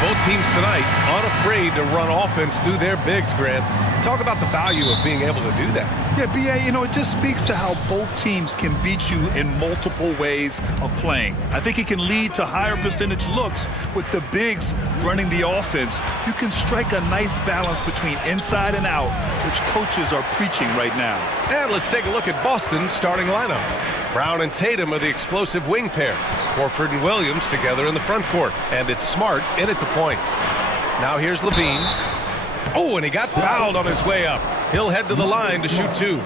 Both teams tonight unafraid to run offense through their bigs, Grant. Talk about the value of being able to do that. Yeah, B.A., you know, it just speaks to how both teams can beat you in multiple ways of playing. I think it can lead to higher percentage looks with the bigs running the offense. You can strike a nice balance between inside and out, which coaches are preaching right now. And let's take a look at Boston's starting lineup. Brown and Tatum are the explosive wing pair. Horford and Williams together in the front court. And it's Smart in at the point. Now here's Levine. Oh, and he got fouled on his way up. He'll head to the line to shoot two.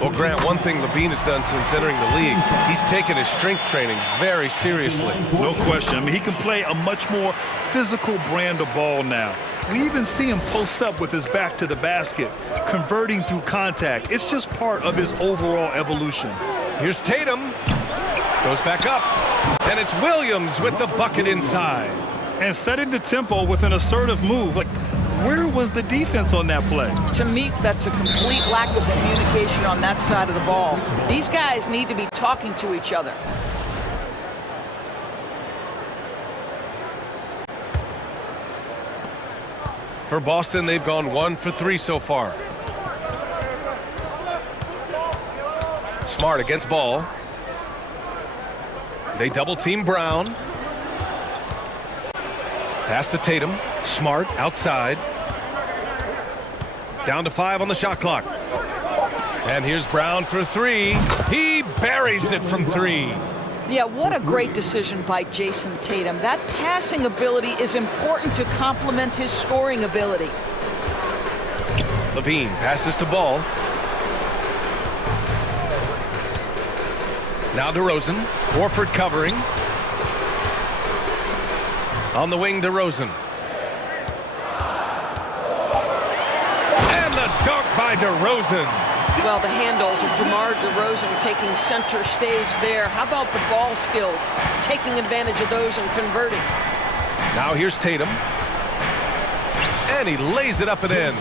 Well, Grant, one thing Levine has done since entering the league, he's taken his strength training very seriously. No question. I mean, he can play a much more physical brand of ball now. We even see him post up with his back to the basket, converting through contact. It's just part of his overall evolution. Here's Tatum. Goes back up. And it's Williams with the bucket inside. And setting the tempo with an assertive move. Like, where was the defense on that play? To me, that's a complete lack of communication on that side of the ball. These guys need to be talking to each other. For Boston, they've gone 1 for 3 so far. Smart against Ball. They double team Brown. Pass to Tatum. Smart outside. Down to 5 on the shot clock. And here's Brown for 3. He buries it from 3. Yeah, what a great decision by Jason Tatum. That passing ability is important to complement his scoring ability. Levine passes to Ball. Now DeRozan. Horford covering. On the wing, DeRozan. And the dunk by DeRozan. Well, the handles of DeMar DeRozan taking center stage there. How about the ball skills? Taking advantage of those and converting. Now here's Tatum. And he lays it up and in.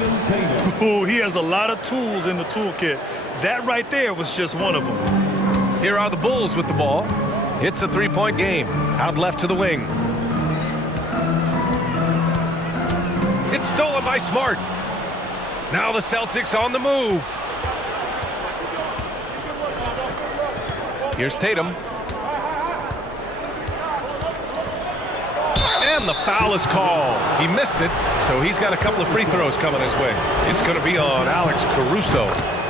Oh, he has a lot of tools in the toolkit. That right there was just one of them. Here are the Bulls with the ball. It's a three-point game. Out left to the wing. It's stolen by Smart. Now the Celtics on the move. Here's Tatum. And the foul is called. He missed it, so he's got a couple of free throws coming his way. It's going to be on Alex Caruso.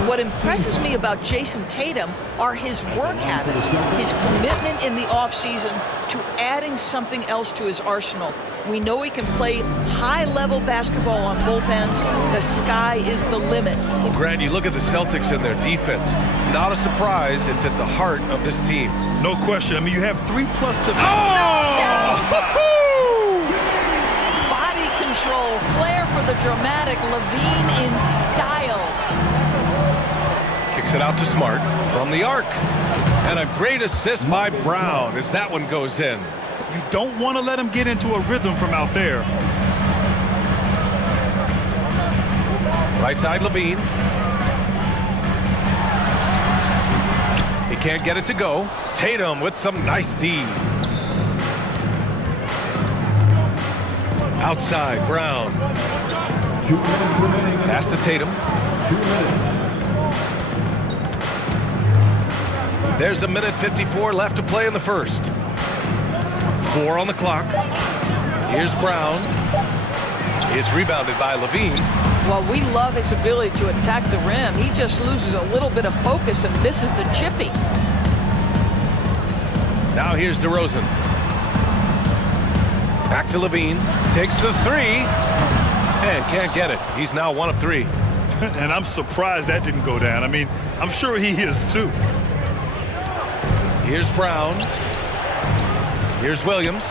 What impresses me about Jason Tatum are his work habits, his commitment in the offseason to adding something else to his arsenal. We know he can play high-level basketball on both ends. The sky is the limit. Well, Grant, you look at the Celtics and their defense. Not a surprise. It's at the heart of this team. No question. I mean, you have 3+ to... Body control, flair for the dramatic, Levine in style. Kicks it out to Smart from the arc. And a great assist by Brown as that one goes in. You don't want to let him get into a rhythm from out there. Right side, Levine. He can't get it to go. Tatum with some nice D. Outside, Brown. Pass to Tatum. There's 1:54 left to play in the first. 4 on the clock. Here's Brown. It's rebounded by Levine. Well, we love his ability to attack the rim. He just loses a little bit of focus and misses the chippy. Now here's DeRozan. Back to Levine. Takes the 3. And can't get it. He's now 1 of 3. And I'm surprised that didn't go down. I mean, I'm sure he is too. Here's Brown. Here's Williams.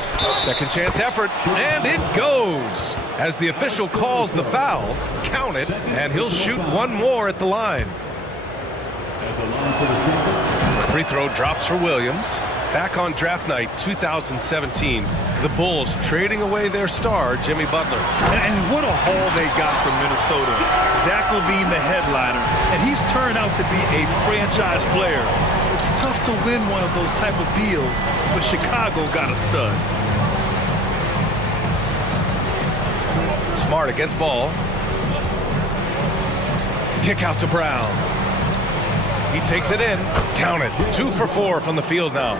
Second chance effort. And it goes. As the official calls the foul, count it, and he'll shoot one more at the line. The free throw drops for Williams. Back on draft night 2017, the Bulls trading away their star, Jimmy Butler. And what a haul they got from Minnesota. Zach LaVine, the headliner, and he's turned out to be a franchise player. It's tough to win one of those type of deals, but Chicago got a stud. Smart against ball. Kick out to Brown. He takes it in. Count it. 2 for 4 from the field now.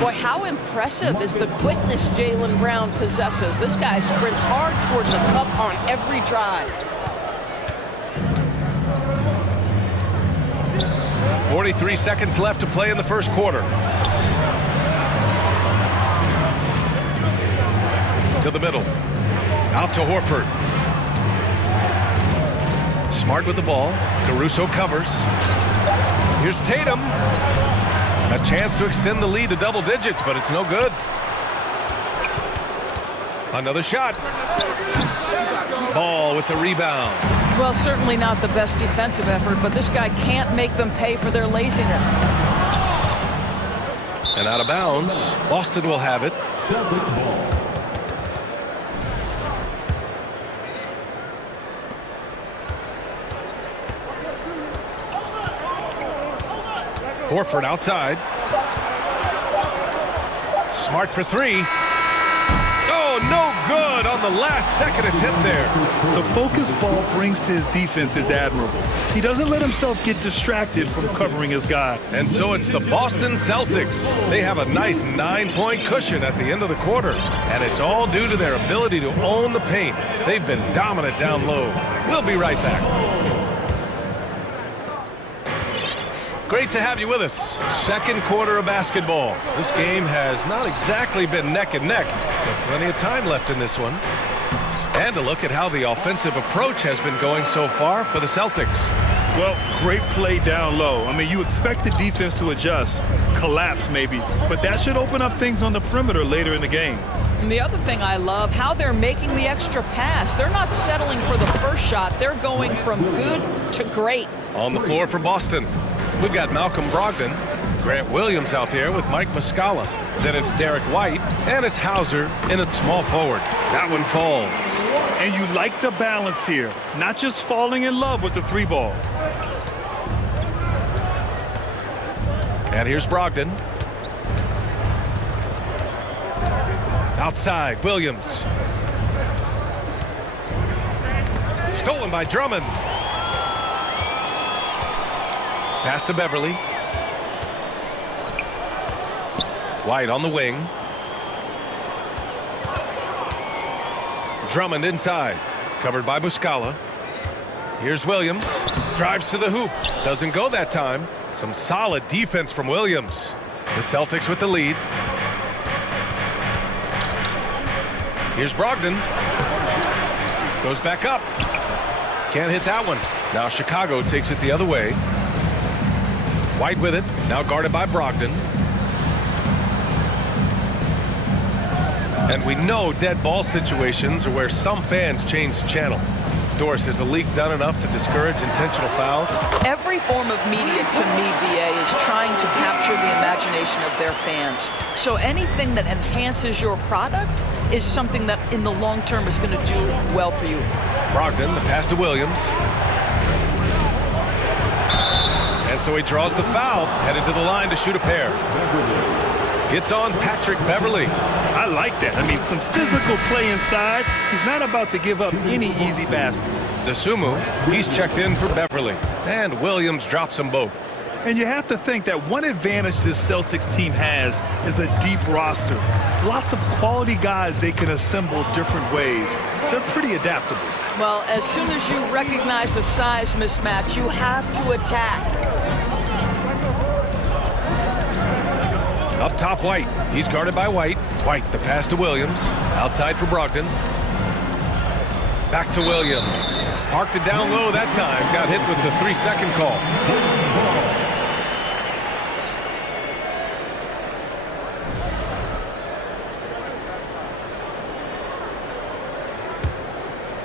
Boy, how impressive is the quickness Jaylen Brown possesses. This guy sprints hard toward the cup on every drive. 43 seconds left to play in the first quarter. To the middle. Out to Horford. Smart with the ball. Caruso covers. Here's Tatum. A chance to extend the lead to double digits, but it's no good. Another shot. Ball with the rebound. Well, certainly not the best defensive effort, but this guy can't make them pay for their laziness. And out of bounds. Boston will have it. Horford outside. Smart for 3. Oh, no good on the last second attempt there. The focus ball brings to his defense is admirable. He doesn't let himself get distracted from covering his guy. And so it's the Boston Celtics. They have a nice 9-point cushion at the end of the quarter. And it's all due to their ability to own the paint. They've been dominant down low. We'll be right back. Great to have you with us. Second quarter of basketball. This game has not exactly been neck and neck, but plenty of time left in this one. And a look at how the offensive approach has been going so far for the Celtics. Well, great play down low. I mean, you expect the defense to adjust, collapse maybe, but that should open up things on the perimeter later in the game. And the other thing I love, how they're making the extra pass. They're not settling for the first shot. They're going from good to great. On the floor for Boston, we've got Malcolm Brogdon, Grant Williams out there with Mike Muscala. Then it's Derek White, and it's Hauser in at small forward. That one falls. And you like the balance here, not just falling in love with the 3-ball. And here's Brogdon. Outside, Williams. Stolen by Drummond. Pass to Beverly. White on the wing. Drummond inside. Covered by Muscala. Here's Williams. Drives to the hoop. Doesn't go that time. Some solid defense from Williams. The Celtics with the lead. Here's Brogdon. Goes back up. Can't hit that one. Now Chicago takes it the other way. White with it. Now guarded by Brogdon. And we know dead ball situations are where some fans change the channel. Doris, has the league done enough to discourage intentional fouls? Every form of media, to me, BA, is trying to capture the imagination of their fans. So anything that enhances your product is something that in the long term is going to do well for you. Brogdon, the pass to Williams. And so he draws the foul, headed to the line to shoot a pair. It's on Patrick Beverly. I like that. I mean, some physical play inside. He's not about to give up any easy baskets. The Sumu, he's checked in for Beverly. And Williams drops them both. And you have to think that one advantage this Celtics team has is a deep roster. Lots of quality guys they can assemble different ways. They're pretty adaptable. Well, as soon as you recognize a size mismatch, you have to attack. Up top, White. He's guarded by White. White, the pass to Williams. Outside for Brogdon. Back to Williams. Parked it down low that time. Got hit with the 3-second call.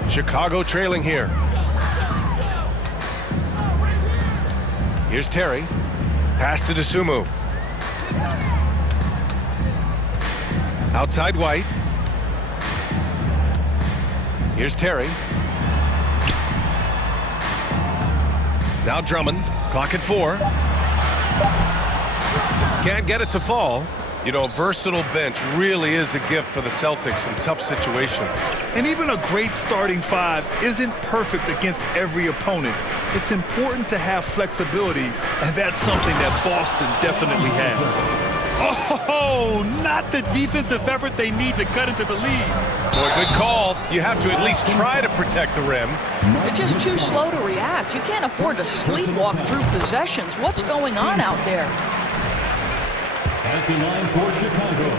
Chicago trailing here. Here's Terry. Pass to DeSumo. Outside White. Here's Terry. Now Drummond. Clock at 4. Can't get it to fall. You know, a versatile bench really is a gift for the Celtics in tough situations. And even a great starting five isn't perfect against every opponent. It's important to have flexibility, and that's something that Boston definitely has. Oh, not the defensive effort they need to cut into the lead. Boy, good call. You have to at least try to protect the rim. They're just too slow to react. You can't afford to sleepwalk through possessions. What's going on out there? At the line for Chicago.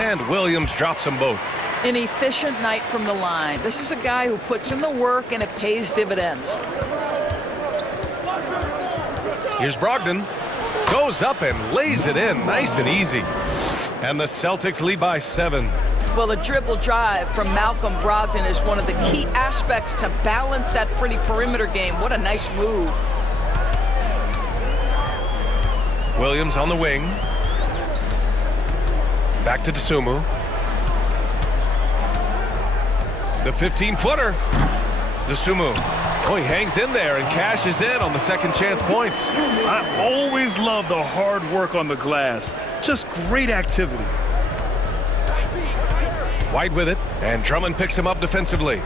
And Williams drops them both. An efficient night from the line. This is a guy who puts in the work and it pays dividends. Here's Brogdon. Goes up and lays it in nice and easy. And the Celtics lead by 7. Well, the dribble drive from Malcolm Brogdon is one of the key aspects to balance that pretty perimeter game. What a nice move. Williams on the wing. Back to Dosunmu. The 15-footer. Dosunmu. Oh, he hangs in there and cashes in on the second chance points. I always love the hard work on the glass. Just great activity. White with it, and Drummond picks him up defensively.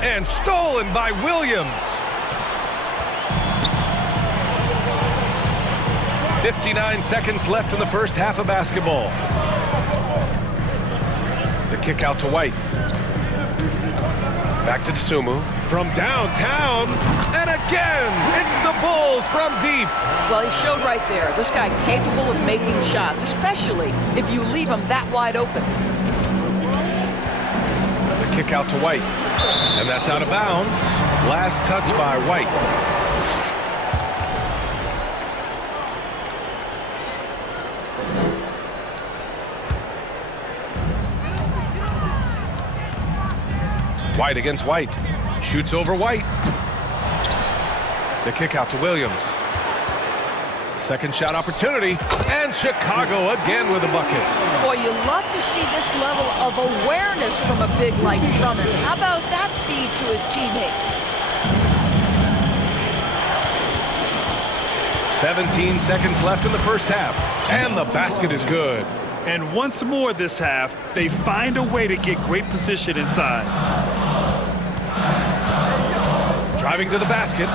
And stolen by Williams. 59 seconds left in the first half of basketball. The kick out to White. Back to Dosunmu from downtown, and again, it's the Bulls from deep. Well, he showed right there, this guy capable of making shots, especially if you leave him that wide open. The kick out to White, and that's out of bounds. Last touch by White. White against White. Shoots over White. The kick out to Williams. Second shot opportunity. And Chicago again with a bucket. Boy, you love to see this level of awareness from a big like Drummond. How about that feed to his teammate? 17 seconds left in the first half. And the basket is good. And once more this half, they find a way to get great position inside. Driving to the basket.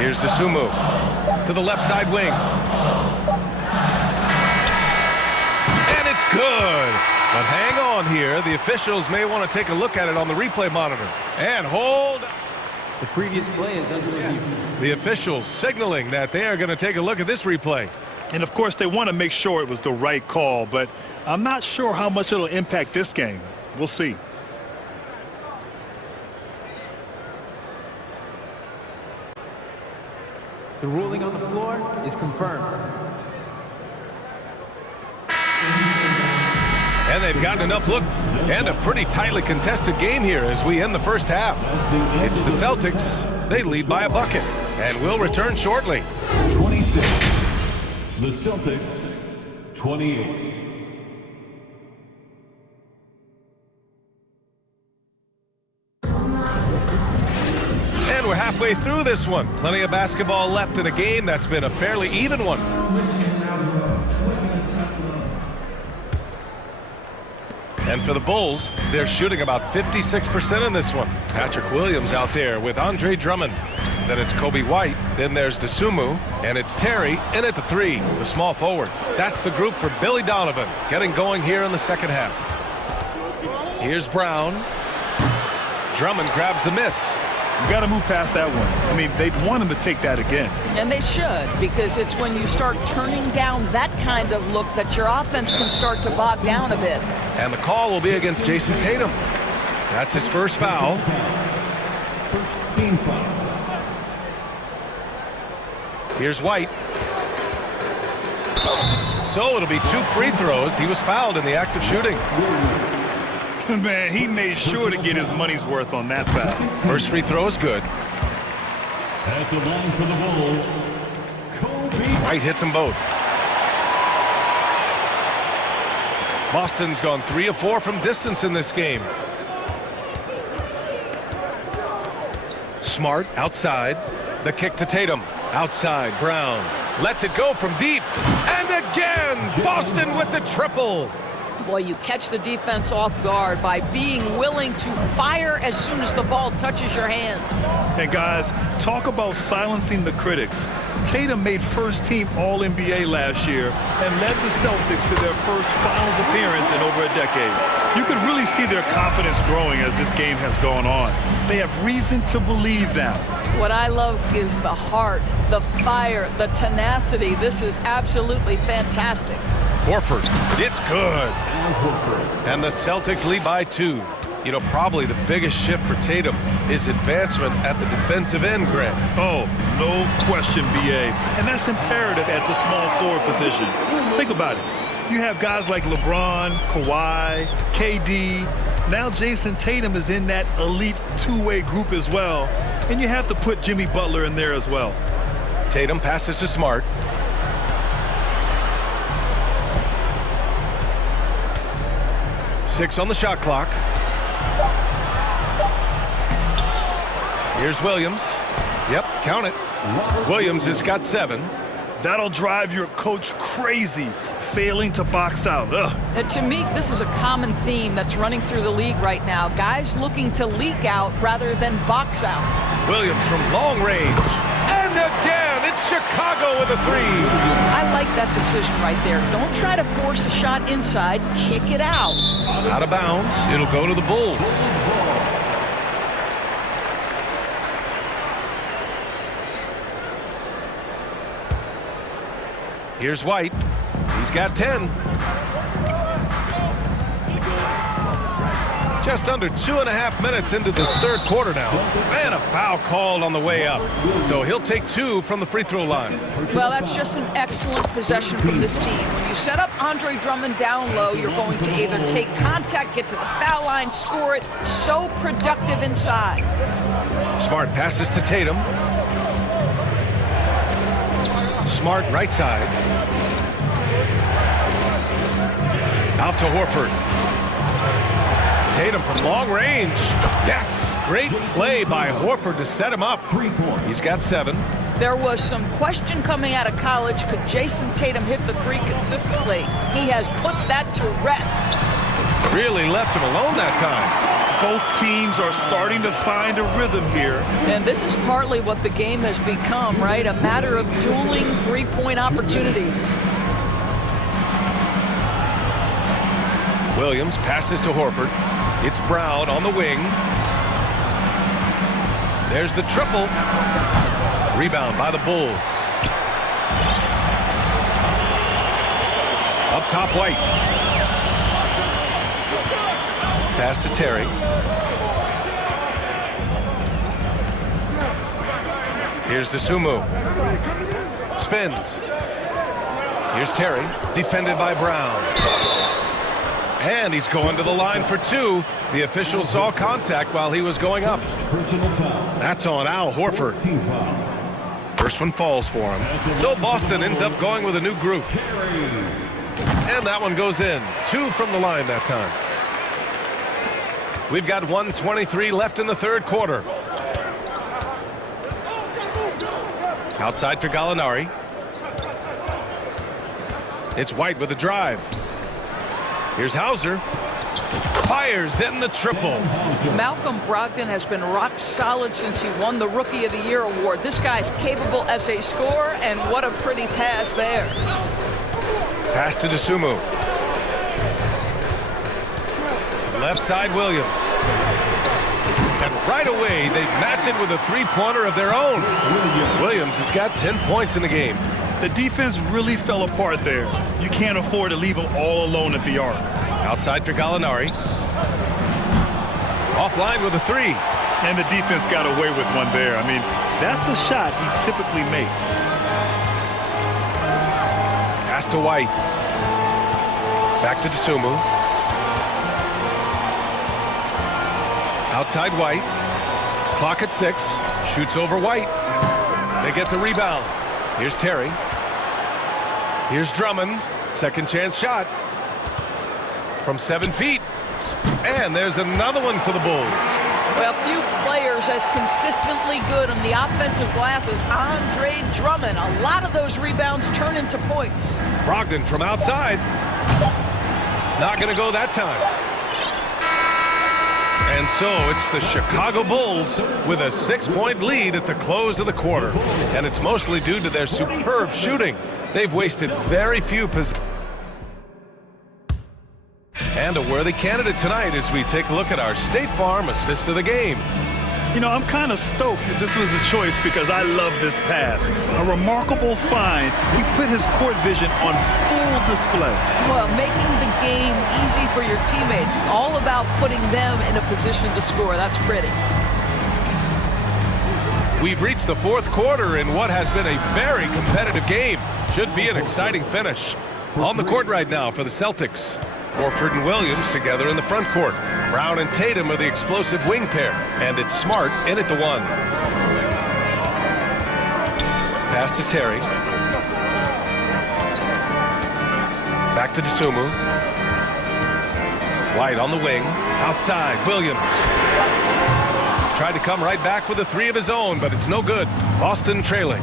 Here's Dosunmu to the left side wing. And it's good. But hang on here. The officials may want to take a look at it on the replay monitor. And hold. The previous play is under review. The officials signaling that they are going to take a look at this replay. And of course, they want to make sure it was the right call, but I'm not sure how much it'll impact this game. We'll see. The ruling on the floor is confirmed. And they've gotten enough look and a pretty tightly contested game here as we end the first half. It's the Celtics. They lead by a bucket. And we'll return shortly. 26. The Celtics, 28. And we're halfway through this one. Plenty of basketball left in a game that's been a fairly even one. And for the Bulls, they're shooting about 56% in this one. Patrick Williams out there with Andre Drummond. Then it's Kobe White. Then there's Dosunmu. And it's Terry in at the 3, the small forward. That's the group for Billy Donovan, getting going here in the second half. Here's Brown. Drummond grabs the miss. You got to move past that one. I mean, they'd want him to take that again. And they should, because it's when you start turning down that kind of look that your offense can start to bog down a bit. And the call will be against Jason Tatum. That's his first foul. First team foul. Here's White. So it'll be 2 free throws. He was fouled in the act of shooting. Man, he made sure to get his money's worth on that foul. First free throw is good. At the line for the Bulls, Kobe. White hits them both. Boston's gone 3 of 4 from distance in this game. Smart outside. The kick to Tatum. Outside, Brown. Lets it go from deep. And again, Boston with the triple. Boy, you catch the defense off guard by being willing to fire as soon as the ball touches your hands. And guys, talk about silencing the critics. Tatum made first-team All-NBA last year and led the Celtics to their first finals appearance in over a decade. You can really see their confidence growing as this game has gone on. They have reason to believe now. What I love is the heart, the fire, the tenacity. This is absolutely fantastic. Horford, it's good. And the Celtics lead by 2. You know, probably the biggest shift for Tatum is advancement at the defensive end, Grant. Oh, no question, B.A. And that's imperative at the small forward position. Think about it. You have guys like LeBron, Kawhi, KD. Now Jason Tatum is in that elite two-way group as well. And you have to put Jimmy Butler in there as well. Tatum passes to Smart. Six on the shot clock. Here's Williams. Yep, count it. Williams has got 7. That'll drive your coach crazy, failing to box out. Ugh. And to me, this is a common theme that's running through the league right now. Guys looking to leak out rather than box out. Williams from long range. And again, it's Chicago with a 3. I like that decision right there. Don't try to force a shot inside. Kick it out. Out of bounds. It'll go to the Bulls. Here's White. He's got 10. Just under 2.5 minutes into this third quarter now. And a foul called on the way up. So he'll take 2 from the free throw line. Well, that's just an excellent possession from this team. When you set up Andre Drummond down low, you're going to either take contact, get to the foul line, score it. So productive inside. Smart passes to Tatum. Smart right side. Out to Horford. Tatum from long range. Yes, great play by Horford to set him up. He's got 7. There was some question coming out of college. Could Jason Tatum hit the 3 consistently? He has put that to rest. Really left him alone that time. Both teams are starting to find a rhythm here. And this is partly what the game has become, right? A matter of dueling 3-point opportunities. Williams passes to Horford. It's Brown on the wing. There's the triple. Rebound by the Bulls. Up top, White. Pass to Terry. Here's DeSumo. Spins. Here's Terry, defended by Brown. And he's going to the line for 2. The official saw contact while he was going up. That's on Al Horford. First one falls for him. So Boston ends up going with a new group. And that one goes in. 2 from the line that time. We've got 1:23 left in the third quarter. Outside for Gallinari. It's White with a drive. Here's Hauser. Fires in the triple. Malcolm Brogdon has been rock solid since he won the Rookie of the Year award. This guy's capable as a scorer, and what a pretty pass there. Pass to DeSumo. Left side, Williams. And right away, they match it with a 3-pointer of their own. Williams has got 10 points in the game. The defense really fell apart there. You can't afford to leave them all alone at the arc. Outside for Gallinari. Offline with a 3. And the defense got away with one there. I mean, that's a shot he typically makes. Pass to White. Back to DeSumo. Outside White. Clock at 6. Shoots over White. They get the rebound. Here's Terry. Here's Drummond. Second chance shot. From 7 feet. And there's another one for the Bulls. Well, few players as consistently good on the offensive glass as Andre Drummond. A lot of those rebounds turn into points. Brogdon from outside. Not going to go that time. And so it's the Chicago Bulls with a 6-point lead at the close of the quarter. And it's mostly due to their superb shooting. They've wasted very few possessions. And a worthy candidate tonight as we take a look at our State Farm assist of the game. You know, I'm kind of stoked that this was a choice because I love this pass. A remarkable find. He put his court vision on full display. Well, making the game easy for your teammates. All about putting them in a position to score. That's pretty. We've reached the fourth quarter in what has been a very competitive game. Should be an exciting finish. On the court right now for the Celtics. Horford and Williams together in the front court. Brown and Tatum are the explosive wing pair. And it's Smart in at the one. Pass to Terry. Back to Dosunmu. White on the wing. Outside, Williams. Tried to come right back with a three of his own, but it's no good. Boston trailing.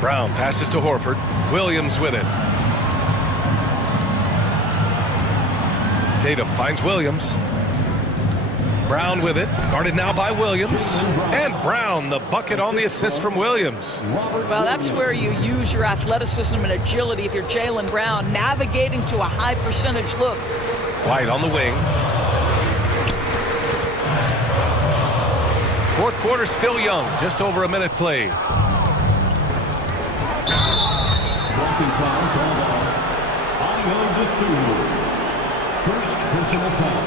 Brown passes to Horford. Williams with it. Tatum finds Williams. Brown with it. Guarded now by Williams. And Brown, the bucket on the assist from Williams. Well, that's where you use your athleticism and agility if you're Jaylen Brown, navigating to a high percentage look. White on the wing. Fourth quarter still young. Just over a minute played. Blocking foul called on Dosunmu. First personal foul.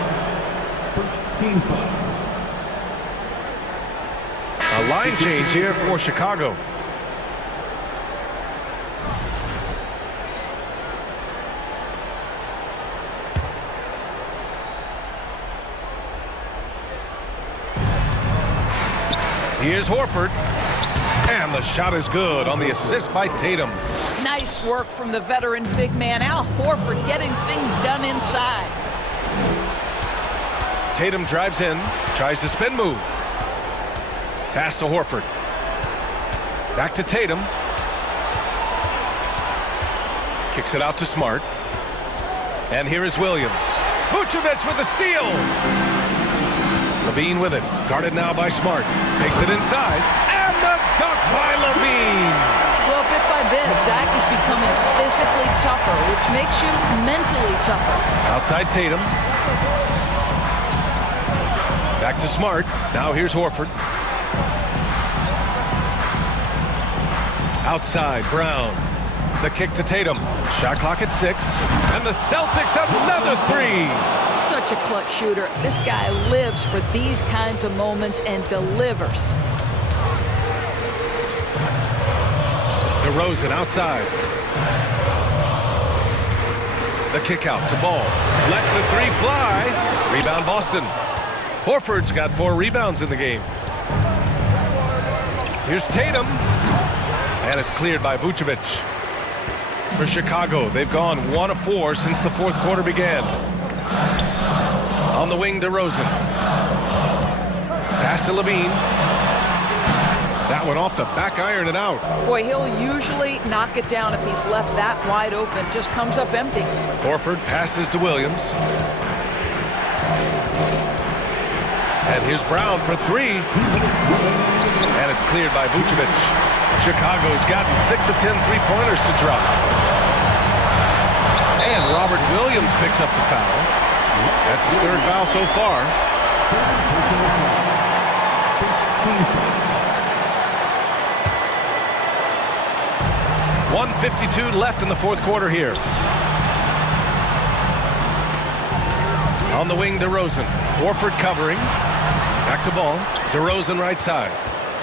First team foul. A line change here for Chicago. Here's Horford. And the shot is good on the assist by Tatum. Nice work from the veteran big man, Al Horford, getting things done inside. Tatum drives in, tries the spin move. Pass to Horford. Back to Tatum. Kicks it out to Smart. And here is Williams. Vucevic with the steal. Levine with it. Guarded now by Smart. Takes it inside. And the dunk by Levine. Well, bit by bit, Zach is becoming physically tougher, which makes you mentally tougher. Outside Tatum. Back to Smart. Now here's Horford. Outside, Brown. The kick to Tatum. Shot clock at 6. And the Celtics another three. Such a clutch shooter. This guy lives for these kinds of moments and delivers. DeRozan outside. The kick out to Ball. Lets the three fly. Rebound Boston. Horford's got 4 rebounds in the game. Here's Tatum. And it's cleared by Vucevic. For Chicago, they've gone 1 of 4 since the fourth quarter began. On the wing, DeRozan. Pass to Levine. That one off the back iron and out. Boy, he'll usually knock it down if he's left that wide open. Just comes up empty. Horford passes to Williams. And here's Brown for 3. And it's cleared by Vucevic. Chicago's gotten 6 of 10 three-pointers to drop. And Robert Williams picks up the foul. That's his 3rd foul so far. 1:52 left in the fourth quarter here. On the wing, DeRozan. Horford covering. Back to Ball. DeRozan right side.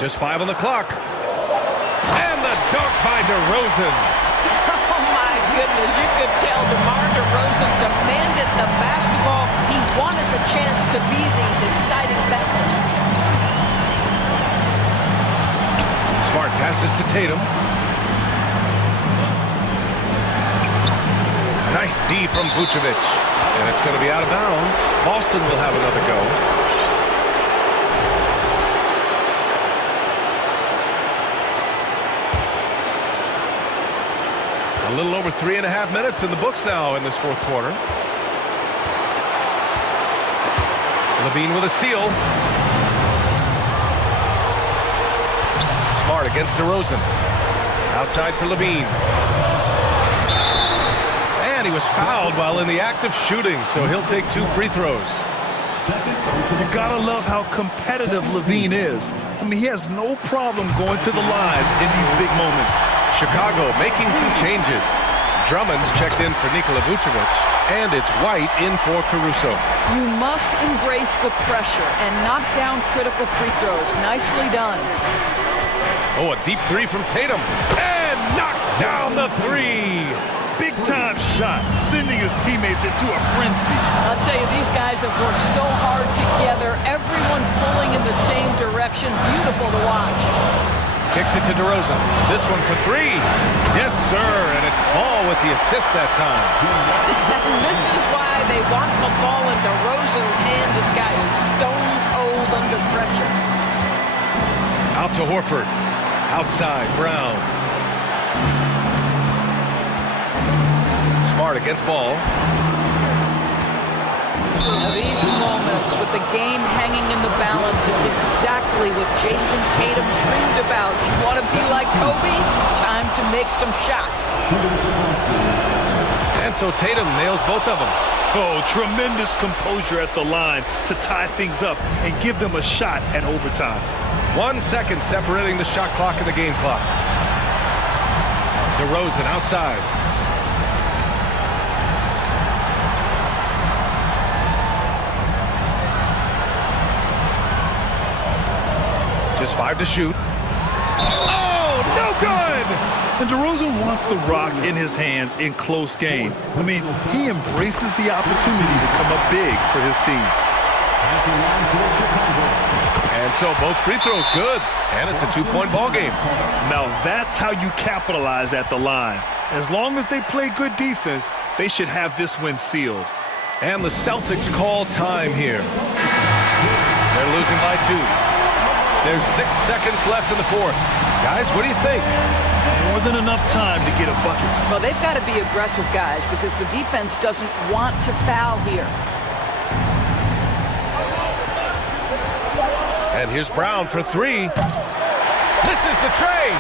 Just 5 on the clock. And the dunk by DeRozan. Oh my goodness, you could tell DeMar DeRozan demanded the basketball. He wanted the chance to be the deciding factor. Smart passes to Tatum. Nice D from Vucevic. And it's going to be out of bounds. Boston will have another go. A little over 3.5 minutes in the books now in this fourth quarter. Levine with a steal. Smart against DeRozan. Outside for Levine. And he was fouled while in the act of shooting, so he'll take 2 free throws. You gotta love how competitive Levine is. I mean, he has no problem going to the line in these big moments. Chicago making some changes. Drummond's checked in for Nikola Vucevic, and it's White in for Caruso. You must embrace the pressure and knock down critical free throws. Nicely done. Oh, a deep 3 from Tatum, and knocks down the 3. Big time shot, sending his teammates into a frenzy. I'll tell you, these guys have worked so hard together, everyone pulling in the same direction. Beautiful to watch. Kicks it to DeRozan. This one for 3. Yes, sir, and it's Ball with the assist that time. This is why they want the ball in DeRozan's hand. This guy is stone cold under pressure. Out to Horford. Outside, Brown. Smart against Ball. Now these moments with the game hanging in the balance is exactly what Jason Tatum dreamed about. You want to be like Kobe? Time to make some shots. And so Tatum nails both of them. Oh, tremendous composure at the line to tie things up and give them a shot at overtime. 1 second separating the shot clock and the game clock. DeRozan outside. Just 5 to shoot. Oh, no good! And DeRozan wants the rock in his hands in close game. I mean, he embraces the opportunity to come up big for his team. And so both free throws good. And it's a 2-point ball game. Now that's how you capitalize at the line. As long as they play good defense, they should have this win sealed. And the Celtics call time here. They're losing by 2. There's 6 seconds left in the fourth. Guys, what do you think? More than enough time to get a bucket. Well, they've got to be aggressive, guys, because the defense doesn't want to foul here. And here's Brown for 3. Misses the tray.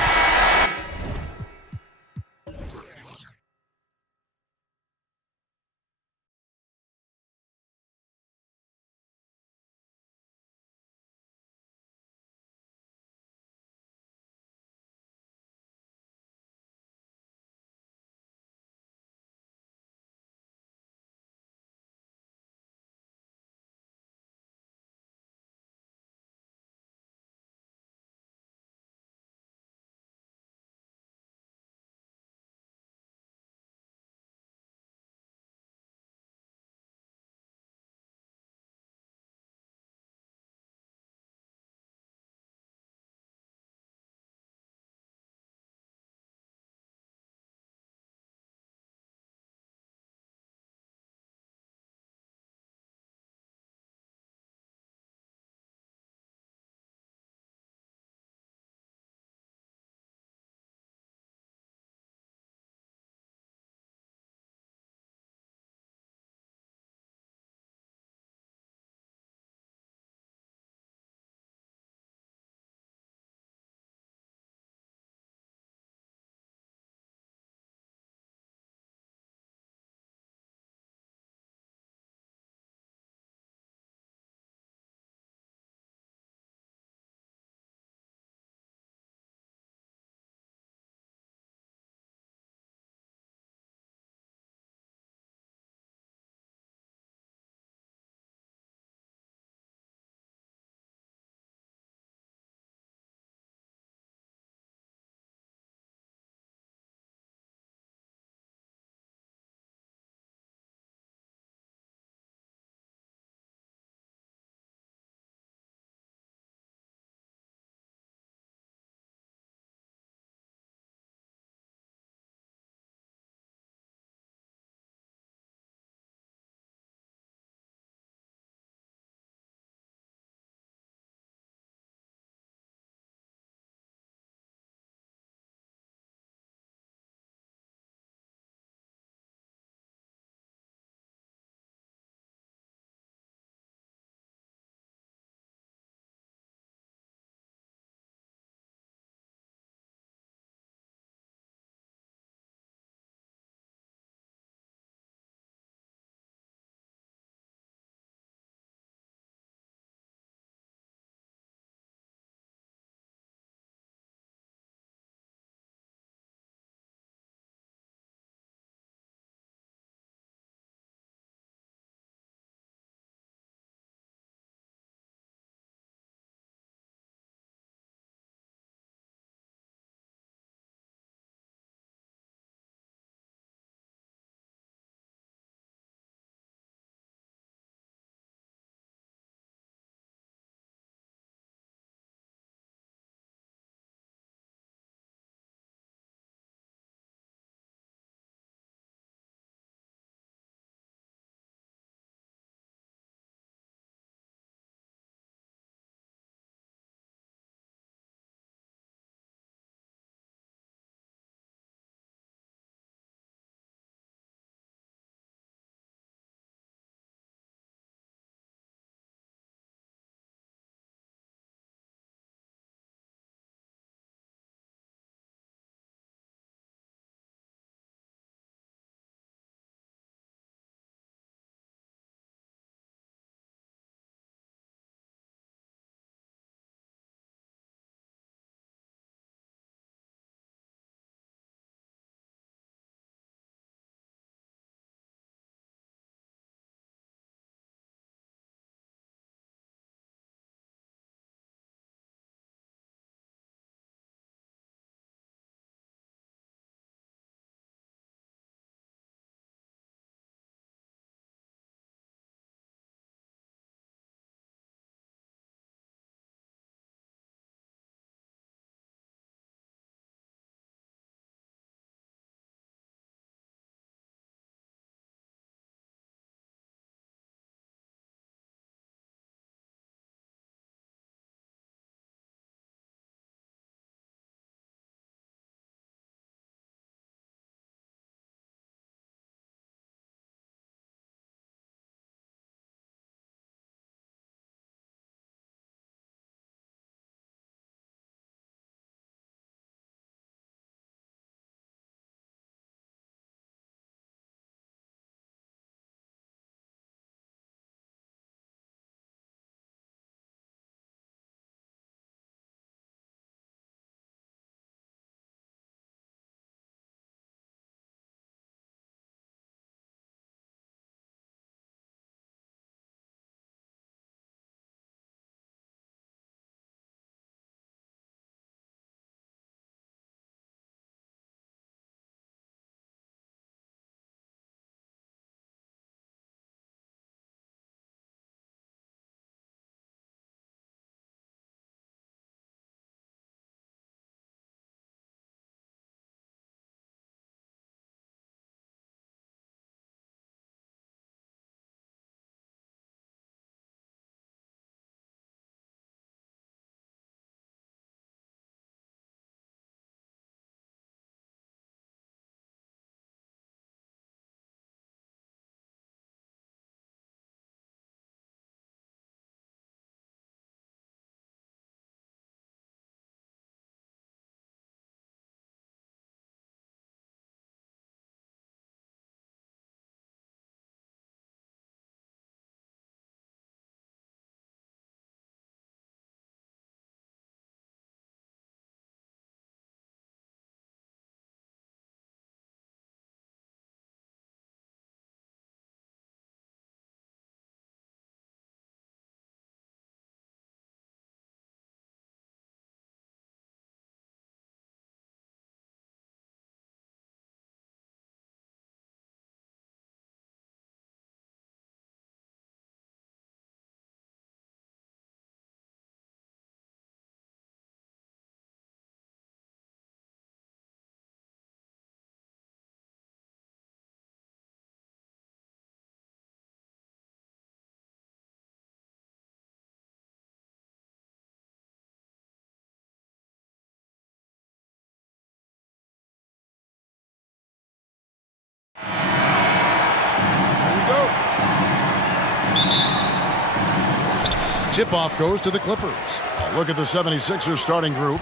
tip-off goes to the Clippers. A look at the 76ers starting group.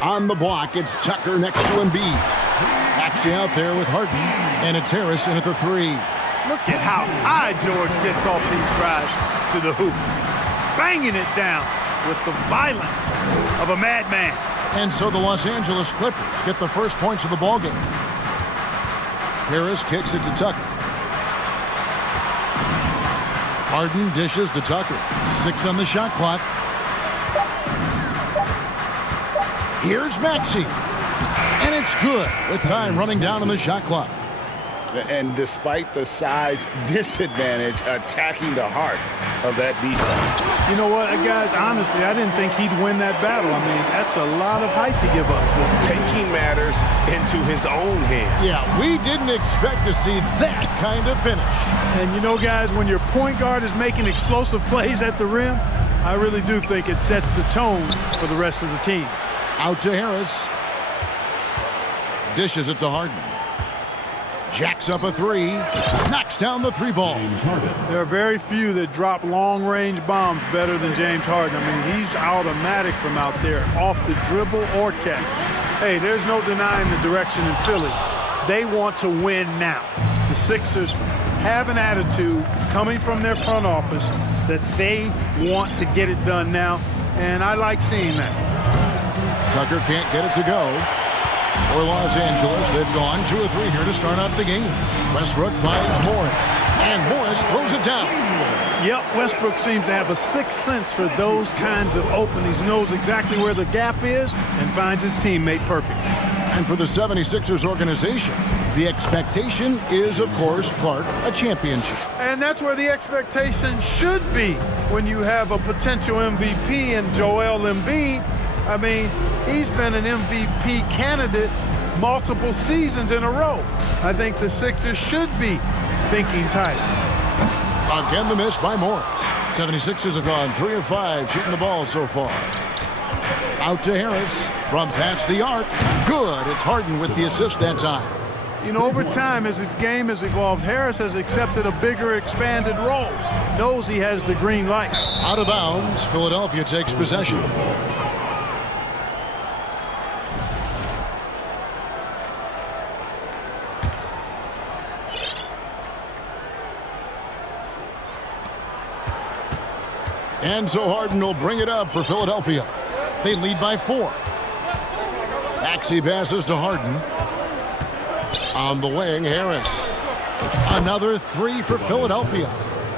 On the block, it's Tucker next to Embiid. Actually out there with Harden, and it's Harris in at the 3. Look at how high George gets off these drives to the hoop. Banging it down with the violence of a madman. And so the Los Angeles Clippers get the first points of the ballgame. Harris kicks it to Tucker. Harden dishes to Tucker. 6 on the shot clock. Here's Maxey. And it's good with time running down on the shot clock. And despite the size disadvantage, attacking the heart of that defense. You know what, guys, honestly, I didn't think he'd win that battle. I mean, that's a lot of height to give up. Taking matters into his own hands. Yeah, we didn't expect to see that kind of finish. And you know, guys, when your point guard is making explosive plays at the rim, I really do think it sets the tone for the rest of the team. Out to Harris. Dishes it to Harden. Jacks up a 3. Knocks down the 3 ball. There are very few that drop long-range bombs better than James Harden. I mean, he's automatic from out there, off the dribble or catch. Hey, there's no denying the direction in Philly. They want to win now. The Sixers have an attitude coming from their front office that they want to get it done now, and I like seeing that. Tucker can't get it to go. For Los Angeles, they've gone 2 or 3 here to start out the game. Westbrook finds Morris, and Morris throws it down. Yep, Westbrook seems to have a sixth sense for those kinds of openings. He knows exactly where the gap is and finds his teammate perfectly. And for the 76ers organization, the expectation is, of course, Clark, a championship. And that's where the expectation should be when you have a potential MVP in Joel Embiid. I mean, he's been an MVP candidate multiple seasons in a row. I think the Sixers should be thinking title. Again, the miss by Morris. 76ers have gone 3 of 5 shooting the ball so far. Out to Harris from past the arc. Good. It's Harden with the assist that time. You know, over time, as his game has evolved, Harris has accepted a bigger, expanded role. Knows he has the green light. Out of bounds, Philadelphia takes possession. And so Harden will bring it up for Philadelphia. They lead by 4. Maxey passes to Harden. On the wing, Harris. Another 3 for Philadelphia.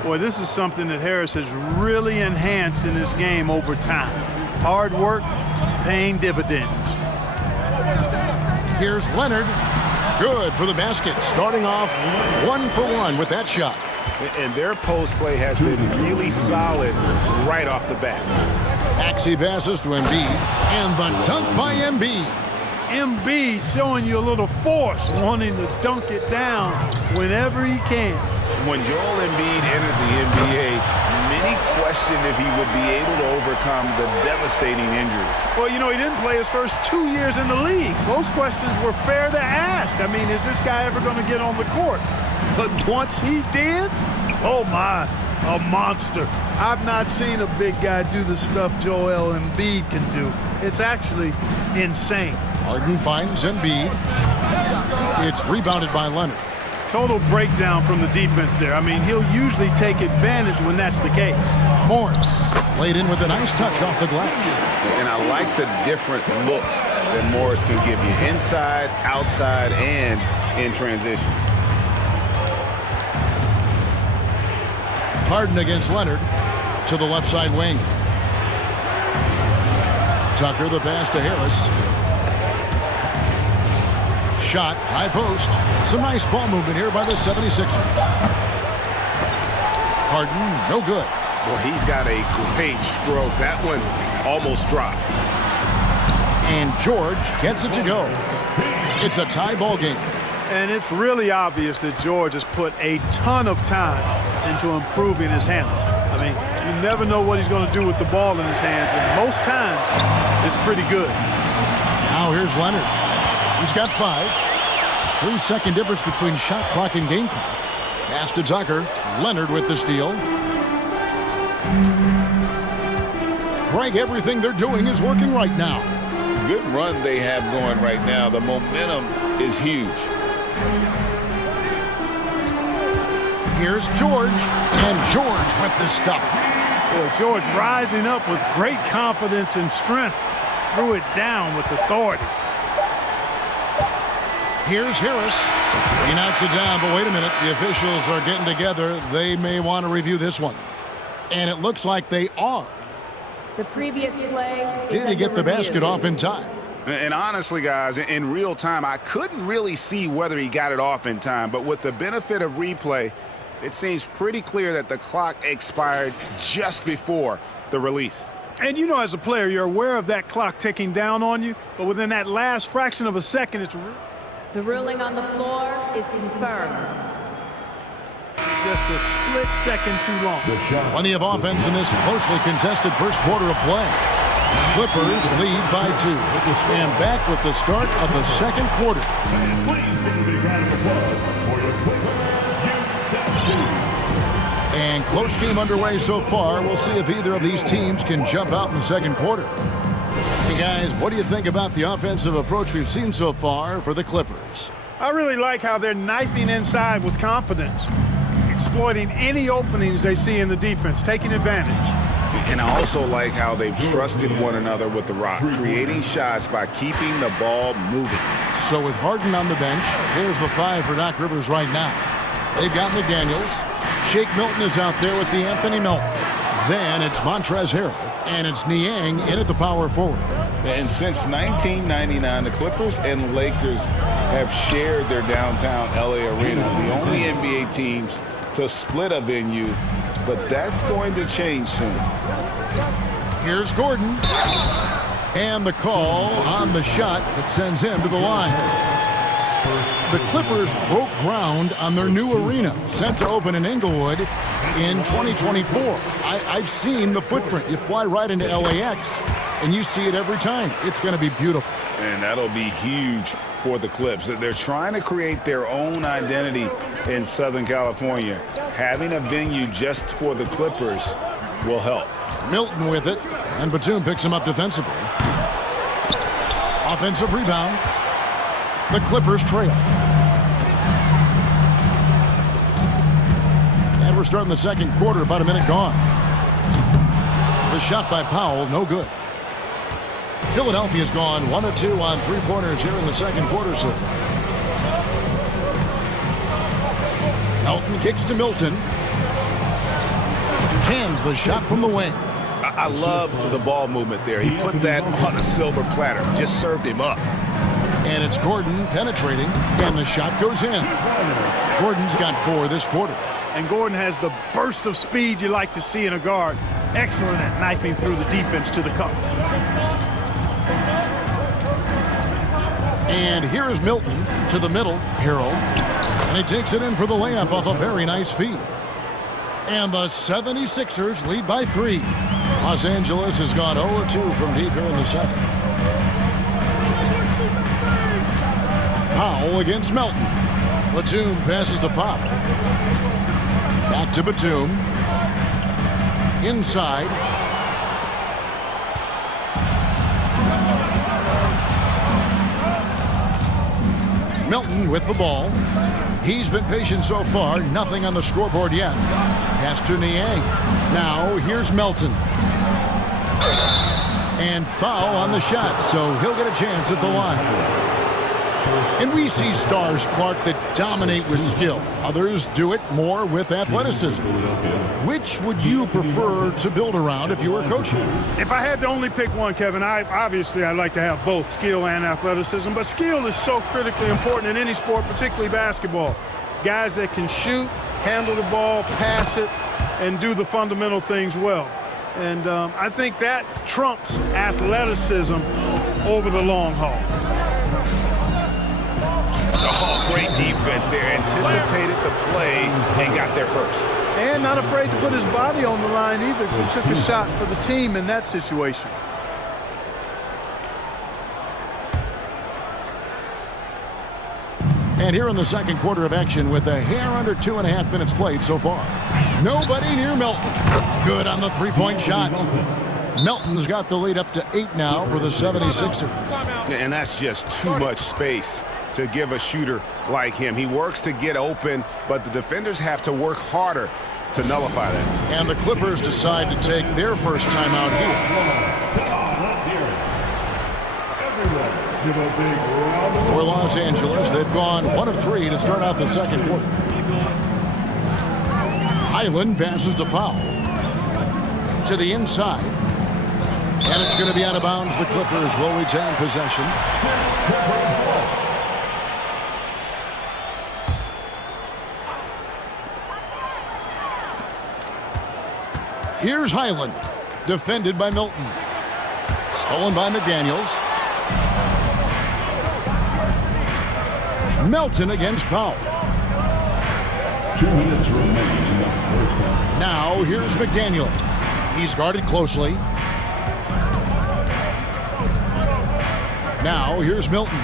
Boy, this is something that Harris has really enhanced in his game over time. Hard work, paying dividends. Here's Leonard. Good for the basket. Starting off 1 for 1 with that shot. And their post play has been really solid right off the bat. Maxey passes to Embiid, and the dunk by Embiid. Embiid showing you a little force, wanting to dunk it down whenever he can. When Joel Embiid entered the NBA, many questioned if he would be able to overcome the devastating injuries. Well, you know, he didn't play his first 2 years in the league. Those questions were fair to ask. I mean, is this guy ever going to get on the court? But once he did, oh my, a monster. I've not seen a big guy do the stuff Joel Embiid can do. It's actually insane. Harden finds Embiid. It's rebounded by Leonard. Total breakdown from the defense there. I mean, he'll usually take advantage when that's the case. Morris laid in with a nice touch off the glass. And I like the different looks that Morris can give you. Inside, outside, and in transition. Harden against Leonard to the left side wing. Tucker the pass to Harris. Shot, high post. Some nice ball movement here by the 76ers. Harden, no good. Well, he's got a great stroke. That one almost dropped. And George gets it to go. It's a tie ball game. And it's really obvious that George has put a ton of time into improving his handle. I mean, you never know what he's going to do with the ball in his hands, and most times it's pretty good. Now here's Leonard. He's got 5. 3-second difference between shot clock and game clock. Pass to Tucker. Leonard with the steal. Greg, everything they're doing is working right now. Good run they have going right now. The momentum is huge. Here's George, and George with the stuff. Boy, George rising up with great confidence and strength. Threw it down with authority. Here's Harris. He knocks it down, but wait a minute. The officials are getting together. They may want to review this one. And it looks like they are. The previous play. Did he get the basket off in time? And honestly, guys, in real time, I couldn't really see whether he got it off in time. But with the benefit of replay, it seems pretty clear that the clock expired just before the release. And you know, as a player, you're aware of that clock ticking down on you. But within that last fraction of a second, it's... The ruling on the floor is confirmed. Just a split second too long. Plenty of offense in this closely contested first quarter of play. Clippers lead by 2. And back with the start of the second quarter. And close game underway so far. We'll see if either of these teams can jump out in the second quarter. Hey guys, what do you think about the offensive approach we've seen so far for the Clippers? I really like how they're knifing inside with confidence, exploiting any openings they see in the defense, taking advantage. And I also like how they've trusted one another with the rock, creating shots by keeping the ball moving. So with Harden on the bench, here's the 5 for Doc Rivers right now. They've got McDaniels. Shake Milton is out there with the Anthony Milton. Then it's Montrezl Harrell, and it's Niang in at the power forward. And since 1999, the Clippers and Lakers have shared their downtown LA arena, the only NBA teams to split a venue, but that's going to change soon. Here's Gordon. And the call on the shot that sends him to the line. The Clippers broke ground on their new arena, set to open in Inglewood in 2024. I've seen the footprint. You fly right into LAX, and you see it every time. It's going to be beautiful. And that'll be huge for the Clips. They're trying to create their own identity in Southern California. Having a venue just for the Clippers will help. Milton with it, and Batum picks him up defensively. Offensive rebound. The Clippers trail. And we're starting the second quarter, about a minute gone. The shot by Powell, no good. Philadelphia's gone 1 of 2 on three-pointers here in the second quarter so far. Elton kicks to Milton. Cans the shot from the wing. I love the ball movement there. He put that on a silver platter, just served him up. And it's Gordon penetrating, and the shot goes in. Gordon's got 4 this quarter. And Gordon has the burst of speed you like to see in a guard. Excellent at knifing through the defense to the cup. And here is Milton to the middle, Harrell. And he takes it in for the layup off a very nice feed. And the 76ers lead by 3. Los Angeles has gone 0-2 from deep here in the second. Powell against Melton. Batum passes to Powell. Back to Batum. Inside. Melton with the ball. He's been patient so far. Nothing on the scoreboard yet. Pass to Niang. Now here's Melton. And foul on the shot, so he'll get a chance at the line. And we see stars, Clark, that dominate with skill. Others do it more with athleticism. Which would you prefer to build around if you were coaching? If I had to only pick one, Kevin, I'd like to have both skill and athleticism. But skill is so critically important in any sport, particularly basketball. Guys that can shoot, handle the ball, pass it, and do the fundamental things well. And I think that trumps athleticism over the long haul. Oh, great defense there. Anticipated the play and got there first. And not afraid to put his body on the line either. He took a shot for the team in that situation. And here in the second quarter of action with a hair under 2.5 minutes played so far. Nobody near Melton. Good on the three-point shot. Melton's got the lead up to 8 now for the 76ers. And that's just too much space to give a shooter like him. He works to get open, but the defenders have to work harder to nullify that. And the Clippers decide to take their first timeout here. For Los Angeles, they've gone 1 of 3 to start out the second quarter. Highland passes to Powell. To the inside. And it's going to be out of bounds. The Clippers will retain possession. Here's Highland, defended by Milton. Stolen by McDaniels. Melton against Powell. 2 minutes remaining in the first half. Now here's McDaniels. He's guarded closely. Now here's Milton.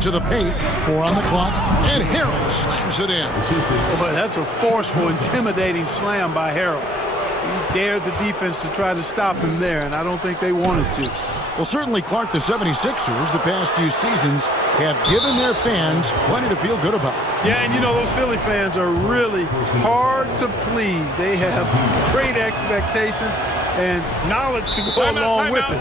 To the paint, 4 on the clock, and Harrell slams it in. But that's a forceful, intimidating slam by Harrell. He dared the defense to try to stop him there, and I don't think they wanted to. Well, certainly, Clark, the 76ers, the past few seasons, have given their fans plenty to feel good about. Yeah, and you know, those Philly fans are really hard to please. They have great expectations and knowledge to go along with it.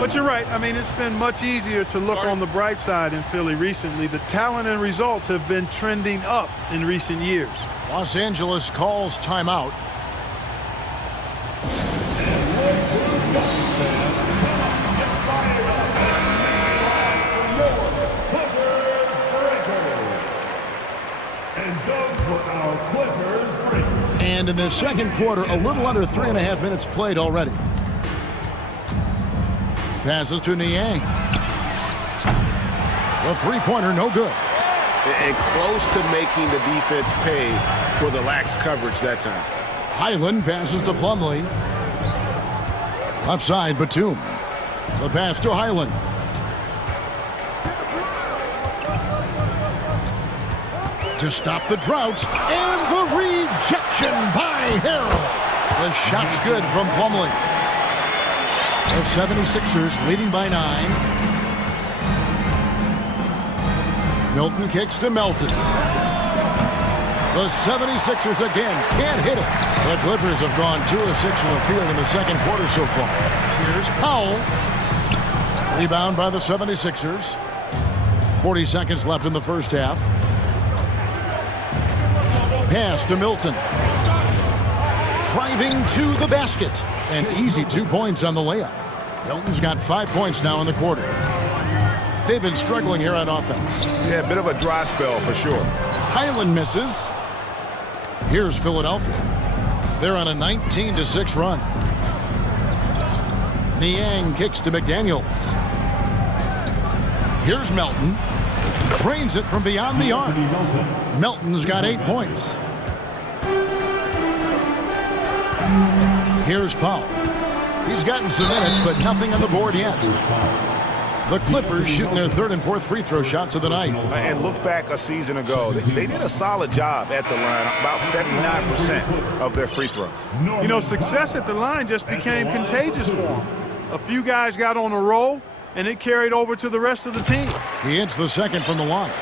But you're right. I mean, it's been much easier to look on the bright side in Philly recently. The talent and results have been trending up in recent years. Los Angeles calls timeout. And in the second quarter, a little under 3.5 minutes played already. Passes to Niang. The three-pointer, no good. And close to making the defense pay for the lax coverage that time. Highland passes to Plumlee. Left side, Batum. The pass to Highland. To stop the drought, and the rejection by Harrell. The shot's good from Plumlee. The 76ers leading by 9. Milton kicks to Melton. The 76ers again can't hit it. The Clippers have gone 2 of 6 from the field in the second quarter so far. Here's Powell. Rebound by the 76ers. 40 seconds left in the first half. Pass to Milton. Driving to the basket. An easy 2 points on the layup. Milton's got 5 points now in the quarter. They've been struggling here on offense. Yeah, a bit of a dry spell for sure. Highland misses. Here's Philadelphia. They're on a 19-6 run. Niang kicks to McDaniels. Here's Melton. Drains it from beyond the arc. Melton's got 8 points. Here's Powell. He's gotten some minutes, but nothing on the board yet. The Clippers shooting their 3rd and 4th free throw shots of the night. And look back a season ago. They did a solid job at the line, about 79% of their free throws. You know, success at the line just became contagious for them. A few guys got on a roll, and it carried over to the rest of the team. He hits the second from the line.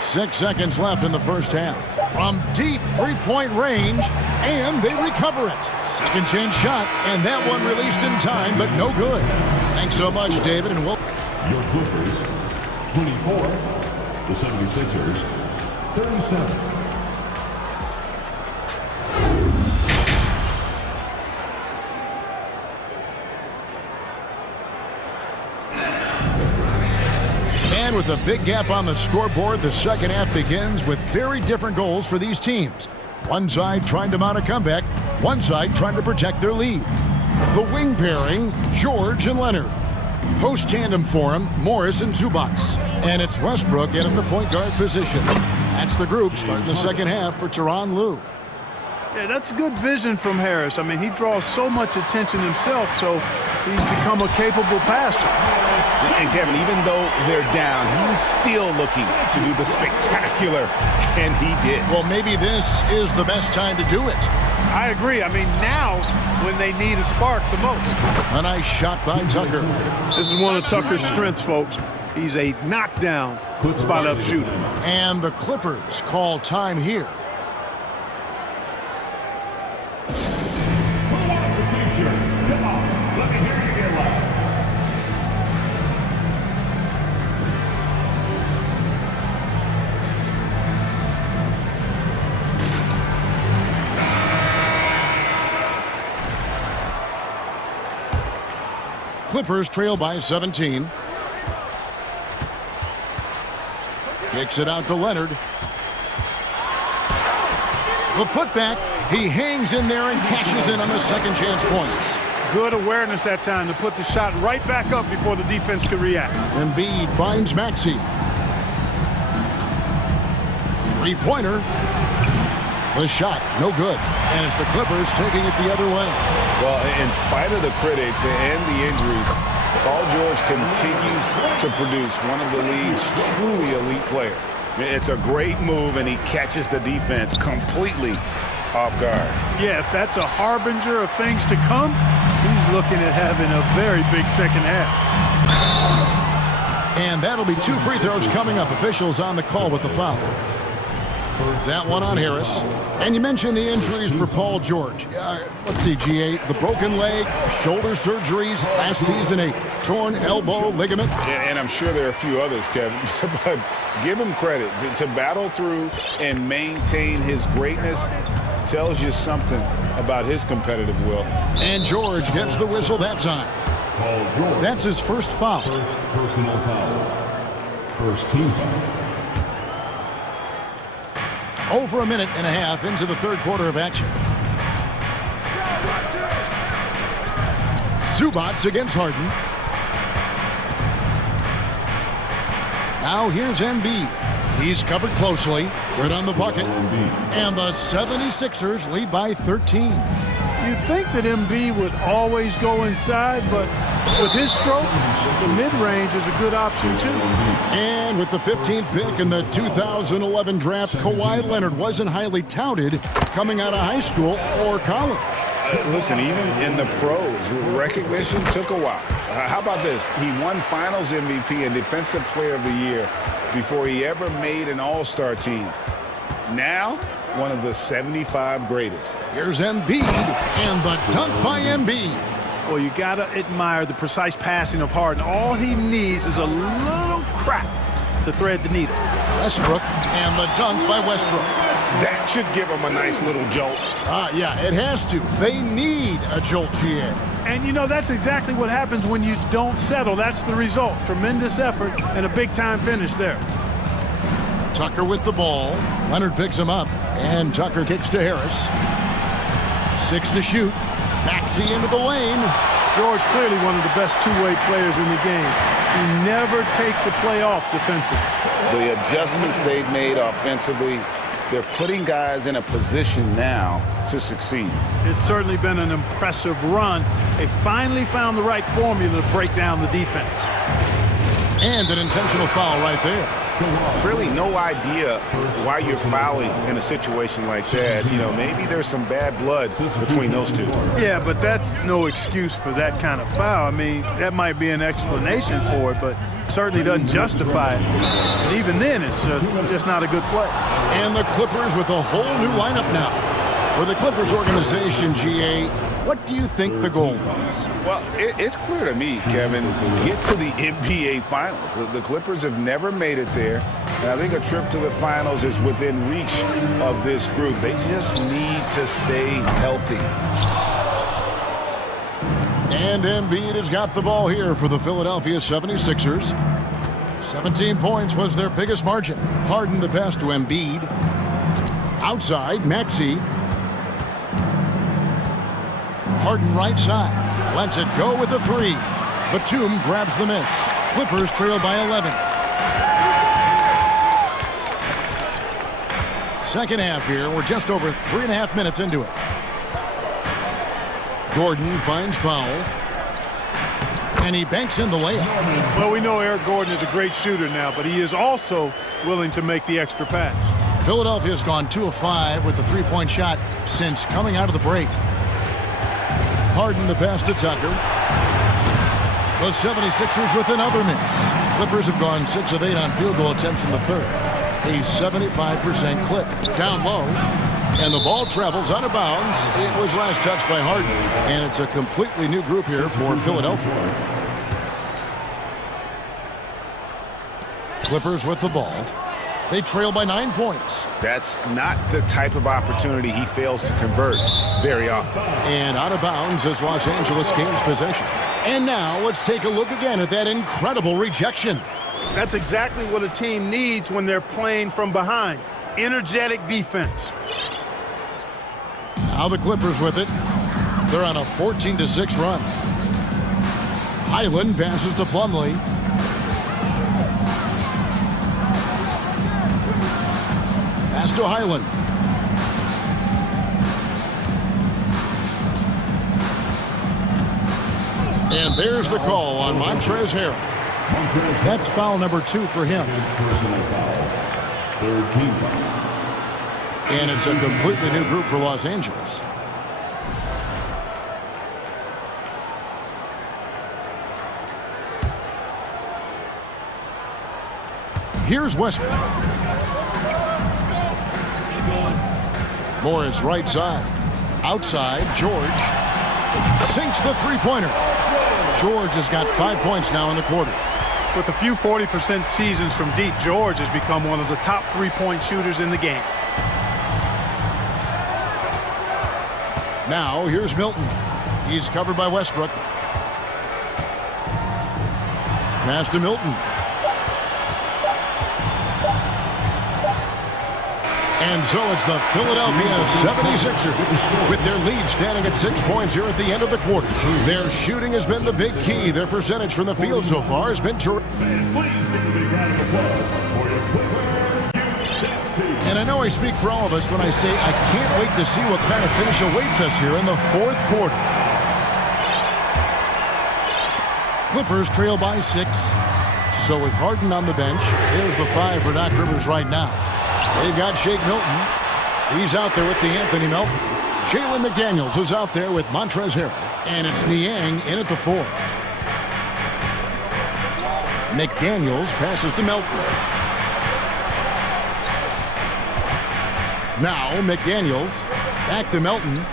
6 seconds left in the first half. From deep three-point range, and they recover it. Second chance shot, and that one released in time, but no good. Thanks so much, David, and we'll... Your Clippers, 24. The 76ers, 37. And with a big gap on the scoreboard, the second half begins with very different goals for these teams. One side trying to mount a comeback, one side trying to protect their lead. The wing pairing, George and Leonard. Post tandem for him, Morris and Zubac. And it's Westbrook in at the point guard position. That's the group starting the second half for Tyronn Lue. Yeah, that's good vision from Harris. I mean, he draws so much attention himself, so he's become a capable passer. And Kevin, even though they're down, he's still looking to do the spectacular, and he did. Well, maybe this is the best time to do it. I agree. I mean, now's when they need a spark the most. A nice shot by Tucker. This is one of Tucker's strengths, folks. He's a knockdown spot-up shooter. And the Clippers call time here. Who wants a t-shirt? Come on, let me hear you get loud. Clippers trail by 17. Kicks it out to Leonard. The putback. He hangs in there and cashes in on the second chance points. Good awareness that time to put the shot right back up before the defense could react. Embiid finds Maxey. Three-pointer. The shot, no good. And it's the Clippers taking it the other way. Well, in spite of the critics and the injuries, Paul George continues to produce one of the league's truly elite players. It's a great move, and he catches the defense completely off guard. Yeah, if that's a harbinger of things to come, he's looking at having a very big second half. And that'll be 2 free throws coming up. Officials on the call with the foul. That one on Harris. And you mentioned the injuries for Paul George. Let's see, GA, the broken leg, shoulder surgeries, last season a torn elbow ligament. And I'm sure there are a few others, Kevin, but give him credit. To battle through and maintain his greatness tells you something about his competitive will. And George gets the whistle that time. Paul George. That's his first foul. First personal foul. First team foul. Over a minute and a half into the third quarter of action. Zubac against Harden. Now here's Embiid. He's covered closely. Good on the bucket. And the 76ers lead by 13. You'd think that Embiid would always go inside, but with his stroke, the mid-range is a good option too. And with the 15th pick in the 2011 draft, Kawhi Leonard wasn't highly touted coming out of high school or college. Listen, even in the pros, recognition took a while. How about this? He won Finals MVP and Defensive Player of the Year before he ever made an All-Star team. Now, one of the 75 greatest. Here's Embiid, and the dunk by Embiid. Well, you got to admire the precise passing of Harden. All he needs is a little crack to thread the needle. Westbrook, and the dunk by Westbrook. That should give him a nice little jolt. Yeah, it has to. They need a jolt, GA. And, you know, that's exactly what happens when you don't settle. That's the result. Tremendous effort and a big-time finish there. Tucker with the ball. Leonard picks him up, and Tucker kicks to Harris. 6 to shoot. Maxey into the lane. George clearly one of the best two-way players in the game. He never takes a play off defensively. The adjustments they've made offensively, they're putting guys in a position now to succeed. It's certainly been an impressive run. They finally found the right formula to break down the defense. And an intentional foul right there. Really no idea why you're fouling in a situation like that. You know, maybe there's some bad blood between those two. Yeah, but that's no excuse for that kind of foul. I mean, that might be an explanation for it, but certainly doesn't justify it. And even then, it's just not a good play. And the Clippers with a whole new lineup now. For the Clippers organization, GA, what do you think the goal was? Well, it's clear to me, Kevin, get to the NBA Finals. The Clippers have never made it there. And I think a trip to the Finals is within reach of this group. They just need to stay healthy. And Embiid has got the ball here for the Philadelphia 76ers. 17 points was their biggest margin. Harden the pass to Embiid. Outside, Maxey. Harden right side. Lets it go with a 3. Batum grabs the miss. Clippers trail by 11. Second half here. We're just over 3.5 minutes into it. Gordon finds Powell. And he banks in the layup. Well, we know Eric Gordon is a great shooter now, but he is also willing to make the extra pass. Philadelphia's gone 2 of 5 with the three-point shot since coming out of the break. Harden the pass to Tucker. The 76ers with another miss. Clippers have gone 6 of 8 on field goal attempts in the third. A 75% clip. Down low. And the ball travels out of bounds. It was last touched by Harden. And it's a completely new group here for Philadelphia. Clippers with the ball. They trail by 9 points. That's not the type of opportunity he fails to convert very often. And out of bounds as Los Angeles gains possession. And now let's take a look again at that incredible rejection. That's exactly what a team needs when they're playing from behind. Energetic defense. Now the Clippers with it. They're on a 14-6 run. Highland passes to Plumlee. Pass to Highland. And there's the call on Montrezl Harrell. That's foul number 2 for him. Third team foul. And it's a completely new group for Los Angeles. Here's Westbrook. Morris right side. Outside, George. Sinks the three-pointer. George has got 5 points now in the quarter. With a few 40% seasons from deep, George has become one of the top three-point shooters in the game. Now, here's Milton. He's covered by Westbrook. Pass to Milton. And so it's the Philadelphia 76ers with their lead standing at 6 points here at the end of the quarter. Their shooting has been the big key. Their percentage from the field so far has been terrific. And I know I speak for all of us when I say I can't wait to see what kind of finish awaits us here in the fourth quarter. Clippers trail by 6. So with Harden on the bench, here's the 5 for Doc Rivers right now. They've got Shake Milton. He's out there with the Anthony Melton. Jalen McDaniels is out there with Montrezl Harrell. And it's Niang in at the 4. McDaniels passes to Melton. Now McDaniels back to Melton.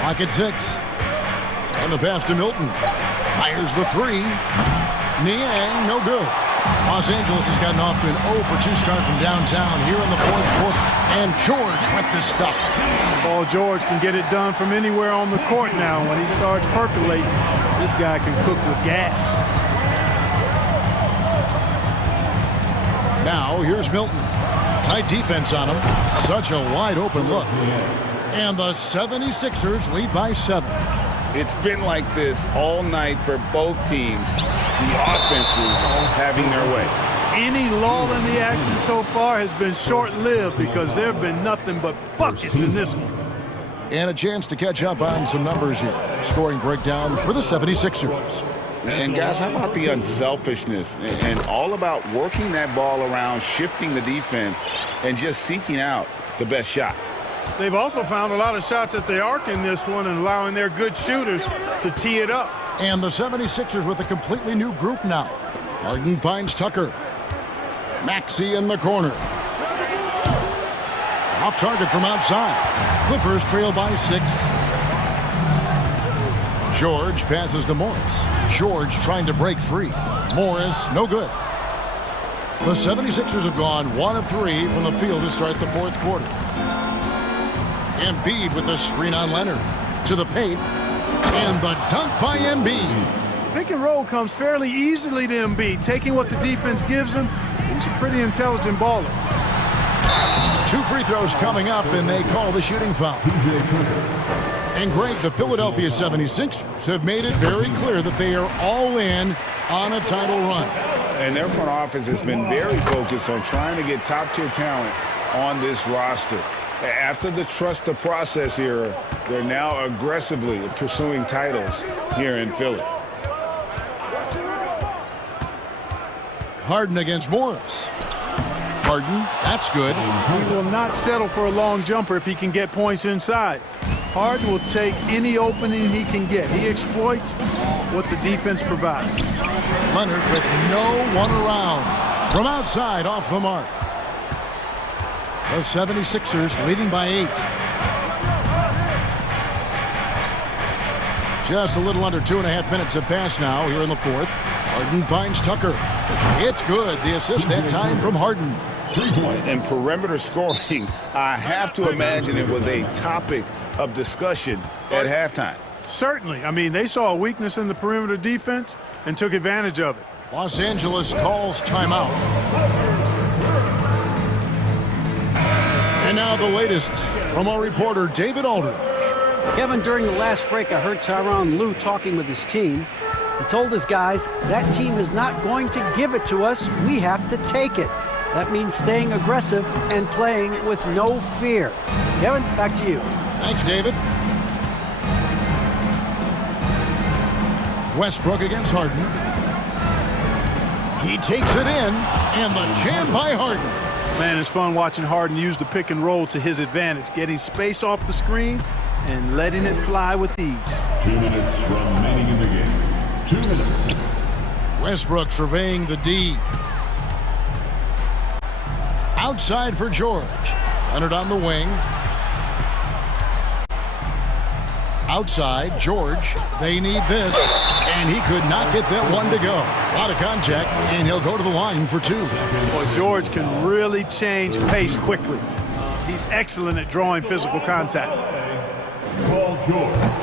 Clock at 6. And the pass to Milton. Fires the 3. Niang, no good. Los Angeles has gotten off to an 0-for-2 start from downtown here in the fourth quarter. And George with the stuff. Paul George can get it done from anywhere on the court now. When he starts percolating, this guy can cook with gas. Now here's Milton. Tight defense on him. Such a wide open look. And the 76ers lead by 7. It's been like this all night for both teams. The offenses having their way. Any lull in the action so far has been short-lived because there have been nothing but buckets in this one. And a chance to catch up on some numbers here. Scoring breakdown for the 76ers. And guys, how about the unselfishness and all about working that ball around, shifting the defense, and just seeking out the best shot. They've also found a lot of shots at the arc in this one and allowing their good shooters to tee it up. And the 76ers with a completely new group now. Harden finds Tucker. Maxey in the corner. Off target from outside. Clippers trail by 6. George passes to Morris. George trying to break free. Morris, no good. The 76ers have gone 1 of 3 from the field to start the fourth quarter. Embiid with a screen on Leonard. To the paint. And the dunk by Embiid. Pick and roll comes fairly easily to Embiid. Taking what the defense gives him, he's a pretty intelligent baller. 2 free throws coming up, and they call the shooting foul. And Greg, the Philadelphia 76ers have made it very clear that they are all in on a title run. And their front office has been very focused on trying to get top-tier talent on this roster. After the trust the process era, they're now aggressively pursuing titles here in Philly. Harden against Morris. Harden, that's good. He will not settle for a long jumper if he can get points inside. Harden will take any opening he can get. He exploits what the defense provides. Leonard with no one around. From outside, off the mark. The 76ers leading by 8. Just a little under 2.5 minutes have passed now here in the fourth. Harden finds Tucker. It's good. The assist that time from Harden. And perimeter scoring, I have to imagine it was a topic of discussion at halftime. Certainly. I mean, they saw a weakness in the perimeter defense and took advantage of it. Los Angeles calls timeout. And now the latest from our reporter, David Aldridge. Kevin, during the last break, I heard Tyronn Lue talking with his team. He told his guys, that team is not going to give it to us. We have to take it. That means staying aggressive and playing with no fear. Kevin, back to you. Thanks, David. Westbrook against Harden. He takes it in, and the jam by Harden. Man, it's fun watching Harden use the pick and roll to his advantage, getting space off the screen and letting it fly with ease. 2 minutes remaining in the game. 2 minutes. Westbrook surveying the D. Outside for George. Leonard on the wing. Outside, George. They need this. And he could not get that one to go. A lot of contact, and he'll go to the line for 2. Boy, George can really change pace quickly. He's excellent at drawing physical contact.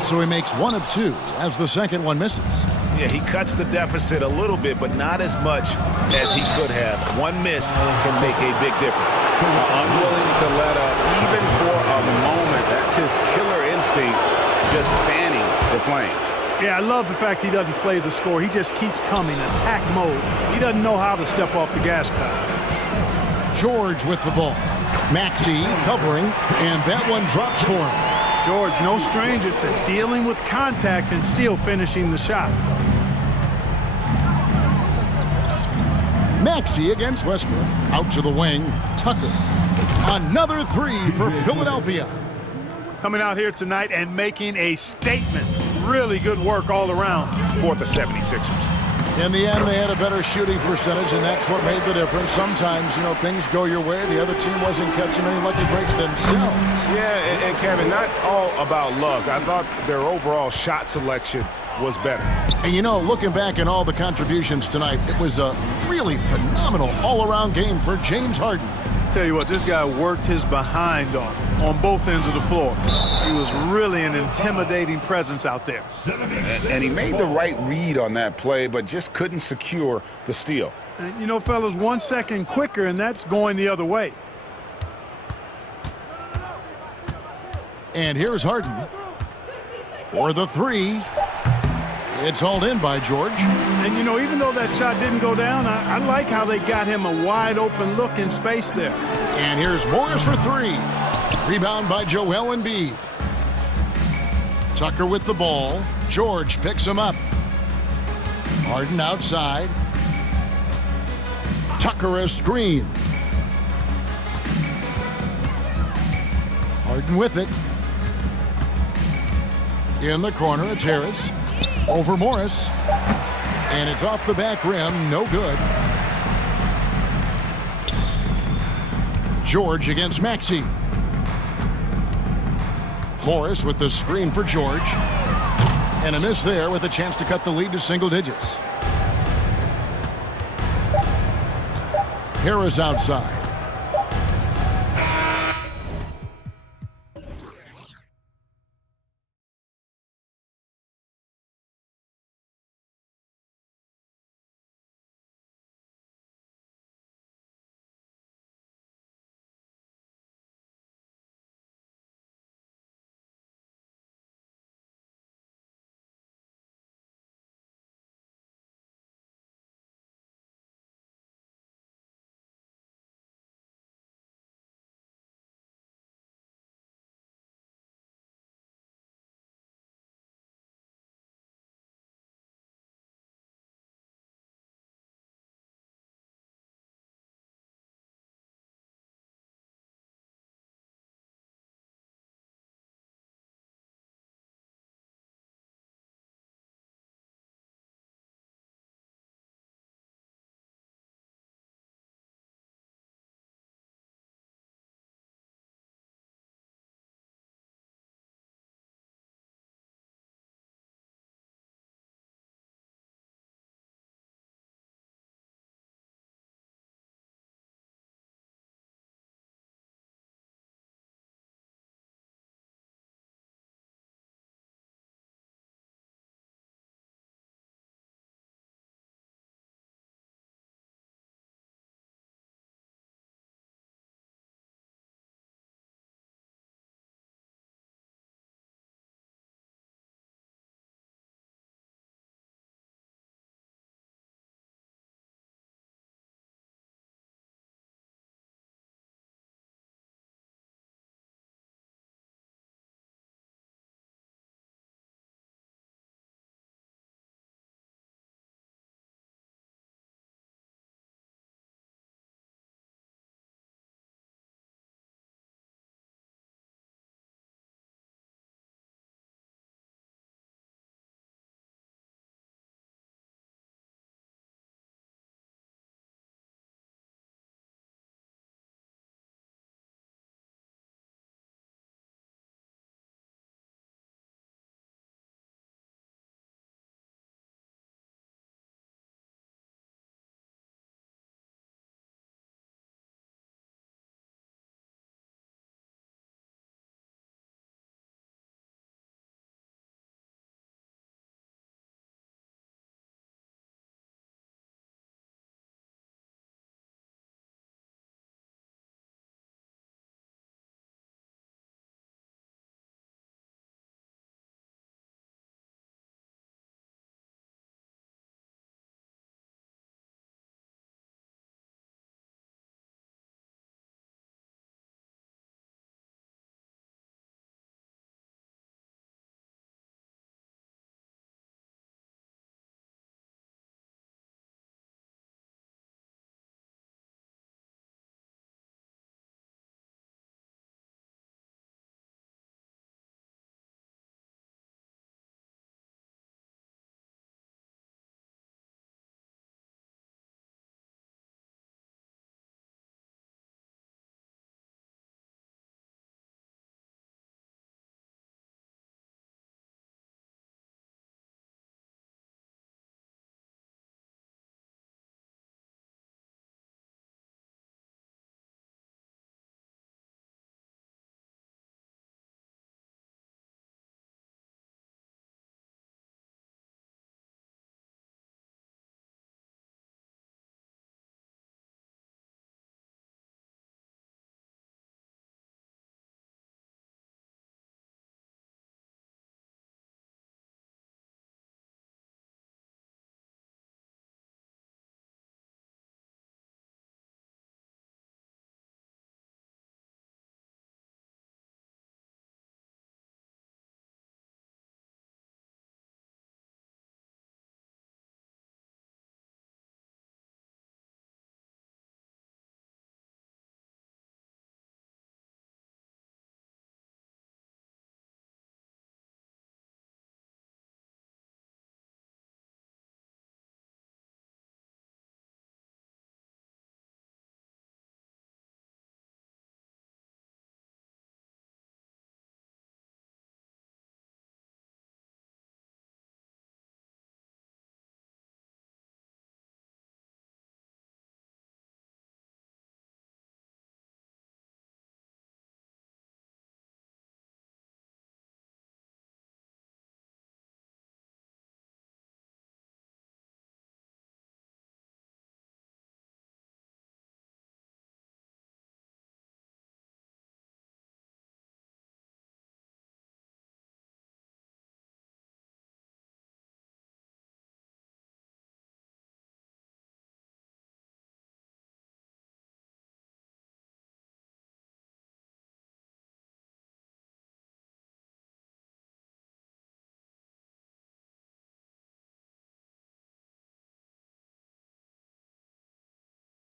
So he makes 1 of 2 as the second one misses. Yeah, he cuts the deficit a little bit, but not as much as he could have. 1 miss can make a big difference. Unwilling to let up, even for a moment. That's his killer instinct, just fanning the flames. Yeah, I love the fact he doesn't play the score. He just keeps coming, attack mode. He doesn't know how to step off the gas pedal. George with the ball. Maxey covering, and that one drops for him. George, no stranger to dealing with contact and still finishing the shot. Maxey against Westbrook. Out to the wing. Tucker. Another 3 for Philadelphia. Coming out here tonight and making a statement. Really good work all around. For the 76ers. In the end, they had a better shooting percentage, and that's what made the difference. Sometimes, you know, things go your way. The other team wasn't catching many lucky breaks themselves. Yeah, and Kevin, not all about luck. I thought their overall shot selection was better. And, you know, looking back at all the contributions tonight, it was a really phenomenal all-around game for James Harden. Tell you what, this guy worked his behind off on both ends of the floor. He was really an intimidating presence out there. And he made the right read on that play, but just couldn't secure the steal. And, you know, fellas, 1 second quicker, and that's going the other way. And here's Harden for the 3. It's hauled in by George. And, you know, even though that shot didn't go down, I like how they got him a wide-open look in space there. And here's Morris for 3. Rebound by Joel Embiid. Tucker with the ball. George picks him up. Harden outside. Tucker a screen. Harden with it. In the corner, it's Harris. Over Morris. And it's off the back rim. No good. George against Maxey. Morris with the screen for George. And a miss there with a chance to cut the lead to single digits. Harris outside.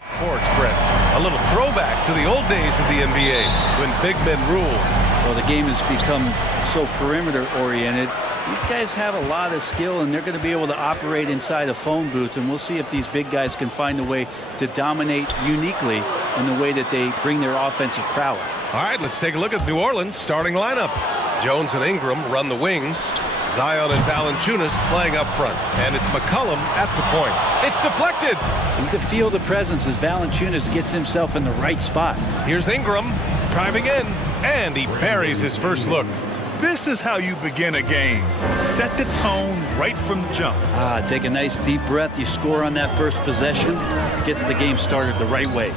Court, Brett. A little throwback to the old days of the NBA when big men ruled. Well, the game has become so perimeter-oriented. These guys have a lot of skill, and they're going to be able to operate inside a phone booth, and we'll see if these big guys can find a way to dominate uniquely in the way that they bring their offensive prowess. All right, let's take a look at New Orleans' starting lineup. Jones and Ingram run the wings. Zion and Valanciunas playing up front. And it's McCollum at the point. It's deflected. You can feel the presence as Valanciunas gets himself in the right spot. Here's Ingram driving in, and he buries his first look. This is how you begin a game. Set the tone right from the jump. Take a nice deep breath. You score on that first possession. Gets the game started the right way.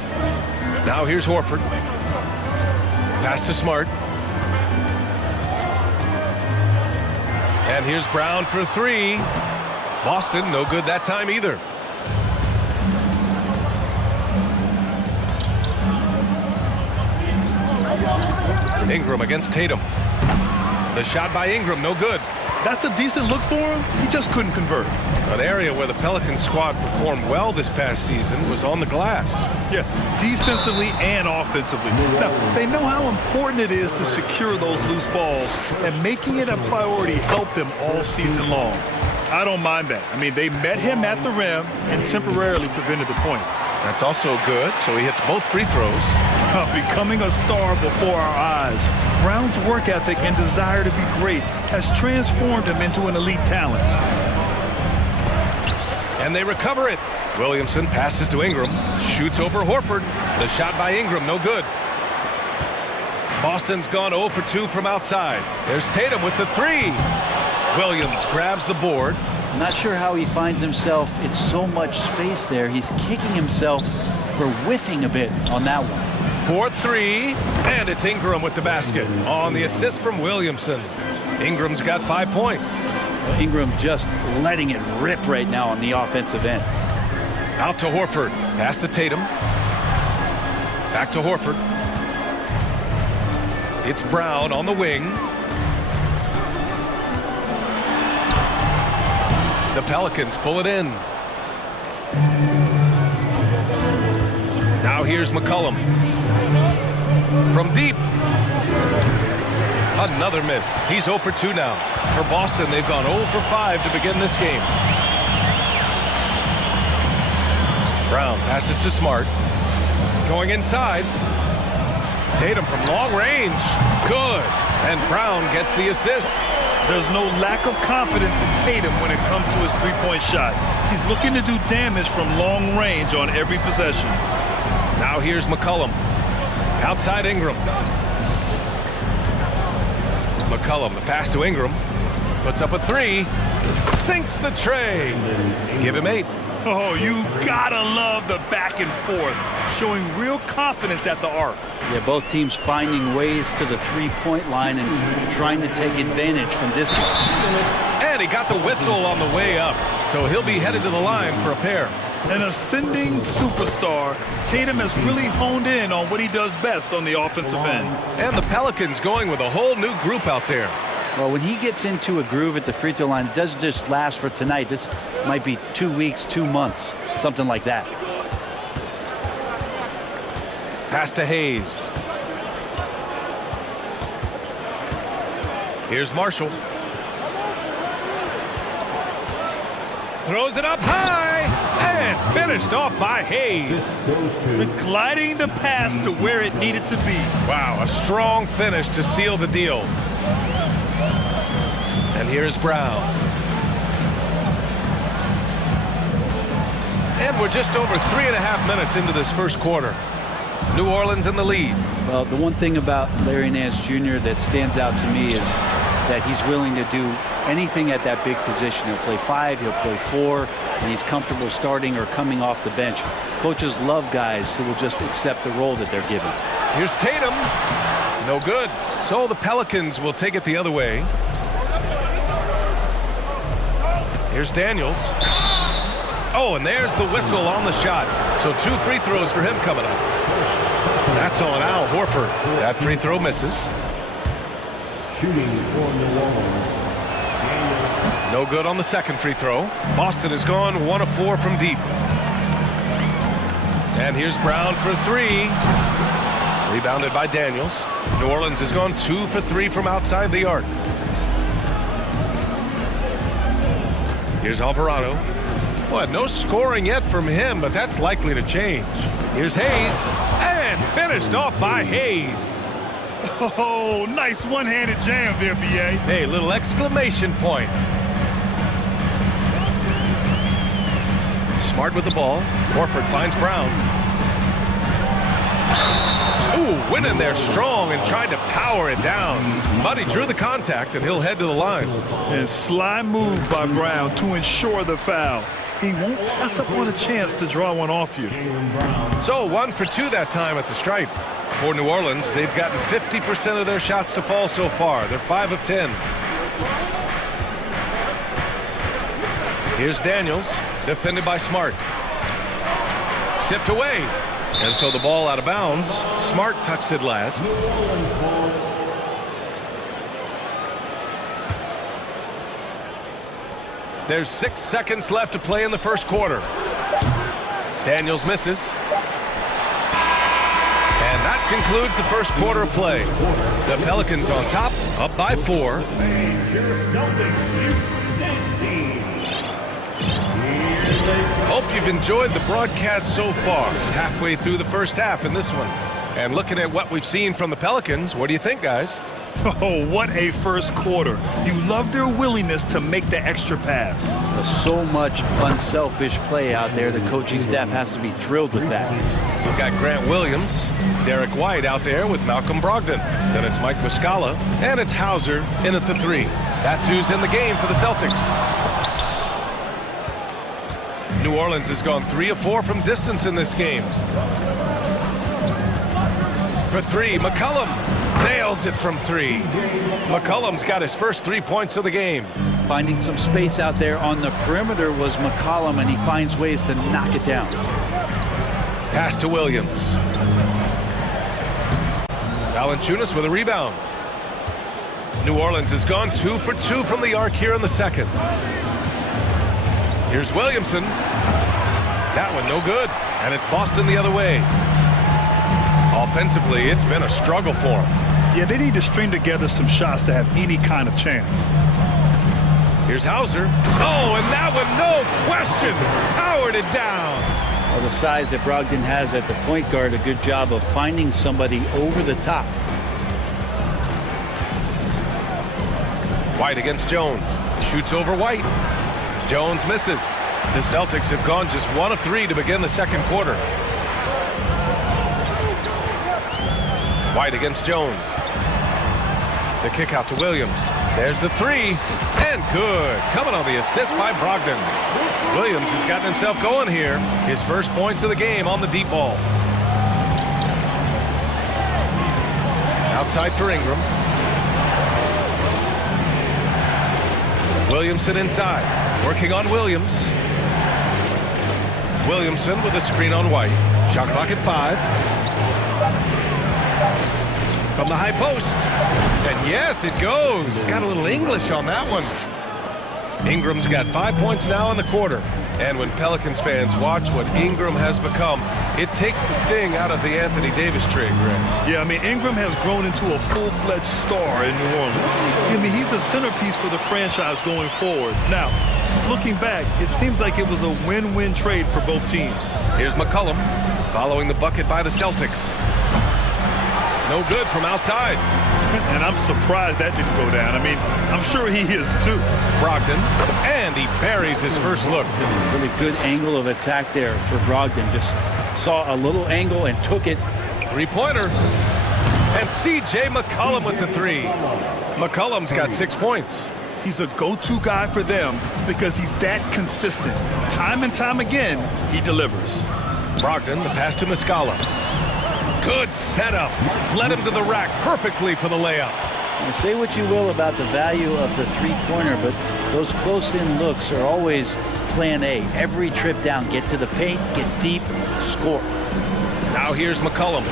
Now here's Horford. Pass to Smart. And here's Brown for three. Boston, no good that time either. Ingram against Tatum. The shot by Ingram, no good. That's a decent look for him. He just couldn't convert. An area where the Pelicans squad performed well this past season was on the glass. Yeah, defensively and offensively. Now, they know how important it is to secure those loose balls, and making it a priority helped them all season long. I don't mind that. I mean, they met him at the rim and temporarily prevented the points. That's also good, so he hits both free throws. Becoming a star before our eyes, Brown's work ethic and desire to be great has transformed him into an elite talent. And they recover it. Williamson passes to Ingram, shoots over Horford. The shot by Ingram, no good. Boston's gone 0 for 2 from outside. There's Tatum with the three. Williams grabs the board. Not sure how he finds himself in so much space there. He's kicking himself for whiffing a bit on that one. 4-3, and it's Ingram with the basket on the assist from Williamson. Ingram's got 5 points. Well, Ingram just letting it rip right now on the offensive end. Out to Horford. Pass to Tatum. Back to Horford. It's Brown on the wing. The Pelicans pull it in. Now here's McCollum. From deep. Another miss. He's 0 for 2 now. For Boston, they've gone 0 for 5 to begin this game. Brown passes to Smart. Going inside. Tatum from long range. Good. And Brown gets the assist. There's no lack of confidence in Tatum when it comes to his three-point shot. He's looking to do damage from long range on every possession. Now here's McCollum. Outside Ingram. McCollum, the pass to Ingram. Puts up a three. Sinks the tray. Give him 8. Oh, you gotta love the back and forth. Showing real confidence at the arc. Yeah, both teams finding ways to the three-point line and trying to take advantage from distance. And he got the whistle on the way up, so he'll be headed to the line for a pair. An ascending superstar, Tatum has really honed in on what he does best on the offensive end. And the Pelicans going with a whole new group out there. Well, when he gets into a groove at the free throw line, it doesn't just last for tonight. This might be 2 weeks, 2 months, something like that. Pass to Hayes. Here's Marshall. Throws it up high and finished off by Hayes. Gliding the pass to where it needed to be. Wow, a strong finish to seal the deal. And here's Brown. And we're just over 3.5 minutes into this first quarter. New Orleans in the lead. Well, the one thing about Larry Nance Jr. that stands out to me is that he's willing to do anything at that big position. He'll play 5, he'll play 4, and he's comfortable starting or coming off the bench. Coaches love guys who will just accept the role that they're given. Here's Tatum. No good. So the Pelicans will take it the other way. Here's Daniels. Oh, and there's the whistle on the shot. So 2 free throws for him coming up. That's on Al Horford. That free throw misses. Shooting for New Orleans. No good on the second free throw. Boston has gone 1 of 4 from deep. And here's Brown for three. Rebounded by Daniels. New Orleans has gone 2 for 3 from outside the arc. Here's Alvarado. Well, no scoring yet from him, but that's likely to change. Here's Hayes, and finished off by Hayes. Oh, nice one-handed jam there, B.A. Hey, little exclamation point. Smart with the ball. Horford finds Brown. Ooh, went in there strong and tried to power it down. But he drew the contact, and he'll head to the line. And sly move by Brown to ensure the foul. He won't pass up on a chance to draw one off you. So 1 for 2 that time at the stripe. For New Orleans, they've gotten 50% of their shots to fall so far. They're 5 of 10. Here's Daniels, defended by Smart. Tipped away. And so the ball out of bounds. Smart tucks it last. There's 6 seconds left to play in the first quarter. Daniels misses. And that concludes the first quarter of play. The Pelicans on top, up by 4. Hope you've enjoyed the broadcast so far. Halfway through the first half in this one. And looking at what we've seen from the Pelicans, what do you think, guys? Oh, what a first quarter. You love their willingness to make the extra pass. There's so much unselfish play out there. The coaching staff has to be thrilled with that. We've got Grant Williams, Derek White out there with Malcolm Brogdon. Then it's Mike Muscala, and it's Hauser in at the 3. That's who's in the game for the Celtics. New Orleans has gone 3 of 4 from distance in this game. For 3, McCollum nails it from 3. McCollum's got his first 3 points of the game. Finding some space out there on the perimeter was McCollum, and he finds ways to knock it down. Pass to Williams. Valanciunas with a rebound. New Orleans has gone 2 for 2 from the arc here in the second. Here's Williamson. That one no good, and it's Boston the other way. Offensively, it's been a struggle for them. Yeah, they need to string together some shots to have any kind of chance. Here's Hauser. Oh, and that one, no question, powered it down. Well, the size that Brogdon has at the point guard, a good job of finding somebody over the top. White against Jones. Shoots over White. Jones misses. The Celtics have gone just 1 of 3 to begin the second quarter. White against Jones. The kick out to Williams. There's the 3, and good. Coming on the assist by Brogdon. Williams has gotten himself going here. His first points of the game on the deep ball. Outside for Ingram. Williamson inside. Working on Williams. Williamson with a screen on White. Shot clock at 5. From the high post. And yes, it goes. Got a little English on that one. Ingram's got 5 points now in the quarter. And when Pelicans fans watch what Ingram has become, it takes the sting out of the Anthony Davis trade, Grant. Yeah, I mean, Ingram has grown into a full-fledged star in New Orleans. I mean, he's a centerpiece for the franchise going forward. Now, looking back, it seems like it was a win-win trade for both teams. Here's McCollum following the bucket by the Celtics. No good from outside. And I'm surprised that didn't go down. I mean, I'm sure he is too. Brogdon, and he buries his first look. Really good angle of attack there for Brogdon. Just saw a little angle and took it. 3-pointer. And C.J. McCollum with the 3. McCollum's got 6 points. He's a go-to guy for them because he's that consistent. Time and time again, he delivers. Brogdon, the pass to Muscala. Good setup. Led him to the rack perfectly for the layup. And say what you will about the value of the 3-pointer, but those close-in looks are always plan A. Every trip down, get to the paint, get deep, score. Now here's McCollum.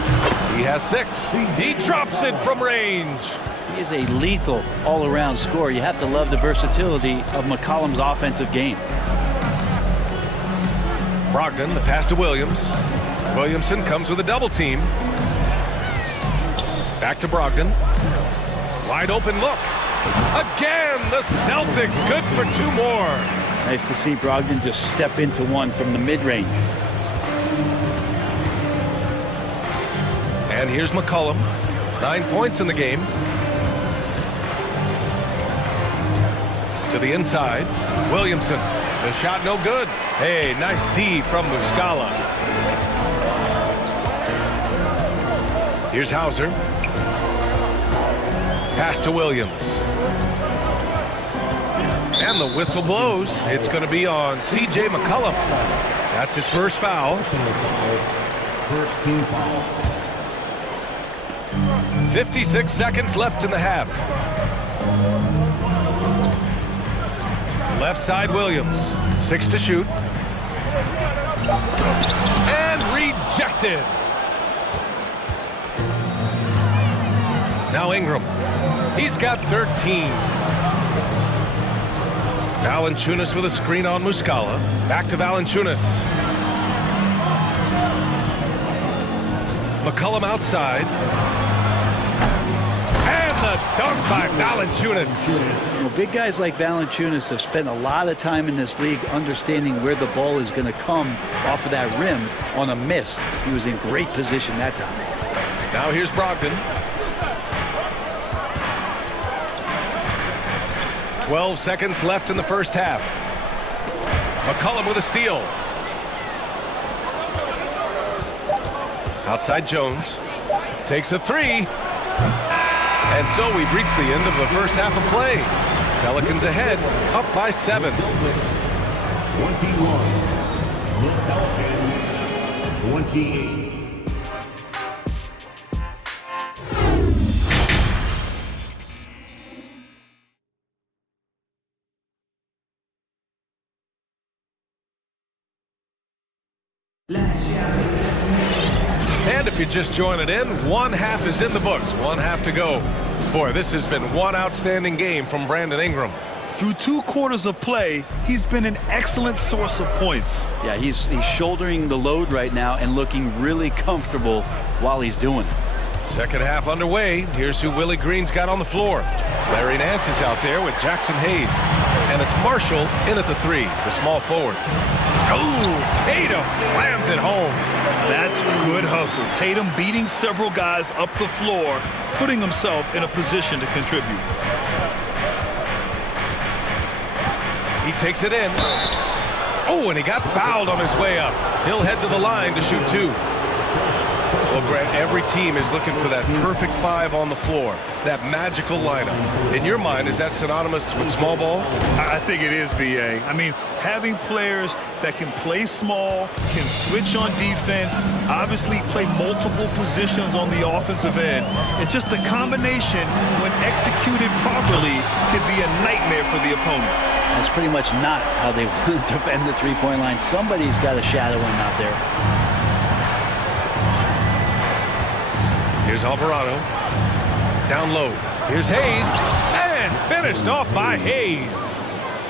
He has 6. He drops it from range. He is a lethal all-around scorer. You have to love the versatility of McCollum's offensive game. Brogdon, the pass to Williams. Williamson comes with a double team. Back to Brogdon. Wide open look. Again, the Celtics good for 2 more. Nice to see Brogdon just step into one from the mid-range. And here's McCollum. 9 points in the game. To the inside. Williamson. The shot no good. Hey, nice D from Muscala. Here's Hauser. Pass to Williams. And the whistle blows. It's going to be on C.J. McCollum. That's his first foul. First team foul. 56 seconds left in the half. Left side Williams. 6 to shoot. And rejected. Now Ingram. He's got 13. Valanciunas with a screen on Muscala. Back to Valanciunas. McCollum outside. And the dunk by Valanciunas. You know, big guys like Valanciunas have spent a lot of time in this league understanding where the ball is going to come off of that rim on a miss. He was in great position that time. Now here's Brogdon. 12 seconds left in the first half. McCollum with a steal. Outside Jones. Takes a 3. And so we've reached the end of the first half of play. Pelicans ahead, up by 7. 21. The Pelicans, 28. And if you're just joining in, 1 half is in the books, 1 half to go. Boy, this has been one outstanding game from Brandon Ingram. Through 2 quarters of play, he's been an excellent source of points. Yeah, he's shouldering the load right now and looking really comfortable while he's doing it. Second half underway. Here's who Willie Green's got on the floor. Larry Nance is out there with Jackson Hayes. And it's Marshall in at the 3, the small forward. Oh, Tatum slams it home. That's good hustle. Tatum beating several guys up the floor, putting himself in a position to contribute. He takes it in. Oh, and he got fouled on his way up. He'll head to the line to shoot 2. Well, Grant, every team is looking for that perfect 5 on the floor, that magical lineup. In your mind, is that synonymous with small ball? I think it is, B.A. I mean, having players that can play small, can switch on defense, obviously play multiple positions on the offensive end. It's just a combination, when executed properly, could be a nightmare for the opponent. That's pretty much not how they want to defend the three-point line. Somebody's got to shadow him out there. Here's Alvarado. Down low. Here's Hayes. And finished off by Hayes.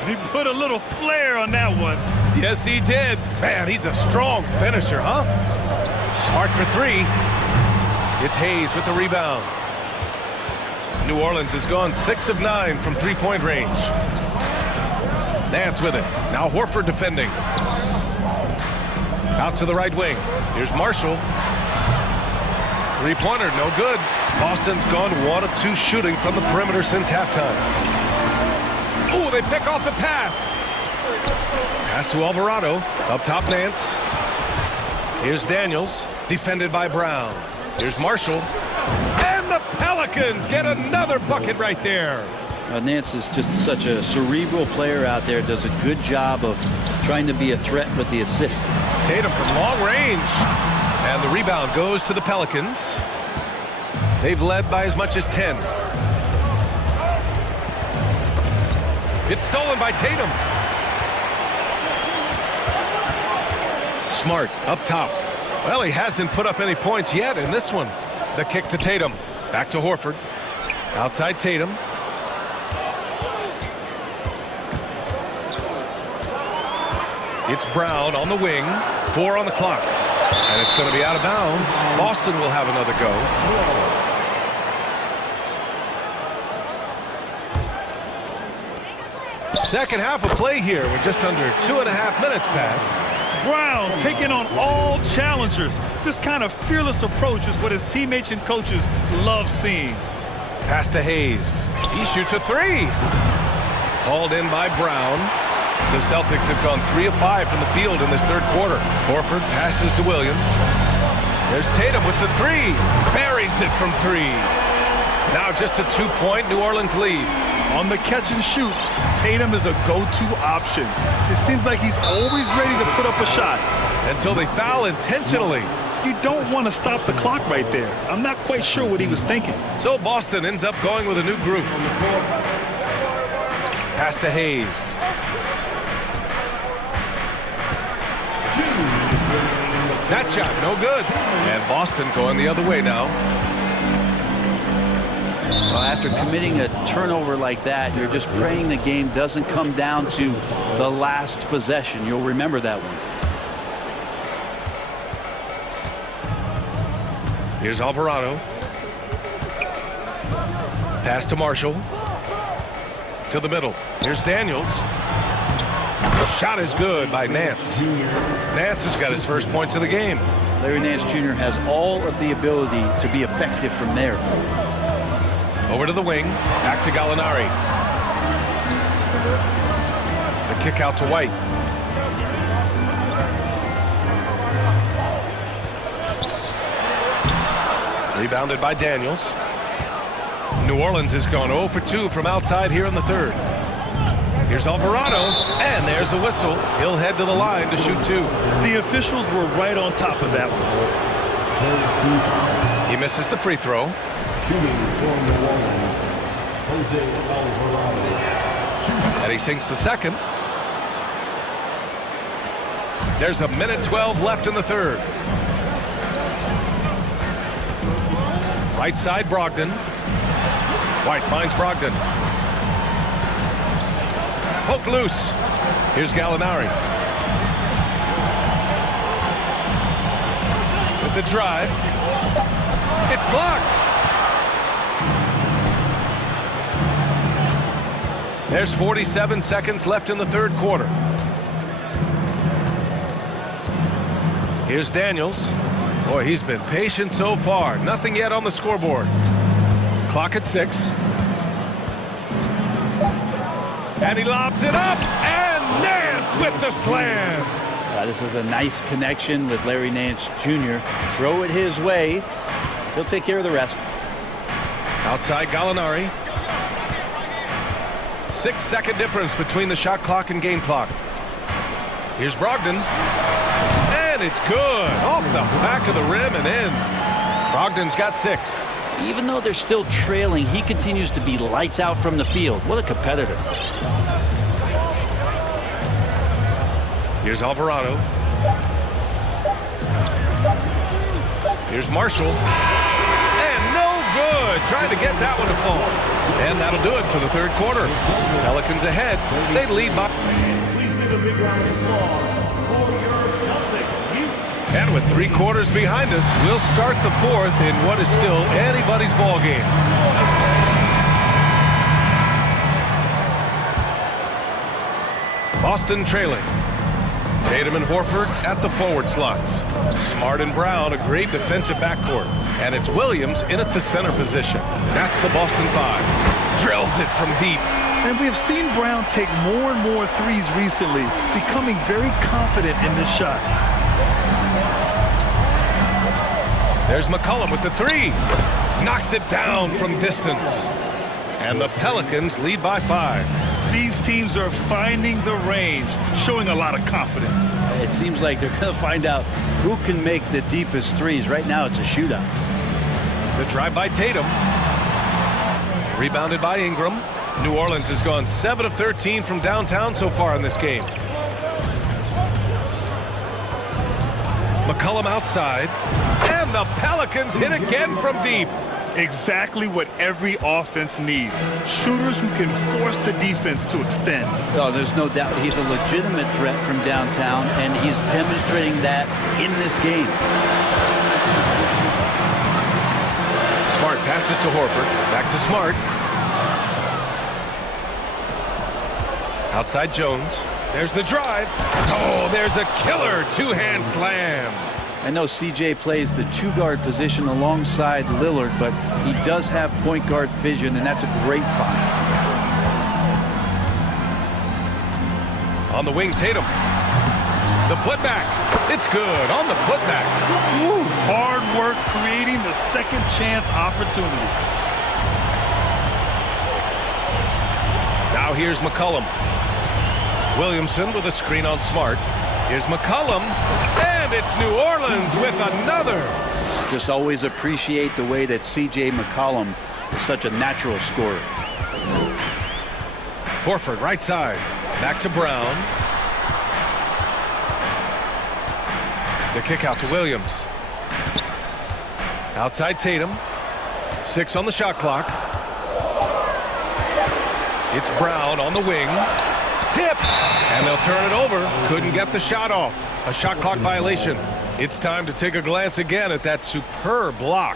He put a little flair on that one. Yes, he did. Man, he's a strong finisher, huh? Smart for 3. It's Hayes with the rebound. New Orleans has gone 6 of 9 from 3-point range. Nance with it. Now Horford defending. Out to the right wing. Here's Marshall. 3-pointer, no good. Boston's gone 1 of 2 shooting from the perimeter since halftime. Oh, they pick off the pass. Pass to Alvarado. Up top, Nance. Here's Daniels, defended by Brown. Here's Marshall. And the Pelicans get another bucket right there. Nance is just such a cerebral player out there, does a good job of trying to be a threat with the assist. Tatum from long range. And the rebound goes to the Pelicans. They've led by as much as 10. It's stolen by Tatum. Smart up top. Well, he hasn't put up any points yet in this one. The kick to Tatum. Back to Horford. Outside Tatum. It's Brown on the wing. 4 on the clock. And it's going to be out of bounds. Boston will have another go. Second half of play here. We're just under 2.5 minutes past. Brown taking on all challengers. This kind of fearless approach is what his teammates and coaches love seeing. Pass to Hayes. He shoots a 3. Hauled in by Brown. The Celtics have gone 3 of 5 from the field in this third quarter. Horford passes to Williams. There's Tatum with the 3. Buries it from 3. Now just a 2-point New Orleans lead. On the catch and shoot, Tatum is a go-to option. It seems like he's always ready to put up a shot. And so they foul intentionally. You don't want to stop the clock right there. I'm not quite sure what he was thinking. So Boston ends up going with a new group. Pass to Hayes. That shot, no good. And Boston going the other way now. Well, after committing a turnover like that, you're just praying the game doesn't come down to the last possession. You'll remember that one. Here's Alvarado. Pass to Marshall. To the middle. Here's Daniels. Shot is good by Nance. Nance has got his first points of the game. Larry Nance Jr. has all of the ability to be effective from there. Over to the wing. Back to Gallinari. The kick out to White. Rebounded by Daniels. New Orleans has gone 0 for 2 from outside here in the third. Here's Alvarado, and there's a whistle. He'll head to the line to shoot 2. The officials were right on top of that one. He misses the free throw. And he sinks the second. There's 1:12 left in the third. Right side, Brogdon. White finds Brogdon. Poke loose. Here's Gallinari. With the drive. It's blocked. There's 47 seconds left in the third quarter. Here's Daniels. Boy, he's been patient so far. Nothing yet on the scoreboard. Clock at 6. And he lobs it up, and Nance with the slam. This is a nice connection with Larry Nance Jr. Throw it his way. He'll take care of the rest. Outside Gallinari. 6-second difference between the shot clock and game clock. Here's Brogdon. And it's good. Off the back of the rim and in. Brogdon's got 6. Even though they're still trailing, he continues to be lights out from the field. What a competitor. Here's Alvarado. Here's Marshall. And no good. Trying to get that one to fall. And that'll do it for the third quarter. Pelicans ahead. They lead by. Please give a big round of applause for your Celtics. And with 3 quarters behind us, we'll start the fourth in what is still anybody's ball game. Boston trailing. Tatum and Horford at the forward slots. Smart and Brown, a great defensive backcourt. And it's Williams in at the center position. That's the Boston 5. Drills it from deep. And we have seen Brown take more and more threes recently, becoming very confident in this shot. There's McCollum with the 3. Knocks it down from distance. And the Pelicans lead by 5. These teams are finding the range, showing a lot of confidence. It seems like they're going to find out who can make the deepest threes. Right now, it's a shootout. The drive by Tatum. Rebounded by Ingram. New Orleans has gone 7 of 13 from downtown so far in this game. McCollum outside. And the Pelicans hit again from deep. Exactly what every offense needs. Shooters who can force the defense to extend. Oh, there's no doubt he's a legitimate threat from downtown, and he's demonstrating that in this game. Smart passes to Horford. Back to Smart. Outside Jones. There's the drive. Oh, there's a killer two-hand slam. I know CJ plays the two-guard position alongside Lillard, but he does have point guard vision, and that's a great find. On the wing, Tatum. The putback. It's good on the putback. Ooh, hard work creating the second chance opportunity. Now here's McCollum. Williamson with a screen on Smart. Here's McCollum, and it's New Orleans with another. Just always appreciate the way that C.J. McCollum is such a natural scorer. Horford, right side. Back to Brown. The kick out to Williams. Outside Tatum. 6 on the shot clock. It's Brown on the wing. Tipped, and they'll turn it over. Couldn't get the shot off. A shot clock violation. It's time to take a glance again at that superb block.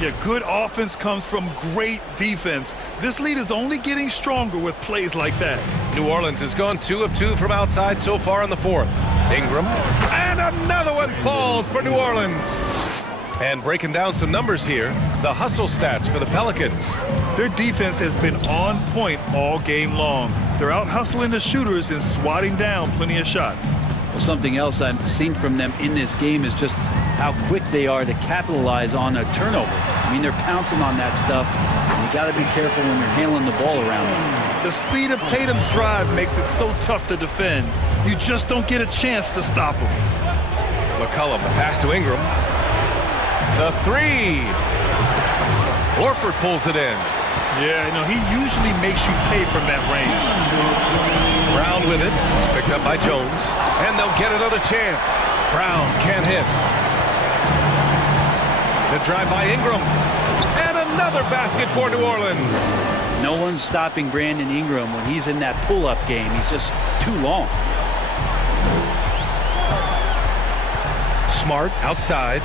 Yeah, good offense comes from great defense. This lead is only getting stronger with plays like that. New Orleans has gone 2 of 2 from outside so far in the fourth. Ingram, and another one falls for New Orleans. And breaking down some numbers here, the hustle stats for the Pelicans. Their defense has been on point all game long. They're out hustling the shooters and swatting down plenty of shots. Well, something else I've seen from them in this game is just how quick they are to capitalize on a turnover. I mean, they're pouncing on that stuff, and you got to be careful when you're handling the ball around them. The speed of Tatum's drive makes it so tough to defend. You just don't get a chance to stop him. McCollum, the pass to Ingram. The three. Horford pulls it in. Yeah, you know, he usually makes you pay from that range. Brown with it. It's picked up by Jones. And they'll get another chance. Brown can't hit. The drive by Ingram. And another basket for New Orleans. No one's stopping Brandon Ingram when he's in that pull-up game. He's just too long. Smart outside.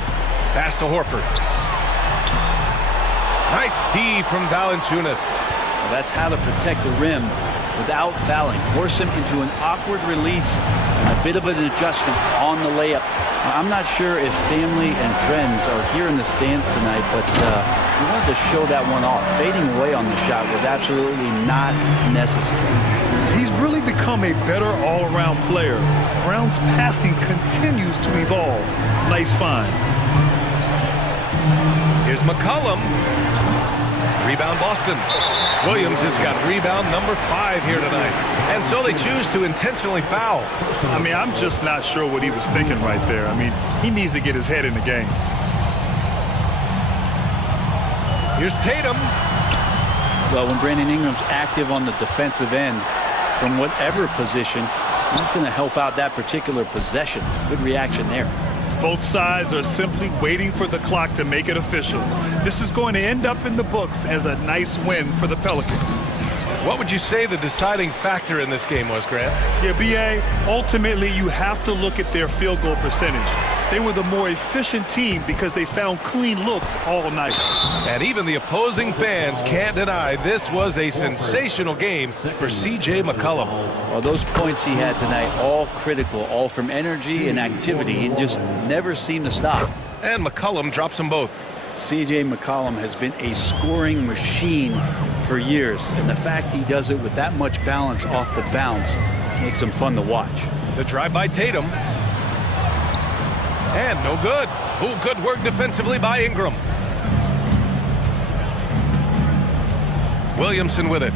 Pass to Horford. Nice D from Valanciunas. Well, that's how to protect the rim without fouling. Force him into an awkward release and a bit of an adjustment on the layup. I'm not sure if family and friends are here in the stands tonight, but we wanted to show that one off. Fading away on the shot was absolutely not necessary. He's really become a better all-around player. Brown's passing continues to evolve. Nice find. Here's McCollum. Rebound Boston. Williams has got rebound number 5 here tonight. And so they choose to intentionally foul. I mean, I'm just not sure what he was thinking right there. I mean, he needs to get his head in the game. Here's Tatum. Well, when Brandon Ingram's active on the defensive end, from whatever position, he's going to help out that particular possession. Good reaction there. Both sides are simply waiting for the clock to make it official. This is going to end up in the books as a nice win for the Pelicans. What would you say the deciding factor in this game was, Grant? Yeah, B.A., ultimately you have to look at their field goal percentage. They were the more efficient team because they found clean looks all night. And even the opposing fans can't deny this was a sensational game for C.J. McCollum. Well, those points he had tonight, all critical, all from energy and activity. He just never seemed to stop. And McCollum drops them both. C.J. McCollum has been a scoring machine for years, and the fact he does it with that much balance off the bounce makes him fun to watch. The drive by Tatum. And no good. Oh, good work defensively by Ingram. Williamson with it.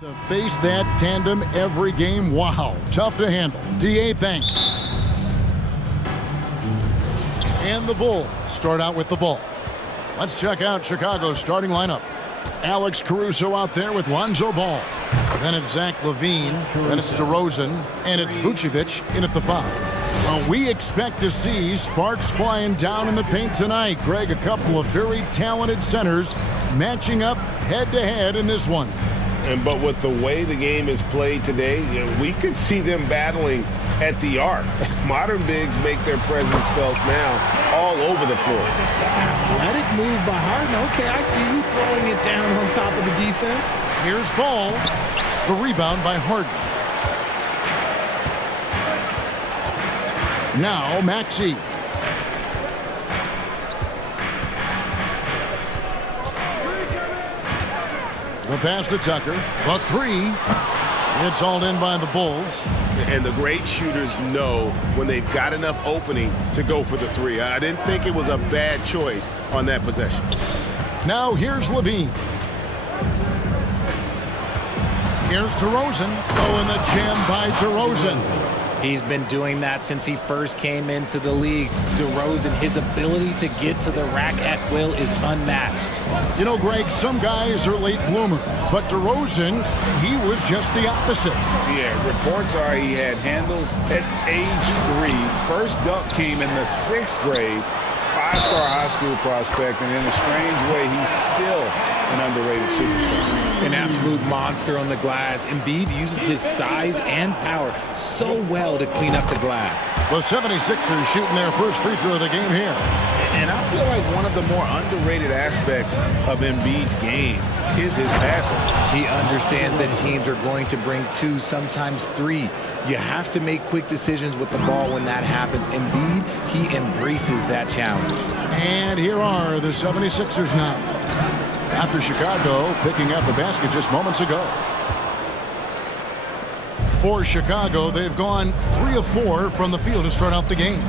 To face that tandem every game, wow, tough to handle. DA, thanks. And the Bulls start out with the ball. Let's check out Chicago's starting lineup. Alex Caruso out there with Lonzo Ball. Then it's Zach LaVine, then it's DeRozan, and it's Vucevic in at the 5. Well, we expect to see sparks flying down in the paint tonight. Greg, a couple of very talented centers matching up head-to-head in this one. But with the way the game is played today, we could see them battling at the arc. Modern bigs make their presence felt now all over the floor. Athletic move by Harden. Okay, I see you throwing it down on top of the defense. Here's Ball. The rebound by Harden. Now Maxey. The pass to Tucker. The 3. It's all in by the Bulls. And the great shooters know when they've got enough opening to go for the 3. I didn't think it was a bad choice on that possession. Now here's LaVine. Here's DeRozan. Oh, and the jam by DeRozan. He's been doing that since he first came into the league. DeRozan, his ability to get to the rack at will is unmatched. You know, Greg, some guys are late bloomers, but DeRozan, he was just the opposite. Yeah, reports are he had handles at age 3. First dunk came in the 6th grade. 5-star high school prospect, and in a strange way, he's still an underrated superstar. An absolute monster on the glass. Embiid uses his size and power so well to clean up the glass. The 76ers shooting their first free throw of the game here. And I feel like one of the more underrated aspects of Embiid's game is his passing. He understands that teams are going to bring 2, sometimes 3. You have to make quick decisions with the ball when that happens. Embiid, he embraces that challenge. And here are the 76ers now, after Chicago picking up a basket just moments ago. For Chicago, they've gone 3 of 4 from the field to start out the game.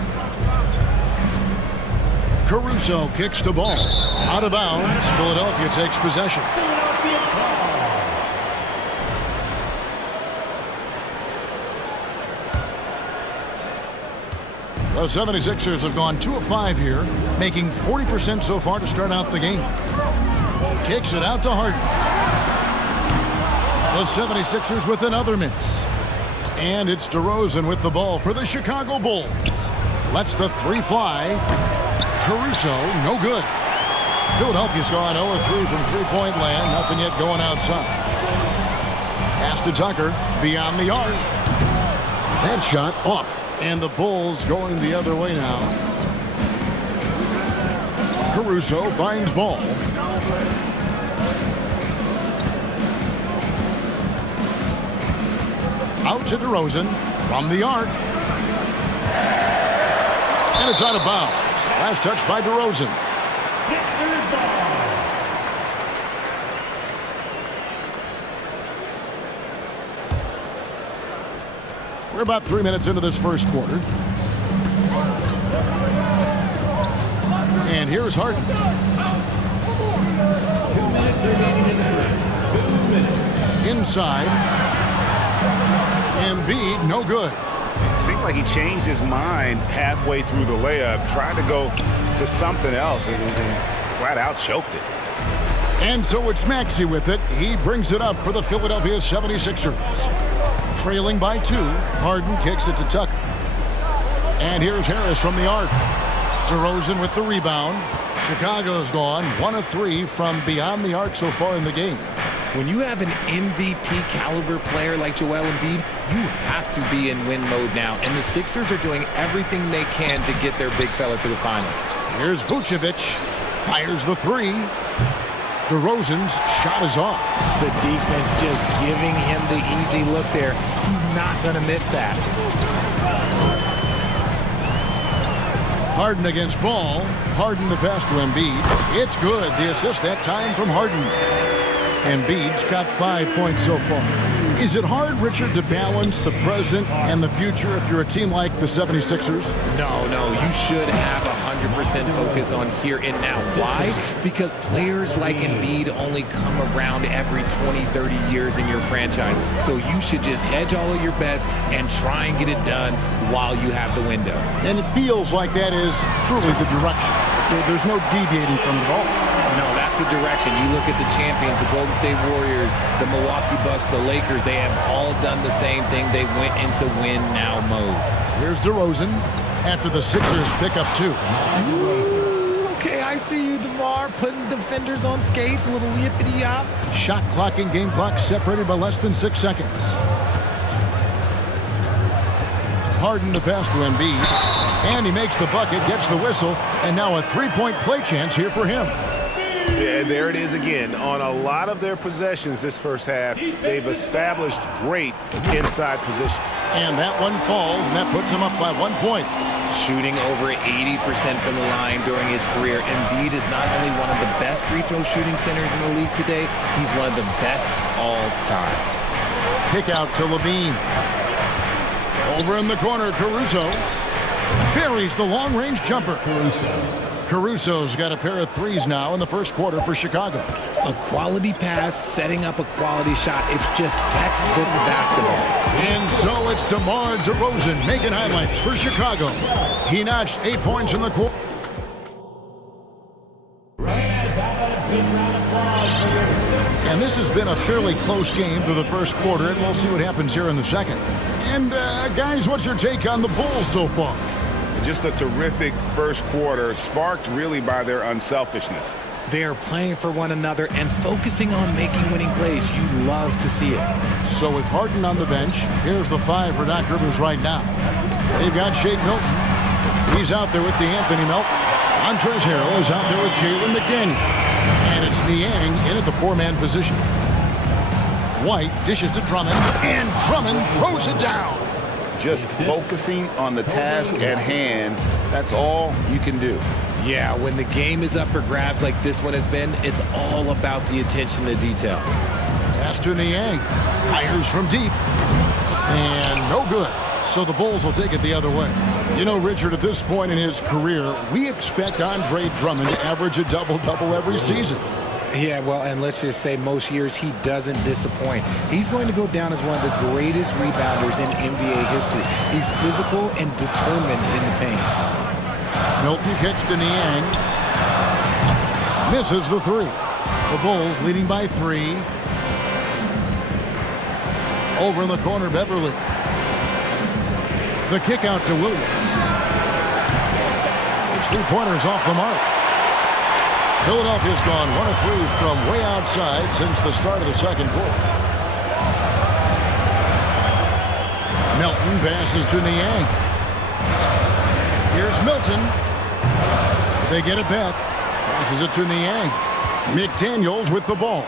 Caruso kicks the ball out of bounds. Philadelphia takes possession. The 76ers have gone 2 of 5 here, making 40% so far to start out the game. Kicks it out to Harden. The 76ers with another miss. And it's DeRozan with the ball for the Chicago Bulls. Lets the 3 fly. Caruso, no good. Philadelphia's gone 0-3 from three-point land. Nothing yet going outside. Pass to Tucker, beyond the arc. That shot off. And the Bulls going the other way now. Caruso finds Ball. Out to DeRozan from the arc. And it's out of bounds. Last touch by DeRozan. We're about 3 minutes into this first quarter. And here's Harden. 2 minutes remaining in the first. 2 minutes. Inside. Embiid, no good. It seemed like he changed his mind halfway through the layup, tried to go to something else, and flat out choked it. And so it's Maxey with it. He brings it up for the Philadelphia 76ers. Trailing by 2. Harden kicks it to Tucker. And here's Harris from the arc. DeRozan with the rebound. Chicago's gone 1 of 3 from beyond the arc so far in the game. When you have an MVP caliber player like Joel Embiid, you have to be in win mode now. And the Sixers are doing everything they can to get their big fella to the finals. Here's Vucevic. Fires the 3. DeRozan's shot is off. The defense just giving him the easy look there. He's not going to miss that. Harden against Ball. Harden the pass to Embiid. It's good. The assist that time from Harden. Embiid's got 5 points so far. Is it hard, Richard, to balance the present and the future if you're a team like the 76ers? No, you should have 100% focus on here and now. Why? Because players like Embiid only come around every 20, 30 years in your franchise. So you should just hedge all of your bets and try and get it done while you have the window. And it feels like that is truly the direction. There's no deviating from it at all. No, that's the direction. You look at the champions, the Golden State Warriors, the Milwaukee Bucks, the Lakers, they have all done the same thing. They went into win now mode. Here's DeRozan after the Sixers pick up 2. Okay, I see you, DeMar, putting defenders on skates, a little yippity-yop. Shot clock and game clock separated by less than 6 seconds. Harden to pass to Embiid, and he makes the bucket, gets the whistle, and now a three-point play chance here for him. Yeah, and there it is again. On a lot of their possessions this first half, they've established great inside position. And that one falls, and that puts him up by 1 point. Shooting over 80% from the line during his career. Embiid is not only one of the best free throw shooting centers in the league today, he's one of the best all time. Kick out to Levine. Over in the corner, Caruso buries the long-range jumper. Caruso's got a pair of threes now in the first quarter for Chicago. A quality pass, setting up a quality shot. It's just textbook basketball. And so it's DeMar DeRozan making highlights for Chicago. He notched 8 points in the quarter. And this has been a fairly close game through the first quarter, and we'll see what happens here in the second. And guys, what's your take on the Bulls so far? Just a terrific first quarter, sparked really by their unselfishness. They are playing for one another and focusing on making winning plays. You love to see it. So with Harden on the bench, here's the 5 for Doc Rivers right now. They've got Shake Milton. He's out there with DeAnthony Melton. Montrezl Harrell is out there with Jalen McDaniel. And it's Niang in at the 4-man position. White dishes to Drummond, and Drummond throws it down. Just focusing on the task at hand, that's all you can do. Yeah, when the game is up for grabs like this one has been, it's all about the attention to detail. Pass to Niang. Fires from deep. And no good. So the Bulls will take it the other way. You know, Richard, at this point in his career, we expect Andre Drummond to average a double-double every season. Yeah, well, and let's just say most years he doesn't disappoint. He's going to go down as one of the greatest rebounders in NBA history. He's physical and determined in the paint. Milton kicks to Niang. Misses the 3. The Bulls leading by 3. Over in the corner, Beverly. The kick out to Williams. His 3-pointers off the mark. Philadelphia's gone 1 of 3 from way outside since the start of the second quarter. Milton passes to Niang. Here's Milton. They get it back. Passes it to Niang. McDaniels with the ball.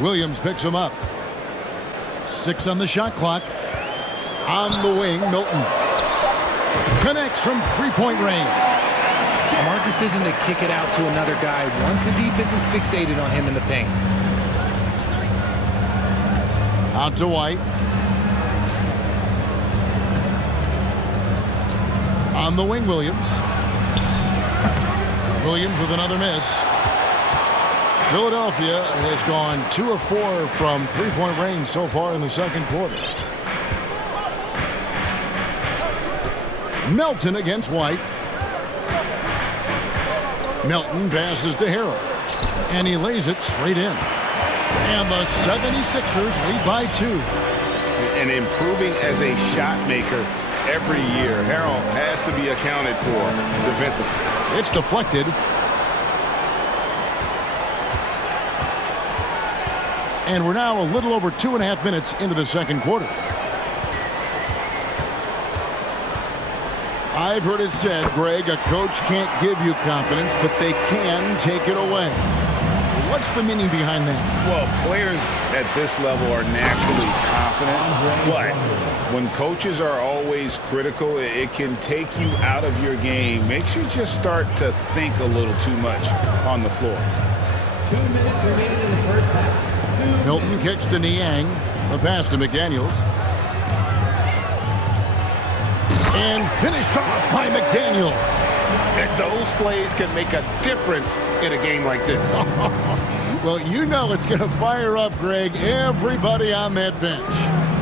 Williams picks him up. 6 on the shot clock. On the wing, Milton. Connects from 3-point range. Smart decision to kick it out to another guy once the defense is fixated on him in the paint. Out to White. On the wing, Williams. Williams with another miss. Philadelphia has gone 2 of 4 from 3-point range so far in the second quarter. Melton against White. Melton passes to Harrell. And he lays it straight in. And the 76ers lead by 2. And improving as a shot maker every year. Harrell has to be accounted for defensively. It's deflected. And we're now a little over 2.5 minutes into the second quarter. I've heard it said, Greg, a coach can't give you confidence, but they can take it away. What's the meaning behind that? Well, players at this level are naturally confident, but when coaches are always critical, it can take you out of your game. Makes you just start to think a little too much on the floor. 2 minutes remaining in the first half. Milton kicks to Niang. The pass to McDaniels. And finished off by McDaniel. And those plays can make a difference in a game like this. Well, you know it's going to fire up, Greg, everybody on that bench.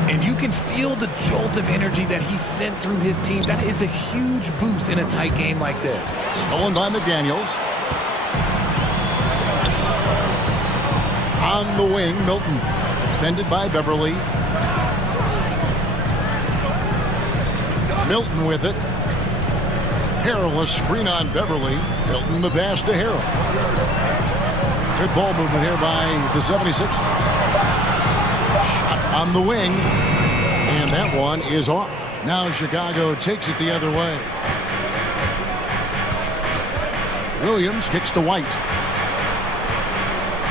And you can feel the jolt of energy that he sent through his team. That is a huge boost in a tight game like this. Stolen by McDaniels. On the wing, Milton. Defended by Beverly. Milton with it. Harrell, a screen on Beverly. Milton the pass to Harrell. Good ball movement here by the 76ers. Shot on the wing. And that one is off. Now Chicago takes it the other way. Williams kicks to White.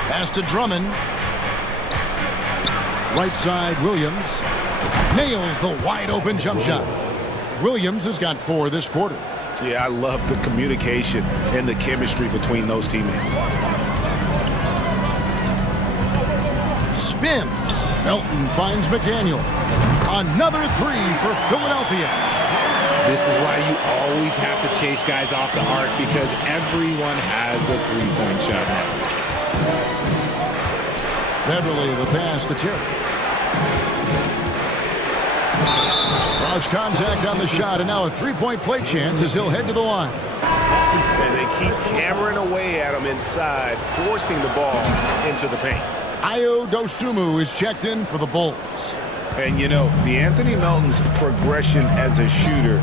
Pass to Drummond. Right side, Williams. Nails the wide open jump shot. Williams has got 4 this quarter. Yeah, I love the communication and the chemistry between those teammates. Spins. Melton finds McDaniel. Another 3 for Philadelphia. This is why you always have to chase guys off the arc, because everyone has a three-point shot now. Beverly, the pass to Terry. Cross contact on the shot, and now a three-point play chance as he'll head to the line. And they keep hammering away at him inside, forcing the ball into the paint. Ayo Dosunmu is checked in for the Bulls. And you know, DeAnthony Melton's progression as a shooter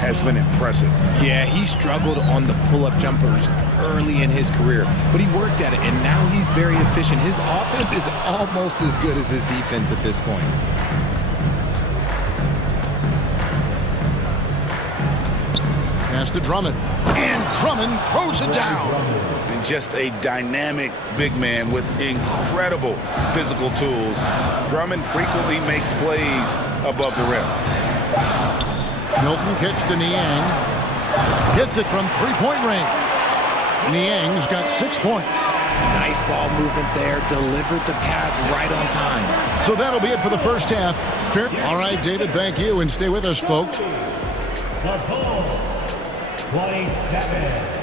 has been impressive. Yeah, he struggled on the pull-up jumpers early in his career, but he worked at it, and now he's very efficient. His offense is almost as good as his defense at this point. Pass to Drummond. And Drummond throws it down. And just a dynamic big man with incredible physical tools. Drummond frequently makes plays above the rim. Milton kicks to Niang. Hits it from three-point range. Niang's got 6 points. Nice ball movement there. Delivered the pass right on time. So that'll be it for the first half. All right, David, thank you, and stay with us, folks. The Bulls, 27.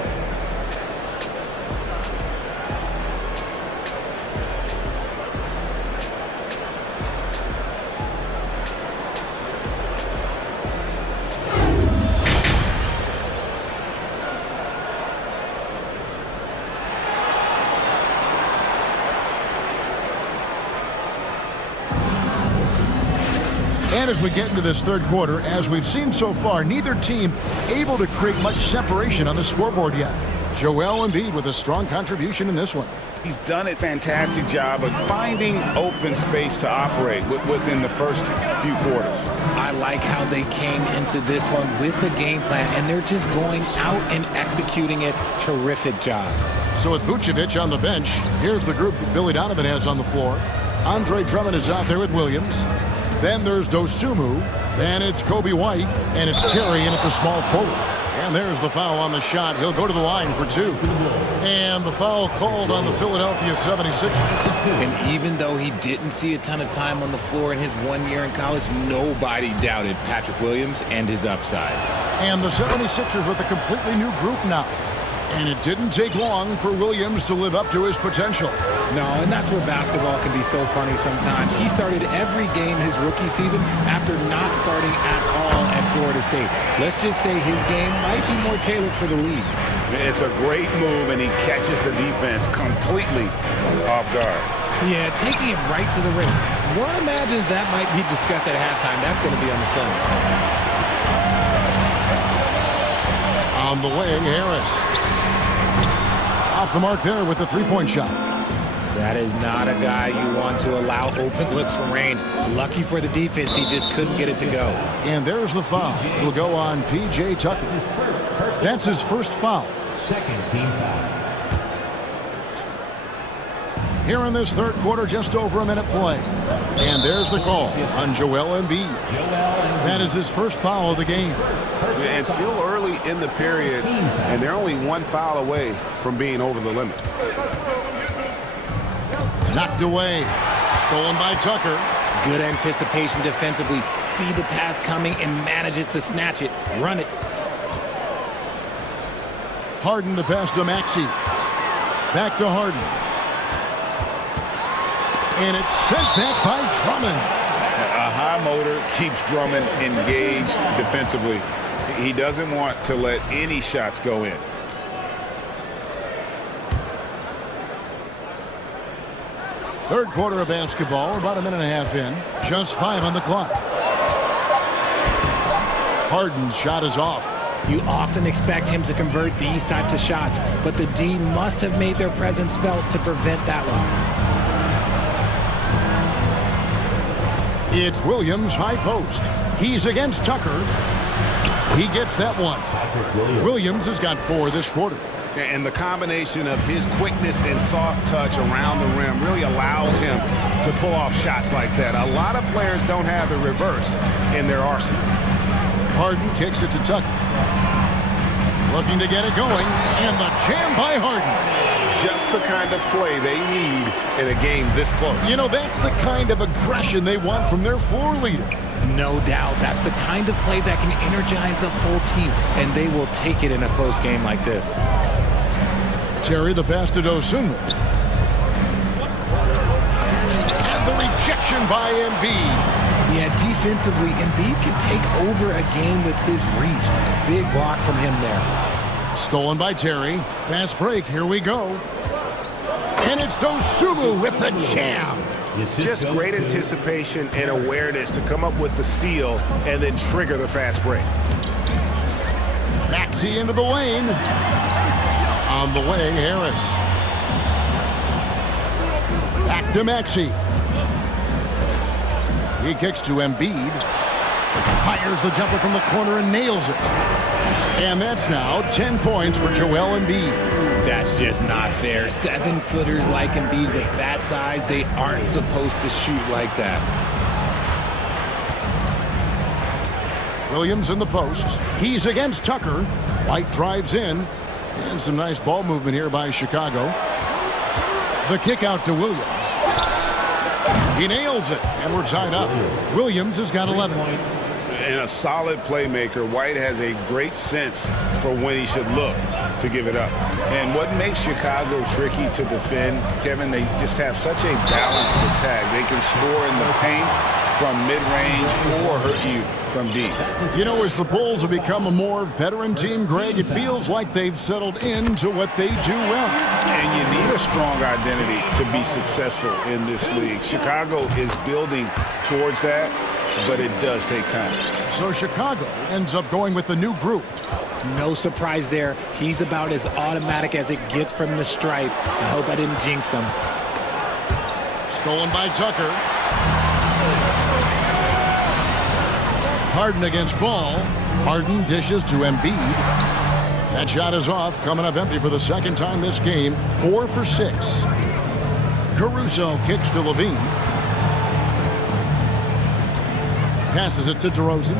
And as we get into this third quarter, as we've seen so far, neither team able to create much separation on the scoreboard yet. Joel Embiid with a strong contribution in this one. He's done a fantastic job of finding open space to operate within the first few quarters. I like how they came into this one with a game plan, and they're just going out and executing it. Terrific job. So with Vucevic on the bench, here's the group that Billy Donovan has on the floor. Andre Drummond is out there with Williams. Then there's Dosunmu. Then it's Kobe White. And it's Terry in at the small forward. And there's the foul on the shot. He'll go to the line for 2. And the foul called on the Philadelphia 76ers. And even though he didn't see a ton of time on the floor in his 1 year in college, nobody doubted Patrick Williams and his upside. And the 76ers with a completely new group now. And it didn't take long for Williams to live up to his potential. No, and that's where basketball can be so funny sometimes. He started every game his rookie season after not starting at all at Florida State. Let's just say his game might be more tailored for the league. It's a great move, and he catches the defense completely off guard. Yeah, taking it right to the rim. One imagines that might be discussed at halftime. That's going to be on the film. On the wing, Harris. Off the mark there with the three-point shot. That is not a guy you want to allow open looks from range. Lucky for the defense, he just couldn't get it to go. And there's the foul. It'll go on P.J. Tucker. That's his first foul. Second team foul. Here in this third quarter, just over a minute play. And there's the call on Joel Embiid. That is his first foul of the game. And still early in the period, and they're only 1 foul away from being over the limit. Knocked away. Stolen by Tucker. Good anticipation defensively. See the pass coming and manages to snatch it. Run it. Harden the pass to Maxey. Back to Harden. And it's sent back by Drummond. A high motor keeps Drummond engaged defensively. He doesn't want to let any shots go in. Third quarter of basketball, about a minute and a half in. Just 5 on the clock. Harden's shot is off. You often expect him to convert these types of shots, but the D must have made their presence felt to prevent that one. It's Williams, high post. He's against Tucker. He gets that one. Williams has got 4 this quarter. And the combination of his quickness and soft touch around the rim really allows him to pull off shots like that. A lot of players don't have the reverse in their arsenal. Harden kicks it to Tucker. Looking to get it going, and the jam by Harden. Just the kind of play they need in a game this close. You know, that's the kind of aggression they want from their floor leader. No doubt. That's the kind of play that can energize the whole team, and they will take it in a close game like this. Terry the pass to Dosunmu. And the rejection by Embiid. Yeah, defensively, Embiid can take over a game with his reach. Big block from him there. Stolen by Terry. Fast break. Here we go. And it's Dosunmu with the jam. Just great anticipation and awareness to come up with the steal and then trigger the fast break. Maxey into the lane. On the wing, Harris. Back to Maxey. He kicks to Embiid. Fires the jumper from the corner and nails it. And that's now 10 points for Joel Embiid. That's just not fair. 7-footers like Embiid with that size, they aren't supposed to shoot like that. Williams in the post. He's against Tucker. White drives in. And some nice ball movement here by Chicago. The kick out to Williams. He nails it, and we're tied up. Williams has got 11. And a solid playmaker. White has a great sense for when he should look to give it up. And what makes Chicago tricky to defend, Kevin, they just have such a balanced attack. They can score in the paint from mid-range or hurt you from deep. You know, as the Bulls have become a more veteran team, Greg, it feels like they've settled into what they do well. And you need a strong identity to be successful in this league. Chicago is building towards that, but it does take time. So Chicago ends up going with the new group. No surprise there. He's about as automatic as it gets from the stripe. I hope I didn't jinx him. Stolen by Tucker. Harden against Ball. Harden dishes to Embiid. That shot is off, coming up empty for the second time this game. 4 for 6. Caruso kicks to Levine. Passes it to DeRozan.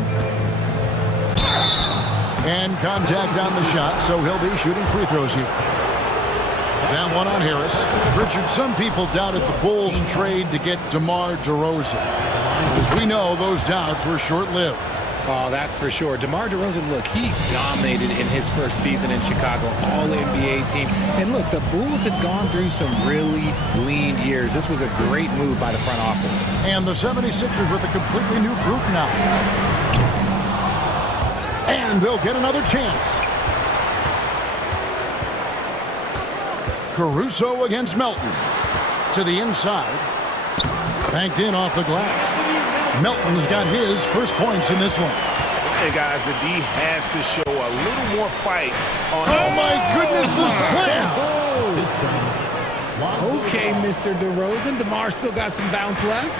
And contact on the shot, so he'll be shooting free throws here. That one on Harris. Richard, some people doubted the Bulls' trade to get DeMar DeRozan. As we know, those doubts were short-lived. Oh, that's for sure. DeMar DeRozan, look, he dominated in his first season in Chicago, all-NBA team. And look, the Bulls had gone through some really lean years. This was a great move by the front office. And the 76ers with a completely new group now. And they'll get another chance. Caruso against Melton. To the inside. Banked in off the glass. Melton's got his first points in this one. Hey, guys, the D has to show a little more fight on... Oh, my goodness, the slam! Okay, Mr. DeRozan. DeMar still got some bounce left.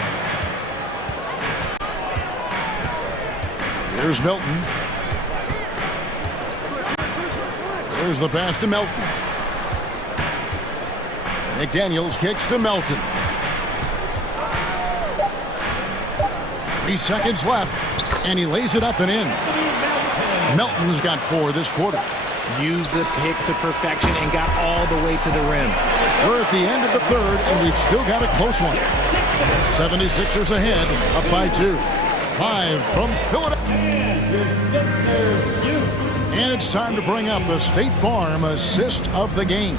Here's Melton. There's the pass to Melton. McDaniels kicks to Melton. 3 seconds left, and he lays it up and in. Melton's got 4 this quarter. Used the pick to perfection and got all the way to the rim. We're at the end of the third, and we've still got a close one. 76ers ahead, up by 2. Live from Philadelphia. And it's time to bring up the State Farm assist of the game.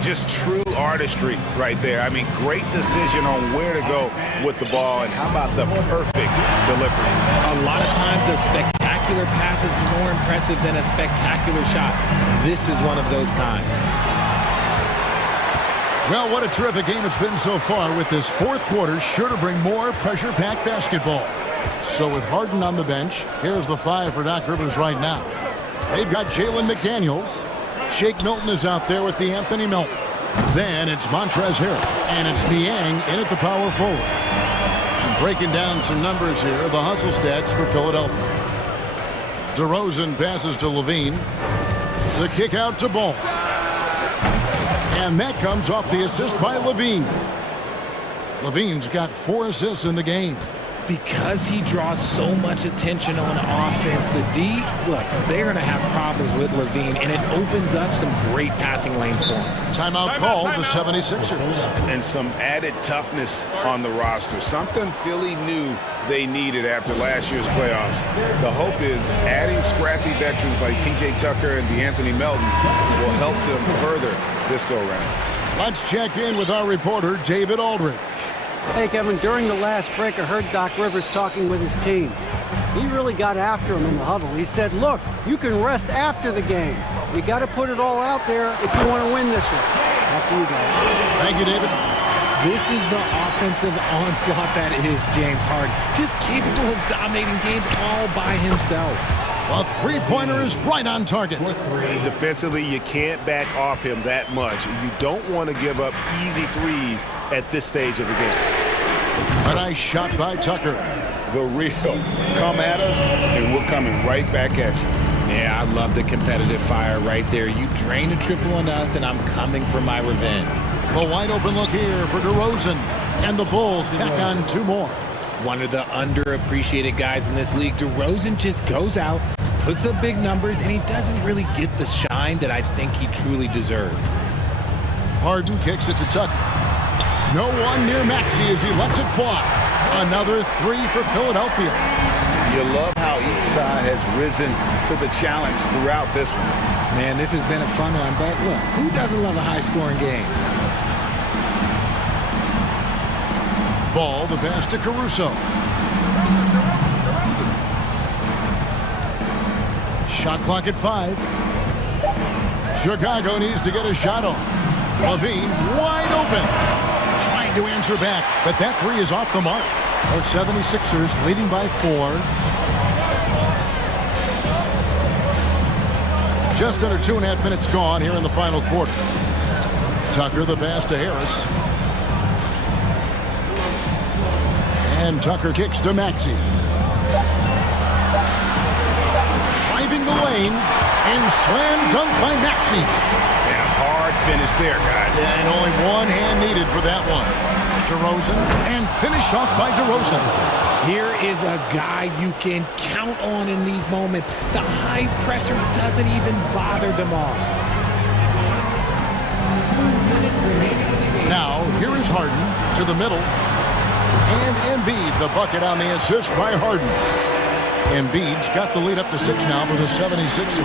Just true artistry right there. I mean, great decision on where to go with the ball, and how about the perfect delivery? A lot of times a spectacular pass is more impressive than a spectacular shot. This is one of those times. Well, what a terrific game it's been so far, with this fourth quarter sure to bring more pressure-packed basketball. So with Harden on the bench, here's the 5 for Doc Rivers right now. They've got Jalen McDaniels. Shake Milton is out there with the Anthony Milton. Then it's Montrezl Harrell, and it's Niang in at the power forward. And breaking down some numbers here, the hustle stats for Philadelphia. DeRozan passes to Levine. The kick out to Ball. And that comes off the assist by Levine. Levine's got 4 assists in the game. Because he draws so much attention on offense, the D, look, they're going to have problems with Levine, and it opens up some great passing lanes for him. Timeout called the 76ers. And some added toughness on the roster. Something Philly knew they needed after last year's playoffs. The hope is adding scrappy veterans like P.J. Tucker and DeAnthony Melton will help them further this go-round. Let's check in with our reporter, David Aldridge. Hey, Kevin, during the last break, I heard Doc Rivers talking with his team. He really got after him in the huddle. He said, look, you can rest after the game. You got to put it all out there if you want to win this one. Back to you guys. Thank you, David. This is the offensive onslaught that is James Harden. Just capable of dominating games all by himself. A three-pointer is right on target. Defensively, you can't back off him that much. You don't want to give up easy threes at this stage of the game. A nice shot by Tucker. The real. Come at us, and we're coming right back at you. Yeah, I love the competitive fire right there. You drain a triple on us, and I'm coming for my revenge. The wide open look here for DeRozan. And the Bulls tack on 2 more. One of the underappreciated guys in this league. DeRozan just goes out, puts up big numbers, and he doesn't really get the shine that I think he truly deserves. Harden kicks it to Tucker. No one near Maxey as he lets it fly. Another 3 for Philadelphia. You love how each side has risen to the challenge throughout this one. Man, this has been a fun one, but look, who doesn't love a high-scoring game? Ball, the pass to Caruso. Shot clock at 5. Chicago needs to get a shot on. Levine wide open. Trying to answer back, but that 3 is off the mark. The 76ers leading by 4. Just under 2.5 minutes gone here in the final quarter. Tucker the pass to Harris. And Tucker kicks to Maxey. Driving the lane, and slam dunk by Maxey. And a hard finish there, guys. And only one hand needed for that one. DeRozan, and finished off by DeRozan. Here is a guy you can count on in these moments. The high pressure doesn't even bother DeMar. Now, here is Harden to the middle. And Embiid, the bucket on the assist by Harden. Embiid's got the lead up to 6 now for the 76ers.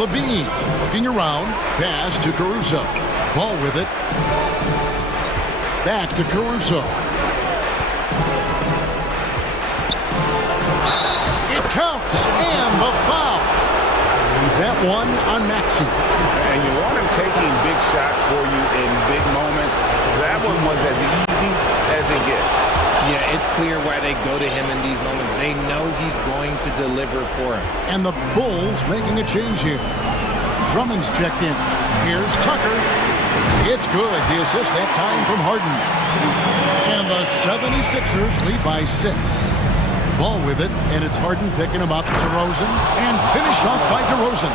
Levine looking around. Pass to Caruso. Ball with it. Back to Caruso. It counts. And the foul. That one on Maxey. And you want him taking big shots for you in big moments. That one was as easy as it gets. Yeah, it's clear why they go to him in these moments. They know he's going to deliver for him. And the Bulls making a change here. Drummond's checked in. Here's Tucker. It's good. The assist that time from Harden. And the 76ers lead by 6. Ball with it, and it's Harden picking him up. DeRozan, and finished off by DeRozan.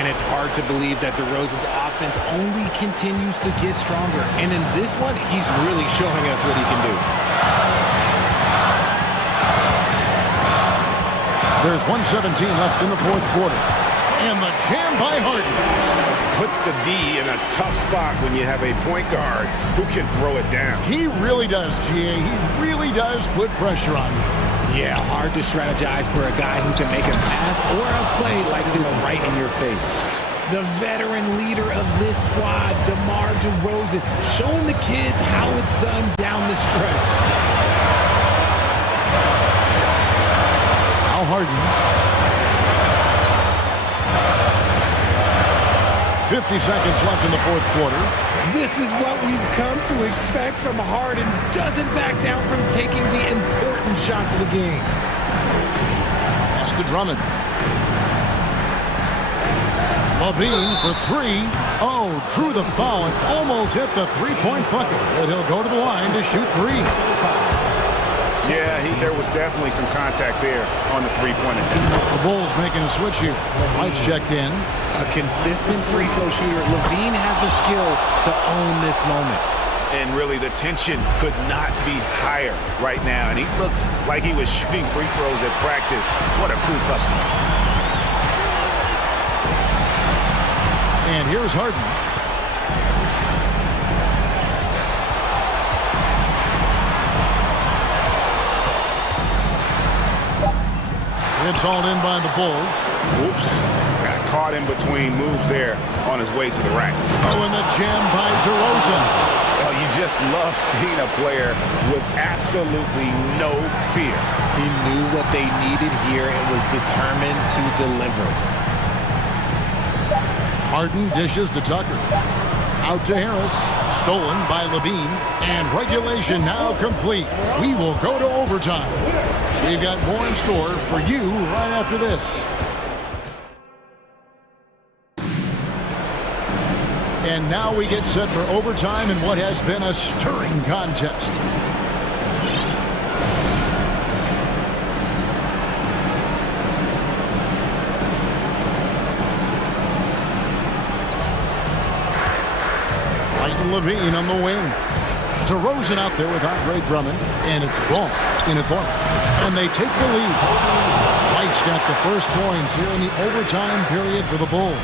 And it's hard to believe that DeRozan's offense only continues to get stronger. And in this one, he's really showing us what he can do. There's 1:17 left in the fourth quarter. And the jam by Harden. Puts the D in a tough spot when you have a point guard who can throw it down. He really does, GA. He really does put pressure on you. Yeah, hard to strategize for a guy who can make a pass or a play like this right in your face. The veteran leader of this squad, DeMar DeRozan, showing the kids how it's done down the stretch. Now Harden. 50 seconds left in the fourth quarter. This is what we've come to expect from Harden. Doesn't back down from taking the important shots of the game. Pass to Drummond. Levine for three. Oh, drew the foul and almost hit the three-point bucket. And he'll go to the line to shoot three. Yeah, there was definitely some contact there on the three-point attempt. The Bulls making a switch here. White's checked in. A consistent free throw shooter. Levine has the skill to own this moment. And really, the tension could not be higher right now. And he looked like he was shooting free throws at practice. What a cool customer. And here's Harden. It's hauled in by the Bulls. Oops. Got caught in between moves there on his way to the rack. Oh, and the jam by DeRozan. Oh, you just love seeing a player with absolutely no fear. He knew what they needed here and was determined to deliver. Harden dishes to Tucker. Out to Harris. Stolen by Levine. And regulation now complete. We will go to overtime. We've got more in store for you right after this. And now we get set for overtime in what has been a stirring contest. Levine on the wing. DeRozan out there with Andre Drummond, and it's ball in at point. And they take the lead. White's got the first points here in the overtime period for the Bulls.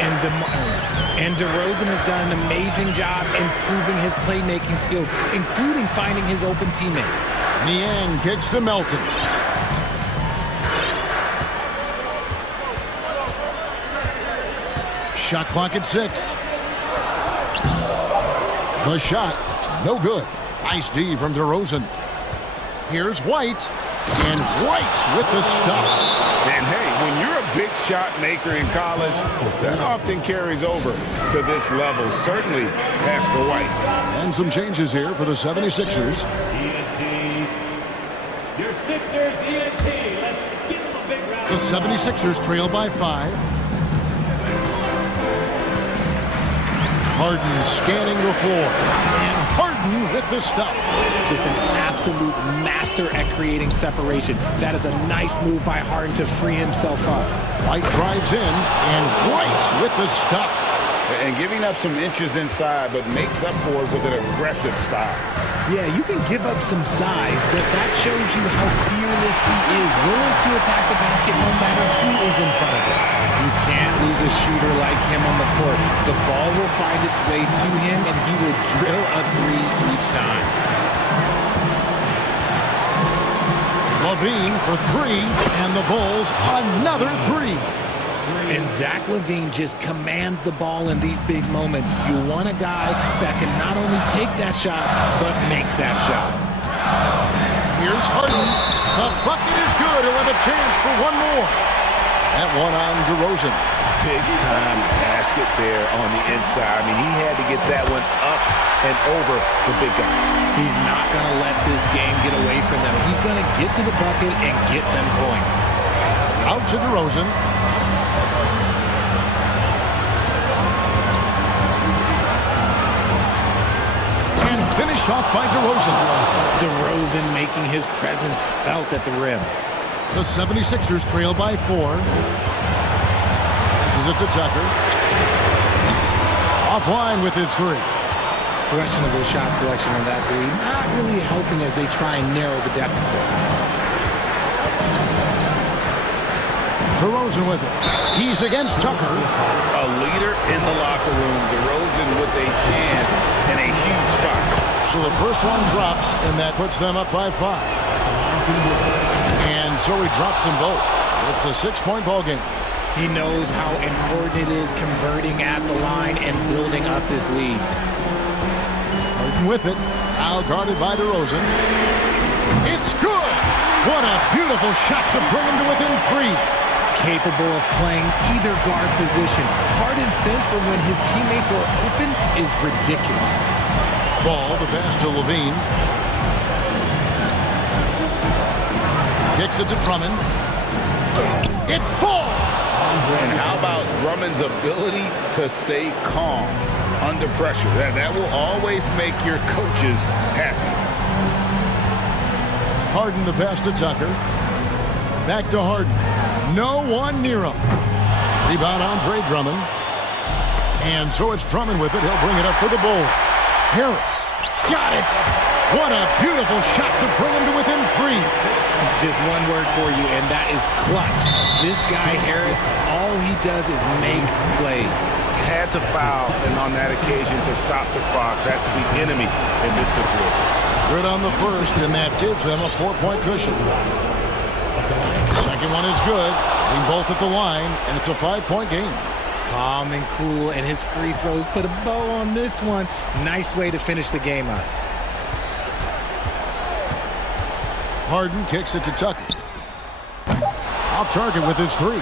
And DeRozan has done an amazing job improving his playmaking skills, including finding his open teammates. Niang kicks to Melton. Shot clock at 6. The shot, no good. Nice D from DeRozan. Here's White, and White with the stuff. And hey, when you're a big shot maker in college, that often carries over to this level. Certainly, as for White. And some changes here for the 76ers. Your Sixers, ENT. Let's give them a big round. The 76ers trail by 5. Harden scanning the floor. And Harden with the stuff. Just an absolute master at creating separation. That is a nice move by Harden to free himself up. White drives in, and White with the stuff. And giving up some inches inside, but makes up for it with an aggressive style. Yeah, you can give up some size, but that shows you how fearless he is, willing to attack the basket no matter who is in front of him. You can't lose a shooter like him on the court. The ball will find its way to him, and he will drill a three each time. Levine for 3, and the Bulls another 3. And Zach LaVine just commands the ball in these big moments. You want a guy that can not only take that shot, but make that shot. Here's Harden. The bucket is good. He'll have a chance for one more. That one on DeRozan. Big-time basket there on the inside. I mean, he had to get that one up and over the big guy. He's not going to let this game get away from them. He's going to get to the bucket and get them points. Out to DeRozan. Finished off by DeRozan. DeRozan making his presence felt at the rim. The 76ers trail by 4. This is it to Tucker. Offline with his 3. Questionable shot selection on that 3. Not really helping as they try and narrow the deficit. DeRozan with it. He's against Tucker. A leader in the locker room. DeRozan with a chance and a huge spot. So the first one drops, and that puts them up by 5. And so he drops them both. It's a 6-point ball game. He knows how important it is converting at the line and building up this lead. Harden with it. Now guarded by DeRozan. It's good! What a beautiful shot to bring him to within 3. Capable of playing either guard position. Harden's sense for when his teammates are open is ridiculous. Ball, the pass to Levine. Kicks it to Drummond. It falls! And how about Drummond's ability to stay calm under pressure? That will always make your coaches happy. Harden the pass to Tucker. Back to Harden. No one near him. Rebound Andre Drummond. And so it's Drummond with it. He'll bring it up for the Bulls. Harris. Got it! What a beautiful shot to bring him to within 3. Just one word for you, and that is clutch. This guy, Harris, all he does is make plays. Had to foul, and on that occasion to stop the clock. That's the enemy in this situation. Good on the first, and that gives them a 4-point cushion. Second one is good. Getting both at the line, and it's a 5-point game. Calm and cool, and his free throws put a bow on this one. Nice way to finish the game out. Harden kicks it to Tucker. Off target with his 3.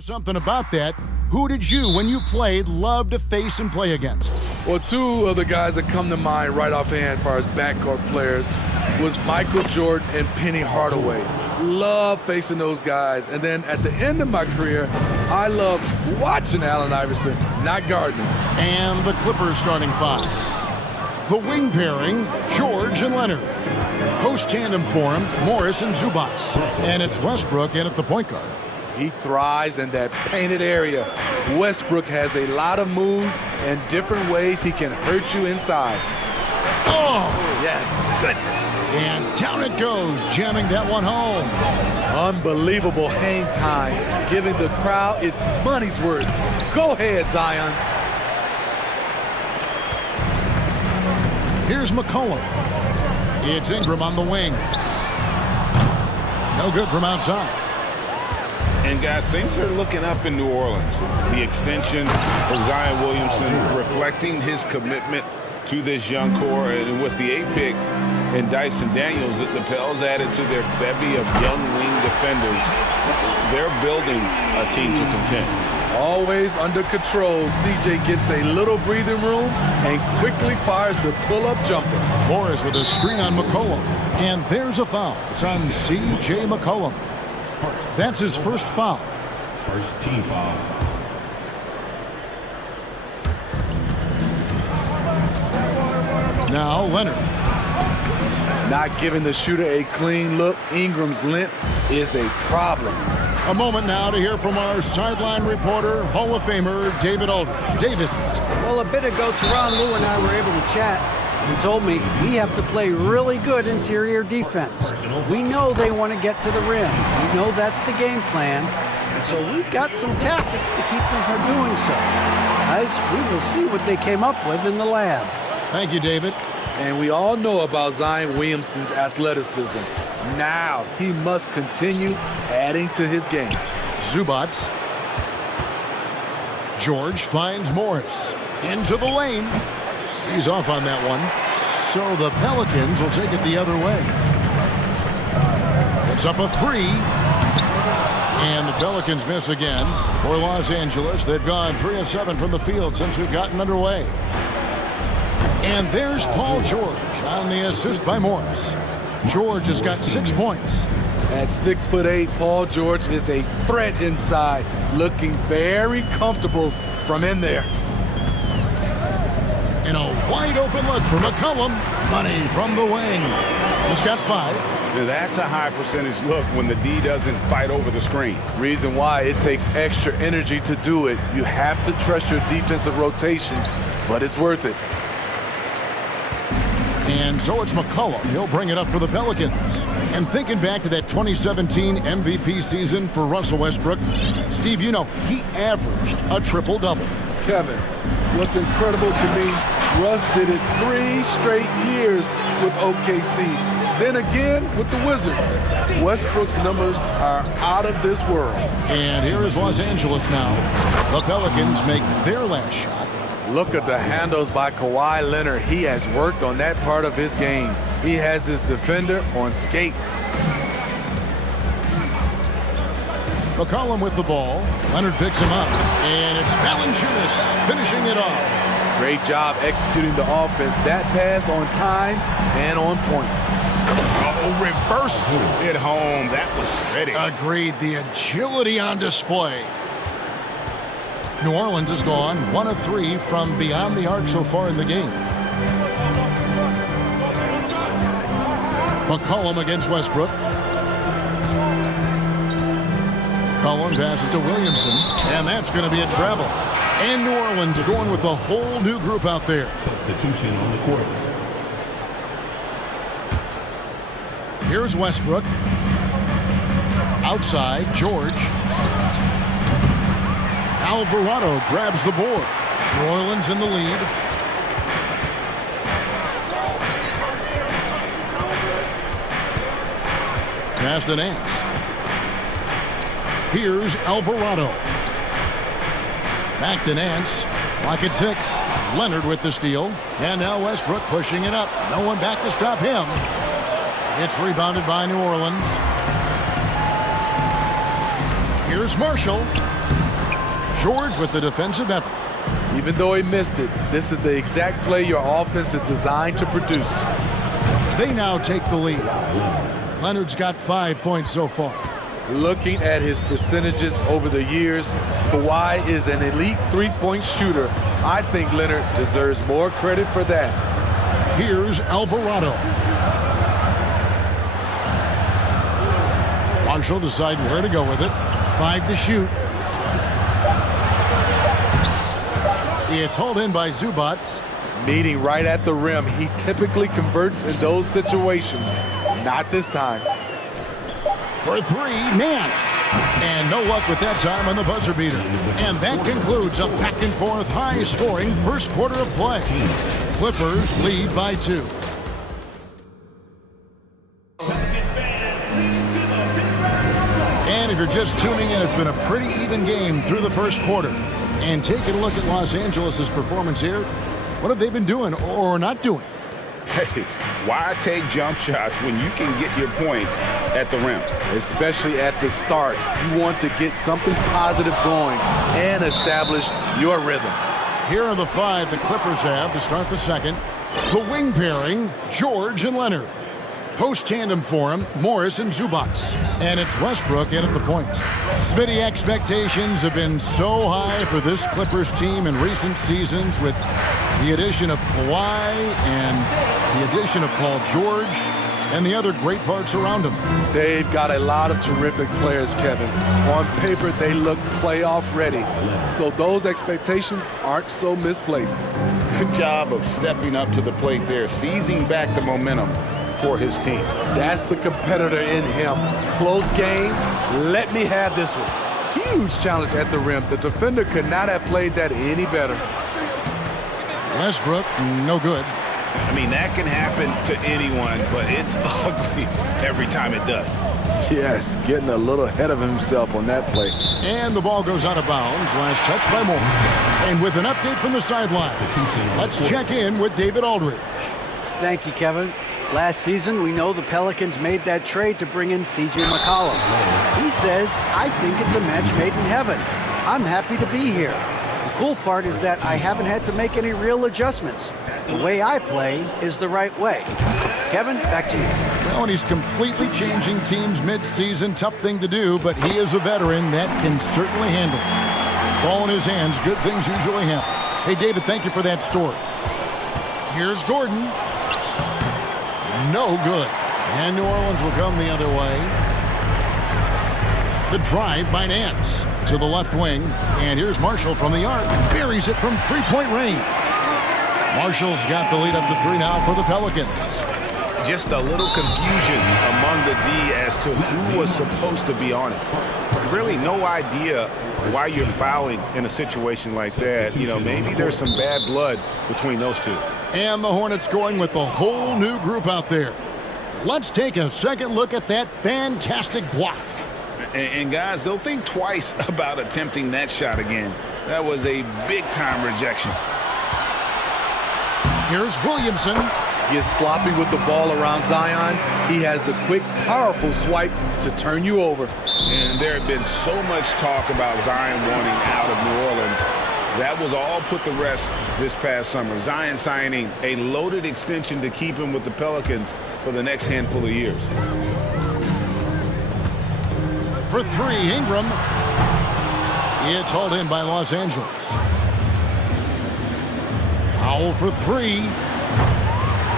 Something about that. Who did you, when you played, love to face and play against? Well, two of the guys that come to mind right offhand as far as backcourt players was Michael Jordan and Penny Hardaway. Love facing those guys. And then at the end of my career, I loved watching Allen Iverson, not guarding him. And the Clippers starting five. The wing pairing, George and Leonard. Post-tandem for him, Morris and Zubac. And it's Westbrook in at the point guard. He thrives in that painted area. Westbrook has a lot of moves and different ways he can hurt you inside. Oh! Yes. Goodness. And down it goes, jamming that one home. Unbelievable hang time, giving the crowd its money's worth. Go ahead, Zion. Here's McCollum. It's Ingram on the wing. No good from outside. And guys, things are looking up in New Orleans. The extension for Zion Williamson reflecting his commitment to this young core, and with the 8th pick and Dyson Daniels, the Pels added to their bevy of young wing defenders. They're building a team to contend. Always under control, CJ gets a little breathing room and quickly fires the pull-up jumper. Morris with a screen on McCollum. And there's a foul. It's on CJ McCollum. That's his first foul. First team foul. Now Leonard. Not giving the shooter a clean look. Ingram's length is a problem. A moment now to hear from our sideline reporter, Hall of Famer David Aldridge. David. Well, a bit ago, Teron Lou and I were able to chat. He told me we have to play really good interior defense. We know they want to get to the rim. We know that's the game plan. And so we've got some tactics to keep them from doing so. Guys, we will see what they came up with in the lab. Thank you, David. And we all know about Zion Williamson's athleticism. Now he must continue adding to his game. Zubac. George finds Morris. Into the lane. He's off on that one. So the Pelicans will take it the other way. It's up a 3. And the Pelicans miss again. For Los Angeles, they've gone 3 of 7 from the field since we've gotten underway. And there's Paul George on the assist by Morris. George has got 6 points. At 6'8", Paul George is a threat inside, looking very comfortable from in there. And a wide open look for McCollum. Money from the wing. He's got 5. Now that's a high percentage look when the D doesn't fight over the screen. Reason why it takes extra energy to do it. You have to trust your defensive rotations, but it's worth it. And so it's McCollum. He'll bring it up for the Pelicans. And thinking back to that 2017 MVP season for Russell Westbrook, Steve, you know, he averaged a triple-double. Kevin, what's incredible to me, Russ did it 3 straight years with OKC. Then again with the Wizards. Westbrook's numbers are out of this world. And here is Los Angeles now. The Pelicans make their last shot. Look at the handles by Kawhi Leonard. He has worked on that part of his game. He has his defender on skates. McCollum with the ball. Leonard picks him up. And it's Valanciunas finishing it off. Great job executing the offense. That pass on time and on point. Oh, reversed it home. That was pretty. Agreed. The agility on display. New Orleans has gone 1 of 3 from beyond the arc so far in the game. McCollum against Westbrook. McCollum passes to Williamson, and that's going to be a travel. And New Orleans going with a whole new group out there. Substitution on the court. Here's Westbrook. Outside, George. Alvarado grabs the board. New Orleans in the lead. Pass to Nance. Here's Alvarado. Back to Nance. Clock at 6. Leonard with the steal. And now Westbrook pushing it up. No one back to stop him. It's rebounded by New Orleans. Here's Marshall. George with the defensive effort. Even though he missed it, this is the exact play your offense is designed to produce. They now take the lead. Leonard's got 5 points so far. Looking at his percentages over the years, Kawhi is an elite three-point shooter. I think Leonard deserves more credit for that. Here's Alvarado. Marshall deciding where to go with it. 5 to shoot. It's hauled in by Zubats. Meeting right at the rim, he typically converts in those situations. Not this time. For 3, Nance. And no luck with that time on the buzzer beater. And that concludes a back-and-forth, high-scoring first quarter of play. Clippers lead by 2. And if you're just tuning in, it's been a pretty even game through the first quarter. And taking a look at Los Angeles' performance here, what have they been doing or not doing? Hey, why take jump shots when you can get your points at the rim? Especially at the start. You want to get something positive going and establish your rhythm. Here are the 5 the Clippers have to start the second. The wing pairing, George and Leonard. Post tandem for him, Morris and Zubats. And it's Westbrook in at the point. Smitty, expectations have been so high for this Clippers team in recent seasons with the addition of Kawhi and the addition of Paul George and the other great parts around him. They've got a lot of terrific players, Kevin. On paper, they look playoff ready. So those expectations aren't so misplaced. Good job of stepping up to the plate there, seizing back the momentum for his team. That's the competitor in him. Close game, let me have this one. Huge challenge at the rim. The defender could not have played that any better. Westbrook, no good. I mean, that can happen to anyone, but it's ugly every time it does. Yes, getting a little ahead of himself on that play. And the ball goes out of bounds. Last touch by Morris. And with an update from the sideline, let's check in with David Aldridge. Thank you, Kevin. Last season, we know the Pelicans made that trade to bring in C.J. McCollum. He says, I think it's a match made in heaven. I'm happy to be here. The cool part is that I haven't had to make any real adjustments. The way I play is the right way. Kevin, back to you. Well, and he's completely changing teams mid-season. Tough thing to do, but he is a veteran that can certainly handle it. Ball in his hands, good things usually happen. Hey, David, thank you for that story. Here's Gordon. No good. And New Orleans will come the other way. The drive by Nance to the left wing. And here's Marshall from the arc. Buries it from three-point range. Marshall's got the lead up to 3 now for the Pelicans. Just a little confusion among the D as to who was supposed to be on it. Really no idea why you're fouling in a situation like that. You know, maybe there's some bad blood between those two. And the Hornets going with a whole new group out there. Let's take a second look at that fantastic block. And guys, they'll think twice about attempting that shot again. That was a big-time rejection. Here's Williamson. Gets sloppy with the ball around Zion. He has the quick, powerful swipe to turn you over. And there had been so much talk about Zion wanting out of New Orleans. That was all put to rest this past summer. Zion signing a loaded extension to keep him with the Pelicans for the next handful of years. For 3, Ingram. It's hauled in by Los Angeles. Powell for 3.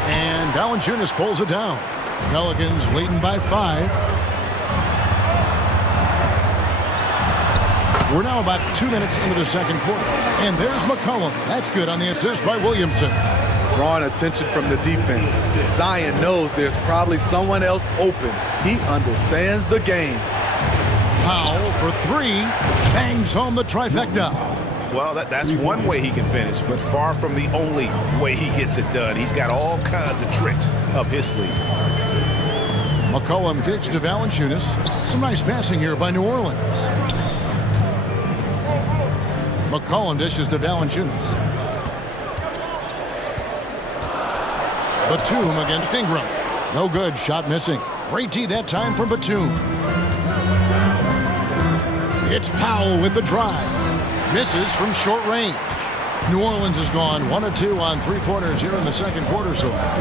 And Valanciunas pulls it down. Pelicans leading by 5. We're now about 2 minutes into the second quarter. And there's McCollum. That's good on the assist by Williamson. Drawing attention from the defense. Zion knows there's probably someone else open. He understands the game. Powell for 3. Bangs home the trifecta. Well, that's one way he can finish, but far from the only way he gets it done. He's got all kinds of tricks up his sleeve. McCollum kicks to Valanciunas. Some nice passing here by New Orleans. McCollum dishes to Valanciunas. Batum against Ingram. No good. Shot missing. Great D that time from Batum. It's Powell with the drive. Misses from short range. New Orleans has gone 1 of 2 on three-pointers here in the second quarter so far.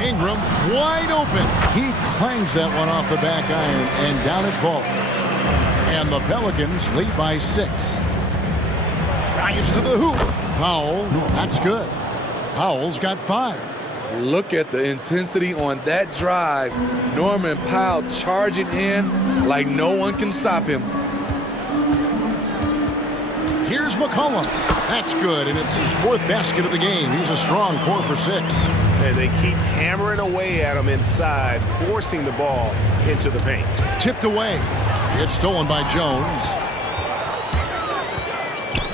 Ingram wide open. He clangs that one off the back iron, and down it falls. And the Pelicans lead by 6. Drives to the hoop. Powell, that's good. Powell's got 5. Look at the intensity on that drive. Norman Powell charging in like no one can stop him. Here's McCollum. That's good, and it's his 4th basket of the game. He's a strong 4 for 6. And they keep hammering away at him inside, forcing the ball into the paint. Tipped away. It's stolen by Jones.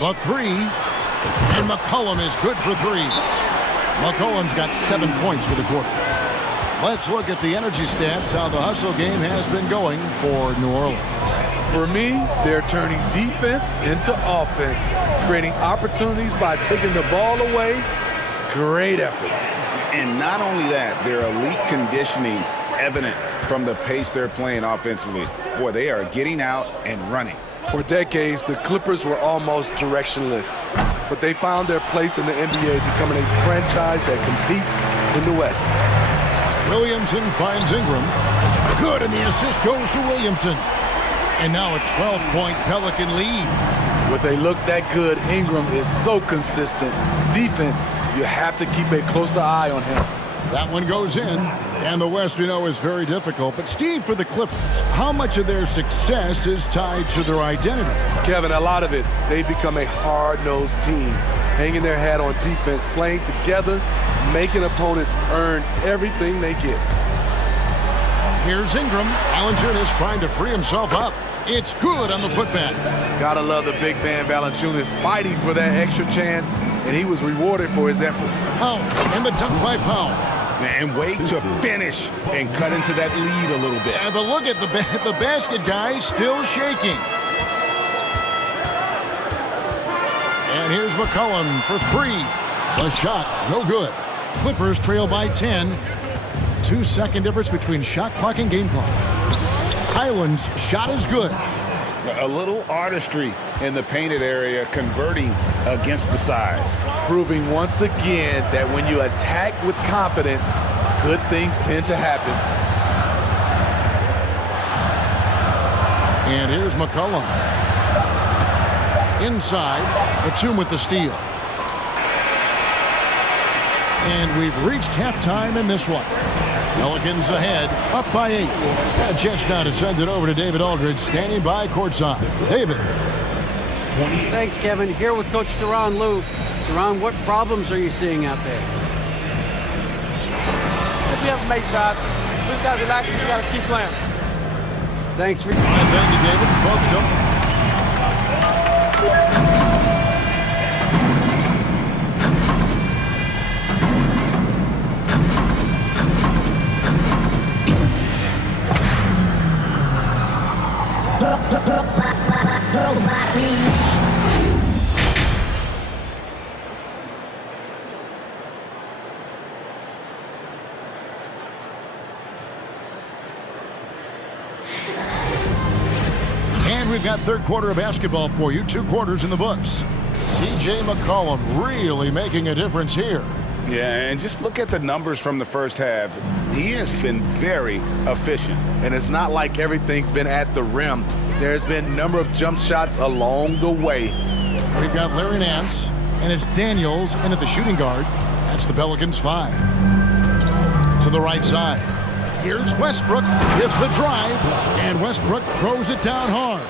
The 3. And McCollum is good for 3. McCollum's got 7 points for the quarter. Let's look at the energy stats, how the hustle game has been going for New Orleans. For me, they're turning defense into offense, creating opportunities by taking the ball away. Great effort. And not only that, their elite conditioning evident from the pace they're playing offensively. Boy, they are getting out and running. For decades, the Clippers were almost directionless, but they found their place in the NBA, becoming a franchise that competes in the West. Williamson finds Ingram. Good, and the assist goes to Williamson. And now a 12-point Pelican lead. With a look that good, Ingram is so consistent. Defense, you have to keep a closer eye on him. That one goes in, and the West, we know, is very difficult. But, Steve, for the Clippers, how much of their success is tied to their identity? Kevin, a lot of it. They've become a hard-nosed team, hanging their hat on defense, playing together, making opponents earn everything they get. Here's Ingram. Valanciunas is trying to free himself up. It's good on the putback. Gotta love the big man Valanciunas fighting for that extra chance, and he was rewarded for his effort. Powell, and the dunk by Powell. And wait to finish and cut into that lead a little bit. But look at the basket guy still shaking. And here's McCollum for 3. The shot, no good. Clippers trail by 10. 2-second difference between shot clock and game clock. Highland's shot is good. A little artistry in the painted area, converting against the size. Proving once again that when you attack with confidence, good things tend to happen. And here's McCollum. Inside, Batum with the steal. And we've reached halftime in this one. Pelicans ahead, up by 8. A chance now to send it over to David Aldridge, standing by courtside. David. Thanks, Kevin. Here with Coach Duran Lou. Duran, what problems are you seeing out there? We have to make shots. We just got to relax and we got to keep playing. Thanks for... Thank you, David. Folks, don't... And we've got third quarter of basketball for you. 2 quarters in the books. C.J. McCollum really making a difference here. Yeah, and just look at the numbers from the first half. He has been very efficient. And it's not like everything's been at the rim. There's been a number of jump shots along the way. We've got Larry Nance, and it's Daniels in at the shooting guard. That's the Pelicans 5. To the right side. Here's Westbrook with the drive, and Westbrook throws it down hard.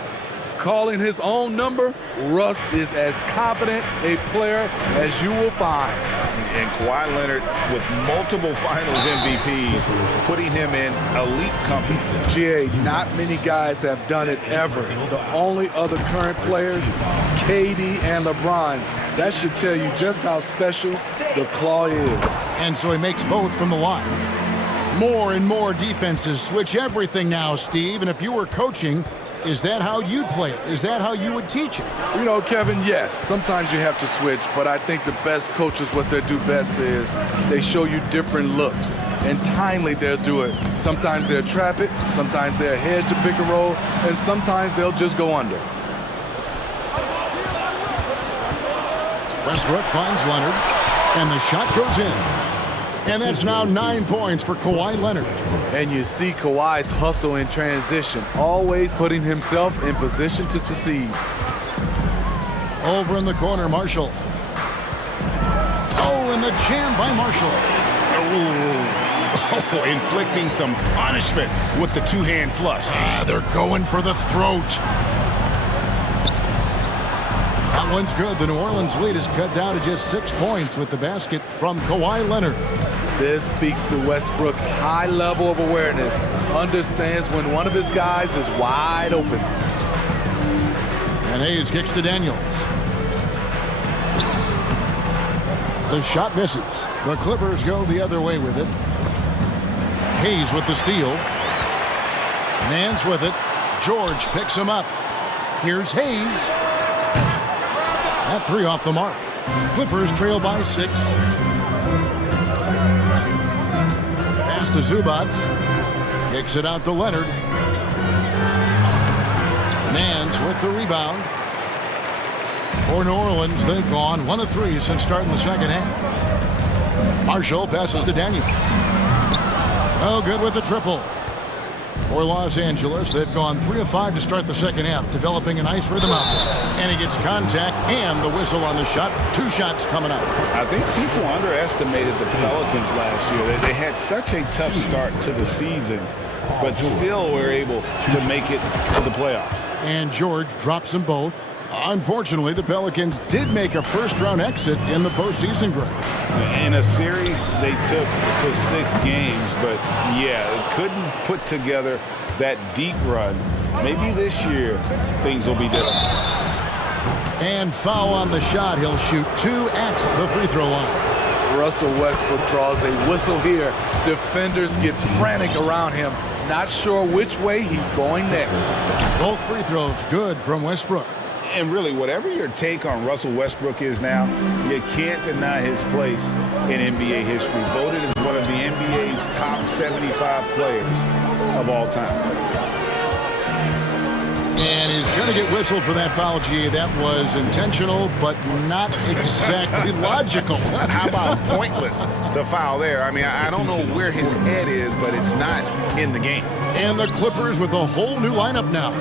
Calling his own number, Russ is as confident a player as you will find. And Kawhi Leonard with multiple finals MVPs, putting him in elite company. GA, not many guys have done it ever. The only other current players, KD and LeBron. That should tell you just how special the Claw is. And so he makes both from the line. More and more defenses switch everything now, Steve. And if you were coaching, is that how you'd play it? Is that how you would teach it? You know, Kevin, yes. Sometimes you have to switch, but I think the best coaches, what they do best is they show you different looks. And timely, they'll do it. Sometimes they'll trap it, sometimes they'll hedge the pick and roll, and sometimes they'll just go under. Westbrook finds Leonard, and the shot goes in. And that's now 9 points for Kawhi Leonard. And you see Kawhi's hustle in transition, always putting himself in position to succeed. Over in the corner, Marshall. Oh, and the jam by Marshall. Oh, inflicting some punishment with the two-hand flush. They're going for the throat. That one's good. The New Orleans lead is cut down to just 6 points with the basket from Kawhi Leonard. This speaks to Westbrook's high level of awareness. Understands when one of his guys is wide open. And Hayes kicks to Daniels. The shot misses. The Clippers go the other way with it. Hayes with the steal. Nance with it. George picks him up. Here's Hayes. That three off the mark. Clippers trail by 6. Pass to Zubac. Kicks it out to Leonard. Nance with the rebound. For New Orleans, they've gone 1 of 3 since starting the second half. Marshall passes to Daniels. Oh, good with the triple. For Los Angeles, they've gone 3 of 5 to start the second half, developing a nice rhythm out there. And he gets contact and the whistle on the shot. 2 shots coming out. I think people underestimated the Pelicans last year. They had such a tough start to the season, but still were able to make it to the playoffs. And George drops them both. Unfortunately, the Pelicans did make a first-round exit in the postseason, Greg. In a series, they took to 6 games, but yeah, couldn't put together that deep run. Maybe this year, things will be different. And foul on the shot. He'll shoot 2 at the free throw line. Russell Westbrook draws a whistle here. Defenders get frantic around him, not sure which way he's going next. Both free throws good from Westbrook. And really, whatever your take on Russell Westbrook is now, you can't deny his place in NBA history. Voted as one of the NBA's top 75 players of all time. And he's going to get whistled for that foul, G. That was intentional, but not exactly logical. How about pointless to foul there? I mean, I don't know where his head is, but it's not in the game. And the Clippers with a whole new lineup now.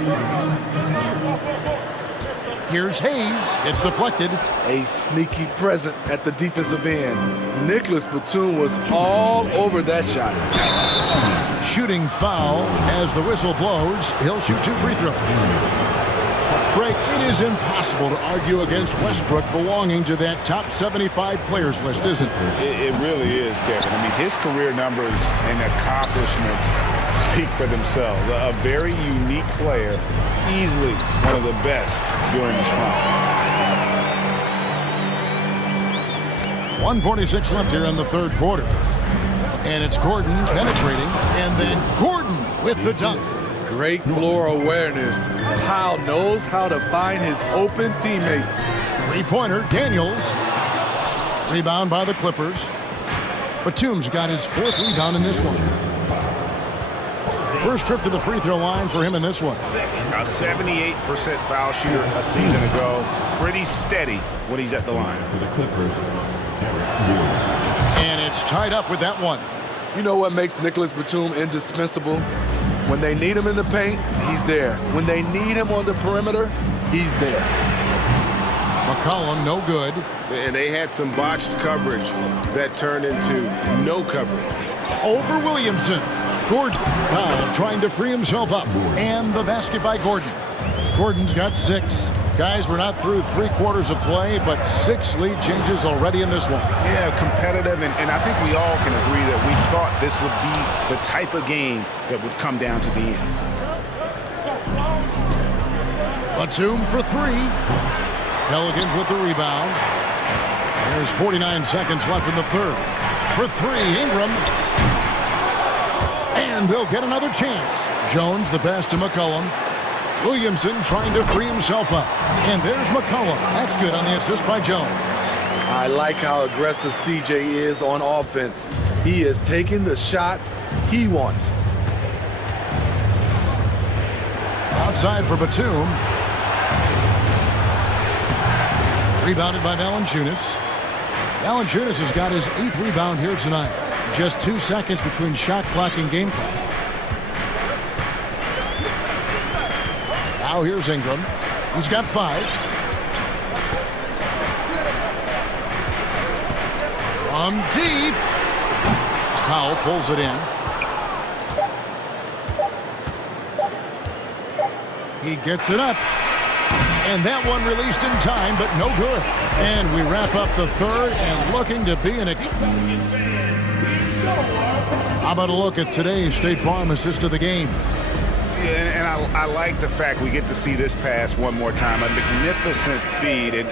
Here's Hayes. It's deflected. A sneaky present at the defensive end. Nicholas Batum was all over that shot. Shooting foul as the whistle blows. He'll shoot 2 free throws. Greg, it is impossible to argue against Westbrook belonging to that top 75 players list, isn't it? It really is, Kevin. I mean, his career numbers and accomplishments speak for themselves. A very unique player, easily one of the best during his prime. 1:46 left here in the third quarter. And it's Gordon penetrating, and then Gordon with the dunk. Great floor awareness. Powell knows how to find his open teammates. Three-pointer, Daniels. Rebound by the Clippers. Batum's got his 4th rebound in this one. First trip to the free throw line for him in this one. A 78% foul shooter a season ago. Pretty steady when he's at the line. And it's tied up with that one. You know what makes Nicholas Batum indispensable? When they need him in the paint, he's there. When they need him on the perimeter, he's there. McCollum, no good. And they had some botched coverage that turned into no coverage. Over Williamson. Gordon, Powell trying to free himself up. And the basket by Gordon. Gordon's got 6. Guys, we're not through 3 quarters of play, but 6 lead changes already in this one. Yeah, competitive, and I think we all can agree that we thought this would be the type of game that would come down to the end. Batum for 3. Pelicans with the rebound. There's 49 seconds left in the third. For 3, Ingram. And they'll get another chance. Jones, the pass to McCollum. Williamson trying to free himself up. And there's McCollum. That's good on the assist by Jones. I like how aggressive CJ is on offense. He is taking the shots he wants. Outside for Batum. Rebounded by Valanciunas. Valanciunas has got his 8th rebound here tonight. Just 2 seconds between shot clock and game clock. Now here's Ingram. He's got 5. From deep. Powell pulls it in. He gets it up. And that one released in time, but no good. And we wrap up the third and looking to be an... How about a look at today's State Farm assist of the game? Yeah, and I like the fact we get to see this pass one more time. A magnificent feed, and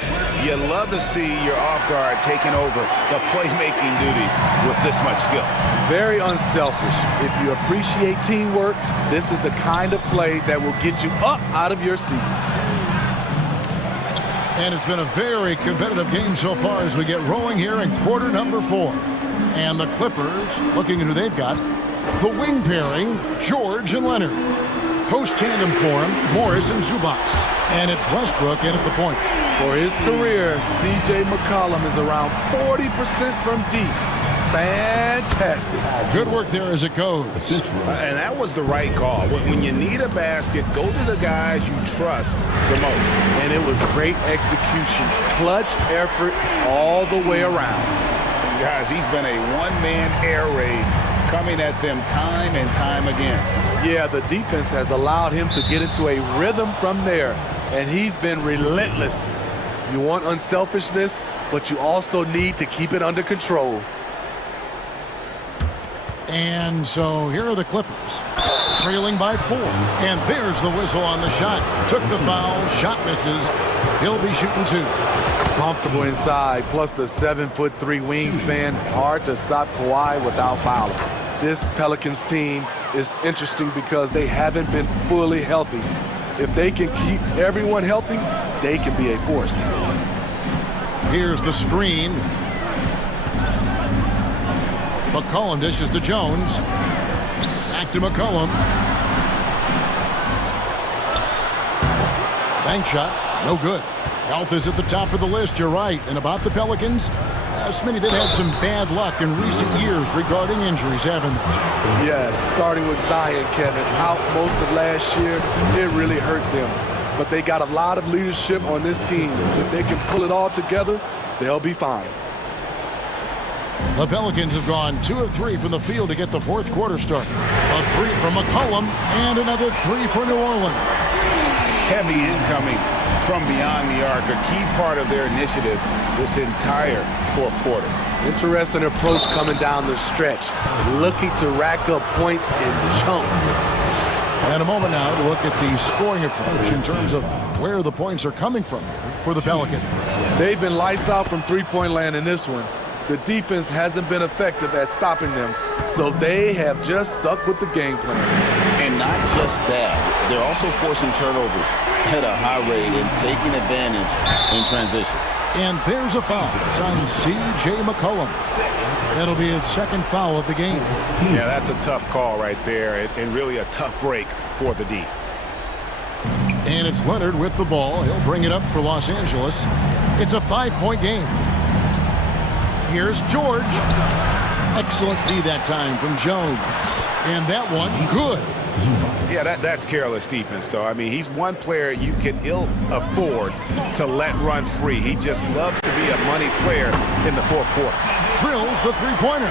you love to see your off guard taking over the playmaking duties with this much skill. Very unselfish. If you appreciate teamwork, this is the kind of play that will get you up out of your seat. And it's been a very competitive game so far as we get rolling here in quarter number 4. And the Clippers, looking at who they've got, the wing pairing, George and Leonard. Post tandem for him, Morris and Zubac. And it's Westbrook in at the point. For his career, C.J. McCollum is around 40% from deep. Fantastic. Good work there as it goes. And that was the right call. When you need a basket, go to the guys you trust the most. And it was great execution. Clutch effort all the way around. Guys, he's been a one-man air raid coming at them time and time again. Yeah, the defense has allowed him to get into a rhythm from there, and he's been relentless. You want unselfishness, but you also need to keep it under control. And so here are the Clippers, trailing by 4. And there's the whistle on the shot. Took the foul, shot misses. He'll be shooting 2. Comfortable inside, plus the 7'3" wingspan. Hard to stop Kawhi without fouling. This Pelicans team is interesting because they haven't been fully healthy. If they can keep everyone healthy, they can be a force. Here's the screen. McCollum dishes to Jones. Back to McCollum. Bank shot, no good. Health is at the top of the list, you're right. And about the Pelicans, Smitty, they've had some bad luck in recent years regarding injuries, haven't they? Yes, starting with Zion, Kevin, out most of last year, it really hurt them. But they got a lot of leadership on this team. If they can pull it all together, they'll be fine. The Pelicans have gone 2 of 3 from the field to get the fourth quarter started. A 3 from McCollum and another 3 for New Orleans. Heavy incoming from beyond the arc, a key part of their initiative this entire fourth quarter. Interesting approach coming down the stretch, looking to rack up points in chunks. And a moment now to look at the scoring approach in terms of where the points are coming from here for the Pelicans. They've been lights out from three-point land in this one. The defense hasn't been effective at stopping them, so they have just stuck with the game plan. And not just that, they're also forcing turnovers at a high rate and taking advantage in transition. And there's a foul. It's on C.J. McCollum. That'll be his second foul of the game. Yeah, that's a tough call right there, and really a tough break for the D. And it's Leonard with the ball. He'll bring it up for Los Angeles. It's a 5-point game. Here's George. Excellent D that time from Jones. And that one, good. Yeah, that's careless defense, though. I mean, he's one player you can ill afford to let run free. He just loves to be a money player in the fourth quarter. Drills the three-pointer.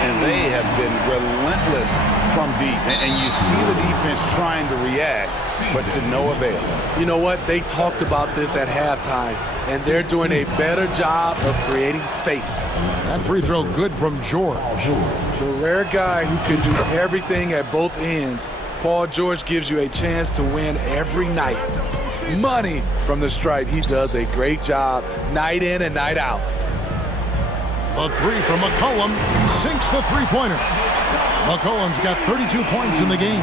And they have been relentless from deep. And you see the defense trying to react, but to no avail. You know what? They talked about this at halftime, and they're doing a better job of creating space. That free throw good from George. The rare guy who can do everything at both ends. Paul George gives you a chance to win every night. Money from the stripe. He does a great job night in and night out. A 3 from McCollum sinks the three-pointer. McCollum's got 32 points in the game.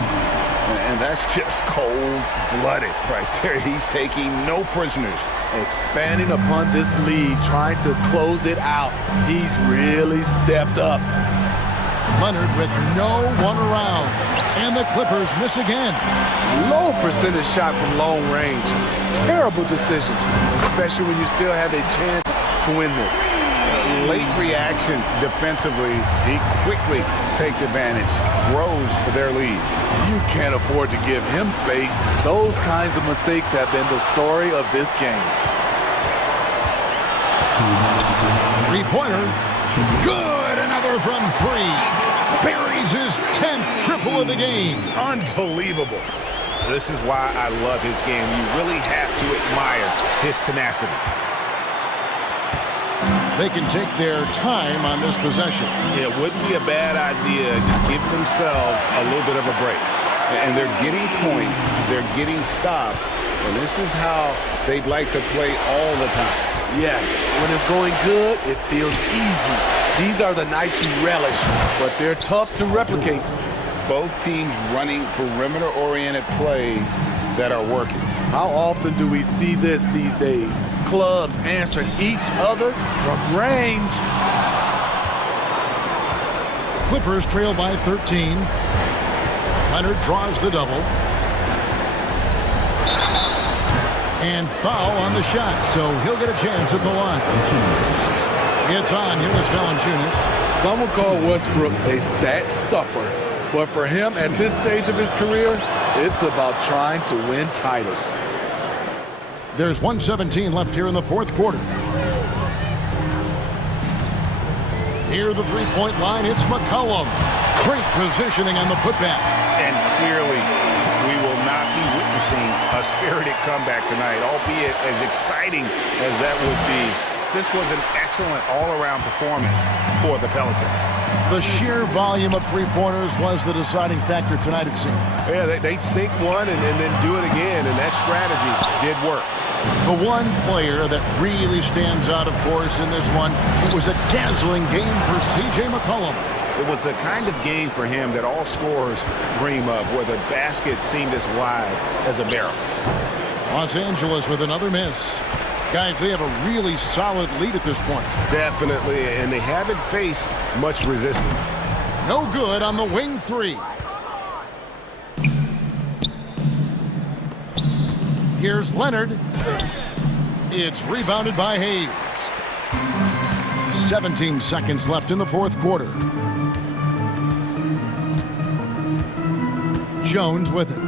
And that's just cold-blooded right there. He's taking no prisoners. Expanding upon this lead, trying to close it out. He's really stepped up. Leonard with no one around. And the Clippers miss again. Low percentage shot from long range. Terrible decision, especially when you still have a chance to win this. Late reaction defensively. He quickly takes advantage, grows their lead. You can't afford to give him space. Those kinds of mistakes have been the story of this game. Three-pointer. Good. Another from three. Buries his 10th triple of the game. Unbelievable. This is why I love his game. You really have to admire his tenacity. They can take their time on this possession. It wouldn't be a bad idea. Just give themselves a little bit of a break. And they're getting points. They're getting stops. And this is how they'd like to play all the time. Yes, when it's going good, it feels easy. These are the nights you relish, but they're tough to replicate. Both teams running perimeter-oriented plays that are working. How often do we see this these days? Clubs answering each other from range. Clippers trail by 13. Leonard draws the double. And foul on the shot, so he'll get a chance at the line. It's on. Here is Valanciunas. Some would call Westbrook a stat stuffer, but for him at this stage of his career, it's about trying to win titles. There's 1:17 left here in the fourth quarter. Near the three-point line, it's McCollum. Great positioning on the putback. And clearly, we will not be witnessing a spirited comeback tonight, albeit as exciting as that would be. This was an excellent all-around performance for the Pelicans. The sheer volume of three-pointers was the deciding factor tonight, it seemed. Yeah, they'd sink one and then do it again, and that strategy did work. The one player that really stands out, of course, in this one, it was a dazzling game for C.J. McCollum. It was the kind of game for him that all scorers dream of, where the basket seemed as wide as a barrel. Los Angeles with another miss. Guys, they have a really solid lead at this point. Definitely, and they haven't faced much resistance. No good on the wing three. Here's Leonard. It's rebounded by Hayes. 17 seconds left in the fourth quarter. Jones with it.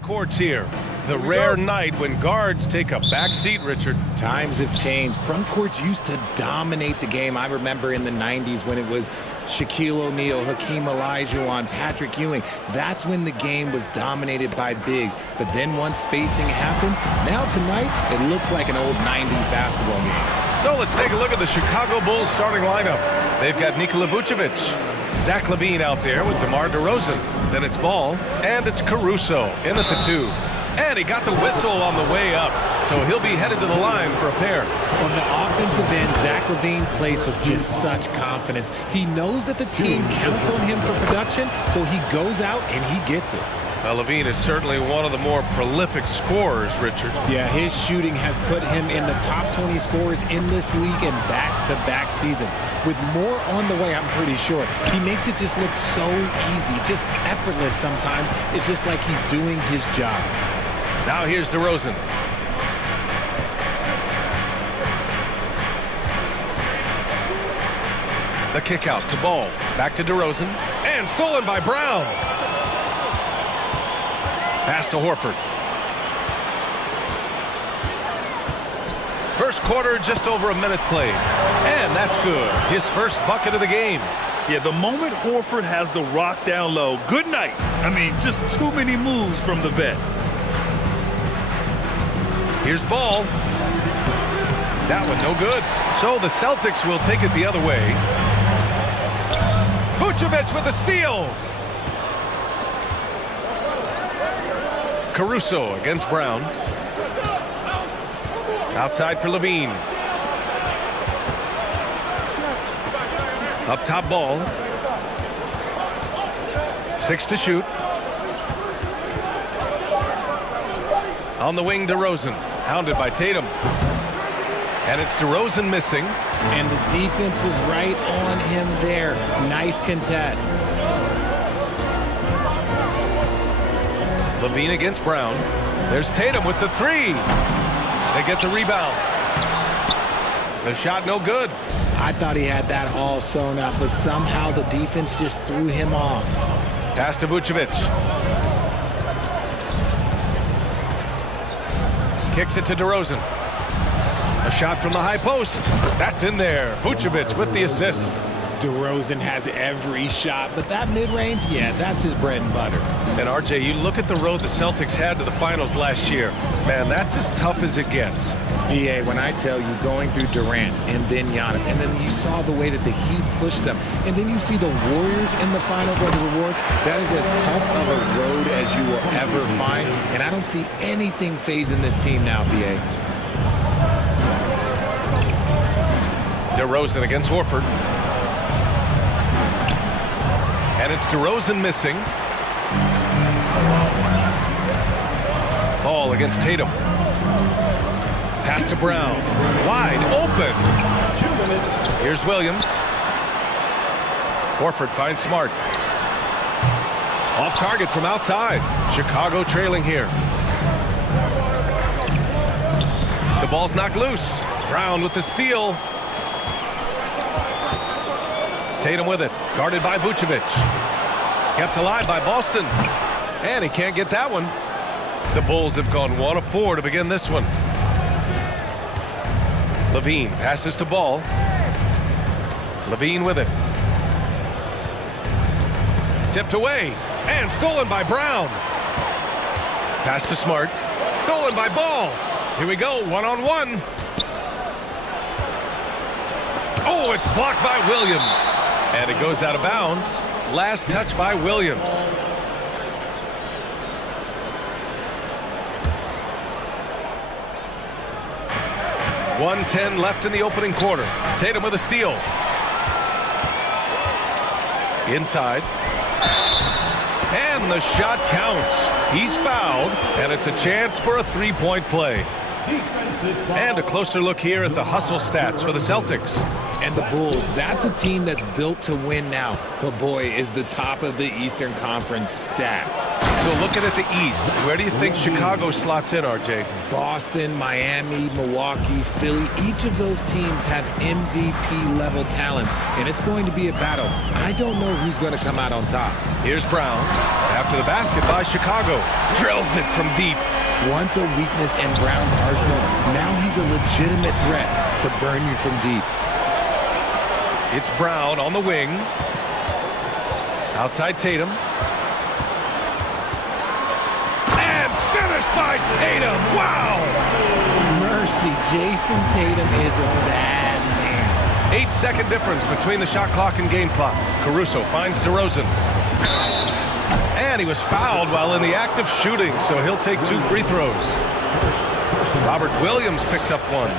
Courts here. The rare night when guards take a back seat, Richard. Times have changed. Front courts used to dominate the game. I remember in the 90s when it was Shaquille O'Neal, Hakeem Olajuwon, Patrick Ewing. That's when the game was dominated by bigs. But then once spacing happened, now tonight it looks like an old 90s basketball game. So let's take a look at the Chicago Bulls starting lineup. They've got Nikola Vucevic, Zach LaVine out there with DeMar DeRozan. Then it's Ball, and it's Caruso in at the 2. And he got the whistle on the way up, so he'll be headed to the line for a pair. On the offensive end, Zach LaVine plays with just such confidence. He knows that the team counts on him for production, so he goes out and he gets it. Now, LaVine is certainly one of the more prolific scorers, Richard. Yeah, his shooting has put him in the top 20 scorers in this league in back-to-back seasons. With more on the way, I'm pretty sure. He makes it just look so easy, just effortless sometimes. It's just like he's doing his job. Now here's DeRozan. The kick out to Ball. Back to DeRozan. And stolen by Brown. Pass to Horford. First quarter, just over a minute played. And that's good. His first bucket of the game. Yeah, the moment Horford has the rock down low, good night. I mean, just too many moves from the vet. Here's Ball. That one no good. So the Celtics will take it the other way. Vucevic with a steal. Caruso against Brown. Outside for LaVine. Up top Ball. 6 to shoot. On the wing, DeRozan. Hounded by Tatum. And it's DeRozan missing. And the defense was right on him there. Nice contest. LaVine against Brown. There's Tatum with the 3. They get the rebound. The shot no good. I thought he had that all sewn up, but somehow the defense just threw him off. Pass to Vucevic. Kicks it to DeRozan. A shot from the high post. That's in there. Vucevic with the assist. DeRozan has every shot, but that mid-range, yeah, that's his bread and butter. And RJ, you look at the road the Celtics had to the finals last year. Man, that's as tough as it gets. BA, when I tell you going through Durant and then Giannis, and then you saw the way that the Heat pushed them, and then you see the Warriors in the finals as a reward, that is as tough of a road as you will ever find, and I don't see anything phasing this team now, BA. DeRozan against Horford. And it's DeRozan missing. Ball against Tatum. Pass to Brown. Wide open. Here's Williams. Horford finds Smart. Off target from outside. Chicago trailing here. The ball's knocked loose. Brown with the steal. Tatum with it. Guarded by Vucevic. Kept alive by Boston. And he can't get that one. The Bulls have gone 1 of 4 to begin this one. LaVine passes to Ball. LaVine with it. Tipped away. And stolen by Brown. Pass to Smart. Stolen by Ball. Here we go. 1-on-1. Oh, it's blocked by Williams. And it goes out of bounds. Last touch by Williams. .110 left in the opening quarter. Tatum with a steal. Inside. And the shot counts. He's fouled, and it's a chance for a three-point play. And a closer look here at the hustle stats for the Celtics. And the Bulls, that's a team that's built to win now. But boy, is the top of the Eastern Conference stacked. So looking at the East, where do you think Chicago slots in, RJ? Boston, Miami, Milwaukee, Philly, each of those teams have MVP-level talents, and it's going to be a battle. I don't know who's going to come out on top. Here's Brown. After the basket by Chicago. Drills it from deep. Once a weakness in Brown's arsenal, now he's a legitimate threat to burn you from deep. It's Brown on the wing. Outside Tatum. And finished by Tatum. Wow! Mercy, Jason Tatum is a bad man. 8-second difference between the shot clock and game clock. Caruso finds DeRozan. And he was fouled while in the act of shooting, so he'll take 2 free throws. Robert Williams picks up one.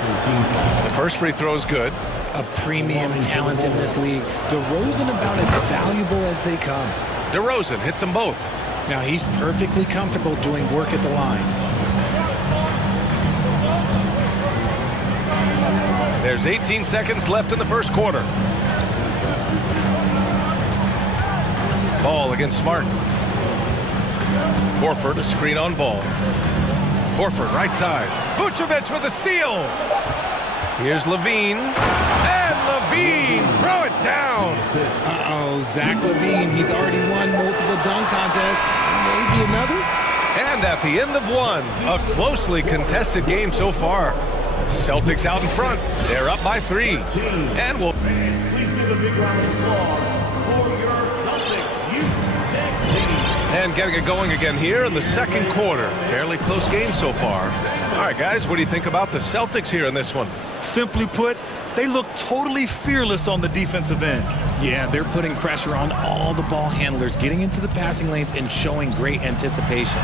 The first free throw is good. A premium talent in this league. DeRozan about as valuable as they come. DeRozan hits them both. Now he's perfectly comfortable doing work at the line. There's 18 seconds left in the first quarter. Ball against Smart. Horford, a screen on Ball. Horford, right side. Vucevic with a steal. Here's Levine. And Levine, throw it down. Uh-oh, Zach Levine, he's already won multiple dunk contests. Maybe another? And at the end of one, a closely contested game so far. Celtics out in front. They're up by 3. And we'll... Please give a big round of applause for your Celtics youth. And getting it going again here in the second quarter. Fairly close game so far. All right, guys, what do you think about the Celtics here in this one? Simply put, they look totally fearless on the defensive end. Yeah, they're putting pressure on all the ball handlers, getting into the passing lanes and showing great anticipation.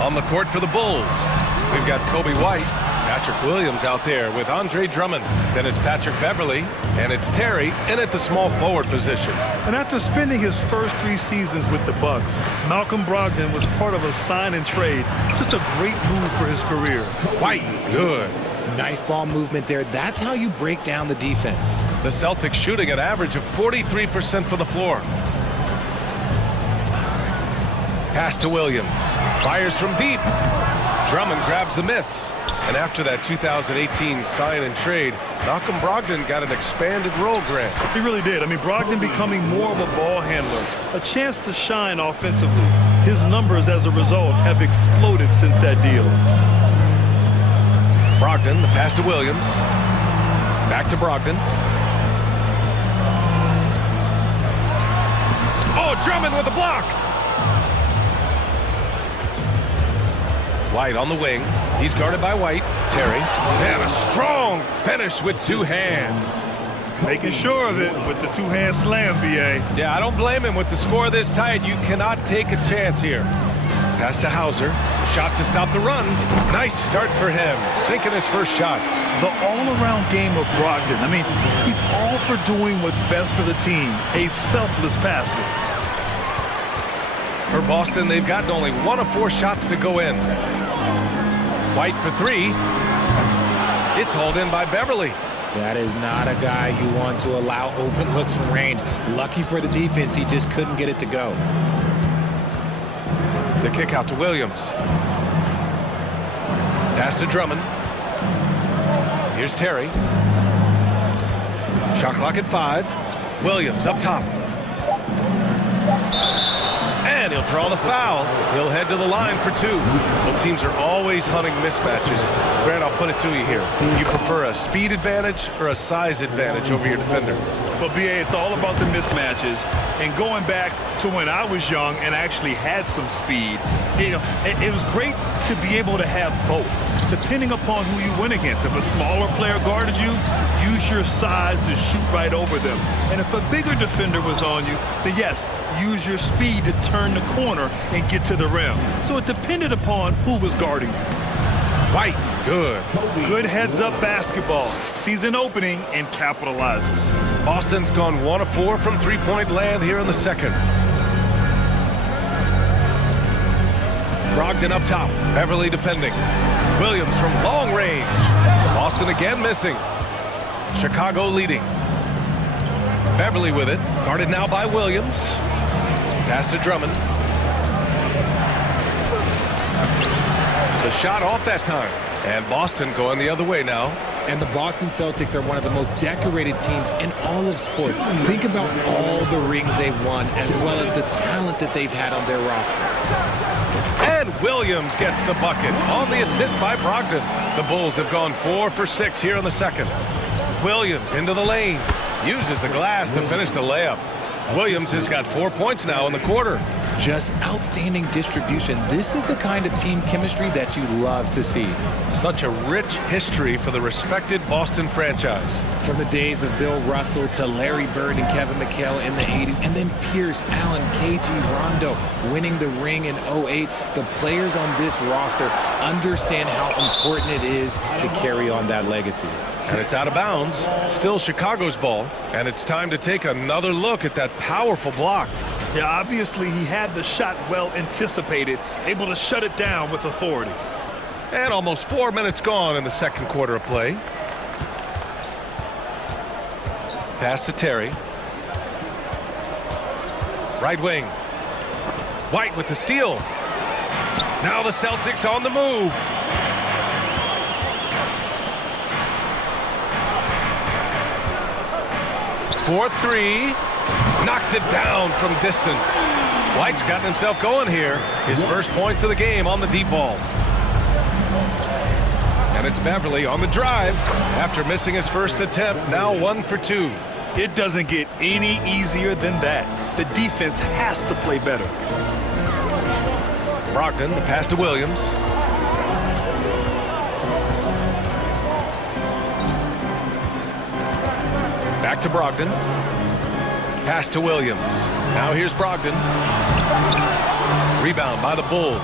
On the court for the Bulls, we've got Kobe White, Patrick Williams out there with Andre Drummond. Then it's Patrick Beverly, and it's Terry in at the small forward position. And after spending his first 3 seasons with the Bucks, Malcolm Brogdon was part of a sign and trade. Just a great move for his career. White, good. Nice ball movement there. That's how you break down the defense. The Celtics shooting an average of 43% for the floor. Pass to Williams. Fires from deep. Drummond grabs the miss. And after that 2018 sign and trade, Malcolm Brogdon got an expanded role, Grant. He really did. I mean, Brogdon becoming more of a ball handler, a chance to shine offensively. His numbers as a result have exploded since that deal. Brogdon, the pass to Williams. Back to Brogdon. Oh, Drummond with a block. White on the wing. He's guarded by White. Terry. And a strong finish with 2 hands. Making sure of it with the 2-hand slam, B.A. Yeah, I don't blame him. With the score this tight, you cannot take a chance here. Pass to Hauser. Shot to stop the run. Nice start for him. Sinking his first shot. The all-around game of Brogdon. I mean, he's all for doing what's best for the team. A selfless passer. For Boston, they've gotten only 1 of 4 shots to go in. White for 3. It's hauled in by Beverly. That is not a guy you want to allow open looks from range. Lucky for the defense, he just couldn't get it to go. The kick out to Williams. Pass to Drummond. Here's Terry. Shot clock at 5. Williams up top. And he'll draw the foul. He'll head to the line for 2. Well, teams are always hunting mismatches. Grant, I'll put it to you here. You prefer a speed advantage or a size advantage over your defender? Well, B.A., it's all about the mismatches. And going back to when I was young and actually had some speed, you know, it was great to be able to have both, depending upon who you went against. If a smaller player guarded you, use your size to shoot right over them. And if a bigger defender was on you, then yes, use your speed to turn the corner and get to the rim. So it depended upon who was guarding you. White, good. Good heads-up basketball. Season opening and capitalizes. Boston's gone 1 of 4 from 3-point land here in the second. Brogdon up top. Beverly defending. Williams from long range. Boston again missing. Chicago leading. Beverly with it. Guarded now by Williams. Pass to Drummond. The shot off that time. And Boston going the other way now. And the Boston Celtics are one of the most decorated teams in all of sports. Think about all the rings they've won, as well as the talent that they've had on their roster. And Williams gets the bucket on the assist by Brogdon. The Bulls have gone 4 for 6 here in the second. Williams into the lane. Uses the glass to finish the layup. Williams has got 4 points now in the quarter. Just outstanding distribution. This is the kind of team chemistry that you love to see. Such a rich history for the respected Boston franchise. From the days of Bill Russell to Larry Bird and Kevin McHale in the 80s, and then Pierce, Allen, KG, Rondo winning the ring in 08. The players on this roster understand how important it is to carry on that legacy. And it's out of bounds. Still Chicago's ball. And it's time to take another look at that powerful block. Yeah, obviously he had the shot well anticipated, able to shut it down with authority. And almost 4 minutes gone in the second quarter of play. Pass to Terry. Right wing. White with the steal. Now the Celtics on the move. For 3. Knocks it down from distance. White's gotten himself going here. His first points of the game on the deep ball. And it's Beverly on the drive. After missing his first attempt, now 1 for 2. It doesn't get any easier than that. The defense has to play better. Brogdon, the pass to Williams. Back to Brogdon. Pass to Williams. Now here's Brogdon. Rebound by the Bulls.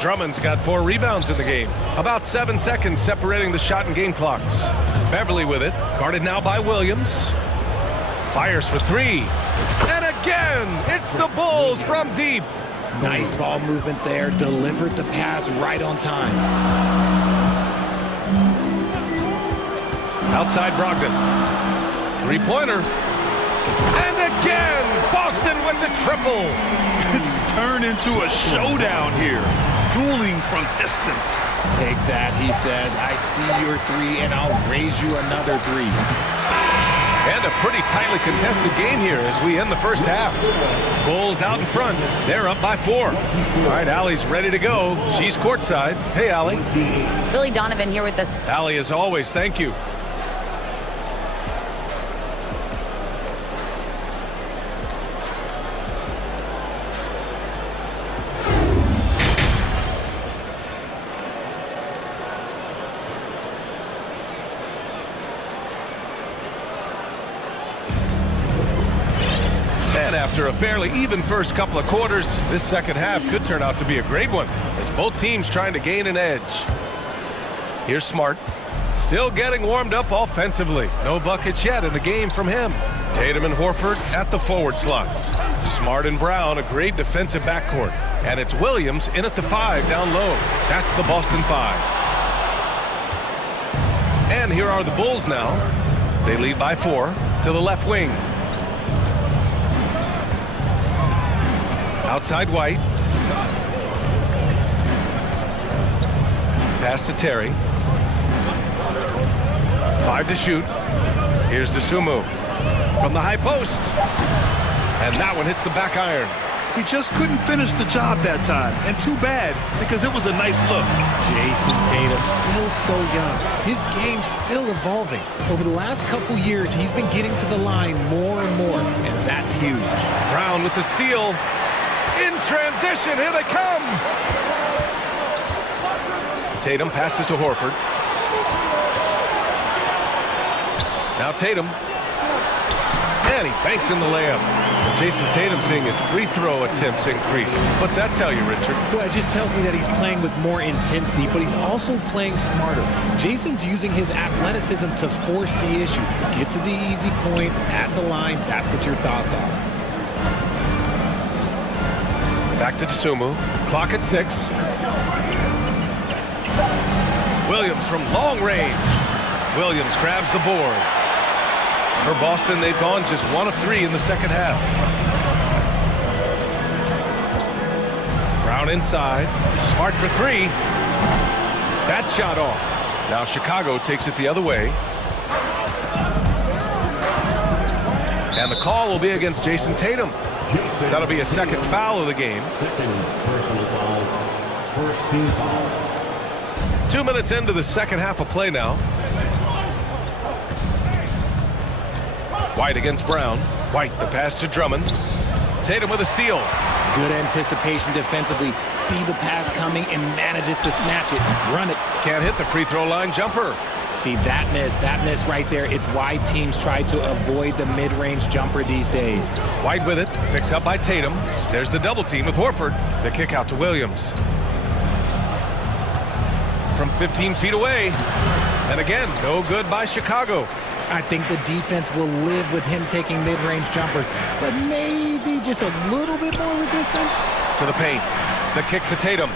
Drummond's got 4 rebounds in the game. About 7 seconds separating the shot and game clocks. Beverly with it. Guarded now by Williams. Fires for 3. And again, it's the Bulls from deep. Nice ball movement there. Delivered the pass right on time. Outside Brogdon. 3-pointer. And again, Boston with the triple. It's turned into a showdown here. Dueling from distance. Take that, he says. I see your 3, and I'll raise you another 3. And a pretty tightly contested game here as we end the first half. Bulls out in front. They're up by 4. All right, Allie's ready to go. She's courtside. Hey, Allie. Billy Donovan here with us. Allie, as always, thank you. After a fairly even first couple of quarters, this second half could turn out to be a great one as both teams trying to gain an edge. Here's Smart. Still getting warmed up offensively. No buckets yet in the game from him. Tatum and Horford at the forward slots. Smart and Brown, a great defensive backcourt. And it's Williams in at the 5 down low. That's the Boston 5. And here are the Bulls now. They lead by 4 to the left wing. Outside White. Pass to Terry. 5 to shoot. Here's DeSumo from the high post. And that one hits the back iron. He just couldn't finish the job that time. And too bad, because it was a nice look. Jason Tatum, still so young. His game's still evolving. Over the last couple years, he's been getting to the line more and more, and that's huge. Brown with the steal. In transition, here they come. Tatum passes to Horford. Now Tatum. And he banks in the layup. Jason Tatum seeing his free throw attempts increase. What's that tell you, Richard? Well, it just tells me that he's playing with more intensity, but he's also playing smarter. Jason's using his athleticism to force the issue. Get to the easy points at the line. That's what your thoughts are. Back to DeSumo. Clock at 6. Williams from long range. Williams grabs the board. For Boston, they've gone just 1 of 3 in the second half. Brown Brown inside. Smart for three. That shot off. Now Chicago takes it the other way. And the call will be against Jason Tatum. That'll be a second foul of the game. Second personal foul. First team foul. 2 minutes into the second half of play now. White against Brown. White, the pass to Drummond. Tatum with a steal. Good anticipation defensively. See the pass coming and manages to snatch it. Run it. Can't hit the free throw line jumper. See that miss right there. It's why teams try to avoid the mid-range jumper these days. White with it, picked up by Tatum. There's the double team with Horford. The kick out to Williams. From 15 feet away. And again, no good by Chicago. I think the defense will live with him taking mid-range jumpers, but maybe just a little bit more resistance. To the paint. The kick to Tatum.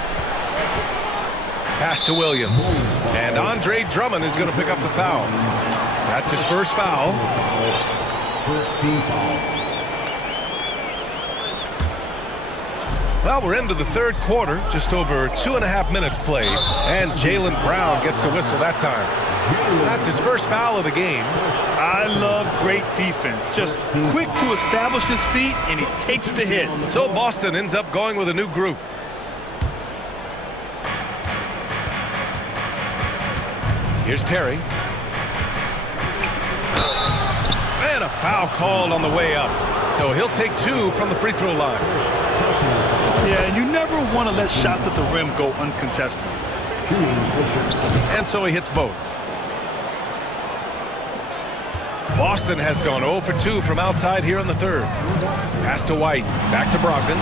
Pass to Williams. And Andre Drummond is going to pick up the foul. That's his first foul. First team foul. Well, we're into the third quarter. Just over 2.5 minutes played. And Jaylen Brown gets a whistle that time. That's his first foul of the game. I love great defense. Just quick to establish his feet, and he takes the hit. So Boston ends up going with a new group. Here's Terry. And a foul called on the way up. So he'll take 2 from the free throw line. Yeah, and you never want to let shots at the rim go uncontested. And so he hits both. Boston has gone 0 for 2 from outside here in the third. Pass to White. Back to Brogdon.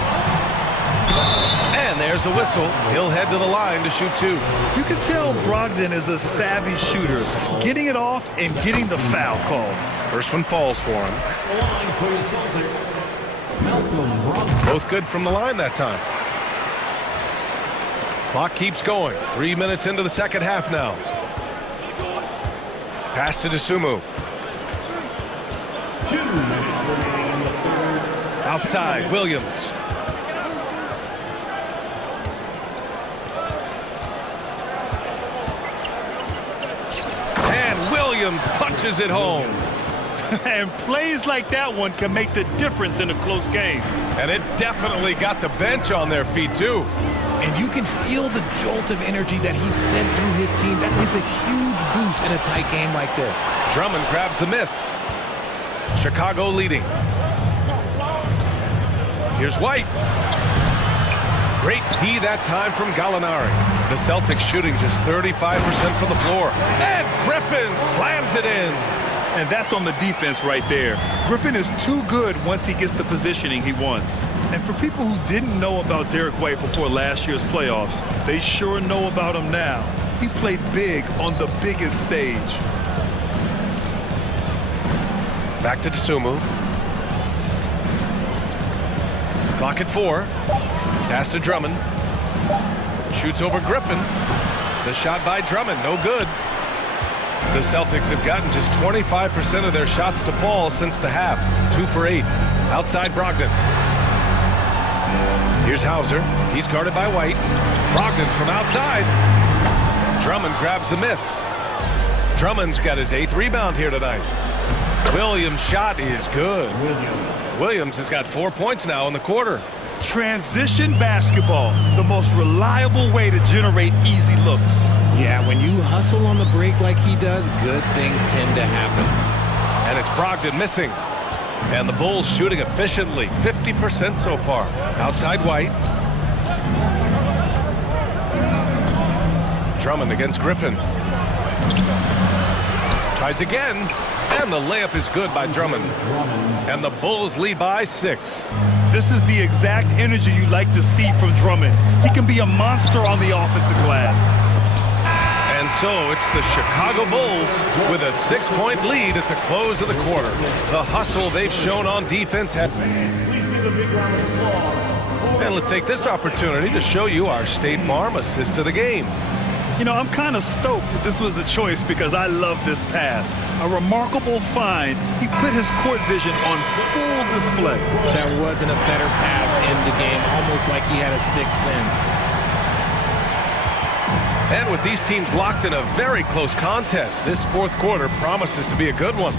And there's a whistle. He'll head to the line to shoot 2. You can tell Brogdon is a savvy shooter, getting it off and getting the foul called. First one falls for him. Both good from the line that time. Clock keeps going. 3 minutes into the second half now. Pass to Dosunmu. 2 minutes remaining in the third. Outside, Williams. And Williams punches it home. And plays like that one can make the difference in a close game. And it definitely got the bench on their feet, too. And you can feel the jolt of energy that he sent through his team. That is a huge boost in a tight game like this. Drummond grabs the miss. Chicago leading. Here's White. Great D that time from Gallinari. The Celtics shooting just 35% from the floor. And Griffin slams it in. And that's on the defense right there. Griffin is too good once he gets the positioning he wants. And for people who didn't know about Derek White before last year's playoffs, they sure know about him now. He played big on the biggest stage. Back to Dosunmu. Clock at 4. Pass to Drummond. Shoots over Griffin. The shot by Drummond, no good. The Celtics have gotten just 25% of their shots to fall since the half. 2 for 8. Outside Brogdon. Here's Hauser. He's guarded by White. Brogdon from outside. Drummond grabs the miss. Drummond's got his 8th rebound here tonight. Williams' shot is good. Williams has got 4 points now in the quarter. Transition basketball, the most reliable way to generate easy looks. Yeah, when you hustle on the break like he does, good things tend to happen. And it's Brogdon missing. And the Bulls shooting efficiently, 50% so far. Outside White. Drummond against Griffin. Tries again. And the layup is good by Drummond. And the Bulls lead by 6. This is the exact energy you like to see from Drummond. He can be a monster on the offensive glass. And so it's the Chicago Bulls with a 6-point lead at the close of the quarter. The hustle they've shown on defense had... And let's take this opportunity to show you our State Farm assist of the game. You know, I'm kind of stoked that this was a choice because I love this pass. A remarkable find. He put his court vision on full display. That wasn't a better pass in the game, almost like he had a sixth sense. And with these teams locked in a very close contest, this fourth quarter promises to be a good one.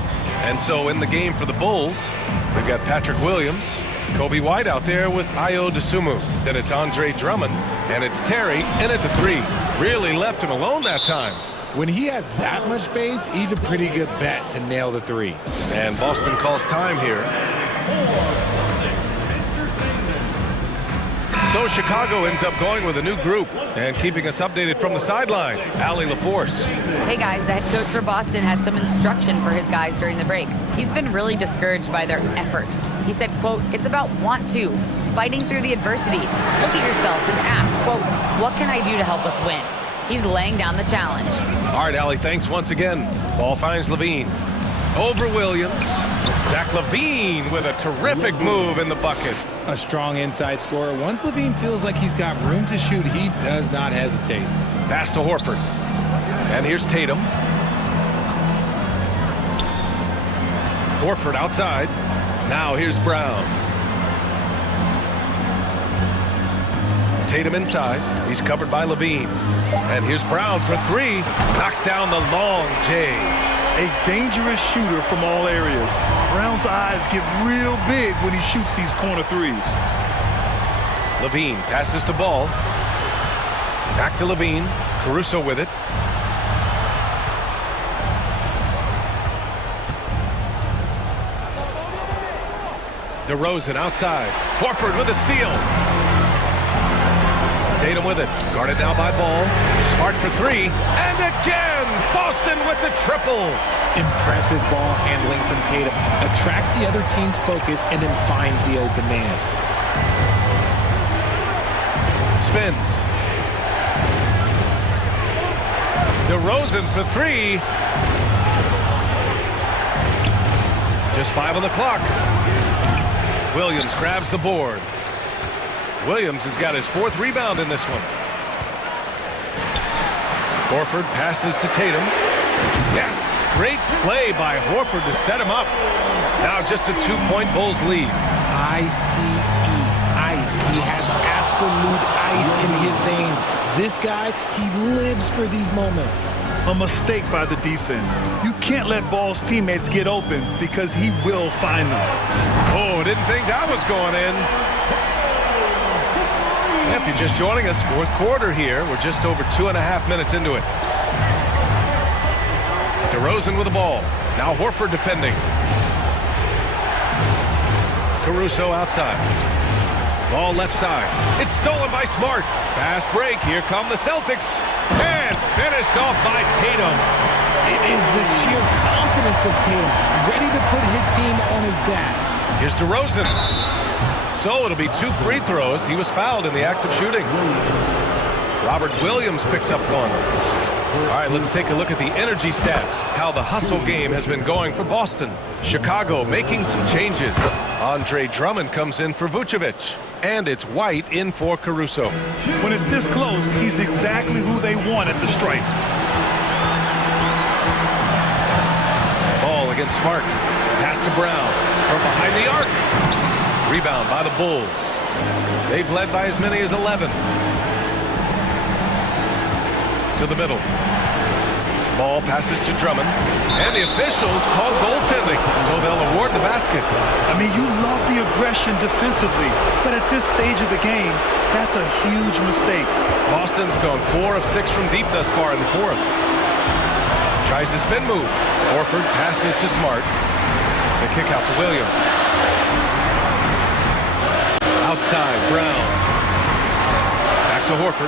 And so in the game for the Bulls, we've got Patrick Williams, Kobe White out there with Ayo Dosunmu. Then it's Andre Drummond, and it's Terry in at the three. Really left him alone that time. When he has that much space, he's a pretty good bet to nail the three. And Boston calls time here. So Chicago ends up going with a new group and keeping us updated from the sideline. Allie LaForce. Hey guys, the head coach for Boston had some instruction for his guys during the break. He's been really discouraged by their effort. He said, quote, "It's about want to, fighting through the adversity. Look at yourselves and ask, quote, what can I do to help us win?" He's laying down the challenge. All right, Allie, thanks once again. Ball finds Levine. Over Williams. Zach LaVine with a terrific move in the bucket. A strong inside scorer. Once LaVine feels like he's got room to shoot, he does not hesitate. Pass to Horford. And here's Tatum. Horford outside. Now here's Brown. Tatum inside. He's covered by LaVine. And here's Brown for three. Knocks down the long J. A dangerous shooter from all areas. Brown's eyes get real big when he shoots these corner threes. LaVine passes to Ball. Back to LaVine. Caruso with it. DeRozan outside. Horford with a steal. Tatum with it. Guarded now by Ball. Smart for three. And again, Boston with the triple. Impressive ball handling from Tatum. Attracts the other team's focus and then finds the open man. Spins. DeRozan for three. Just 5 on the clock. Williams grabs the board. Williams has got his 4th rebound in this one. Horford passes to Tatum. Yes, great play by Horford to set him up. Now just a 2-point Bulls lead. ICE, ice. He has absolute ice in his veins. This guy, he lives for these moments. A mistake by the defense. You can't let Ball's teammates get open because he will find them. Oh, didn't think that was going in. If you're just joining us, 4th quarter here. We're just over 2.5 minutes into it. DeRozan with the ball. Now Horford defending. Caruso outside. Ball left side. It's stolen by Smart. Fast break. Here come the Celtics. And finished off by Tatum. It is the sheer confidence of Tatum, ready to put his team on his back. Here's DeRozan. So it'll be 2 free throws. He was fouled in the act of shooting. Robert Williams picks up one. All right, let's take a look at the energy stats. How the hustle game has been going for Boston. Chicago making some changes. Andre Drummond comes in for Vucevic. And it's White in for Caruso. When it's this close, he's exactly who they want at the stripe. Ball against Smart. Pass to Brown from behind the arc. Rebound by the Bulls. They've led by as many as 11. To the middle. Ball passes to Drummond. And the officials call goaltending, so they'll award the basket. I mean, you love the aggression defensively, but at this stage of the game, that's a huge mistake. Boston's gone 4 of 6 from deep thus far in the 4th. Tries the spin move. Horford passes to Smart. The kick out to Williams. Outside, Brown. Back to Horford.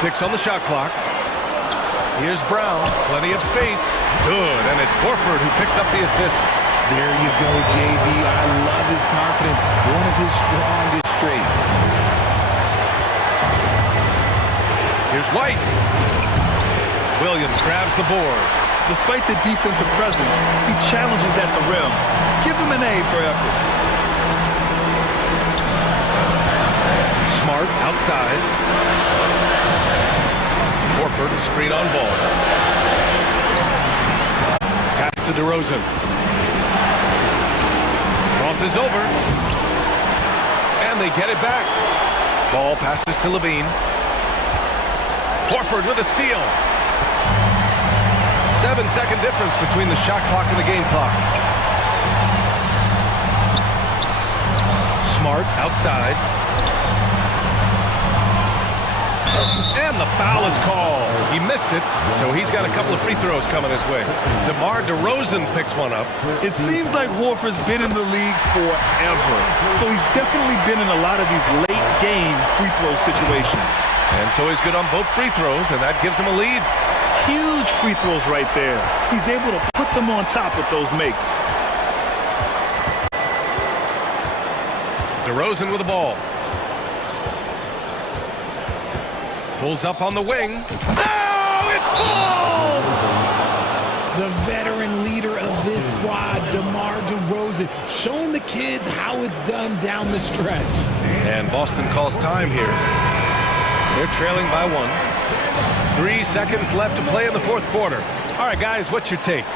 6 on the shot clock. Here's Brown. Plenty of space. Good, and it's Horford who picks up the assist. There you go, JB. I love his confidence. One of his strongest traits. Here's White. Williams grabs the board. Despite the defensive presence, he challenges at the rim. Give him an A for effort. Smart outside. Horford, a screen on ball. Pass to DeRozan. Crosses over. And they get it back. Ball passes to Levine. Horford with a steal. 7-second difference between the shot clock and the game clock. Smart outside. And the foul is called. He missed it, so he's got a couple of free throws coming his way. DeMar DeRozan picks one up. It seems like Horford's been in the league forever, so he's definitely been in a lot of these late-game free throw situations. And so he's good on both free throws, and that gives him a lead. Huge free throws right there. He's able to put them on top with those makes. DeRozan with the ball. Pulls up on the wing. Oh, it falls! The veteran leader of this squad, DeMar DeRozan, showing the kids how it's done down the stretch. And Boston calls time here. They're trailing by 1. 3 seconds left to play in the fourth quarter. All right, guys, what's your take?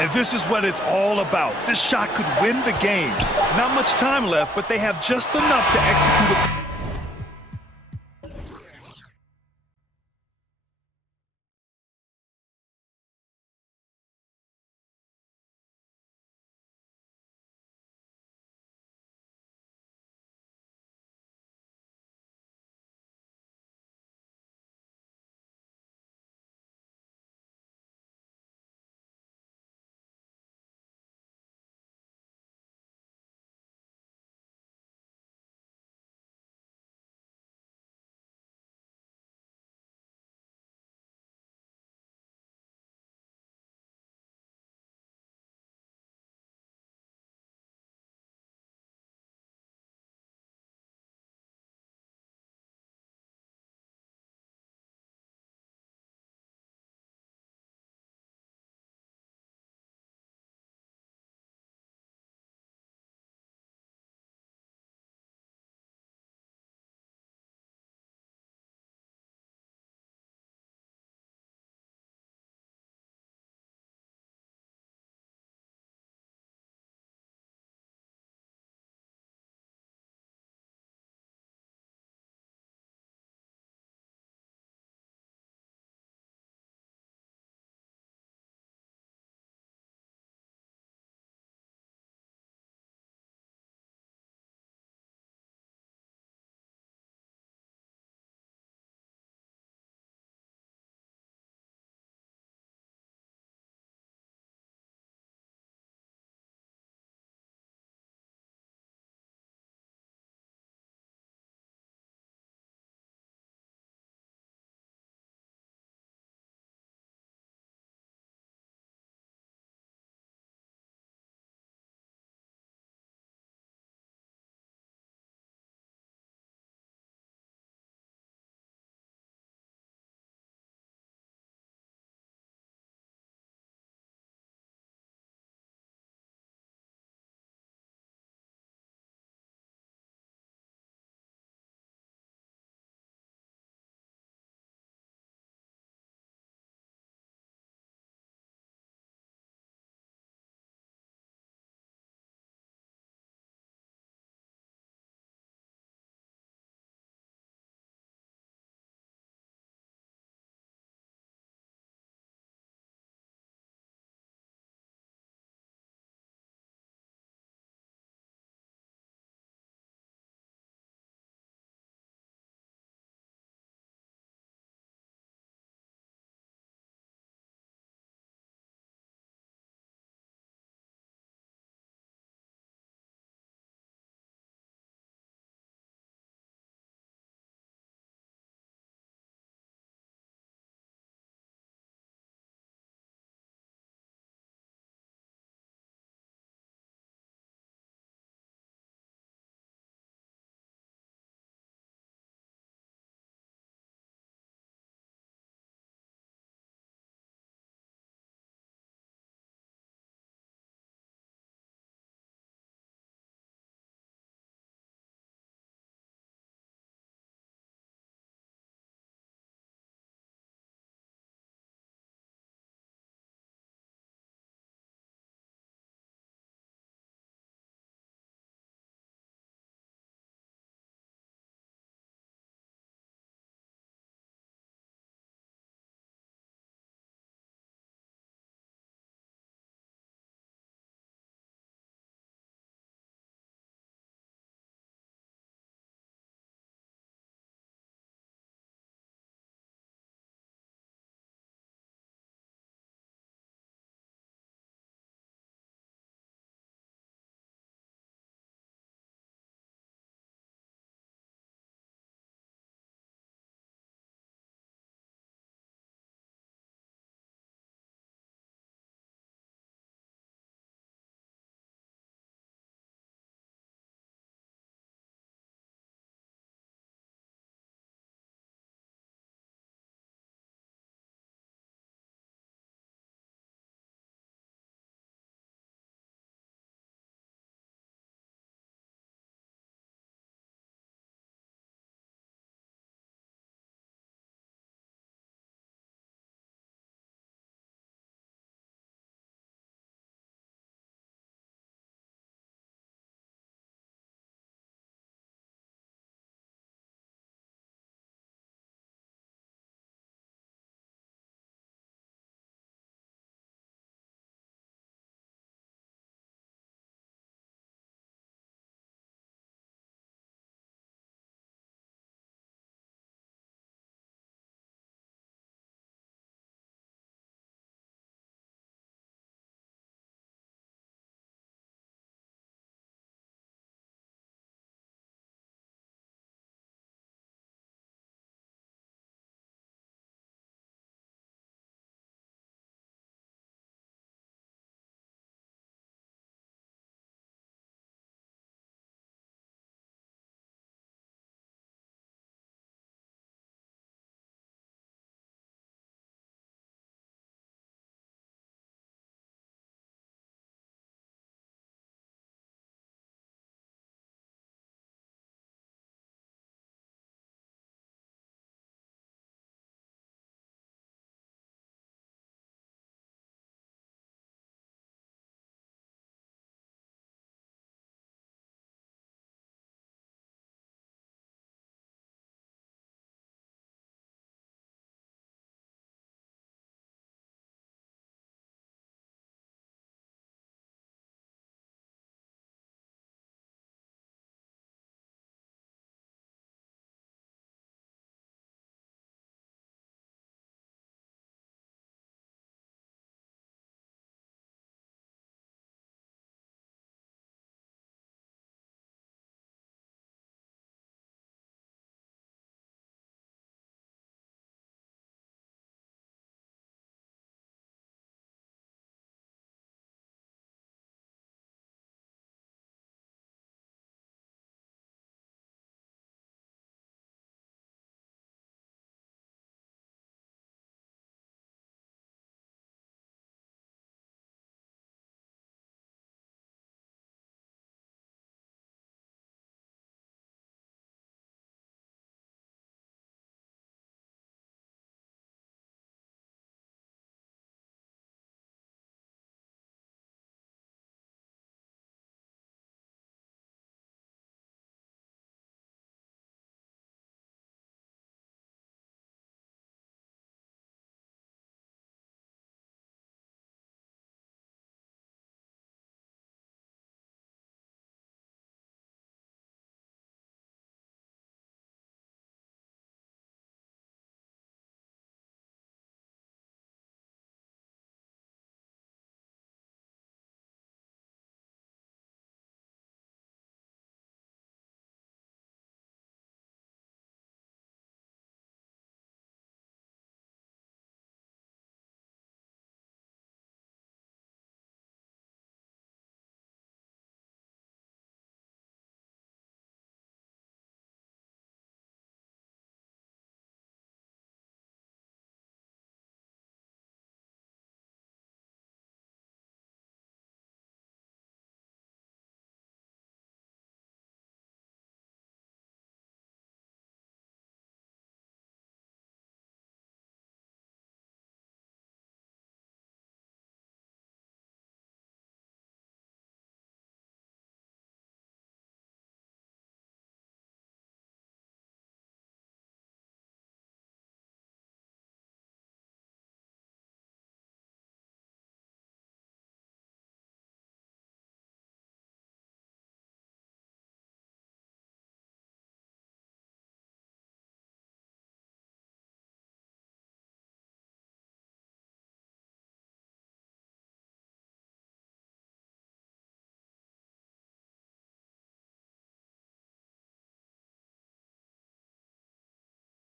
And this is what it's all about. This shot could win the game. Not much time left, but they have just enough to execute it.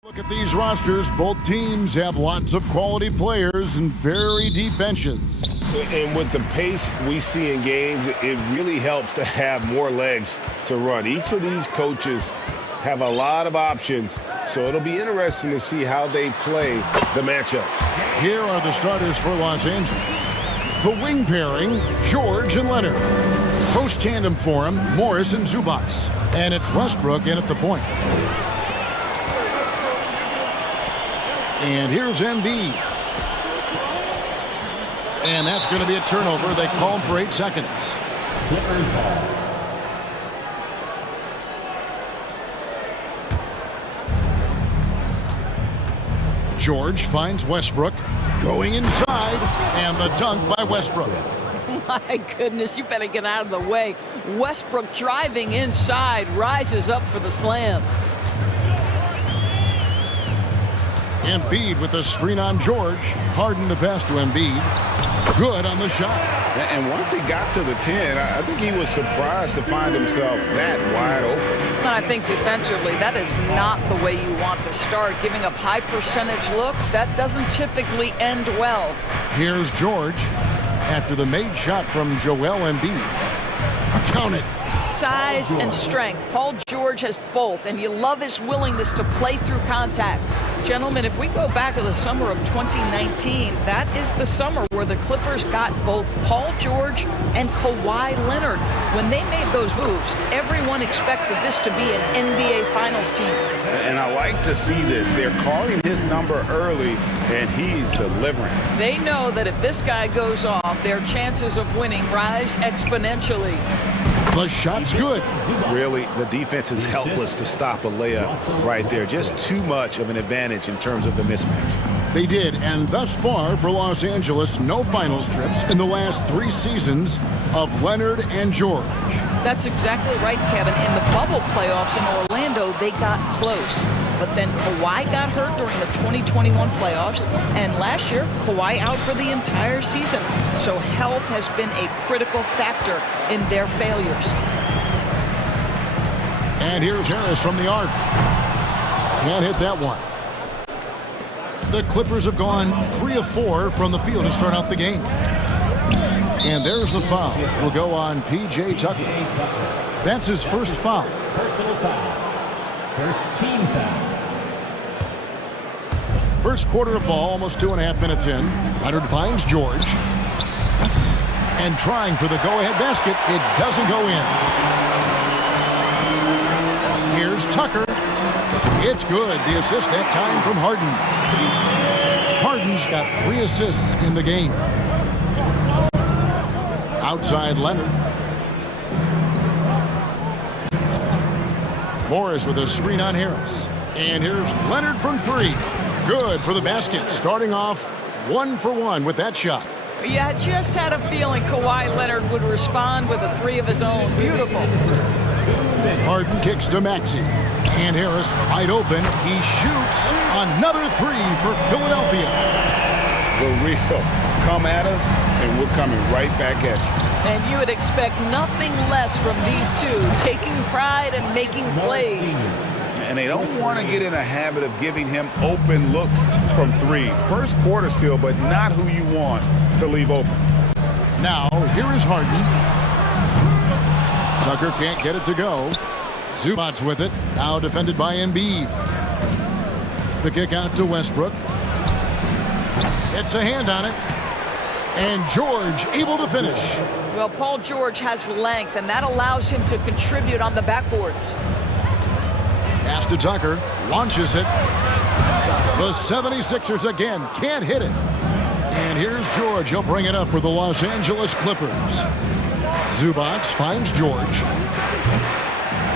Look at these rosters. Both teams have lots of quality players and very deep benches. And with the pace we see in games, it really helps to have more legs to run. Each of these coaches have a lot of options, so it'll be interesting to see how they play the matchups. Here are the starters for Los Angeles. The wing pairing, George and Leonard. Post tandem for him, Morris and Zubac. And it's Westbrook in at the point. And here's Embiid. And that's going to be a turnover. They call him for 8 seconds. George finds Westbrook going inside, and the dunk by Westbrook. My goodness, you better get out of the way. Westbrook driving inside, rises up for the slam. Embiid with a screen on George. Harden the pass to Embiid. Good on the shot. And once he got to the 10, I think he was surprised to find himself that wide open. I think defensively, that is not the way you want to start. Giving up high percentage looks, that doesn't typically end well. Here's George after the made shot from Joel Embiid. Count it. Size and strength. Paul George has both, and you love his willingness to play through contact. Gentlemen, if we go back to the summer of 2019, that is the summer where the Clippers got both Paul George and Kawhi Leonard. When they made those moves, everyone expected this to be an NBA Finals team. And I like to see this. They're calling his number early, and he's delivering. They know that if this guy goes off, their chances of winning rise exponentially. The shot's good. Really, the defense is helpless to stop a layup right there. Just too much of an advantage in terms of the mismatch. They did, and thus far for Los Angeles, no finals trips in the last 3 seasons of Leonard and George. That's exactly right, Kevin. In the bubble playoffs in Orlando, they got close. But then Kawhi got hurt during the 2021 playoffs, and last year, Kawhi out for the entire season. So health has been a critical factor in their failures. And here's Harris from the arc. Can't hit that one. The Clippers have gone 3 of 4 from the field to start out the game. And there's the foul. Will go on P.J. Tucker. That's his first foul. Personal foul. First team foul. First quarter of ball, almost 2.5 minutes in. Leonard finds George. And trying for the go-ahead basket. It doesn't go in. Here's Tucker. It's good. The assist that time from Harden. Harden's got 3 assists in the game. Outside Leonard. Morris with a screen on Harris. And here's Leonard from 3. Good for the basket. Starting off 1 for 1 with that shot. Yeah, I just had a feeling Kawhi Leonard would respond with a 3 of his own. Beautiful. Harden kicks to Maxey. And Harris wide open. He shoots another 3 for Philadelphia. The real come at us, and we're coming right back at you. And you would expect nothing less from these two, taking pride and making plays. And they don't want to get in a habit of giving him open looks from 3. First quarter still, but not who you want to leave open. Now, here is Harden. Tucker can't get it to go. Zubac with it. Now defended by Embiid. The kick out to Westbrook. It's a hand on it. And George able to finish. Well, Paul George has length, and that allows him to contribute on the backboards. Pass to Tucker. Launches it. The 76ers again can't hit it. And here's George. He'll bring it up for the Los Angeles Clippers. Zubac finds George.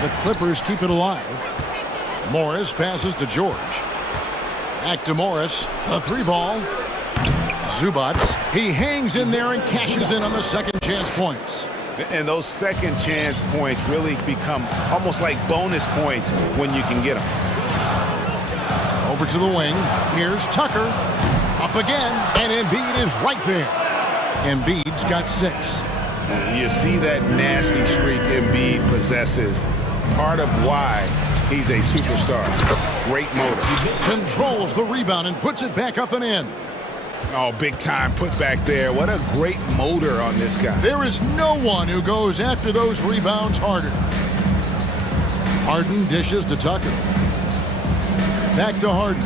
The Clippers keep it alive. Morris passes to George. Back to Morris. A 3-ball. Zubac. He hangs in there and cashes in on the second chance points. And those second chance points really become almost like bonus points when you can get them. Over to the wing. Here's Tucker. Up again. And Embiid is right there. Embiid's got 6. You see that nasty streak Embiid possesses. Part of why He's a superstar. Great motor. Controls the rebound and puts it back up and in. Oh, big time put back there. What a great motor on this guy. There is no one who goes after those rebounds harder. Harden dishes to Tucker. Back to Harden.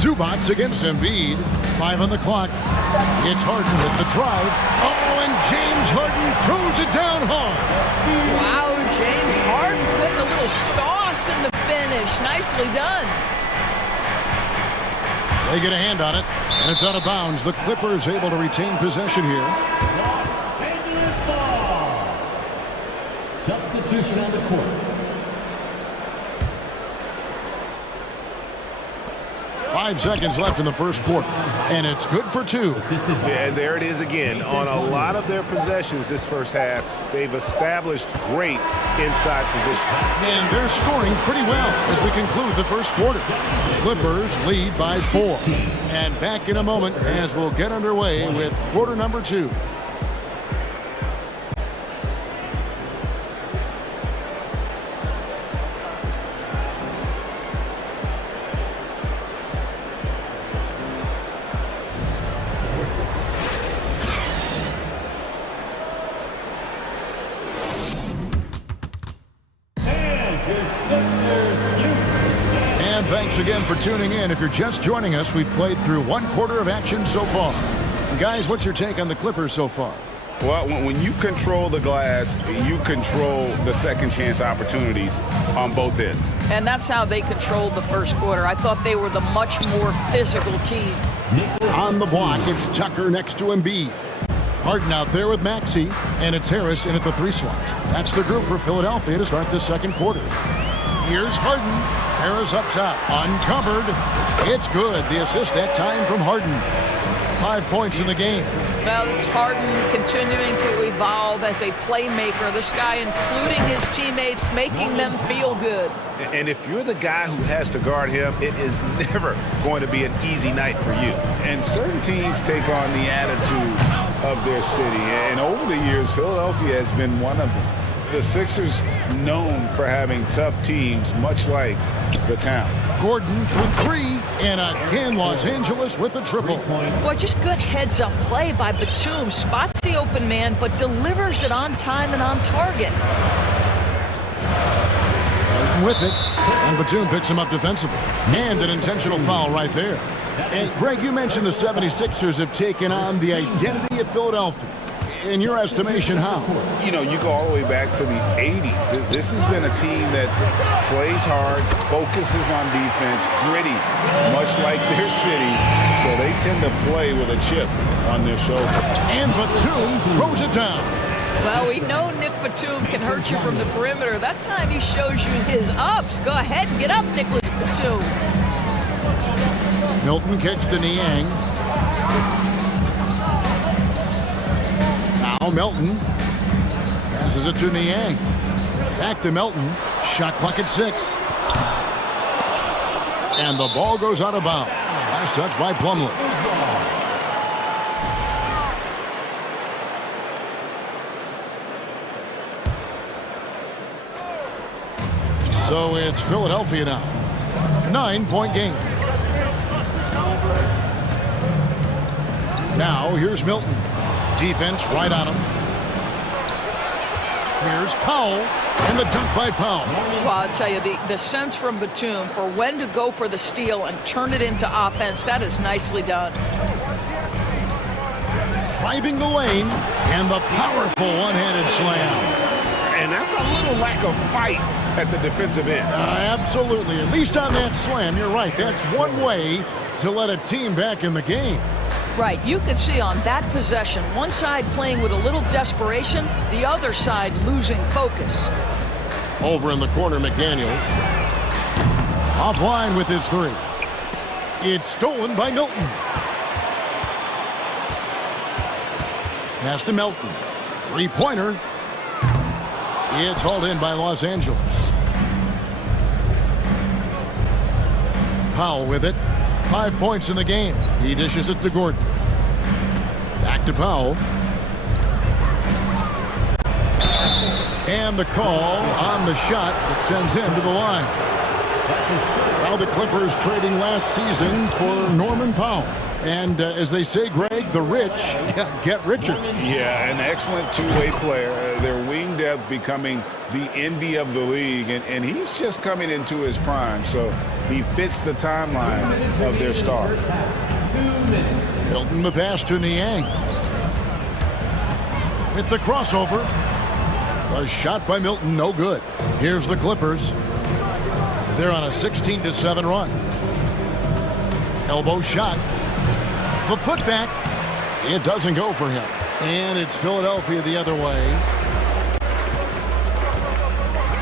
Zubats against Embiid. 5 on the clock. It's Harden with the drive. Oh, and James Harden throws it down hard. Wow, James Harden putting a little sauce in the finish. Nicely done. They get a hand on it, and it's out of bounds. The Clippers able to retain possession here. Substitution on the court. 5 seconds left in the first quarter, and it's good for 2. Yeah, and there it is again. On a lot of their possessions this first half, they've established great inside position. And they're scoring pretty well as we conclude the first quarter. Clippers lead by 4. And back in a moment as we'll get underway with quarter number 2. Thanks again for tuning in. If you're just joining us, we've played through 1 quarter of action so far. Guys, what's your take on the Clippers so far? Well, when you control the glass, you control the second chance opportunities on both ends. And that's how they controlled the first quarter. I thought they were the much more physical team. On the block, it's Tucker next to Embiid. Harden out there with Maxey, and it's Harris in at the 3 slot. That's the group for Philadelphia to start the second quarter. Here's Harden. Harris up top, uncovered. It's good. The assist that time from Harden. 5 points in the game. Well, it's Harden continuing to evolve as a playmaker. This guy, including his teammates, making them feel good. And if you're the guy who has to guard him, it is never going to be an easy night for you. And certain teams take on the attitude of their city. And over the years, Philadelphia has been one of them. The Sixers known for having tough teams, much like the town. Gordon for 3, and again Los Angeles with the triple. Boy, just good heads-up play by Batum. Spots the open man, but delivers it on time and on target. With it, and Batum picks him up defensively. And an intentional foul right there. And Greg, you mentioned the 76ers have taken on the identity of Philadelphia. In your estimation, how? You know, you go all the way back to the 80s. This has been a team that plays hard, focuses on defense, gritty, much like their city. So they tend to play with a chip on their shoulder. And Batum throws it down. Well, we know Nick Batum can hurt you from the perimeter. That time he shows you his ups. Go ahead and get up, Nicholas Batum. Milton kicks to Niang. Now Milton passes it to Niang. Back to Milton. Shot clock at 6. And the ball goes out of bounds. Last touch by Plumlee. So it's Philadelphia now. 9-point game. Now here's Milton. Defense right on him. Here's Powell. And the dunk by Powell. Well, I'll tell you, the sense from Batum for when to go for the steal and turn it into offense, that is nicely done. Driving the lane. And the powerful one-handed slam. And that's a little lack of fight at the defensive end. Absolutely. At least on that slam, you're right. That's one way to let a team back in the game. Right. You could see on that possession, one side playing with a little desperation, the other side losing focus. Over in the corner, McDaniels. Offline with his 3. It's stolen by Milton. Pass to Milton. 3-pointer. It's hauled in by Los Angeles. Powell with it. 5 points in the game. He dishes it to Gordon. Back to Powell. And the call on the shot that sends him to the line. Now the Clippers trading last season for Norman Powell. And as they say, Greg, the rich get richer. Yeah, an excellent two-way player. Their wing depth becoming the envy of the league. And he's just coming into his prime. So he fits the timeline of their stars. Milton the pass to Niang. With the crossover. A shot by Milton, no good. Here's the Clippers. They're on a 16-7 run. Elbow shot. The putback. It doesn't go for him. And it's Philadelphia the other way.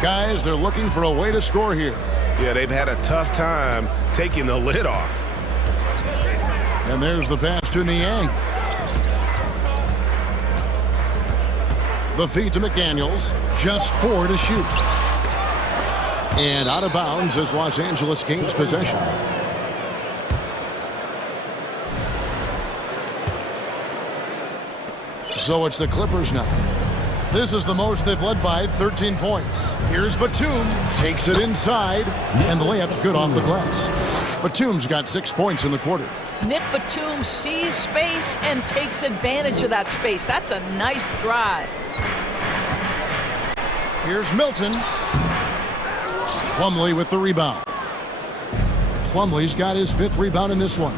Guys, they're looking for a way to score here. Yeah, they've had a tough time taking the lid off. And there's the pass to Niang. The feed to McDaniels. Just 4 to shoot. And out of bounds as Los Angeles gains possession. So it's the Clippers now. This is the most they've led by 13 points. Here's Batum. Takes it inside. And the layup's good off the glass. Batum's got 6 points in the quarter. Nick Batum sees space and takes advantage of that space. That's a nice drive. Here's Milton. Plumlee with the rebound. Plumlee's got his 5th rebound in this one.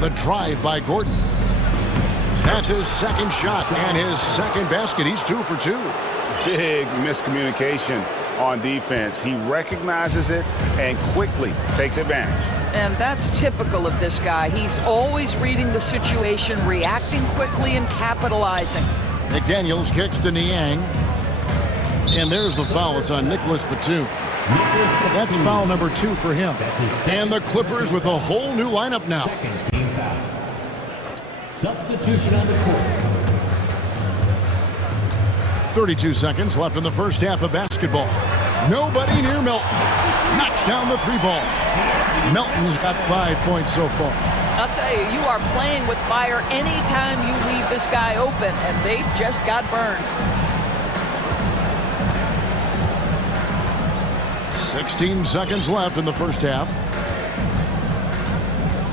The drive by Gordon. That's his 2nd shot and his 2nd basket. He's 2 for 2. Big miscommunication on defense. He recognizes it and quickly takes advantage. And that's typical of this guy. He's always reading the situation, reacting quickly and capitalizing. McDaniels kicks to Niang. And there's the foul. It's on Nicholas Batum. That's foul number 2 for him. And the Clippers with a whole new lineup now. Substitution on the court. 32 seconds left in the first half of basketball. Nobody near Milton. Knocks down the 3 ball. Milton's got 5 points so far. I'll tell you, you are playing with fire anytime you leave this guy open, and they just got burned. 16 seconds left in the first half.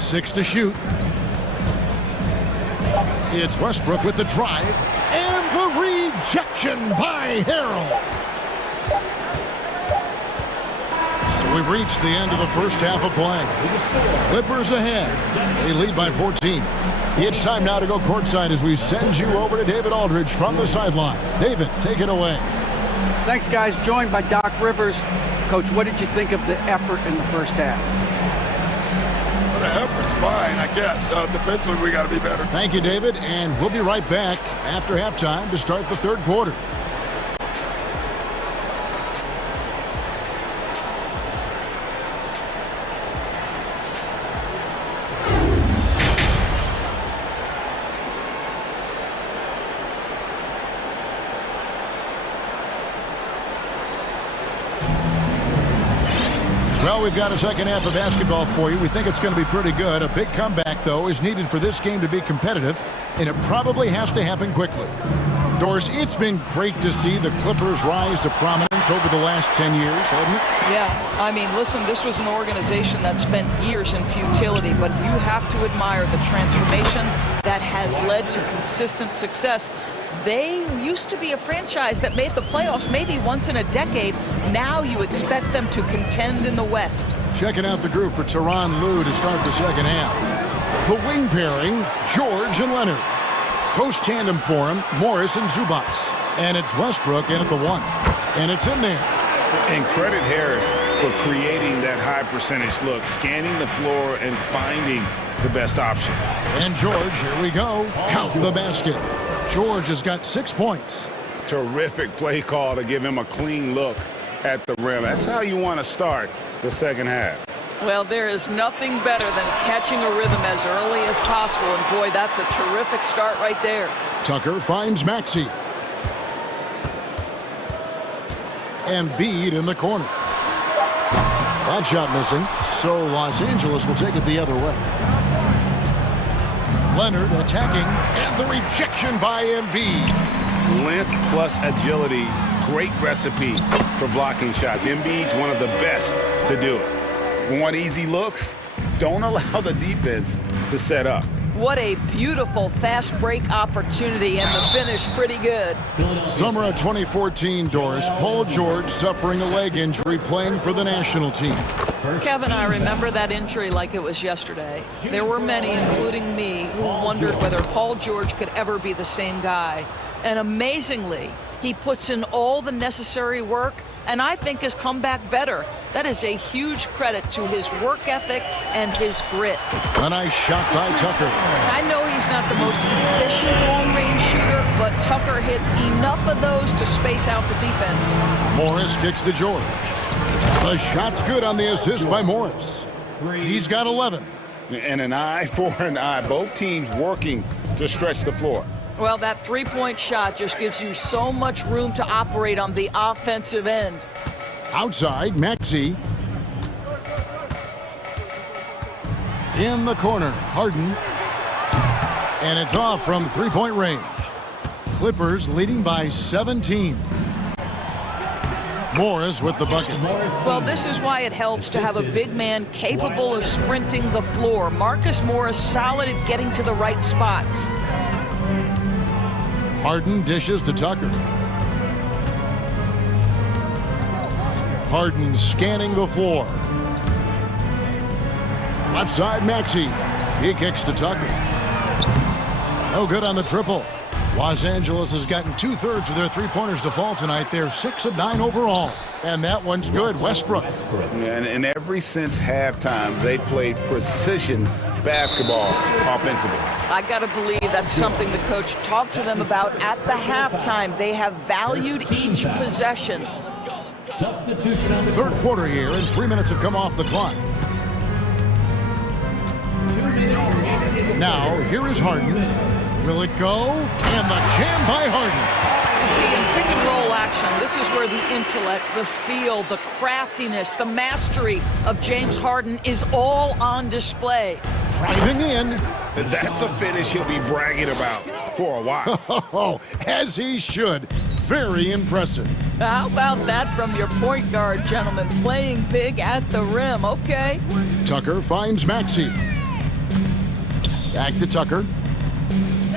6 to shoot. It's Westbrook with the drive. And the rejection by Harrell. So we've reached the end of the first half of play. Clippers ahead. They lead by 14. It's time now to go courtside as we send you over to David Aldridge from the sideline. David, take it away. Thanks, guys. Joined by Doc Rivers. Coach, what did you think of the effort in the first half? Well, the effort's fine, I guess. Defensively, we got to be better. Thank you, David. And we'll be right back after halftime to start the third quarter. Well, we've got a second half of basketball for you. We think it's going to be pretty good. A big comeback, though, is needed for this game to be competitive, and it probably has to happen quickly. Doris, it's been great to see the Clippers rise to prominence over the last 10 years, hasn't it? Yeah, I mean, listen, this was an organization that spent years in futility, but you have to admire the transformation that has led to consistent success. They used to be a franchise that made the playoffs maybe once in a decade. Now you expect them to contend in the West. Checking out the group for Tyronn Lue to start the second half. The wing pairing, George and Leonard. Post tandem for him, Morris and Zubac. And it's Westbrook in at the 1. And it's in there. And credit Harris for creating that high percentage look, scanning the floor and finding the best option. And George, here we go. Count the basket. George has got 6 points. Terrific play call to give him a clean look at the rim. That's how you want to start the second half. Well, there is nothing better than catching a rhythm as early as possible. And boy, that's a terrific start right there. Tucker finds Maxey. And Bede in the corner. That shot missing, so Los Angeles will take it the other way. Leonard attacking, and the rejection by Embiid. Length plus agility, great recipe for blocking shots. Embiid's one of the best to do it. Want easy looks? Don't allow the defense to set up. What a beautiful fast break opportunity, and the finish pretty good. Summer of 2014, Doris. Paul George suffering a leg injury playing for the national team. Kevin, I remember that injury like it was yesterday. There were many, including me, who wondered whether Paul George could ever be the same guy. And amazingly, he puts in all the necessary work and I think has come back better. That is a huge credit to his work ethic and his grit. A nice shot by Tucker. I know he's not the most efficient long-range shooter, but Tucker hits enough of those to space out the defense. Morris kicks to George. The shot's good on the assist by Morris. He's got 11. And an eye for an eye. Both teams working to stretch the floor. Well, that three-point shot just gives you so much room to operate on the offensive end. Outside, Maxey. In the corner, Harden. And it's off from three-point range. Clippers leading by 17. Morris with the bucket. Well, this is why it helps to have a big man capable of sprinting the floor. Marcus Morris solid at getting to the right spots. Harden dishes to Tucker. Harden scanning the floor. Left side, Maxey. He kicks to Tucker. No good on the triple. Los Angeles has gotten 2/3 of their three-pointers to fall tonight. They're 6 of 9 overall. And that one's good. Westbrook. And ever since halftime, they played precision basketball offensively. I got to believe that's something the coach talked to them about at the halftime. They have valued each possession. Third quarter here, and 3 minutes have come off the clock. Now, here is Harden. Will it go? And the jam by Harden. You see, in pick and roll action, this is where the intellect, the feel, the craftiness, the mastery of James Harden is all on display. Driving in. That's a finish he'll be bragging about for a while. Oh, as he should. Very impressive. How about that from your point guard, gentlemen? Playing big at the rim, okay? Tucker finds Maxey. Back to Tucker.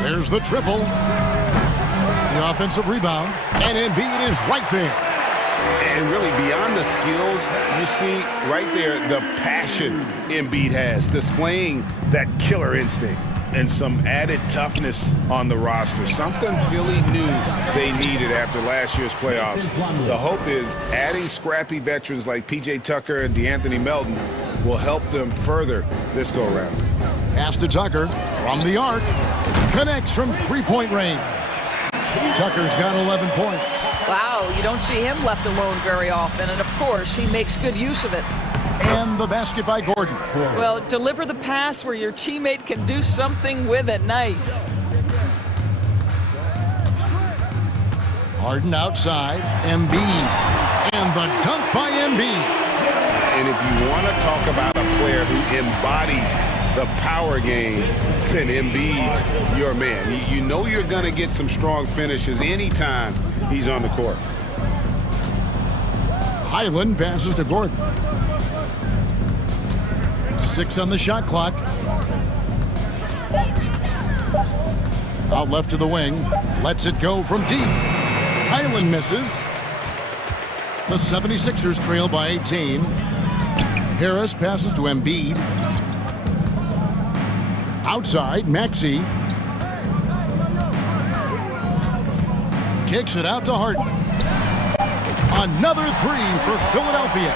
There's the triple. The offensive rebound. And Embiid is right there. And really, beyond the skills, you see right there the passion Embiid has, displaying that killer instinct and some added toughness on the roster. Something Philly knew they needed after last year's playoffs. The hope is adding scrappy veterans like P.J. Tucker and DeAnthony Melton will help them further this go-around. Pass to Tucker from the arc. Connects from three-point range. Tucker's got 11 points. Wow, you don't see him left alone very often, and of course, he makes good use of it. And the basket by Gordon. Well, deliver the pass where your teammate can do something with it. Nice. Harden outside. Embiid. And the dunk by Embiid. And if you want to talk about a player who embodies the power game, then Embiid's your man. You know you're going to get some strong finishes anytime he's on the court. Highland passes to Gordon. 6 on the shot clock. Out left to the wing. Lets it go from deep. Highland misses. The 76ers trail by 18. Harris passes to Embiid. Outside, Maxey. Kicks it out to Harden. Another three for Philadelphia.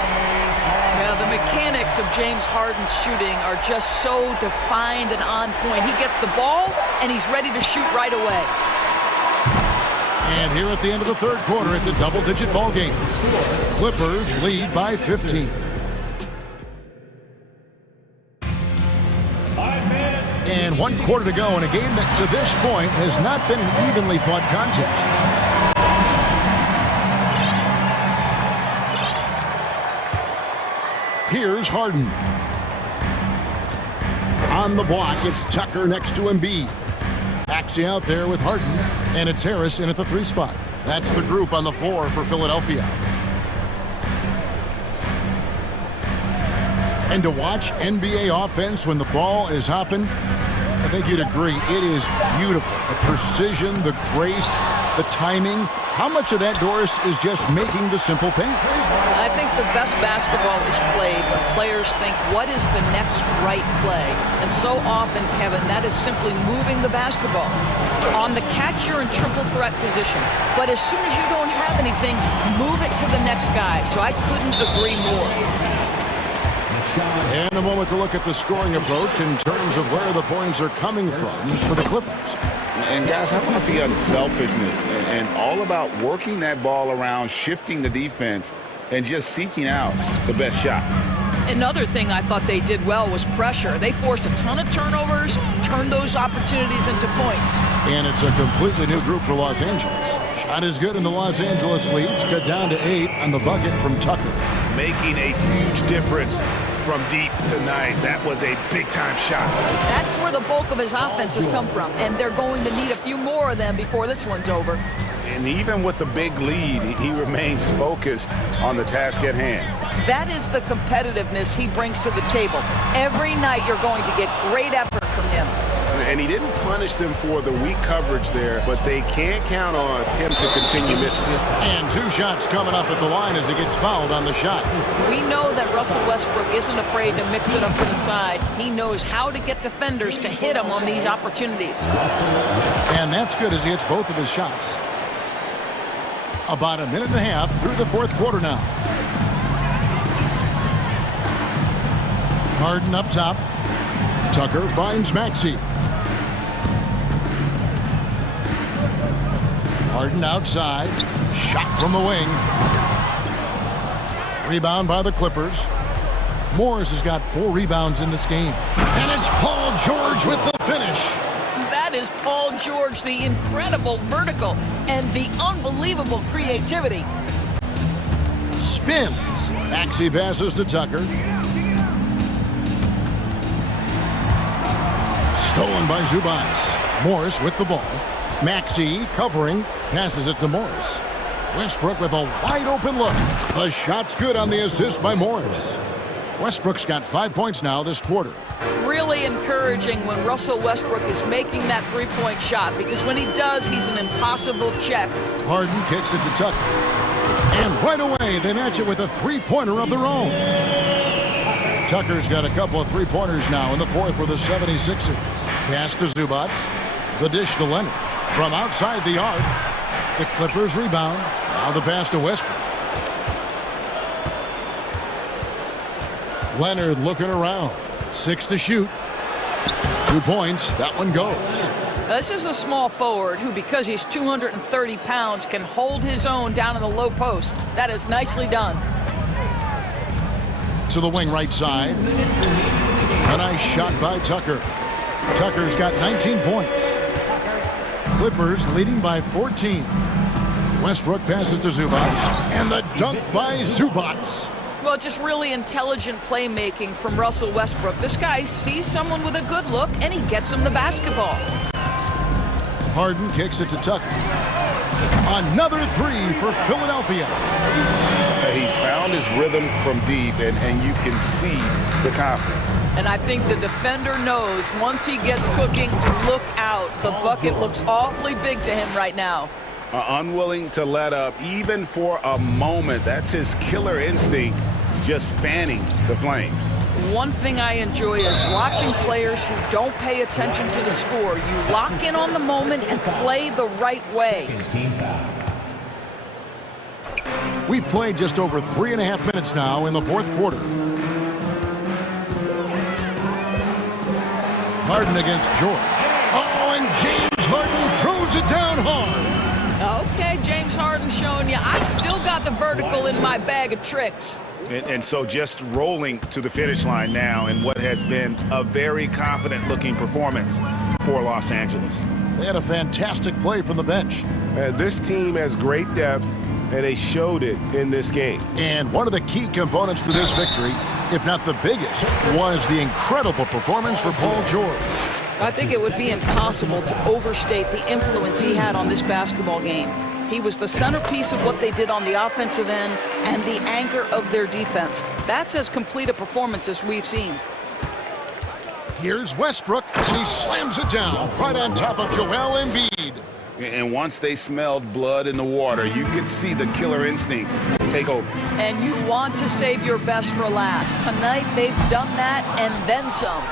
Yeah, the mechanics of James Harden's shooting are just so defined and on point. He gets the ball, and he's ready to shoot right away. And here at the end of the third quarter, it's a double-digit ball game. Clippers lead by 15. And 1 quarter to go in a game that to this point has not been an evenly fought contest. Here's Harden. On the block, it's Tucker next to Embiid. Axie out there with Harden, and it's Harris in at the 3 spot. That's the group on the floor for Philadelphia. And to watch NBA offense when the ball is hopping, I think you'd agree, it is beautiful. The precision, the grace, the timing. How much of that, Doris, is just making the simple pass? I think the best basketball is played when players think, what is the next right play? And so often, Kevin, that is simply moving the basketball. On the catch, you're in triple threat position. But as soon as you don't have anything, move it to the next guy. So I couldn't agree more. And a moment to look at the scoring approach in terms of where the points are coming from for the Clippers. And guys, how about the unselfishness and all about working that ball around, shifting the defense, and just seeking out the best shot? Another thing I thought they did well was pressure. They forced a ton of turnovers, turned those opportunities into points. And it's a completely new group for Los Angeles. Shot is good in the Los Angeles leads. Cut down to 8 on the bucket from Tucker. Making a huge difference from deep tonight. That was a big-time shot. That's where the bulk of his offense has come from, and they're going to need a few more of them before this one's over. And even with the big lead, he remains focused on the task at hand. That is the competitiveness he brings to the table. Every night you're going to get great effort from him. And he didn't punish them for the weak coverage there, but they can't count on him to continue missing. And 2 shots coming up at the line as he gets fouled on the shot. We know that Russell Westbrook isn't afraid to mix it up inside. He knows how to get defenders to hit him on these opportunities. And that's good as he hits both of his shots. About a minute and a half through the 4th quarter now. Harden up top. Tucker finds Maxey. Harden outside. Shot from the wing. Rebound by the Clippers. Morris has got 4 rebounds in this game. And it's Paul George with the finish. That is Paul George, the incredible vertical and the unbelievable creativity. Spins. Maxey passes to Tucker. Stolen by Zubats. Morris with the ball. Maxey covering. Passes it to Morris. Westbrook with a wide open look. The shot's good on the assist by Morris. Westbrook's got 5 points now this quarter. Really encouraging when Russell Westbrook is making that 3-point shot, because when he does, he's an impossible check. Harden kicks it to Tucker. And right away, they match it with a 3-pointer of their own. Tucker's got a couple of 3-pointers now in the 4th for the 76ers. Pass to Zubats. The dish to Leonard. From outside the arc, the Clippers rebound. Now the pass to Westbrook. Leonard looking around. 6 to shoot. 2 points. That one goes. This is a small forward who, because he's 230 pounds, can hold his own down in the low post. That is nicely done. To the wing right side. A nice shot by Tucker. Tucker's got 19 points. Clippers leading by 14. Westbrook passes to Zubats. And the dunk by Zubats. Well, just really intelligent playmaking from Russell Westbrook. This guy sees someone with a good look, and he gets him the basketball. Harden kicks it to Tucker. Another 3 for Philadelphia. He's found his rhythm from deep, and you can see the confidence. And I think the defender knows once he gets cooking, look out. The bucket looks awfully big to him right now. Unwilling to let up, even for a moment. That's his killer instinct, just fanning the flames. One thing I enjoy is watching players who don't pay attention to the score. You lock in on the moment and play the right way. We've played just over 3.5 minutes now in the 4th quarter. Harden against George. Oh, and James Harden throws it down hard. Okay, James Harden showing you I've still got the vertical in my bag of tricks. And so just rolling to the finish line now in what has been a very confident-looking performance for Los Angeles. They had a fantastic play from the bench. This team has great depth, and they showed it in this game. And one of the key components to this victory, if not the biggest, was the incredible performance for Paul George. I think it would be impossible to overstate the influence he had on this basketball game. He was the centerpiece of what they did on the offensive end and the anchor of their defense. That's as complete a performance as we've seen. Here's Westbrook, and he slams it down right on top of Joel Embiid. And once they smelled blood in the water, you could see the killer instinct take over. And you want to save your best for last. Tonight, they've done that and then some.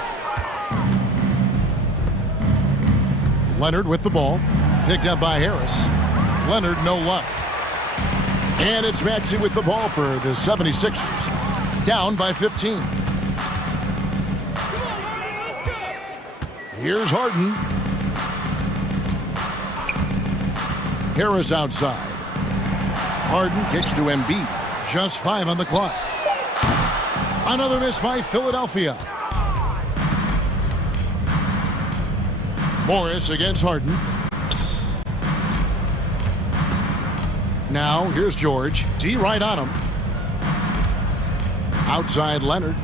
Leonard with the ball, picked up by Harris. Leonard, no luck. And it's Maxey with the ball for the 76ers. Down by 15. Here's Harden. Harris outside. Harden kicks to Embiid. Just 5 on the clock. Another miss by Philadelphia. Morris against Harden. Now, here's George. D right on him. Outside Leonard.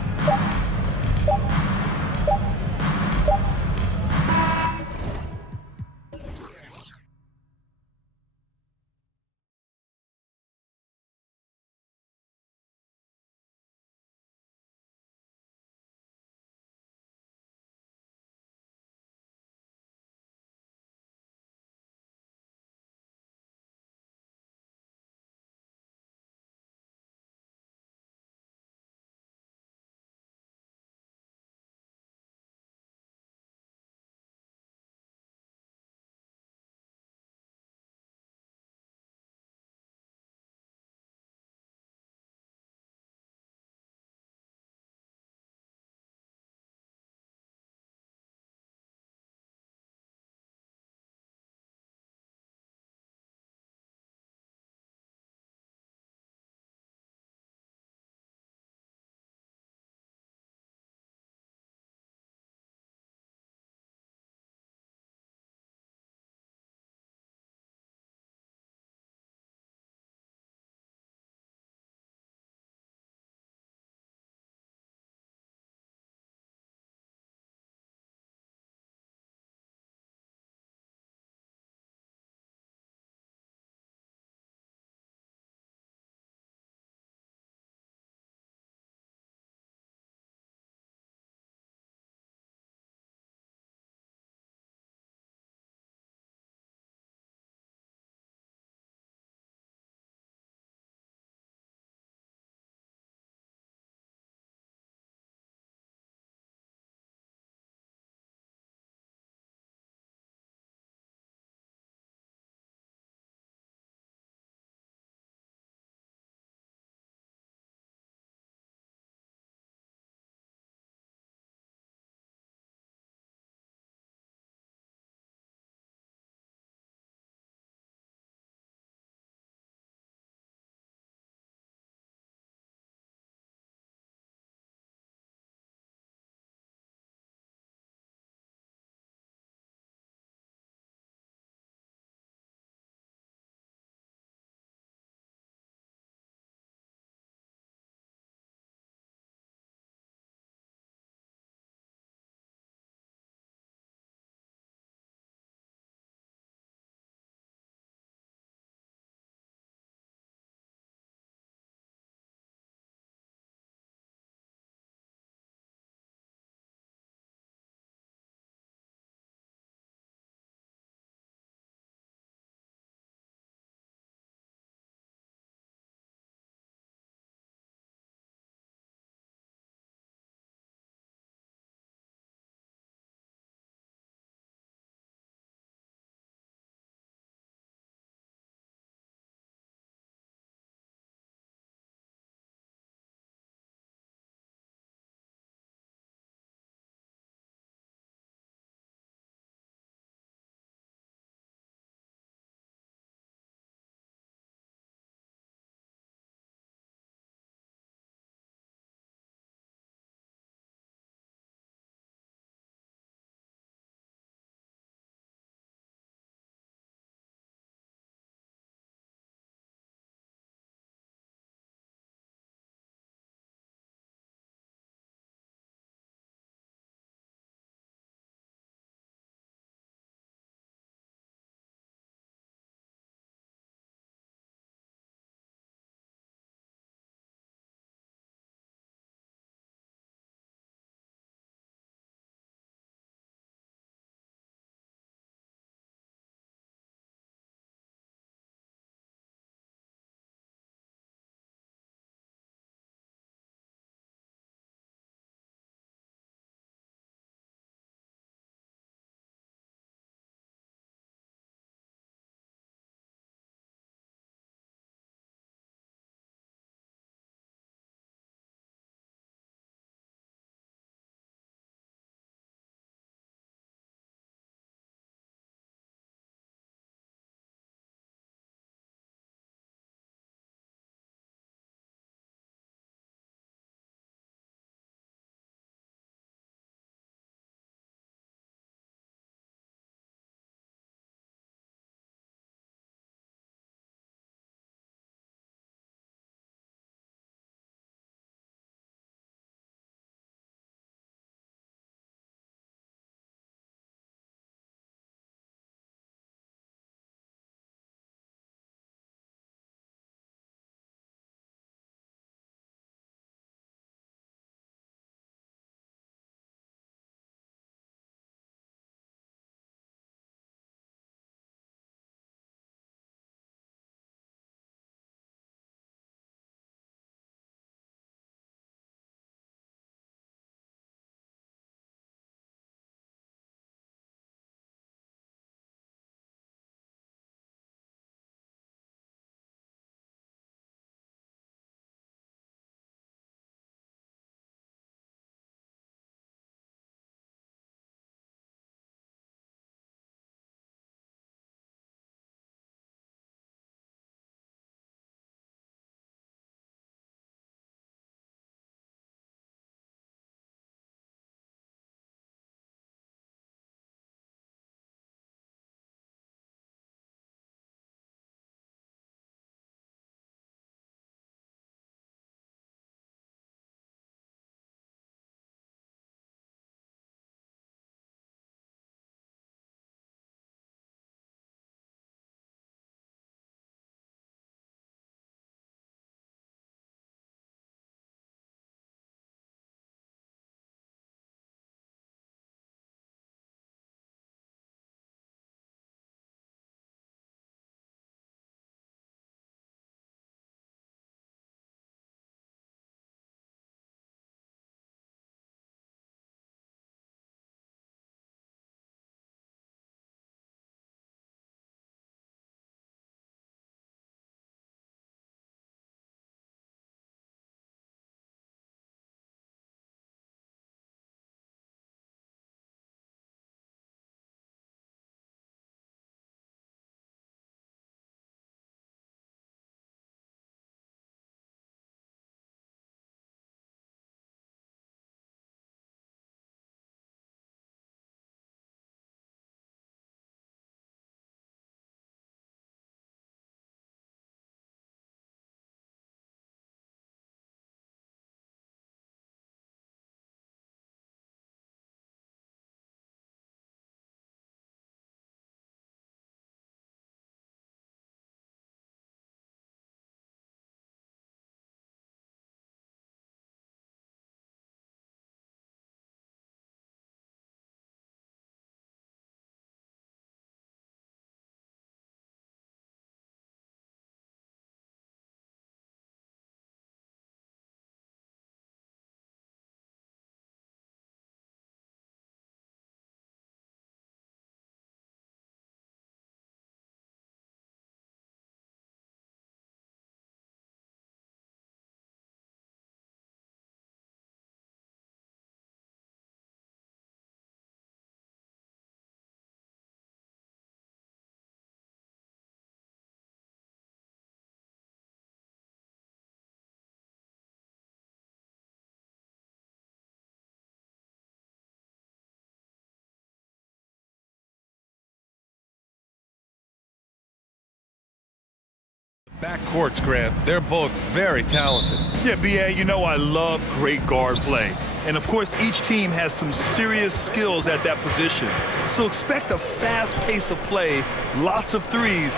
Backcourts, Grant. They're both very talented. Yeah, B.A., you know I love great guard play. And, of course, each team has some serious skills at that position. So expect a fast pace of play, lots of threes.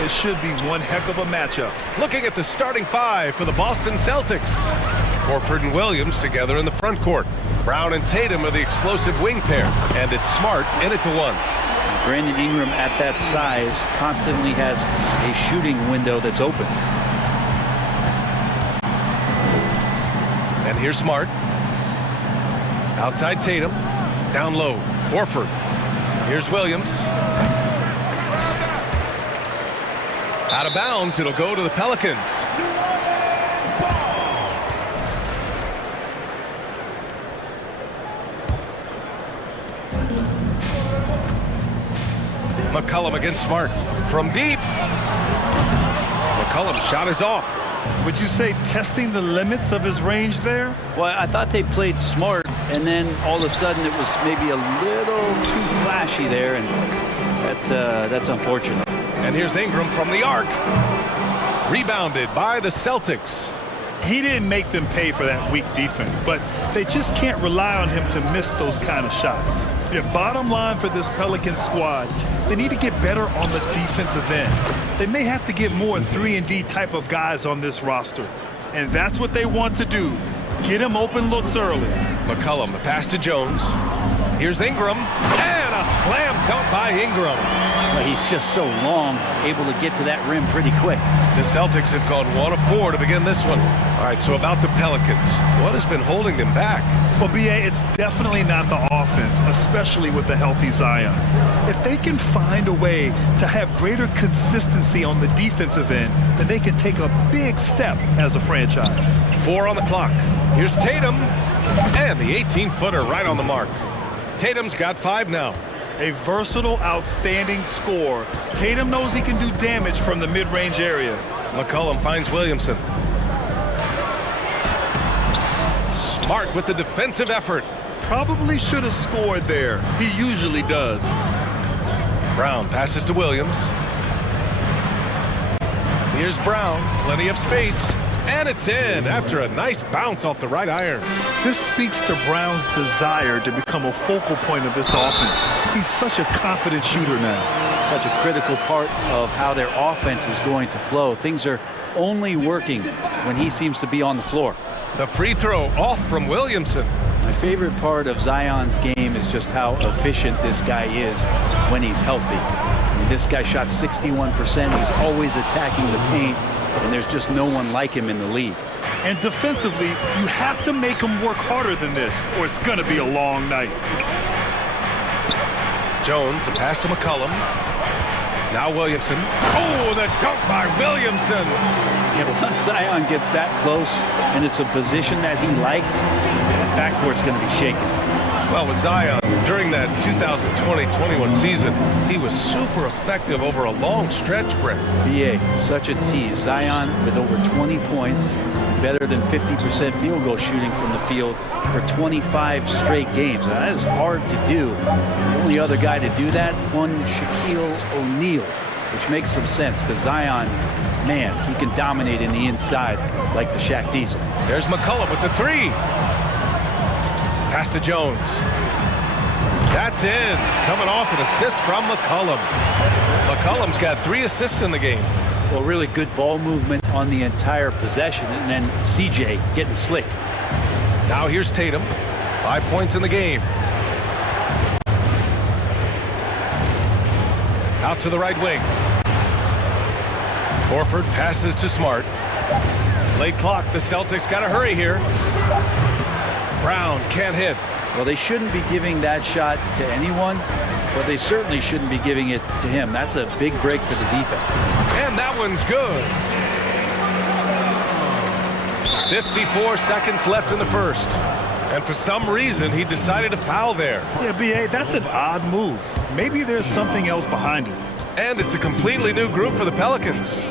It should be one heck of a matchup. Looking at the starting five for the Boston Celtics. Horford and Williams together in the front court. Brown and Tatum are the explosive wing pair. And it's Smart in it to one. Brandon Ingram at that size constantly has a shooting window that's open. And here's Smart. Outside Tatum. Down low. Horford. Here's Williams. Out of bounds. It'll go to the Pelicans. McCollum against Smart. From deep. McCollum's shot is off. Would you say testing the limits of his range there? Well, I thought they played smart, and then all of a sudden it was maybe a little too flashy there, and that's unfortunate. And here's Ingram from the arc. Rebounded by the Celtics. He didn't make them pay for that weak defense, but they just can't rely on him to miss those kind of shots. Yeah, bottom line for this Pelican squad, they need to get better on the defensive end. They may have to get more 3-and-D type of guys on this roster. And that's what they want to do. Get him open looks early. McCollum, the pass to Jones. Here's Ingram. And a slam dunk by Ingram. Well, he's just so long, able to get to that rim pretty quick. The Celtics have gone 1 of 4 to begin this one. All right, so about the Pelicans. What has been holding them back? Well, B.A., it's definitely not the offense, especially with the healthy Zion. If they can find a way to have greater consistency on the defensive end, then they can take a big step as a franchise. 4 on the clock. Here's Tatum. And the 18-footer right on the mark. Tatum's got 5 now. A versatile, outstanding scorer. Tatum knows he can do damage from the mid-range area. McCollum finds Williamson. Smart with the defensive effort. Probably should have scored there. He usually does. Brown passes to Williams. Here's Brown. Plenty of space. And it's in after a nice bounce off the right iron. This speaks to Brown's desire to become a focal point of this offense. He's such a confident shooter now. Such a critical part of how their offense is going to flow. Things are only working when he seems to be on the floor. The free throw off from Williamson. My favorite part of Zion's game is just how efficient this guy is when he's healthy. I mean, this guy shot 61%. He's always attacking the paint, and there's just no one like him in the league. And defensively, you have to make him work harder than this, or it's going to be a long night. Jones, the pass to McCollum. Now Williamson. Oh, the dunk by Williamson. Yeah, once Zion gets that close, and it's a position that he likes, the backcourt's going to be shaken. Well, with Zion, during that 2020-21 season, he was super effective over a long stretch, Brent. BA, such a tease. Zion with over 20 points, better than 50% field goal shooting from the field for 25 straight games. Now, that is hard to do. The only other guy to do that, one Shaquille O'Neal, which makes some sense because Zion, man, he can dominate in the inside like the Shaq Diesel. There's McCollum with the three. Pass to Jones. That's in. Coming off an assist from McCollum. McCollum's got 3 assists in the game. Well, really good ball movement on the entire possession, and then CJ getting slick. Now here's Tatum. 5 points in the game. Out to the right wing. Horford passes to Smart. Late clock. The Celtics got to hurry here. Brown can't hit. Well, they shouldn't be giving that shot to anyone, but they certainly shouldn't be giving it to him. That's a big break for the defense. And that one's good. 54 seconds left in the first. And for some reason, he decided to foul there. Yeah, B.A., that's an odd move. Maybe there's something else behind it. And it's a completely new group for the Pelicans.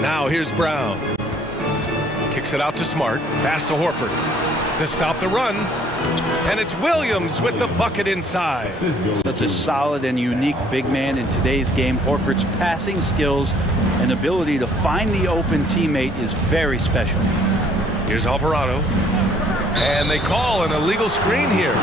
Now here's Brown. Kicks it out to Smart. Pass to Horford. To stop the run. And it's Williams with the bucket inside. Such a solid and unique big man in today's game. Horford's passing skills and ability to find the open teammate is very special. Here's Alvarado. And they call an illegal screen here.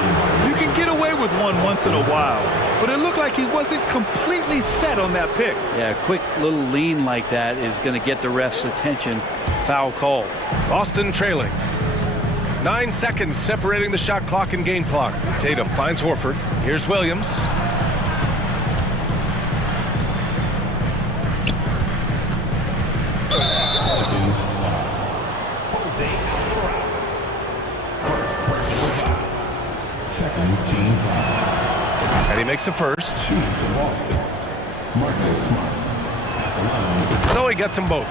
You can get away with one once in a while, but it looked like he wasn't completely set on that pick. Yeah, a quick little lean like that is going to get the ref's attention. Foul call. Boston trailing. 9 seconds separating the shot clock and game clock. Tatum finds Horford. Here's Williams. And he makes a first. So he gets them both.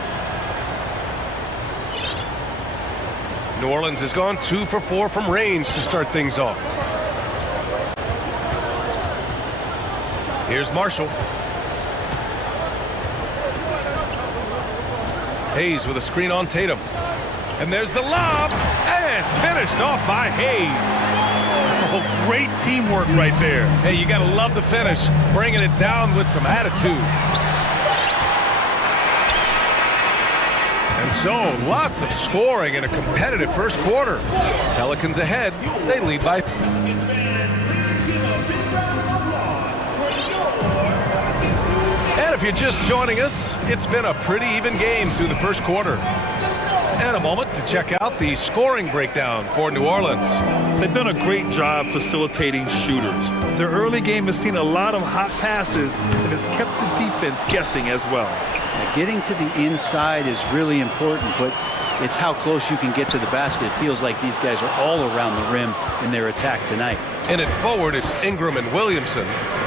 New Orleans has gone 2 for 4 from range to start things off. Here's Marshall. Hayes with a screen on Tatum. And there's the lob. And finished off by Hayes. Oh, great teamwork right there. Hey, you got to love the finish. Bringing it down with some attitude. And so, lots of scoring in a competitive first quarter. Pelicans ahead. They lead by... And if you're just joining us, it's been a pretty even game through the first quarter. And a moment to check out the scoring breakdown for New Orleans. They've done a great job facilitating shooters. Their early game has seen a lot of hot passes and has kept the defense guessing as well. Now, getting to the inside is really important, but it's how close you can get to the basket. It feels like these guys are all around the rim in their attack tonight. In it forward, it's Ingram and Williamson.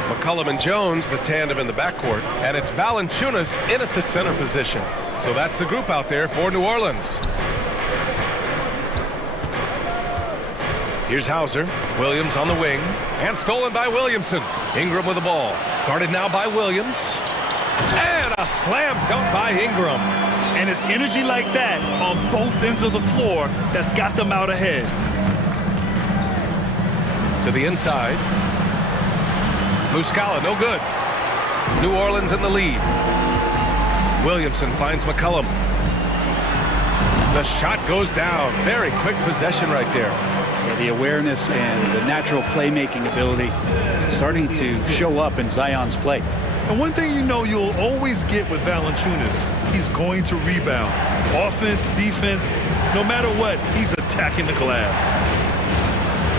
McCollum and Jones, the tandem in the backcourt. And it's Valanciunas in at the center position. So that's the group out there for New Orleans. Here's Hauser. Williams on the wing. And stolen by Williamson. Ingram with the ball. Guarded now by Williams. And a slam dunk by Ingram. And it's energy like that on both ends of the floor that's got them out ahead. To the inside. Muscala, no good. New Orleans in the lead. Williamson finds McCollum. The shot goes down. Very quick possession right there. Yeah, the awareness and the natural playmaking ability starting to show up in Zion's play. And one thing you know you'll always get with Valanciunas, he's going to rebound. Offense, defense, no matter what, he's attacking the glass.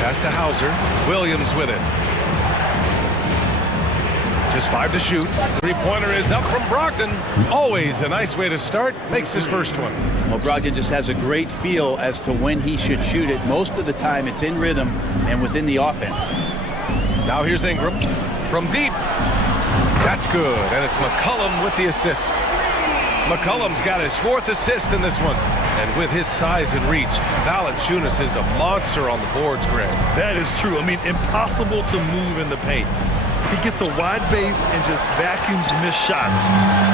Pass to Hauser. Williams with it. Just 5 to shoot. Three-pointer is up from Brogdon. Always a nice way to start. Makes his first one. Well, Brogdon just has a great feel as to when he should shoot it. Most of the time it's in rhythm and within the offense. Now here's Ingram from deep. That's good, and it's McCollum with the assist. McCollum's got his 4th assist in this one. And with his size and reach, Valanciunas is a monster on the boards, Greg. That is true. I mean, impossible to move in the paint. He gets a wide base and just vacuums missed shots.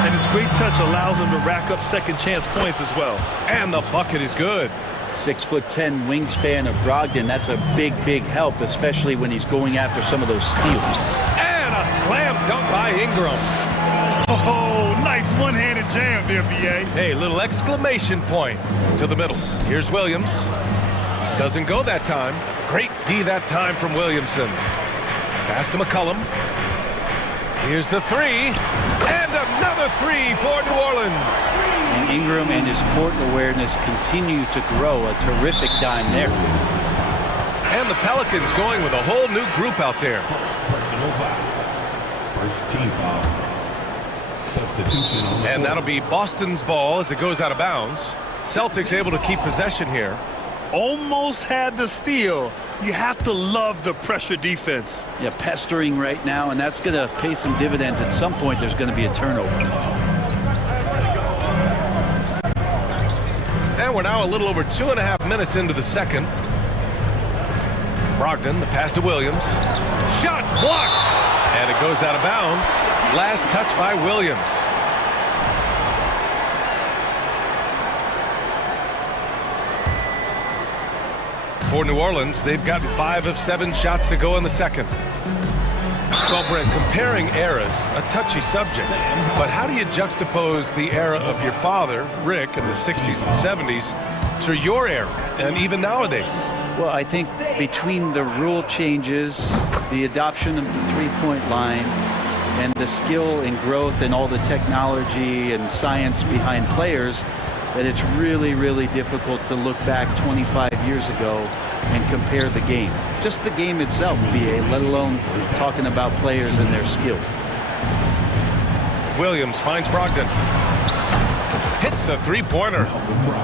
And his great touch allows him to rack up second chance points as well. And the bucket is good. 6'10" wingspan of Brogdon. That's a big, big help, especially when he's going after some of those steals. And a slam dunk by Ingram. Oh, nice one-handed jam there, B.A. Hey, little exclamation point to the middle. Here's Williams. Doesn't go that time. Great D that time from Williamson. Pass to McCollum. Here's the 3. And another 3 for New Orleans. And Ingram and his court awareness continue to grow. A terrific dime there. And the Pelicans going with a whole new group out there. Personal foul. First team foul. Substitution on the And that'll be Boston's ball as it goes out of bounds. Celtics able to keep possession here. Almost had the steal. You have to love the pressure defense. Yeah, pestering right now, and that's going to pay some dividends. At some point, there's going to be a turnover. And we're now a little over 2.5 minutes into the second. Brogdon, the pass to Williams. Shots blocked! And it goes out of bounds. Last touch by Williams. For New Orleans, they've gotten 5 of 7 shots to go in the second. Well, Brent, comparing eras, a touchy subject, but how do you juxtapose the era of your father, Rick, in the 60s and 70s to your era and even nowadays? Well, I think between the rule changes, the adoption of the three-point line, and the skill and growth and all the technology and science behind players, that it's really, really difficult to look back 25 years ago and compare the game. Just the game itself, BA, let alone talking about players and their skills. Williams finds Brogdon. Hits a three-pointer.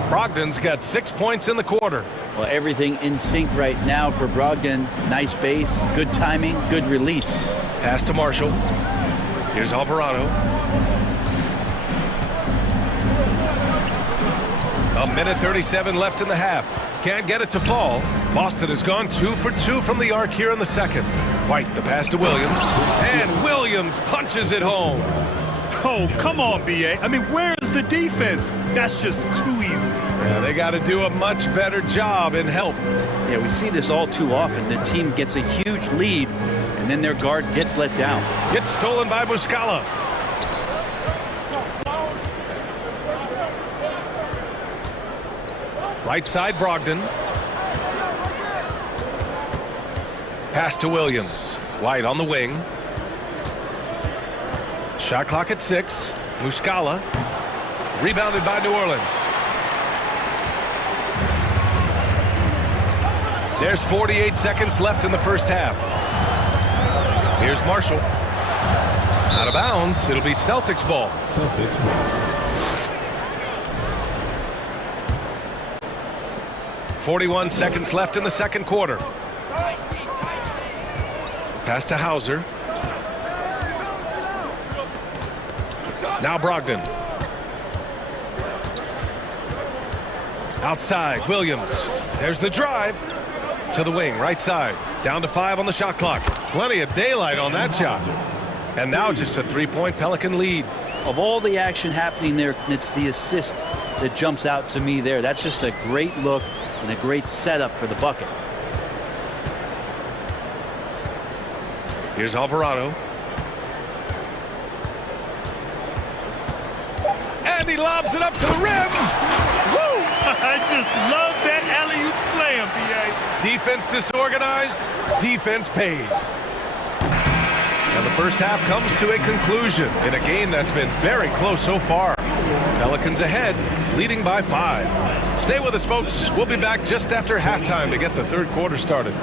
Brogdon's got 6 points in the quarter. Well, everything in sync right now for Brogdon. Nice base, good timing, good release. Pass to Marshall. Here's Alvarado. A minute 37 left in the half. Can't get it to fall. Boston has gone 2 for 2 from the arc here in the second. White, the pass to Williams. And Williams punches it home. Oh, come on, BA. I mean, where's the defense? That's just too easy. Yeah, they got to do a much better job in help. Yeah, we see this all too often. The team gets a huge lead, and then their guard gets let down. Gets stolen by Muscala. Right side, Brogdon. Pass to Williams. White on the wing. Shot clock at 6. Muscala. Rebounded by New Orleans. There's 48 seconds left in the first half. Here's Marshall. Out of bounds. It'll be Celtics ball. 41 seconds left in the second quarter. Pass to Hauser. Now Brogdon. Outside, Williams. There's the drive. To the wing, right side. Down to 5 on the shot clock. Plenty of daylight on that shot. And now just a 3-point Pelican lead. Of all the action happening there, it's the assist that jumps out to me there. That's just a great look and a great setup for the bucket. Here's Alvarado. And he lobs it up to the rim. Woo! I just love that alley-oop slam, BA. Defense disorganized, defense pays. And the first half comes to a conclusion in a game that's been very close so far. Pelicans ahead, leading by 5. Stay with us, folks. We'll be back just after halftime to get the third quarter started.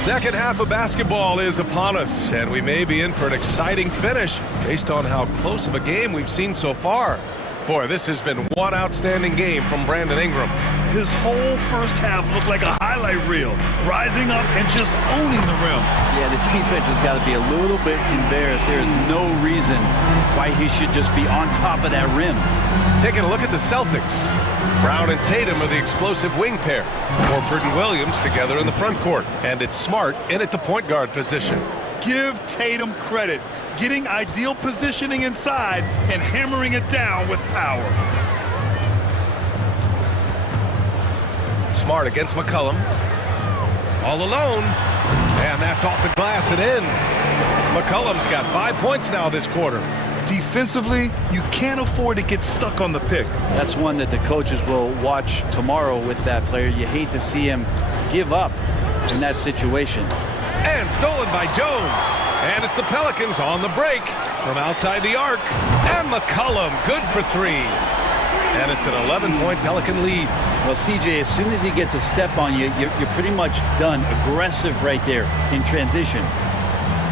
Second half of basketball is upon us, and we may be in for an exciting finish based on how close of a game we've seen so far. Boy, this has been one outstanding game from Brandon Ingram. His whole first half looked like a highlight reel, rising up and just owning the rim. Yeah, the defense has got to be a little bit embarrassed. There is no reason why he should just be on top of that rim. Taking a look at the Celtics. Brown and Tatum are the explosive wing pair. Horford and Williams together in the front court. And it's Smart in at the point guard position. Give Tatum credit, getting ideal positioning inside and hammering it down with power. Smart against McCollum. All alone. And that's off the glass and in. McCollum's got 5 points now this quarter. Defensively, you can't afford to get stuck on the pick. That's one that the coaches will watch tomorrow with that player. You hate to see him give up in that situation. And stolen by Jones. And it's the Pelicans on the break from outside the arc. And McCollum, good for 3. And it's an 11-point Pelican lead. Well, CJ, as soon as he gets a step on you, you're pretty much done. Aggressive right there in transition.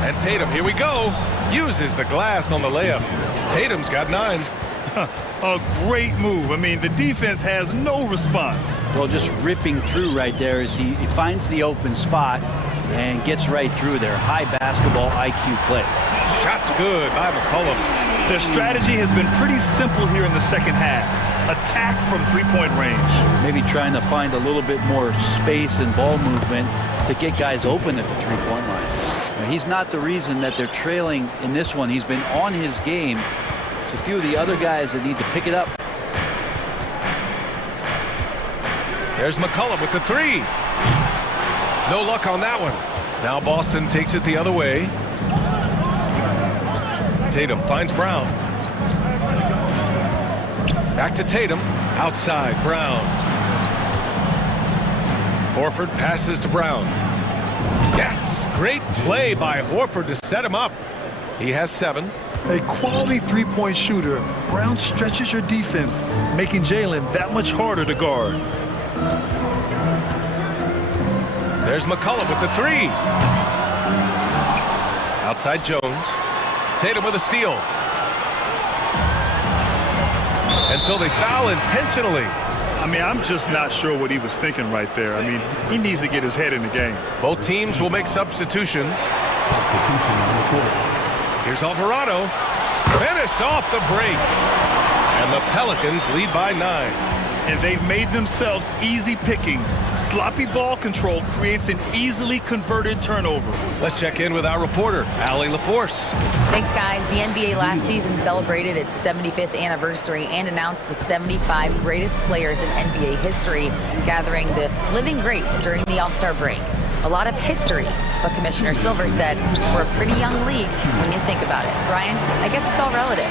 And Tatum, here we go. Uses the glass on the layup. Tatum's got 9. A great move. I mean, the defense has no response. Well, just ripping through right there as he finds the open spot and gets right through there. High basketball IQ play. Shot's good by McCollum. Their strategy has been pretty simple here in the second half. Attack from three-point range. Maybe trying to find a little bit more space and ball movement to get guys open at the three-point line. Now, he's not the reason that they're trailing in this one. He's been on his game. It's a few of the other guys that need to pick it up. There's McCollum with the three. No luck on that one. Now Boston takes it the other way. Tatum finds Brown. Back to Tatum. Outside, Brown. Horford passes to Brown. Yes, great play by Horford to set him up. He has 7. A quality three-point shooter. Brown stretches your defense, making Jalen that much harder to guard. There's McCollum with the three. Outside Jones. Tatum with a steal. And so they foul intentionally. I mean, I'm just not sure what he was thinking right there. I mean, he needs to get his head in the game. Both teams will make substitutions. Here's Alvarado. Finished off the break. And the Pelicans lead by 9. And they've made themselves easy pickings. Sloppy ball control creates an easily converted turnover. Let's check in with our reporter, Allie LaForce. Thanks, guys. The NBA last season celebrated its 75th anniversary and announced the 75 greatest players in NBA history, gathering the living greats during the All-Star break. A lot of history, but Commissioner Silver said we're a pretty young league when you think about it. Brian, I guess it's all relative.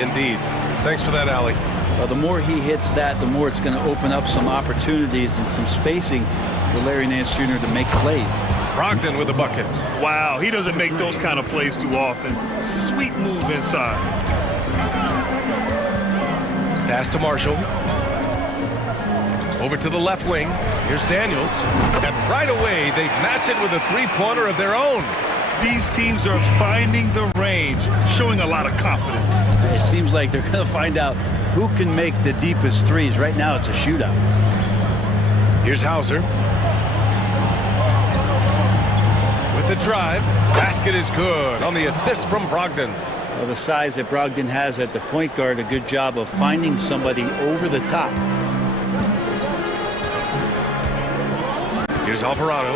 Indeed. Thanks for that, Allie. Well, the more he hits that, the more it's going to open up some opportunities and some spacing for Larry Nance Jr. to make plays. Brogdon with a bucket. Wow, he doesn't make those kind of plays too often. Sweet move inside. Pass to Marshall. Over to the left wing. Here's Daniels. And right away, they match it with a three-pointer of their own. These teams are finding the range, showing a lot of confidence. It seems like they're going to find out who can make the deepest threes. Right now, it's a shootout. Here's Hauser. With the drive. Basket is good on the assist from Brogdon. Well, the size that Brogdon has at the point guard, a good job of finding somebody over the top. Here's Alvarado.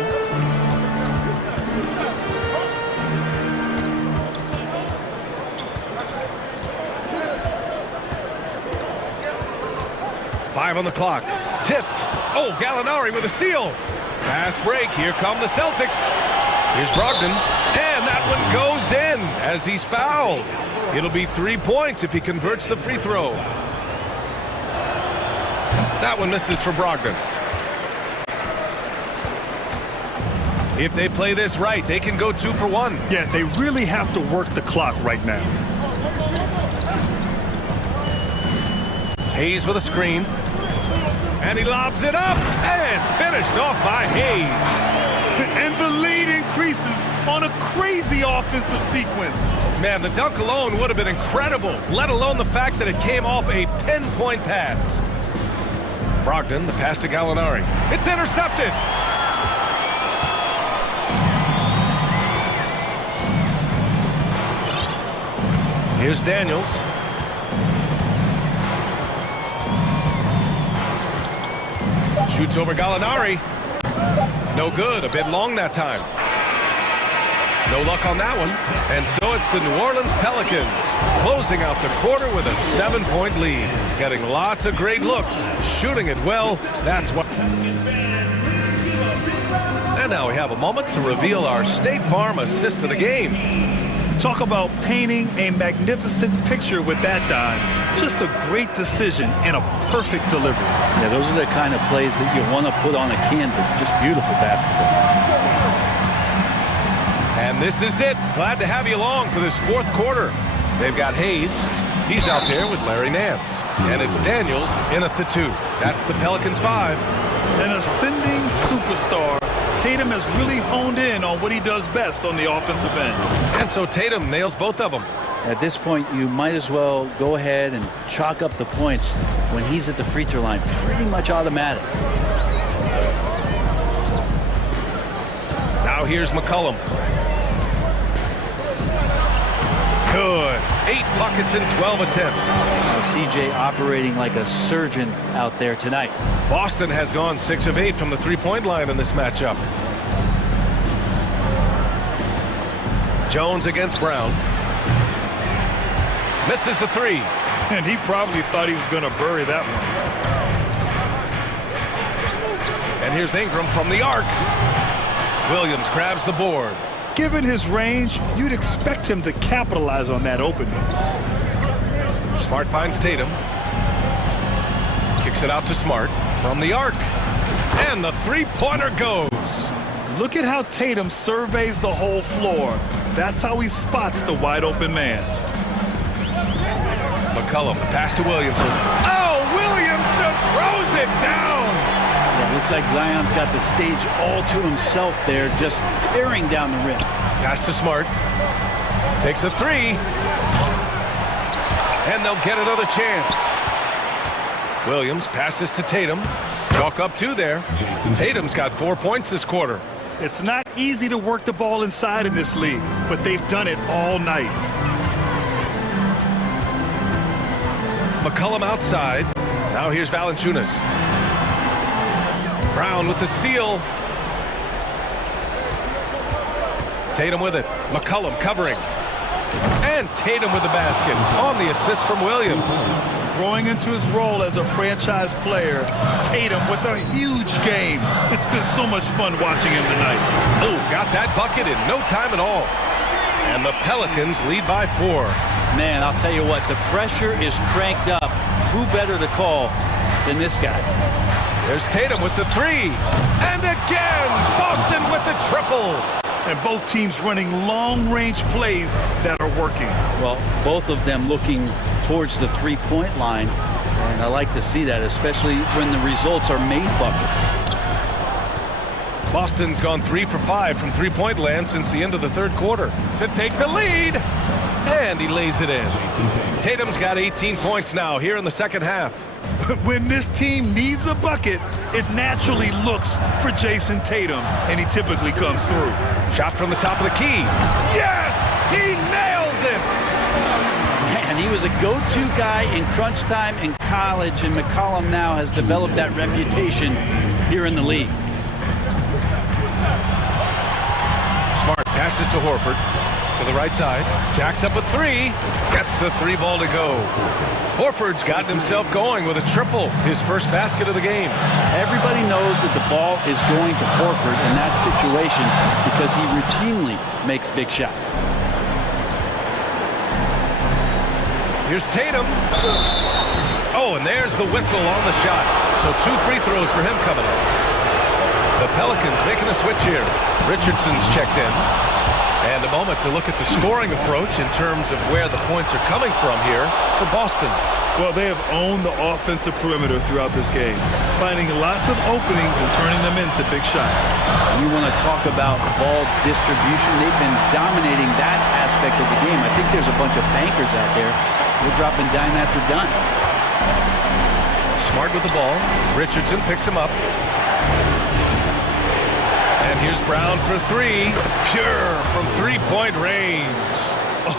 Five on the clock. Tipped. Oh, Gallinari with a steal. Fast break. Here come the Celtics. Here's Brogdon. And that one goes in as he's fouled. It'll be 3 points if he converts the free throw. That one misses for Brogdon. If they play this right, they can go 2 for 1. Yeah, they really have to work the clock right now. Hayes with a screen. And he lobs it up and finished off by Hayes. And the lead increases on a crazy offensive sequence. Man, the dunk alone would have been incredible, let alone the fact that it came off a pinpoint pass. Brogdon, the pass to Gallinari. It's intercepted. Here's Daniels. Shoots over Gallinari. No good. A bit long that time. No luck on that one. And so it's the New Orleans Pelicans closing out the quarter with a 7-point lead. Getting lots of great looks. Shooting it well. That's what. And now we have a moment to reveal our State Farm assist of the game. Talk about painting a magnificent picture with that dime. Just a great decision and a perfect delivery. Yeah, those are the kind of plays that you want to put on a canvas. Just beautiful basketball. And this is it. Glad to have you along for this fourth quarter. They've got Hayes. He's out there with Larry Nance. And it's Daniels in at the 2. That's the Pelicans 5. An ascending superstar Tatum has really honed in on what he does best on the offensive end. And so Tatum nails both of them. At this point, you might as well go ahead and chalk up the points when he's at the free throw line. Pretty much automatic. Now here's McCollum. Good. 8 buckets in 12 attempts. CJ operating like a surgeon out there tonight. Boston has gone 6 of 8 from the three-point line in this matchup. Jones against Brown. Misses the three. And he probably thought he was going to bury that one. And here's Ingram from the arc. Williams grabs the board. Given his range, you'd expect him to capitalize on that opening. Smart finds Tatum. Kicks it out to Smart from the arc. And the three-pointer goes. Look at how Tatum surveys the whole floor. That's how he spots the wide-open man. McCollum, pass to Williamson. Oh, Williamson throws it down. Yeah, looks like Zion's got the stage all to himself there, just tearing down the rim. Pass to Smart. Takes a three. And they'll get another chance. Williams passes to Tatum. Walk up 2 there. Tatum's got 4 points this quarter. It's not easy to work the ball inside in this league, but they've done it all night. McCollum outside. Now here's Valanciunas. Brown with the steal. Tatum with it. McCollum covering. And Tatum with the basket on the assist from Williams. Growing into his role as a franchise player, Tatum with a huge game. It's been so much fun watching him tonight. Oh, got that bucket in no time at all. And the Pelicans lead by 4. Man, I'll tell you what, the pressure is cranked up. Who better to call than this guy? There's Tatum with the three. And again, Boston with the triple. And both teams running long-range plays that are working. Well, both of them looking towards the three-point line. And I like to see that, especially when the results are made buckets. Boston's gone 3 for 5 from three-point land since the end of the third quarter to take the lead. And he lays it in. Tatum's got 18 points now here in the second half. When this team needs a bucket, it naturally looks for Jason Tatum, and he typically comes through. Shot from the top of the key. Yes! He nails it! Man, he was a go-to guy in crunch time in college, and McCollum now has developed that reputation here in the league. Smart passes to Horford. To the right side. Jacks up a three. Gets the three ball to go. Horford's gotten himself going with a triple. His first basket of the game. Everybody knows that the ball is going to Horford in that situation because he routinely makes big shots. Here's Tatum. Oh, and there's the whistle on the shot. So 2 free throws for him coming up. The Pelicans making a switch here. Richardson's checked in. And a moment to look at the scoring approach in terms of where the points are coming from here for Boston. Well, they have owned the offensive perimeter throughout this game, finding lots of openings and turning them into big shots. You want to talk about ball distribution. They've been dominating that aspect of the game. I think there's a bunch of bankers out there. They're dropping dime after dime. Smart with the ball. Richardson picks him up. And here's Brown for three. Pure from three-point range.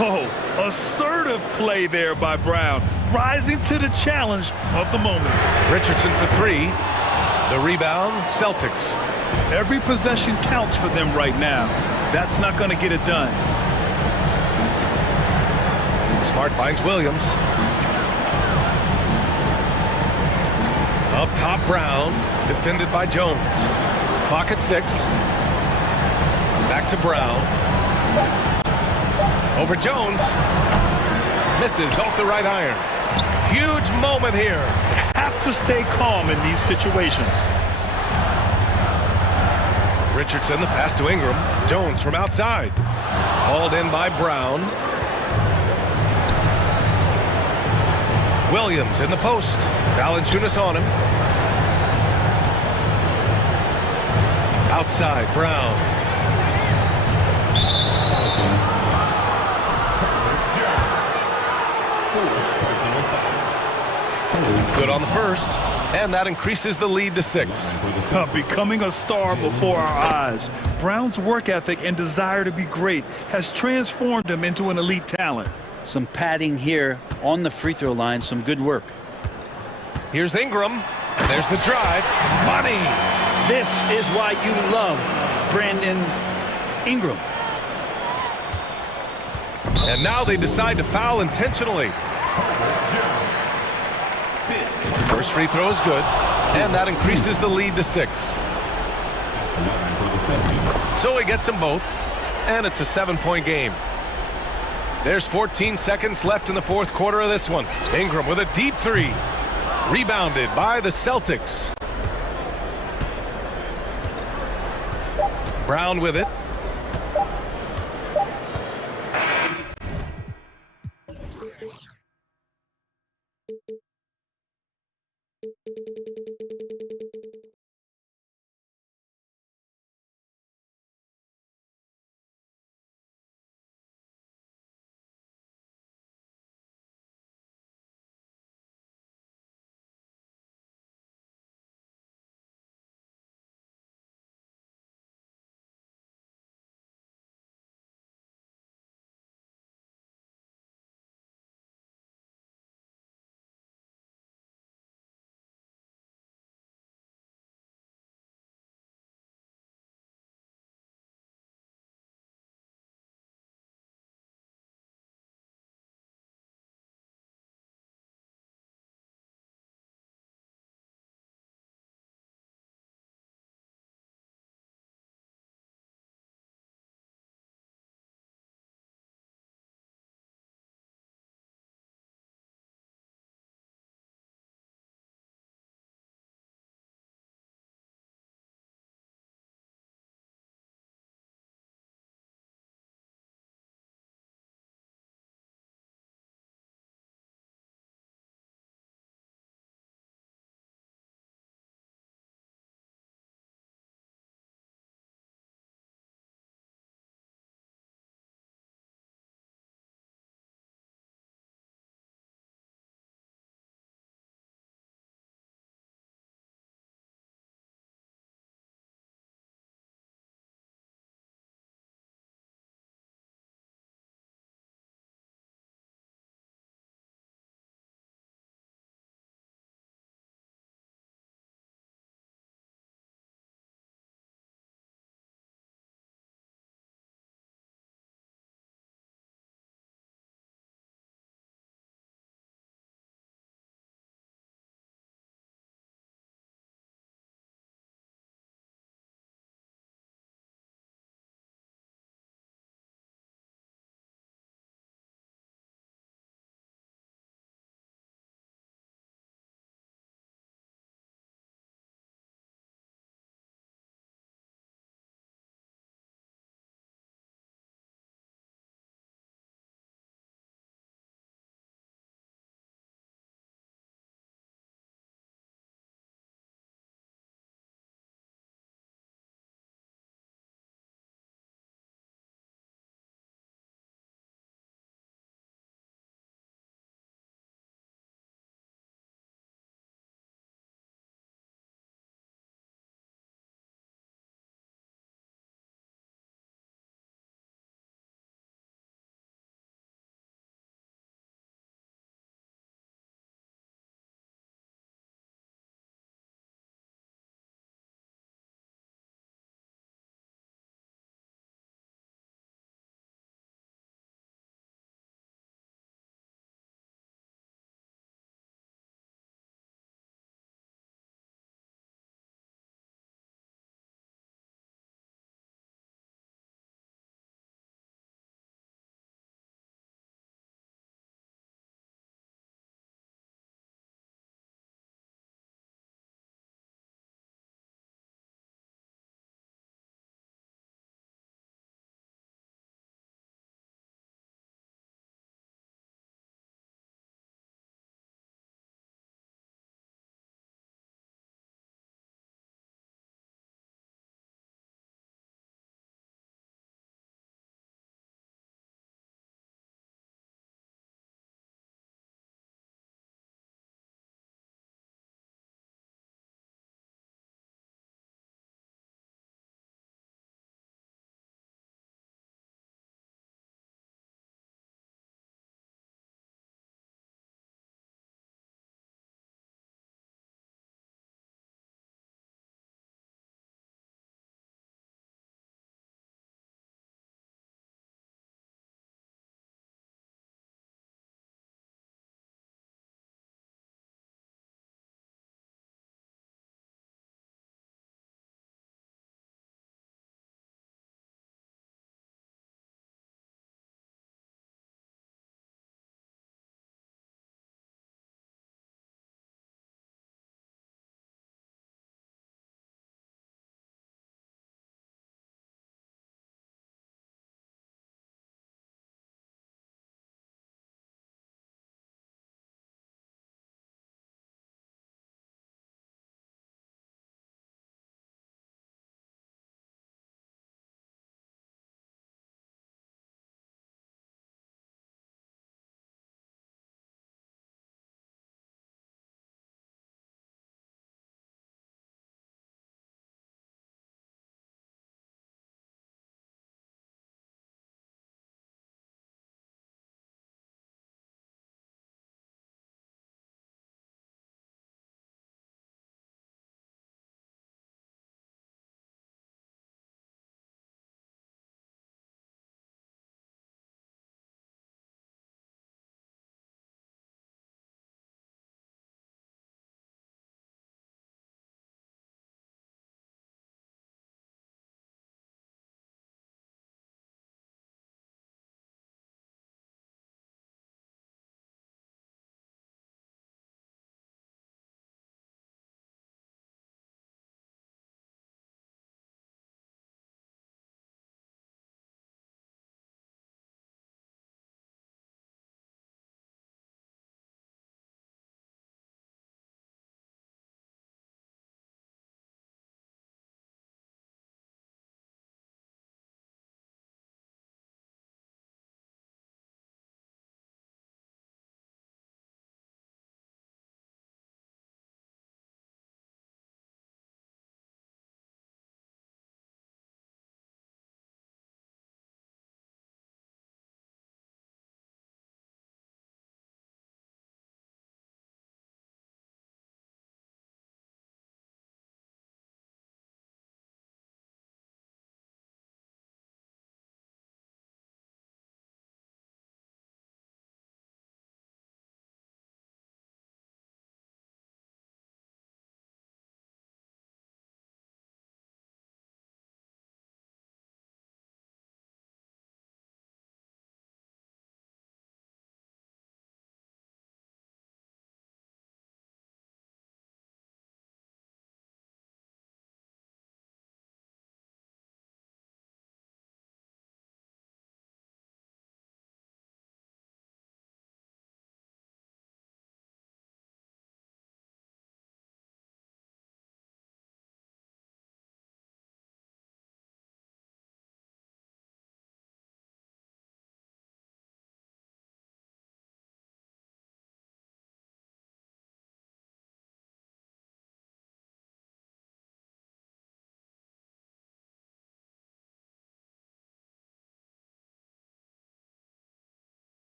Oh, assertive play there by Brown. Rising to the challenge of the moment. Richardson for three. The rebound, Celtics. Every possession counts for them right now. That's not going to get it done. Smart finds Williams. Up top, Brown. Defended by Jones. Clock at 6. Back to Brown. Over Jones. Misses off the right iron. Huge moment here. Have to stay calm in these situations. Richardson, the pass to Ingram. Jones from outside. Hauled in by Brown. Williams in the post. Valanciunas on him. Outside, Brown. Good on the first, and that increases the lead to 6. Becoming a star before our eyes. Brown's work ethic and desire to be great has transformed him into an elite talent. Some padding here on the free throw line, some good work. Here's Ingram. There's the drive. Money! This is why you love Brandon Ingram. And now they decide to foul intentionally. First free throw is good, and that increases the lead to 6. So he gets them both, and it's a 7-point game. There's 14 seconds left in the fourth quarter of this one. Ingram with a deep three. Rebounded by the Celtics. Brown with it.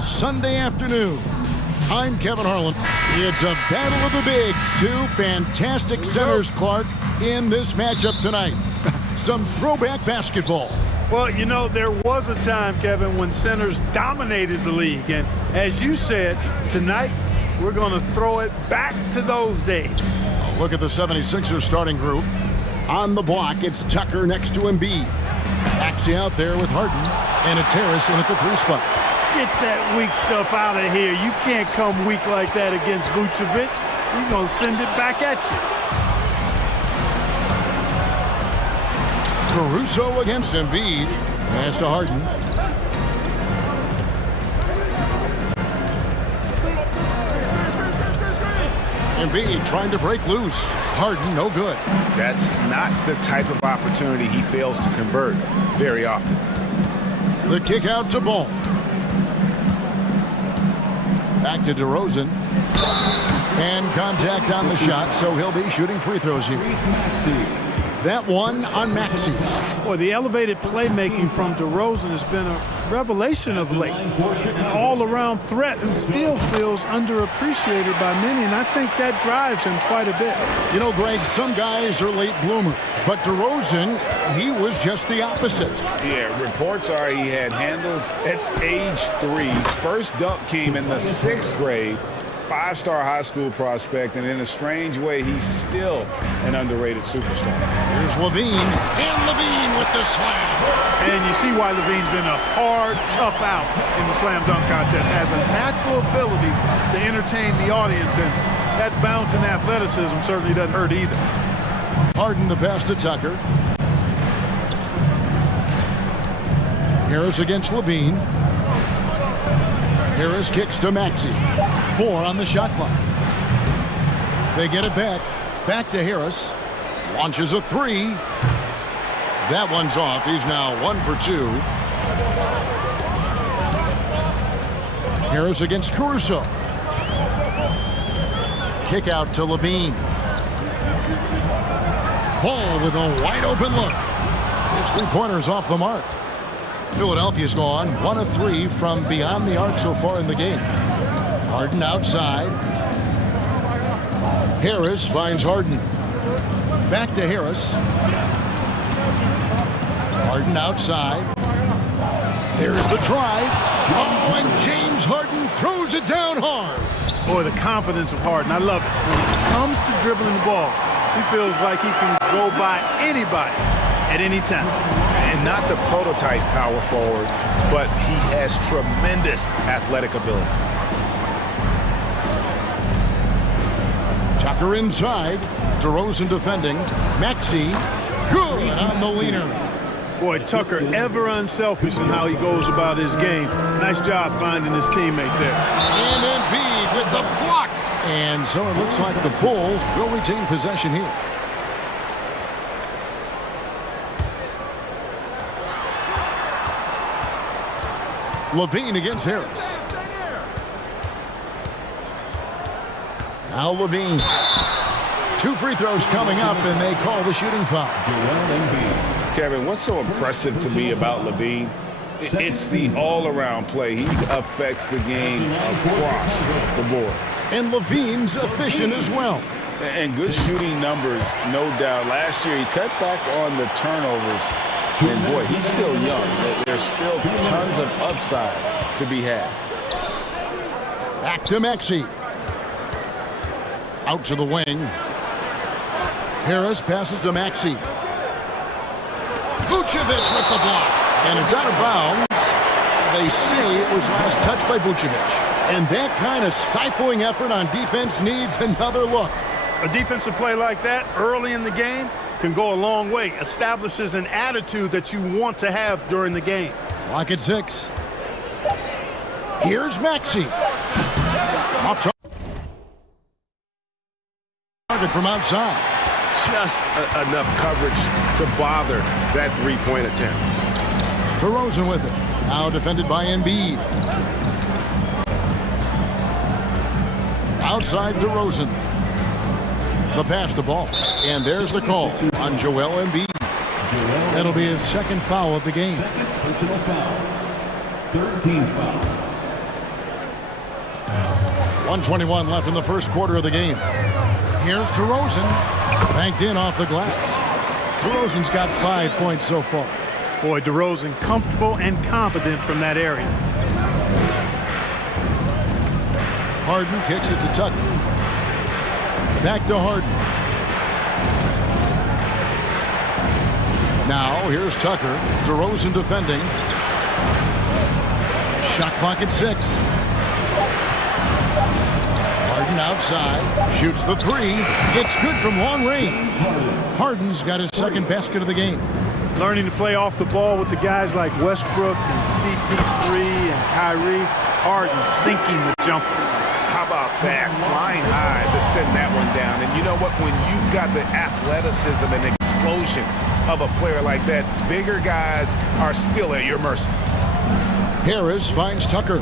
Sunday afternoon. I'm Kevin Harlan. It's a battle of the bigs. Two fantastic centers, Clark, in this matchup tonight. Some throwback basketball. Well, you know, there was a time, Kevin, when centers dominated the league. And as you said, tonight we're going to throw it back to those days. Look at the 76ers starting group. On the block, it's Tucker next to Embiid. Maxey out there with Harden, and it's Harris in at the 3 spot. Get that weak stuff out of here. You can't come weak like that against Vucevic. He's going to send it back at you. Caruso against Embiid. Pass to Harden. Embiid trying to break loose. Harden, no good. That's not the type of opportunity he fails to convert very often. The kick out to Ball. Back to DeRozan. And contact on the shot, so he'll be shooting free throws here. That one on Maxey. Boy, the elevated playmaking from DeRozan has been a revelation of late. An all-around threat who still feels underappreciated by many, and I think that drives him quite a bit. You know, Greg, some guys are late bloomers, but DeRozan, he was just the opposite. Yeah, reports are he had handles at age 3. First dunk came in the 6th grade. 5-star high school prospect, and in a strange way, he's still an underrated superstar. Here's Levine, and Levine with the slam. And you see why Levine's been a hard, tough out in the slam dunk contest. Has a natural ability to entertain the audience, and that bounce and athleticism certainly doesn't hurt either. Harden the pass to Tucker. Harris against Levine. Harris kicks to Maxey. 4 on the shot clock. They get it back. Back to Harris. Launches a 3. That one's off. He's now 1 for 2. Harris against Caruso. Kick out to Levine. Ball with a wide open look. His 3-pointer's off the mark. Philadelphia's gone 1 of 3 from beyond the arc so far in the game. Harden outside. Harris finds Harden. Back to Harris. Harden outside. There's the drive. Oh, and James Harden throws it down hard. Boy, the confidence of Harden, I love it. When it comes to dribbling the ball, he feels like he can go by anybody at any time. And not the prototype power forward, but he has tremendous athletic ability. Tucker inside. DeRozan defending. Maxey, good on the leaner. Boy, Tucker ever unselfish in how he goes about his game. Nice job finding his teammate there. And Embiid with the block. And so it looks like the Bulls will retain possession here. Levine against Harris. Now Levine. 2 free throws coming up, and they call the shooting foul. Kevin, what's so impressive to me about Levine? It's the all-around play. He affects the game across the board. And Levine's efficient as well. And good shooting numbers, no doubt. Last year, he cut back on the turnovers. And boy, he's still young. There's still tons of upside to be had. Back to Maxey. Out to the wing. Harris passes to Maxey. Vucevic with the block. And it's out of bounds. They say it was last touched by Vucevic. And that kind of stifling effort on defense needs another look. A defensive play like that early in the game can go a long way. Establishes an attitude that you want to have during the game. Clock at 6. Here's Maxey. Off target from outside. Just enough coverage to bother that 3-point attempt. DeRozan with it. Now defended by Embiid. Outside DeRozan. The pass to Ball. And there's the call on Joel Embiid. That'll be his 2nd foul of the game. Second personal foul. 13 foul. 1:21 left in the first quarter of the game. Here's DeRozan. Banked in off the glass. DeRozan's got 5 points so far. Boy, DeRozan comfortable and confident from that area. Harden kicks it to Tucker. Back to Harden. Now, here's Tucker. DeRozan defending. Shot clock at 6. Harden outside. Shoots the three. It's good from long range. Harden's got his second basket of the game. Learning to play off the ball with the guys like Westbrook and CP3 and Kyrie. Harden sinking the jumper. How about that? Flying high to send that one down. And you know what? When you've got the athleticism and explosion of a player like that, bigger guys are still at your mercy. Harris finds Tucker.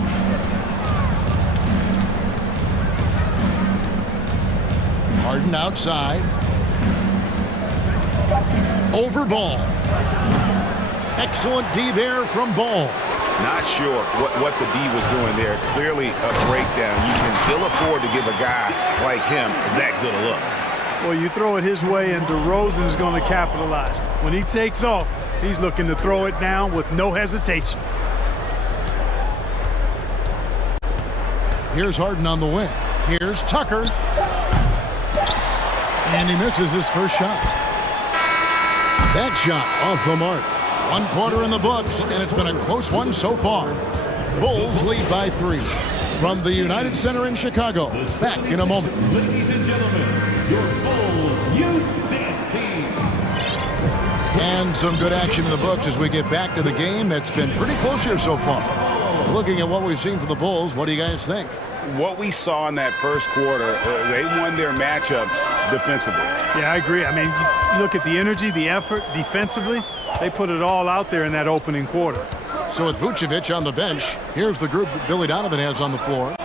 Harden outside. Over Ball. Excellent D there from Ball. Not sure what the D was doing there. Clearly a breakdown. You can ill afford to give a guy like him that good a look. Well, you throw it his way, and DeRozan is going to capitalize. When he takes off, he's looking to throw it down with no hesitation. Here's Harden on the wing. Here's Tucker. And he misses his first shot. That shot off the mark. 1 quarter in the books, and it's been a close one so far. Bulls lead by 3. From the United Center in Chicago. Back in a moment. Ladies and gentlemen, your Bulls Youth Dance Team. And some good action in the books as we get back to the game that's been pretty close here so far. Looking at what we've seen from the Bulls, what do you guys think? What we saw in that first quarter, they won their matchups defensively. Yeah, I agree. I mean, you look at the energy, the effort defensively. They put it all out there in that opening quarter. So with Vucevic on the bench, here's the group that Billy Donovan has on the floor.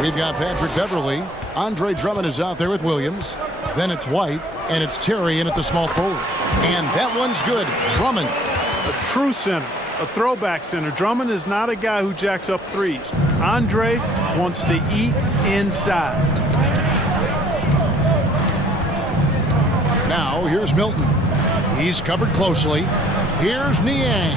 We've got Patrick Beverley. Andre Drummond is out there with Williams. Then it's White, and it's Terry in at the small forward. And that one's good. Drummond. A true center, a throwback center. Drummond is not a guy who jacks up threes. Andre wants to eat inside. Now, here's Milton. He's covered closely. Here's Niang.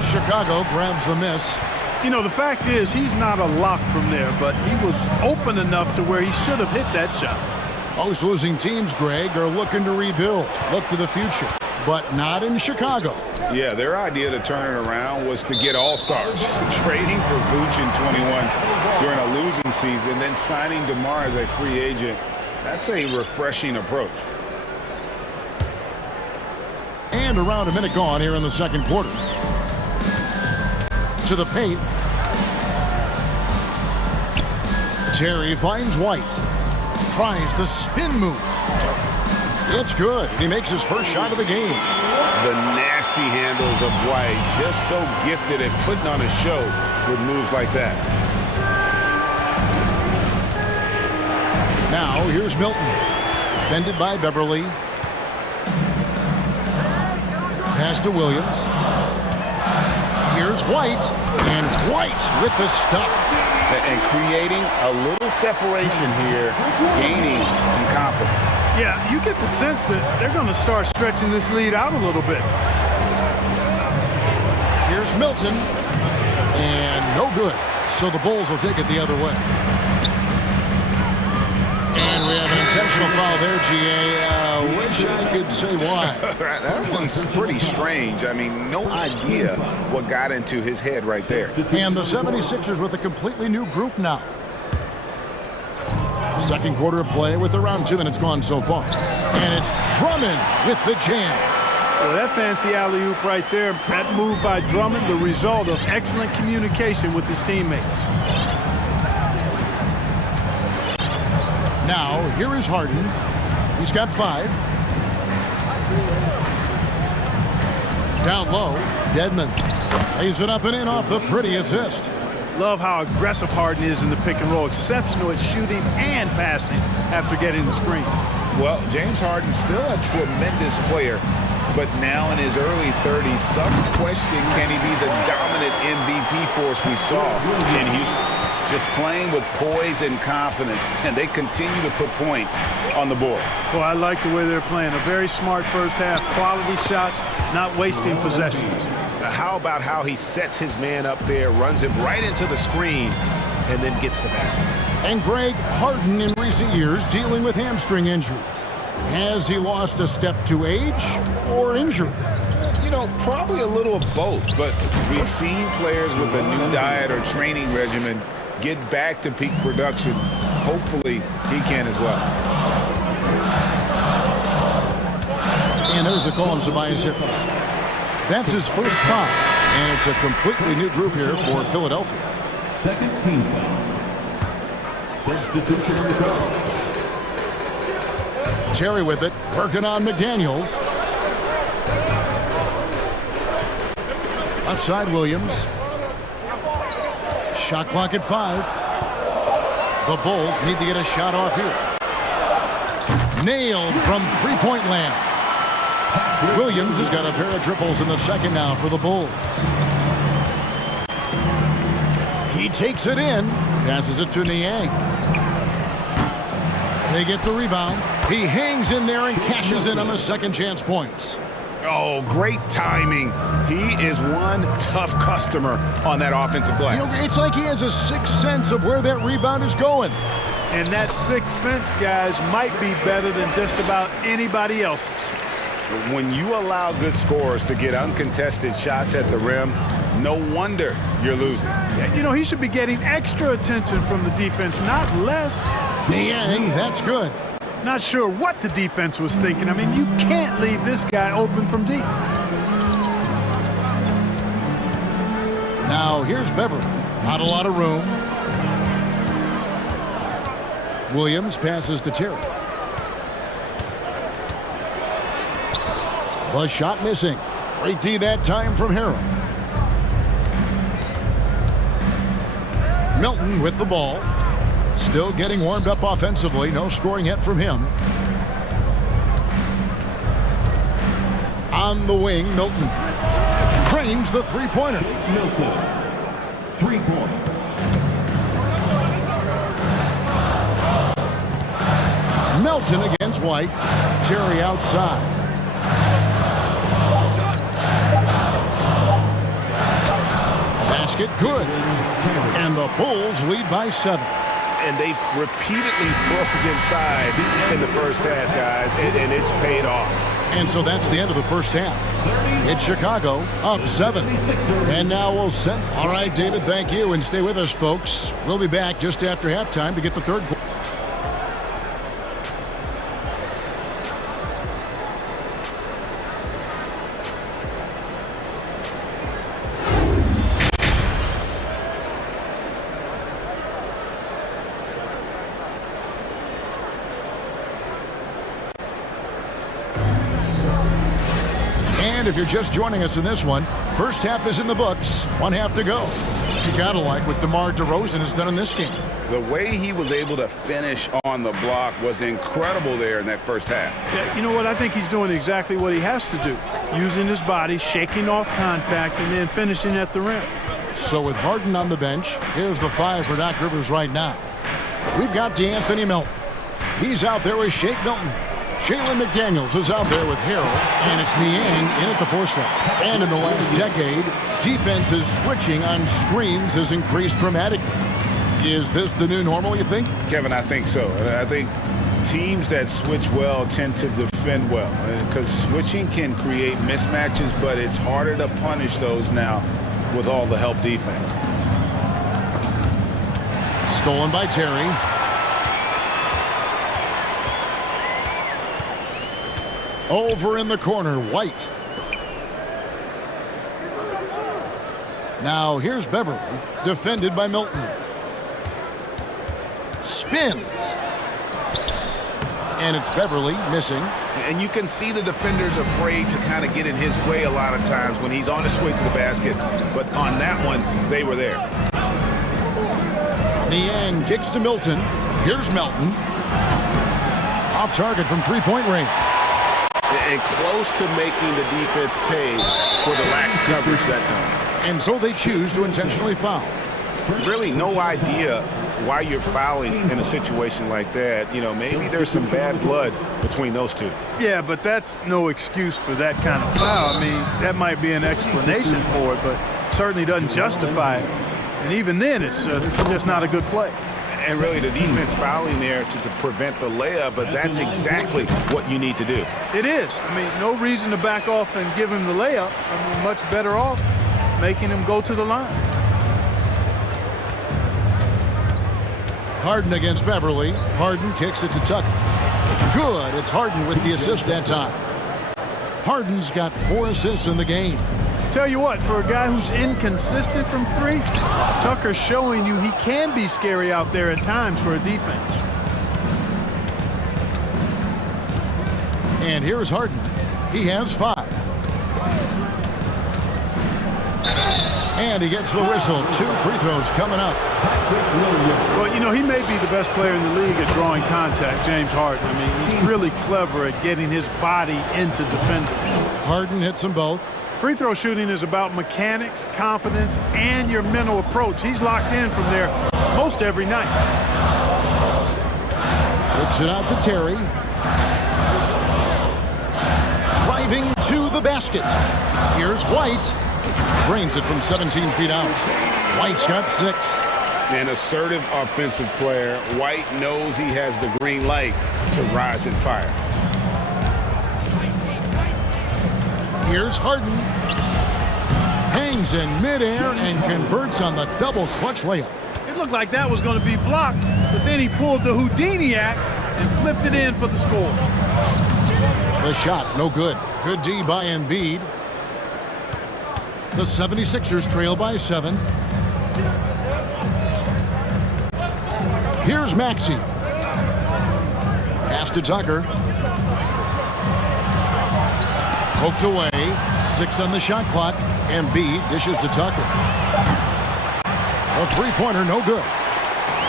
Chicago grabs the miss. You know, the fact is he's not a lock from there, but he was open enough to where he should have hit that shot. Most losing teams, Greg, are looking to rebuild, look to the future, but not in Chicago. Yeah, their idea to turn it around was to get all-stars. Trading for Vooch in 21 during a losing season, then signing DeMar as a free agent. That's a refreshing approach. And around a minute gone here in the second quarter. To the paint. Terry finds White. Tries the spin move. It's good. He makes his first shot of the game. The nasty handles of White, just so gifted at putting on a show with moves like that. Now here's Milton. Defended by Beverly. Pass to Williams. Here's White. And White with the stuff. And creating a little separation here, gaining some confidence. Yeah, you get the sense that they're going to start stretching this lead out a little bit. Here's Milton. And no good. So the Bulls will take it the other way. And we have an intentional foul there, GA. Wish I could say why. That one's pretty strange. I mean, no idea what got into his head right there. And the 76ers with a completely new group now. Second quarter of play with around 2 minutes gone so far. And it's Drummond with the jam. Well, that fancy alley-oop right there, that move by Drummond, the result of excellent communication with his teammates. Now, here is Harden. He's got 5. Down low, Dedmon lays it up and in off the pretty assist. Love how aggressive Harden is in the pick and roll. Exceptional at shooting and passing after getting the screen. Well, James Harden's still a tremendous player, but now in his early 30s, some question, can he be the dominant MVP force we saw in Houston? just playing with poise and confidence, and they continue to put points on the board. Well, I like the way they're playing. A very smart first half. Quality shots, not wasting possessions. Now, how about how he sets his man up there, runs him right into the screen, and then gets the basket. And Greg, Harden in recent years dealing with hamstring injuries. Has he lost a step to age or injury? You know, probably a little of both, but we've seen players with a new diet or training regimen get back to peak production. Hopefully, he can as well. And there's the call on Tobias Harris. That's his first foul, and it's a completely new group here for Philadelphia. Second team foul. Substitution on the call. Terry with it, working on McDaniels. Left side, Williams. Shot clock at 5. The Bulls need to get a shot off here. Nailed from three-point land. Williams has got a pair of triples in the second now for the Bulls. He takes it in, passes it to Niang. They get the rebound. He hangs in there and cashes in on the second chance points. Oh, great timing. He is one tough customer on that offensive glass. You know, it's like he has a sixth sense of where that rebound is going. And that sixth sense, guys, might be better than just about anybody else's. When you allow good scorers to get uncontested shots at the rim, no wonder you're losing. You know, he should be getting extra attention from the defense, not less. Niang, that's good. Not sure what the defense was thinking. I mean, you can't leave this guy open from deep. Now, here's Beverly. Not a lot of room. Williams passes to Terry. The shot missing. Great D that time from Harrell. Milton with the ball. Still getting warmed up offensively. No scoring yet from him. On the wing, Milton cranes the three-pointer. Milton, 3 points. Melton against White. Terry outside. Basket good. And the Bulls lead by 7. And they've repeatedly probed inside in the first half, guys, and it's paid off. And so that's the end of the first half. It's Chicago up 7. And now we'll send. All right, David, thank you. And stay with us, folks. We'll be back just after halftime to get the third quarter. And if you're just joining us in this one, first half is in the books. 1 half to go. You gotta like what DeMar DeRozan has done in this game. The way he was able to finish on the block was incredible there in that first half. Yeah, you know what? I think he's doing exactly what he has to do. Using his body, shaking off contact, and then finishing at the rim. So with Harden on the bench, here's the 5 for Doc Rivers right now. We've got DeAnthony Melton. He's out there with Shake Milton. Jalen McDaniels is out there with Harrell, and it's Niang in at the 4 slot. And in the last decade, defenses switching on screens has increased dramatically. Is this the new normal, you think? Kevin, I think so. I think teams that switch well tend to defend well, because switching can create mismatches, but it's harder to punish those now with all the help defense. Stolen by Terry. Over in the corner, White. Now here's Beverly, defended by Milton. Spins. And it's Beverly missing. And you can see the defenders afraid to kind of get in his way a lot of times when he's on his way to the basket. But on that one, they were there. Niang kicks to Milton. Here's Melton. Off target from three-point range. And close to making the defense pay for the lax coverage that time. And so they choose to intentionally foul. really no idea why you're fouling in a situation like that. You know, maybe there's some bad blood between those two. Yeah, but that's no excuse for that kind of foul. I mean, that might be an explanation for it, but certainly doesn't justify it. And even then, it's just not a good play. And really the defense fouling there to prevent the layup, but that's exactly what you need to do. It is. I mean, no reason to back off and give him the layup. I mean, much better off making him go to the line. Harden against Beverly. Harden kicks it to Tucker. Good. It's Harden with the assist that time. Harden's got 4 assists in the game. Tell you what, for a guy who's inconsistent from 3, Tucker's showing you he can be scary out there at times for a defense. And here's Harden. He has 5. And he gets the whistle. 2 free throws coming up. Well, you know, he may be the best player in the league at drawing contact, James Harden. I mean, he's really clever at getting his body into defenders. Harden hits them both. Free throw shooting is about mechanics, confidence, and your mental approach. He's locked in from there most every night. Kicks it out to Terry. Driving to the basket. Here's White. Drains it from 17 feet out. White's got 6. An assertive offensive player. White knows he has the green light to rise and fire. Here's Harden. Hangs in midair and converts on the double clutch layup. It looked like that was going to be blocked, but then he pulled the Houdini act and flipped it in for the score. The shot, no good. Good D by Embiid. The 76ers trail by 7. Here's Maxey. Pass to Tucker. Poked away. 6 on the shot clock. Embiid dishes to Tucker. A three-pointer, no good.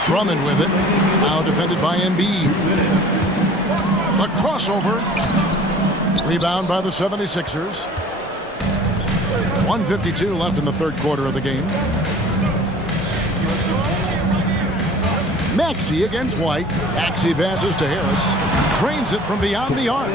Drummond with it. Now defended by Embiid. A crossover. Rebound by the 76ers. 1:52 left in the third quarter of the game. Maxey against White. Maxey passes to Harris. Drains it from beyond the arc.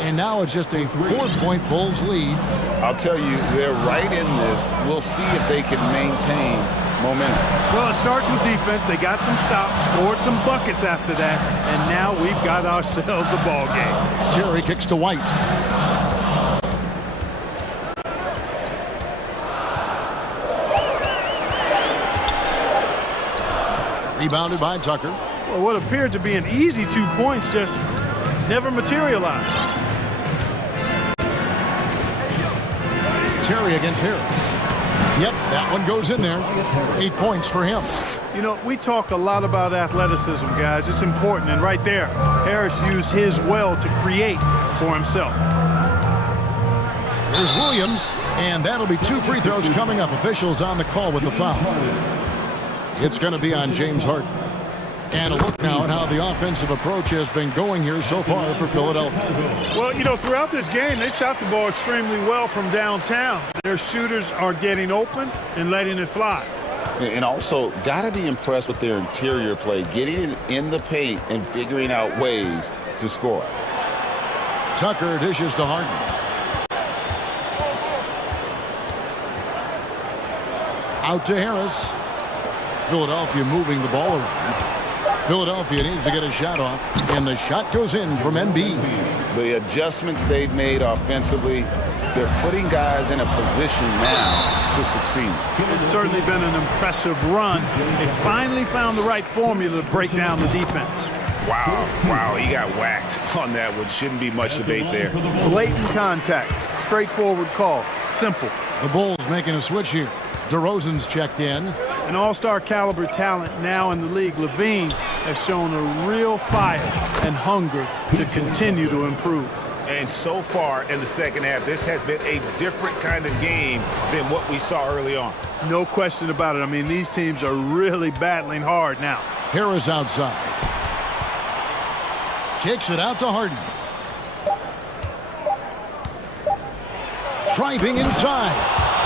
And now it's just a 4-point Bulls lead. I'll tell you, they're right in this. We'll see if they can maintain momentum. Well, it starts with defense. They got some stops, scored some buckets after that, and now we've got ourselves a ball game. Terry kicks to White. Rebounded by Tucker. Well, what appeared to be an easy 2 points just never materialized. Terry against Harris. Yep, that one goes in there. 8 points for him. You know, we talk a lot about athleticism, guys. It's important, and right there, Harris used his well to create for himself. Here's Williams, and that'll be 2 free throws coming up. Officials on the call with the foul. It's going to be on James Harden. And a look now at how the offensive approach has been going here so far for Philadelphia. Well, you know, throughout this game, they've shot the ball extremely well from downtown. Their shooters are getting open and letting it fly. And also, got to be impressed with their interior play, getting it in the paint and figuring out ways to score. Tucker dishes to Harden. Out to Harris. Philadelphia moving the ball around. Philadelphia needs to get a shot off, and the shot goes in from Embiid. The adjustments they've made offensively, they're putting guys in a position now to succeed. It's certainly been an impressive run. They finally found the right formula to break down the defense. Wow, he got whacked on that one. Shouldn't be much debate there. Blatant contact, straightforward call, simple. The Bulls making a switch here. DeRozan's checked in. An all-star caliber talent now in the league. Levine has shown a real fire and hunger to continue to improve. And so far in the second half, this has been a different kind of game than what we saw early on. No question about it. I mean, these teams are really battling hard now. Harris outside. Kicks it out to Harden. Driving inside.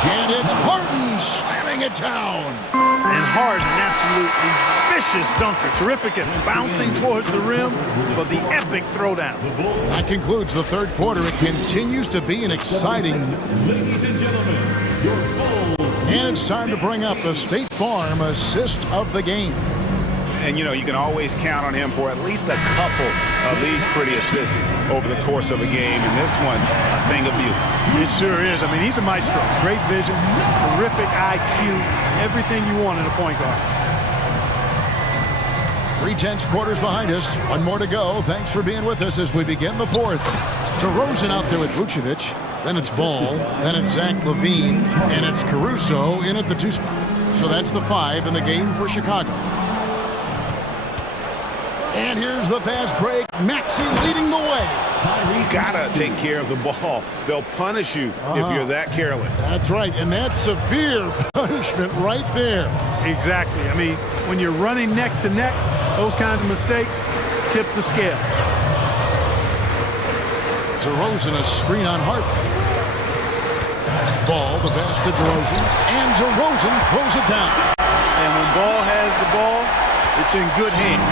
And it's Harden slamming it down. And Harden, an absolutely vicious dunker. Terrific at bouncing towards the rim for the epic throwdown. That concludes the third quarter. It continues to be an exciting. Ladies and gentlemen, your full. And it's time to bring up the State Farm assist of the game. And, you know, you can always count on him for at least a couple of these pretty assists over the course of a game. And this one, a thing of beauty. It sure is. I mean, he's a maestro. Great vision, terrific IQ, everything you want in a point guard. 3/10 quarters behind us. One more to go. Thanks for being with us as we begin the fourth. DeRozan out there with Vucevic. Then it's Ball. Then it's Zach LaVine. And it's Caruso in at the 2 spot. So that's the 5 in the game for Chicago. And here's the fast break. Maxey leading the way. Gotta take care of the ball. They'll punish you if you're that careless. That's right, and that's severe punishment right there. Exactly. I mean, when you're running neck to neck, those kinds of mistakes tip the scale. DeRozan, a screen on Hart. Ball, the pass to DeRozan, and DeRozan throws it down. And when Ball has the ball, it's in good hands.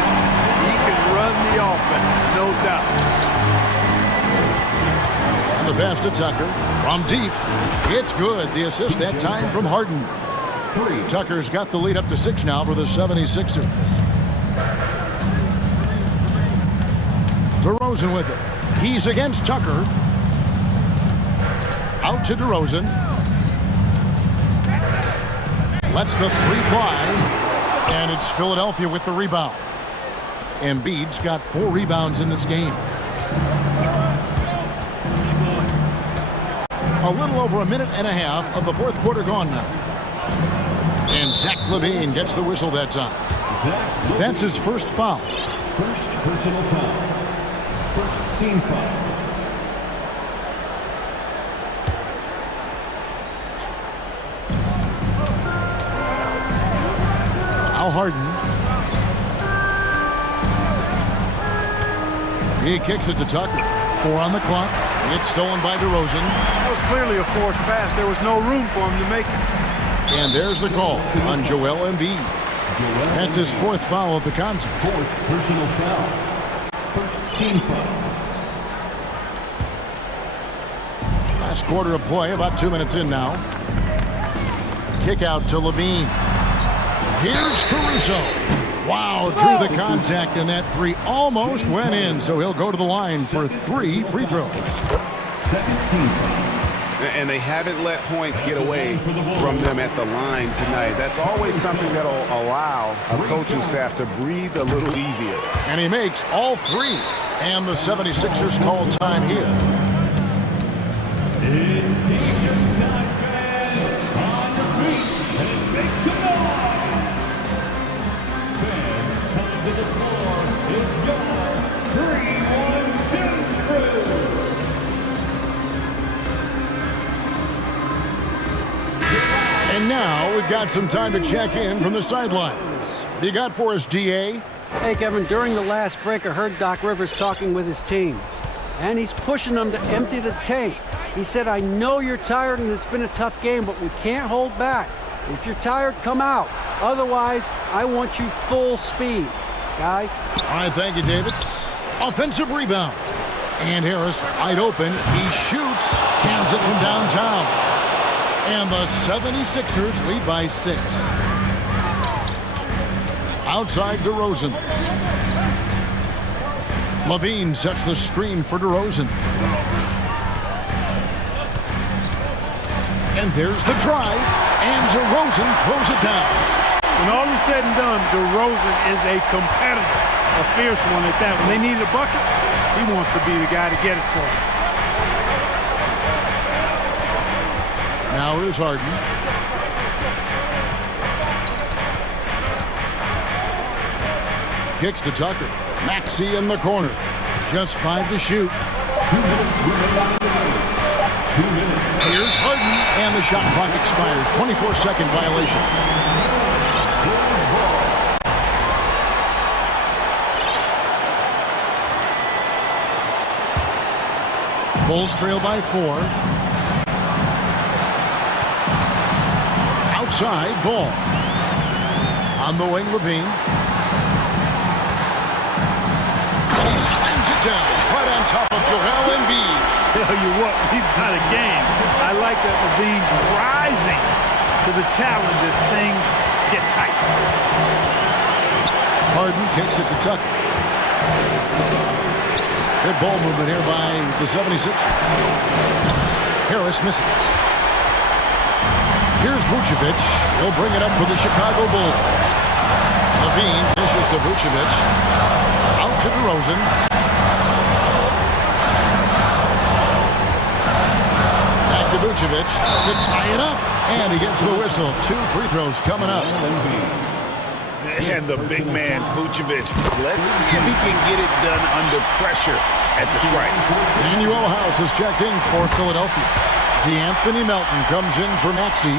He can run the offense, no doubt. And the pass to Tucker from deep. It's good. The assist that time from Harden. Tucker's got the lead up to 6 now for the 76ers. DeRozan with it. He's against Tucker. Out to DeRozan. Lets the 3 fly. And it's Philadelphia with the rebound. Embiid's got 4 rebounds in this game. A little over a minute and a half of the fourth quarter gone now. And Zach LaVine gets the whistle that time. That's his first foul. First personal foul. First team foul. Now Harden. He kicks it to Tucker. 4 on the clock. It's stolen by DeRozan. That was clearly a forced pass. There was no room for him to make it. And there's the call on Joel Embiid. That's his 4th foul of the contest. 4th personal foul. First team foul. Last quarter of play, about 2 minutes in now. Kick out to LaVine. Here's Caruso. Wow, drew the contact, and that 3 almost went in, so he'll go to the line for 3 free throws. And they haven't let points get away from them at the line tonight. That's always something that'll allow a coaching staff to breathe a little easier. And he makes all 3. And the 76ers call time here. It's t-shirt time, fans. On your feet and make some noise. Fans, come to the floor. It's your 3-1-2 crew. And now we've got some time to check in from the sidelines. What do you got for us, DA? Hey, Kevin, during the last break, I heard Doc Rivers talking with his team. And he's pushing them to empty the tank. He said, I know you're tired and it's been a tough game, but we can't hold back. If you're tired, come out. Otherwise, I want you full speed. Guys? All right, thank you, David. Offensive rebound. And Harris wide open. He shoots. Cans it from downtown. And the 76ers lead by 6. Outside DeRozan. LaVine sets the screen for DeRozan. And there's the drive. And DeRozan throws it down. When all is said and done, DeRozan is a competitor. A fierce one at that. When they need a bucket, he wants to be the guy to get it for them. Now here's Harden. Kicks to Tucker. Maxey in the corner. Just 5 to shoot. 2 minutes remaining. 2 minutes. Here's Harden, and the shot clock expires. 24-second violation. Bulls trail by 4. outside, Ball. On the wing, Levine. And he slams it down right on top of Joel Embiid. Tell you what, we've got a game. I like that Levine's rising to the challenge as things get tight. Harden kicks it to Tucker. Good ball movement here by the 76ers. Harris misses. Here's Vucevic. He'll bring it up for the Chicago Bulls. Levine dishes to Vucevic. Out to DeRozan. Back to Vucevic to tie it up. And he gets the whistle. 2 free throws coming up. And the big man, Vucevic. Let's see if he can get it done under pressure at the strike. Manuel House is checked in for Philadelphia. DeAnthony Melton comes in for Maxey.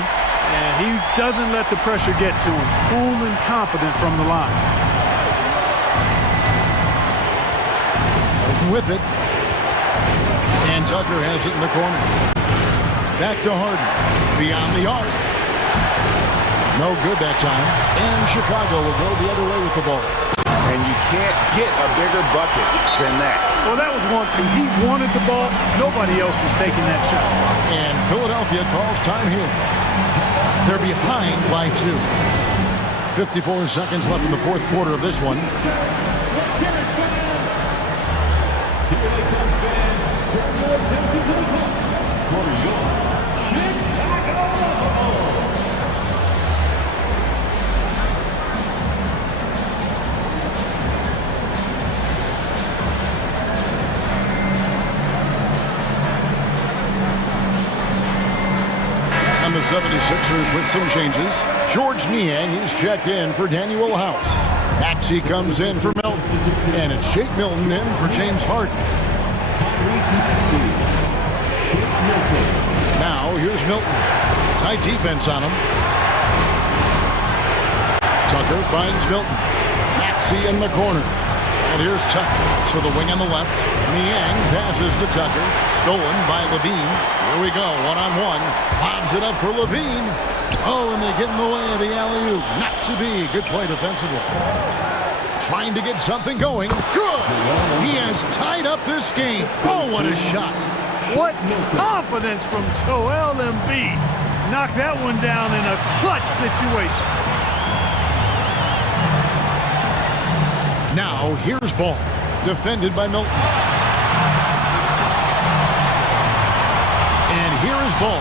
And he doesn't let the pressure get to him. Cool and confident from the line. Melton with it. And Tucker has it in the corner. Back to Harden. Beyond the arc. No good that time. And Chicago will go the other way with the ball. And you can't get a bigger bucket than that. Well, that was 1-2. He wanted the ball. Nobody else was taking that shot. And Philadelphia calls time here. They're behind by 2. 54 seconds left in the fourth quarter of this one. The 76ers with some changes. George Niang, he's checked in for Daniel House. Maxey comes in for Melton. And it's Shake Milton in for James Harden. Now, here's Milton. Tight defense on him. Tucker finds Milton. Maxey in the corner. And here's Tucker to the wing on the left. Niang passes to Tucker. Stolen by Levine. Here we go, one-on-one. Lobs it up for Levine. Oh, and they get in the way of the alley-oop. Not to be. Good play defensively. Trying to get something going. Good! He has tied up this game. Oh, what a shot. What confidence from Joel Embiid. Knocked that one down in a clutch situation. Now, here's Ball. Defended by Milton. And here is Ball.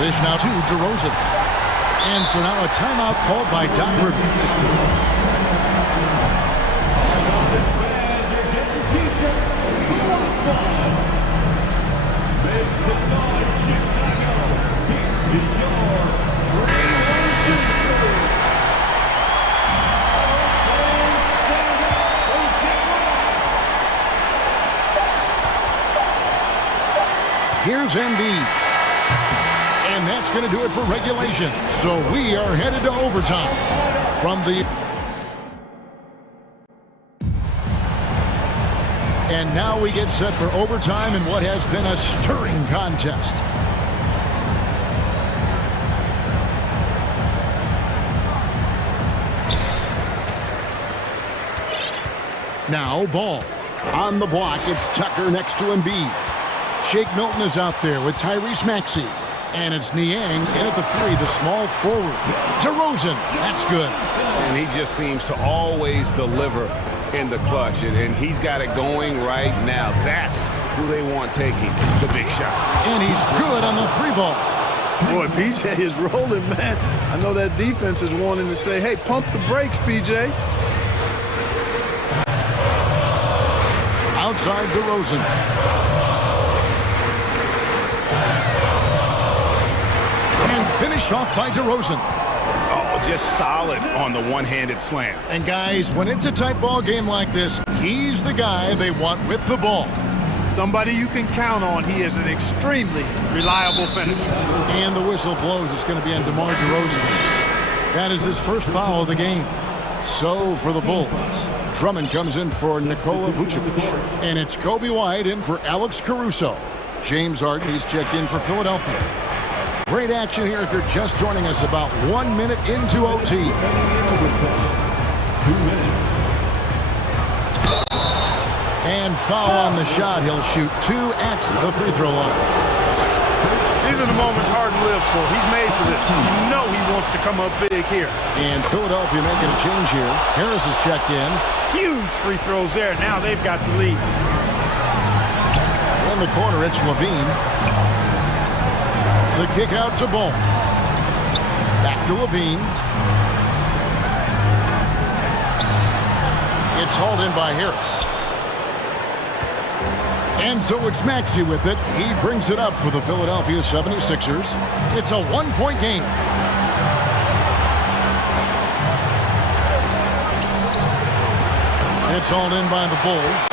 It is now to DeRozan. And so now a timeout called by Doc Rivers. Here's Embiid. And that's going to do it for regulation. So we are headed to overtime. From the... And now we get set for overtime in what has been a stirring contest. Now Ball. On the block, it's Tucker next to Embiid. Shake Milton is out there with Tyrese Maxey. And it's Niang in at the 3, the small forward. DeRozan, that's good. And he just seems to always deliver in the clutch. And he's got it going right now. That's who they want taking the big shot. And he's good on the 3-ball. Boy, PJ is rolling, man. I know that defense is wanting to say, hey, pump the brakes, PJ. Outside DeRozan. Finished off by DeRozan. Oh, just solid on the one-handed slam. And guys, when it's a tight ball game like this, he's the guy they want with the ball. Somebody you can count on. He is an extremely reliable finisher. And the whistle blows. It's going to be on DeMar DeRozan. That is his first foul of the game. So for the Bulls, Drummond comes in for Nikola Vucevic. And it's Kobe White in for Alex Caruso. James Harden, he's checked in for Philadelphia. Great action here if you're just joining us about 1 minute into OT. And foul on the shot. He'll shoot 2 at the free throw line. These are the moments Harden lives for. He's made for this. You know he wants to come up big here. And Philadelphia making a change here. Harris is checked in. Huge free throws there. Now they've got the lead. In the corner, it's Levine. The kick out to Ball. Back to Levine. It's hauled in by Harris. And so it's Maxey with it. He brings it up for the Philadelphia 76ers. It's a 1-point game. It's hauled in by the Bulls.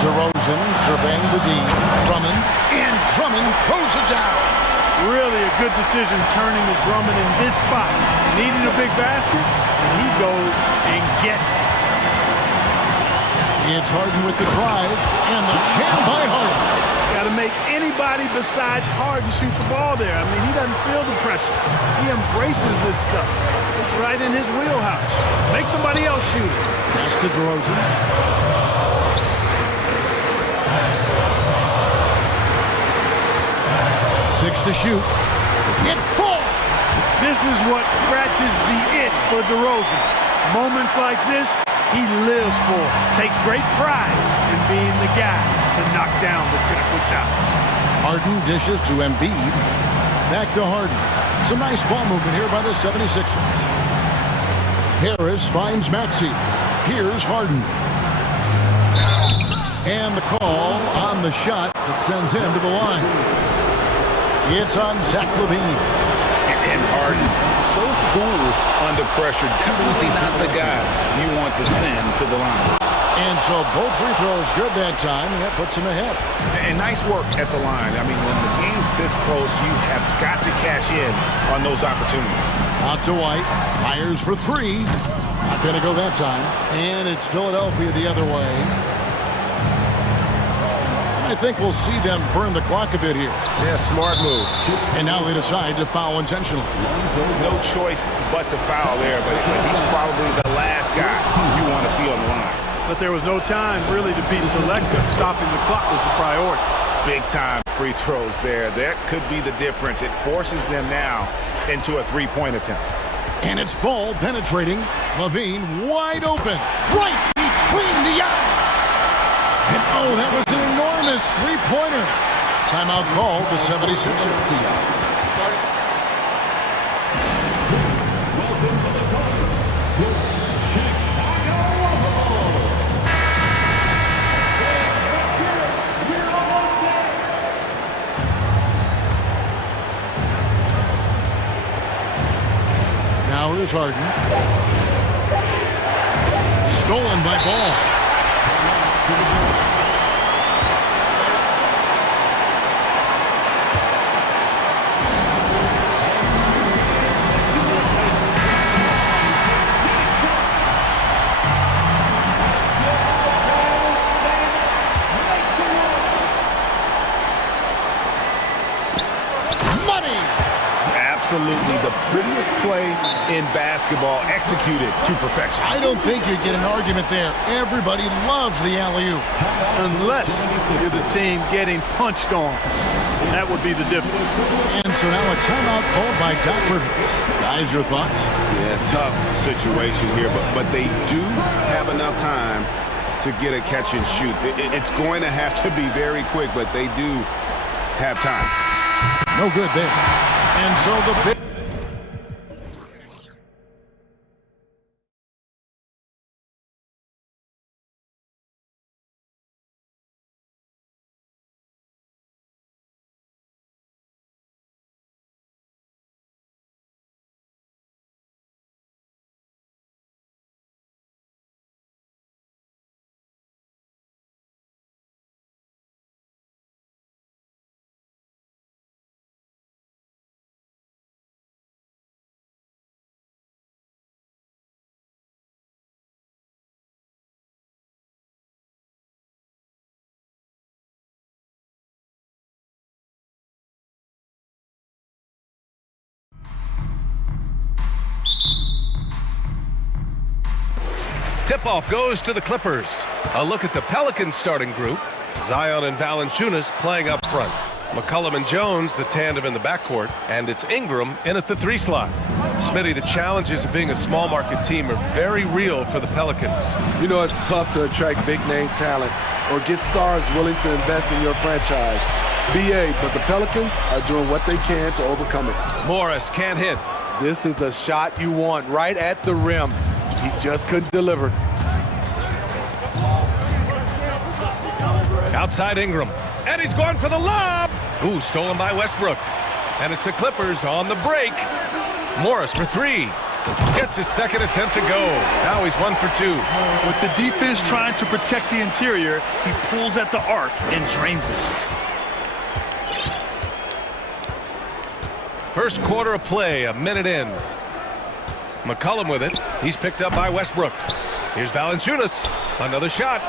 DeRozan surveying the D. Drummond. And Drummond throws it down. Really a good decision turning to Drummond in this spot. Needing a big basket, and he goes and gets it. It's Harden with the drive, and the jam by Harden. Got to make anybody besides Harden shoot the ball there. I mean, he doesn't feel the pressure. He embraces this stuff. It's right in his wheelhouse. Make somebody else shoot it. Pass to DeRozan. 6 to shoot. It falls. This is what scratches the itch for DeRozan. Moments like this, he lives for. Takes great pride in being the guy to knock down the critical shots. Harden dishes to Embiid. Back to Harden. Some nice ball movement here by the 76ers. Harris finds Maxey. Here's Harden. And the call on the shot that sends him to the line. It's on Zach LaVine. And Harden, so cool under pressure. Definitely not the guy you want to send to the line. And so both free throws good that time, and that puts him ahead. And nice work at the line. I mean, when the game's this close, you have got to cash in on those opportunities. Out to White, fires for 3. Not going to go that time. And it's Philadelphia the other way. I think we'll see them burn the clock a bit here. Yeah, smart move. And now they decide to foul intentionally. No choice but to foul there, but he's probably the last guy you want to see on the line. But there was no time really to be selective. Stopping the clock was the priority. Big time free throws there. That could be the difference. It forces them now into a 3-point attempt. And it's Ball penetrating. LaVine wide open. Right between the eyes. And oh, that was an enormous three-pointer. Timeout called the 76ers. Now here's Harden. Stolen by Ball. Absolutely the prettiest play in basketball, executed to perfection. I don't think you get an argument there. Everybody loves the alley-oop. Unless you're the team getting punched on. That would be the difference. And so now a timeout called by Doc Rivers. Guys, your thoughts? Yeah, tough situation here, but they do have enough time to get a catch and shoot. It's going to have to be very quick, but they do have time. No good there. And so the big Tip-off goes to the Clippers. A look at the Pelicans starting group. Zion and Valanciunas playing up front. McCollum and Jones, the tandem in the backcourt, and it's Ingram in at the 3 slot. Smitty, the challenges of being a small market team are very real for the Pelicans. You know, it's tough to attract big name talent or get stars willing to invest in your franchise. BA, but the Pelicans are doing what they can to overcome it. Morris can't hit. This is the shot you want, right at the rim. He just couldn't deliver. Outside Ingram, and he's going for the lob. Ooh, stolen by Westbrook. And it's the Clippers on the break. Morris for 3. Gets his second attempt to go. Now he's 1 for 2. With the defense trying to protect the interior, he pulls at the arc and drains it. First quarter of play, a minute in. McCollum with it. He's picked up by Westbrook. Here's Valanciunas. Another shot.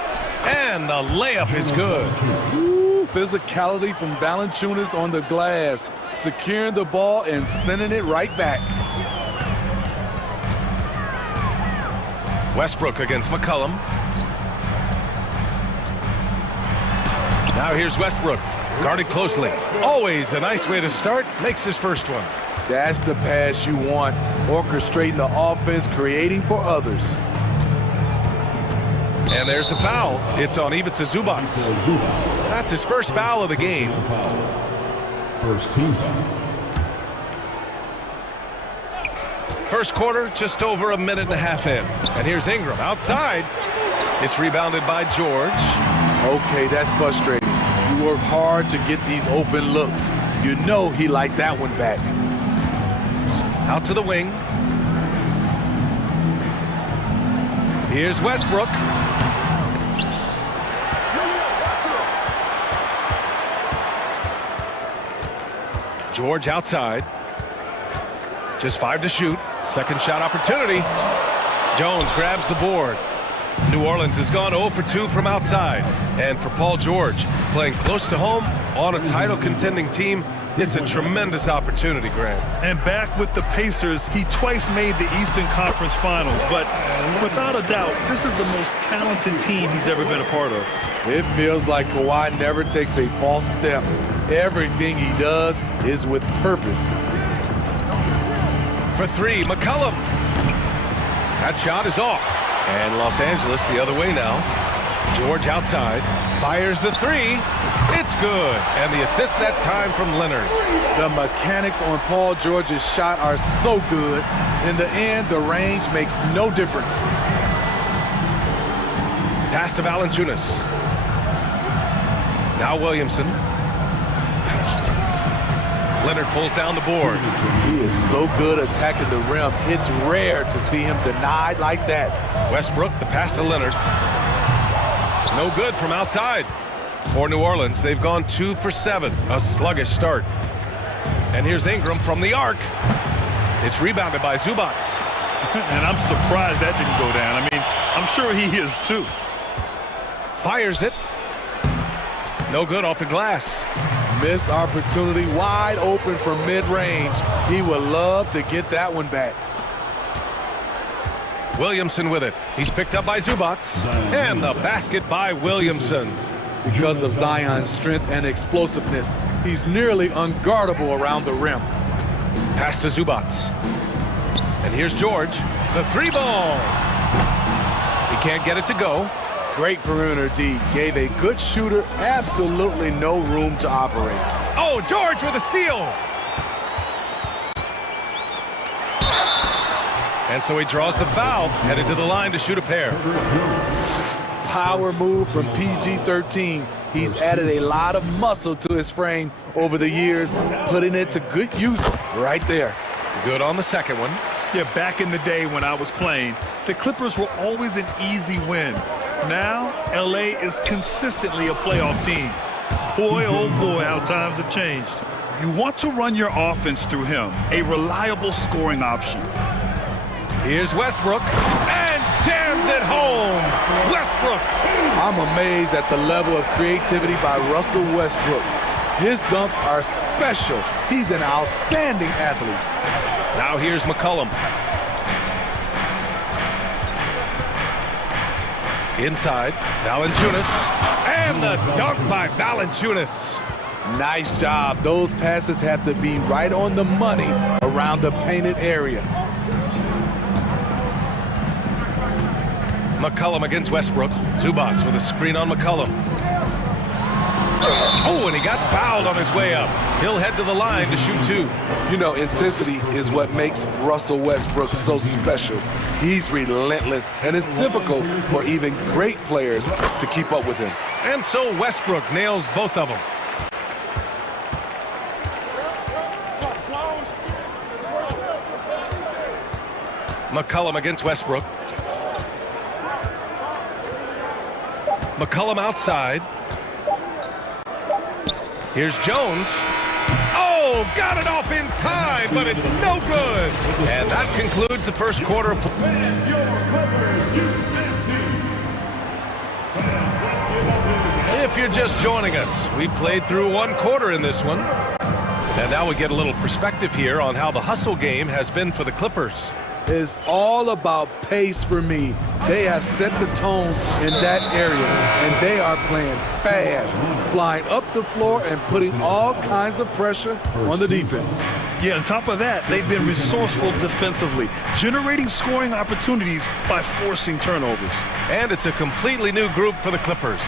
And the layup is good. Ooh, physicality from Valanciunas on the glass. Securing the ball and sending it right back. Westbrook against McCollum. Now here's Westbrook. Guarded closely. Always a nice way to start. Makes his first one. That's the pass you want. Orchestrating the offense, creating for others. And there's the foul. It's on Ivica Zubac. That's his first foul of the game. First team foul. First quarter, just over a minute and a half in. And here's Ingram outside. It's rebounded by George. Okay, that's frustrating. You work hard to get these open looks. You know he liked that one back. Out to the wing. Here's Westbrook. George outside. Just 5 to shoot. Second shot opportunity. Jones grabs the board. New Orleans has gone 0 for 2 from outside. And for Paul George, playing close to home on a title contending team, it's a tremendous opportunity, Grant. And back with the Pacers, he twice made the Eastern Conference Finals. But without a doubt, this is the most talented team he's ever been a part of. It feels like Kawhi never takes a false step. Everything he does is with purpose. For 3, McCollum. That shot is off. And Los Angeles the other way now. George outside. Fires the 3. It's good. And the assist that time from Leonard. The mechanics on Paul George's shot are so good. In the end, the range makes no difference. Pass to Valanciunas. Now Williamson. Leonard pulls down the board. He is so good attacking the rim. It's rare to see him denied like that. Westbrook, the pass to Leonard. No good from outside. For New Orleans, they've gone 2 for 7. A sluggish start. And here's Ingram from the arc. It's rebounded by Zubac. And I'm surprised that didn't go down. I mean, I'm sure he is too. Fires it. No good off the glass. Missed opportunity, wide open from mid-range. He would love to get that one back. Williamson with it. He's picked up by Zubac. And the basket by Williamson. Because of Zion's strength and explosiveness, he's nearly unguardable around the rim. Pass to Zubac. And here's George. The 3-ball. He can't get it to go. Great perimeter D. Gave a good shooter absolutely no room to operate. Oh, George with a steal. And so he draws the foul, headed to the line to shoot a pair. Power move from PG-13. He's added a lot of muscle to his frame over the years, putting it to good use right there. Good on the second one. Yeah, back in the day when I was playing, the Clippers were always an easy win. Now, LA is consistently a playoff team. Boy, oh boy, how times have changed. You want to run your offense through him, a reliable scoring option. Here's Westbrook, and jams it home. Westbrook. I'm amazed at the level of creativity by Russell Westbrook. His dunks are special. He's an outstanding athlete. Now here's McCollum. Inside, Valanciunas. And the dunk by Valanciunas. Nice job. Those passes have to be right on the money around the painted area. McCollum against Westbrook. Zubac with a screen on McCollum. Oh, and he got fouled on his way up. He'll head to the line to shoot two. You know, intensity is what makes Russell Westbrook so special. He's relentless, and it's difficult for even great players to keep up with him. And so Westbrook nails both of them. McCollum against Westbrook. McCollum outside. Here's Jones. Oh, got it off in time, but it's no good. And that concludes the first quarter of play. If you're just joining us, we played through one quarter in this one. And now we get a little perspective here on how the hustle game has been for the Clippers. It's all about pace for me. They have set the tone in that area, and they are playing fast, flying up the floor and putting all kinds of pressure on the defense. Yeah, on top of that, they've been resourceful defensively, generating scoring opportunities by forcing turnovers. And it's a completely new group for the Clippers.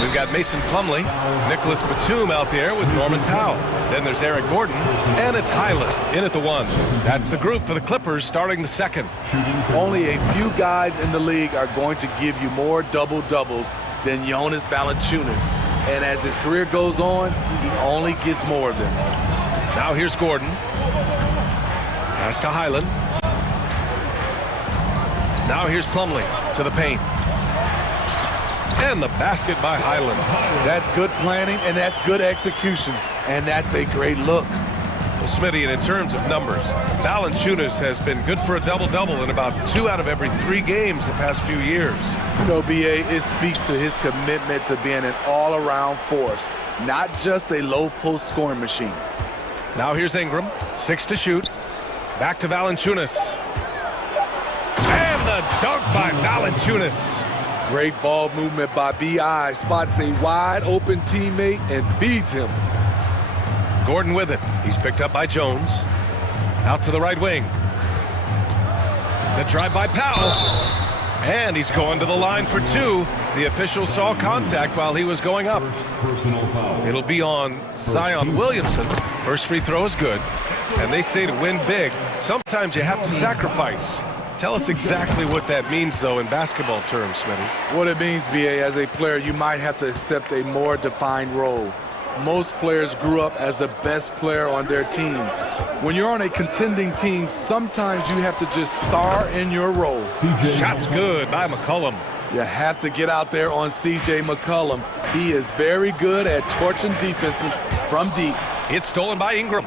We've got Mason Plumlee, Nicholas Batum out there with Norman Powell. Then there's Eric Gordon, and it's Highland in at the one. That's the group for the Clippers starting the second. Only a few guys in the league are going to give you more double-doubles than Jonas Valanciunas. And as his career goes on, he only gets more of them. Now here's Gordon. Pass to Highland. Now here's Plumlee to the paint. And the basket by Highland. That's good planning, and that's good execution. And that's a great look. Well, Smitty, and in terms of numbers, Valanciunas has been good for a double-double in about 2 out of every 3 games the past few years. You know, B.A., it speaks to his commitment to being an all-around force, not just a low-post scoring machine. Now here's Ingram, 6 to shoot. Back to Valanciunas. And the dunk by Valanciunas. Great ball movement by B.I. Spots a wide-open teammate and feeds him. Gordon with it. He's picked up by Jones. Out to the right wing. The drive by Powell. And he's going to the line for 2. The official saw contact while he was going up. It'll be on Zion Williamson. First free throw is good. And they say to win big, sometimes you have to sacrifice. Tell us exactly what that means, though, in basketball terms, Smitty. What it means, B.A., as a player, you might have to accept a more defined role. Most players grew up as the best player on their team. When you're on a contending team, sometimes you have to just star in your role. Shot's good by McCollum. You have to get out there on C.J. McCollum. He is very good at torching defenses from deep. It's stolen by Ingram.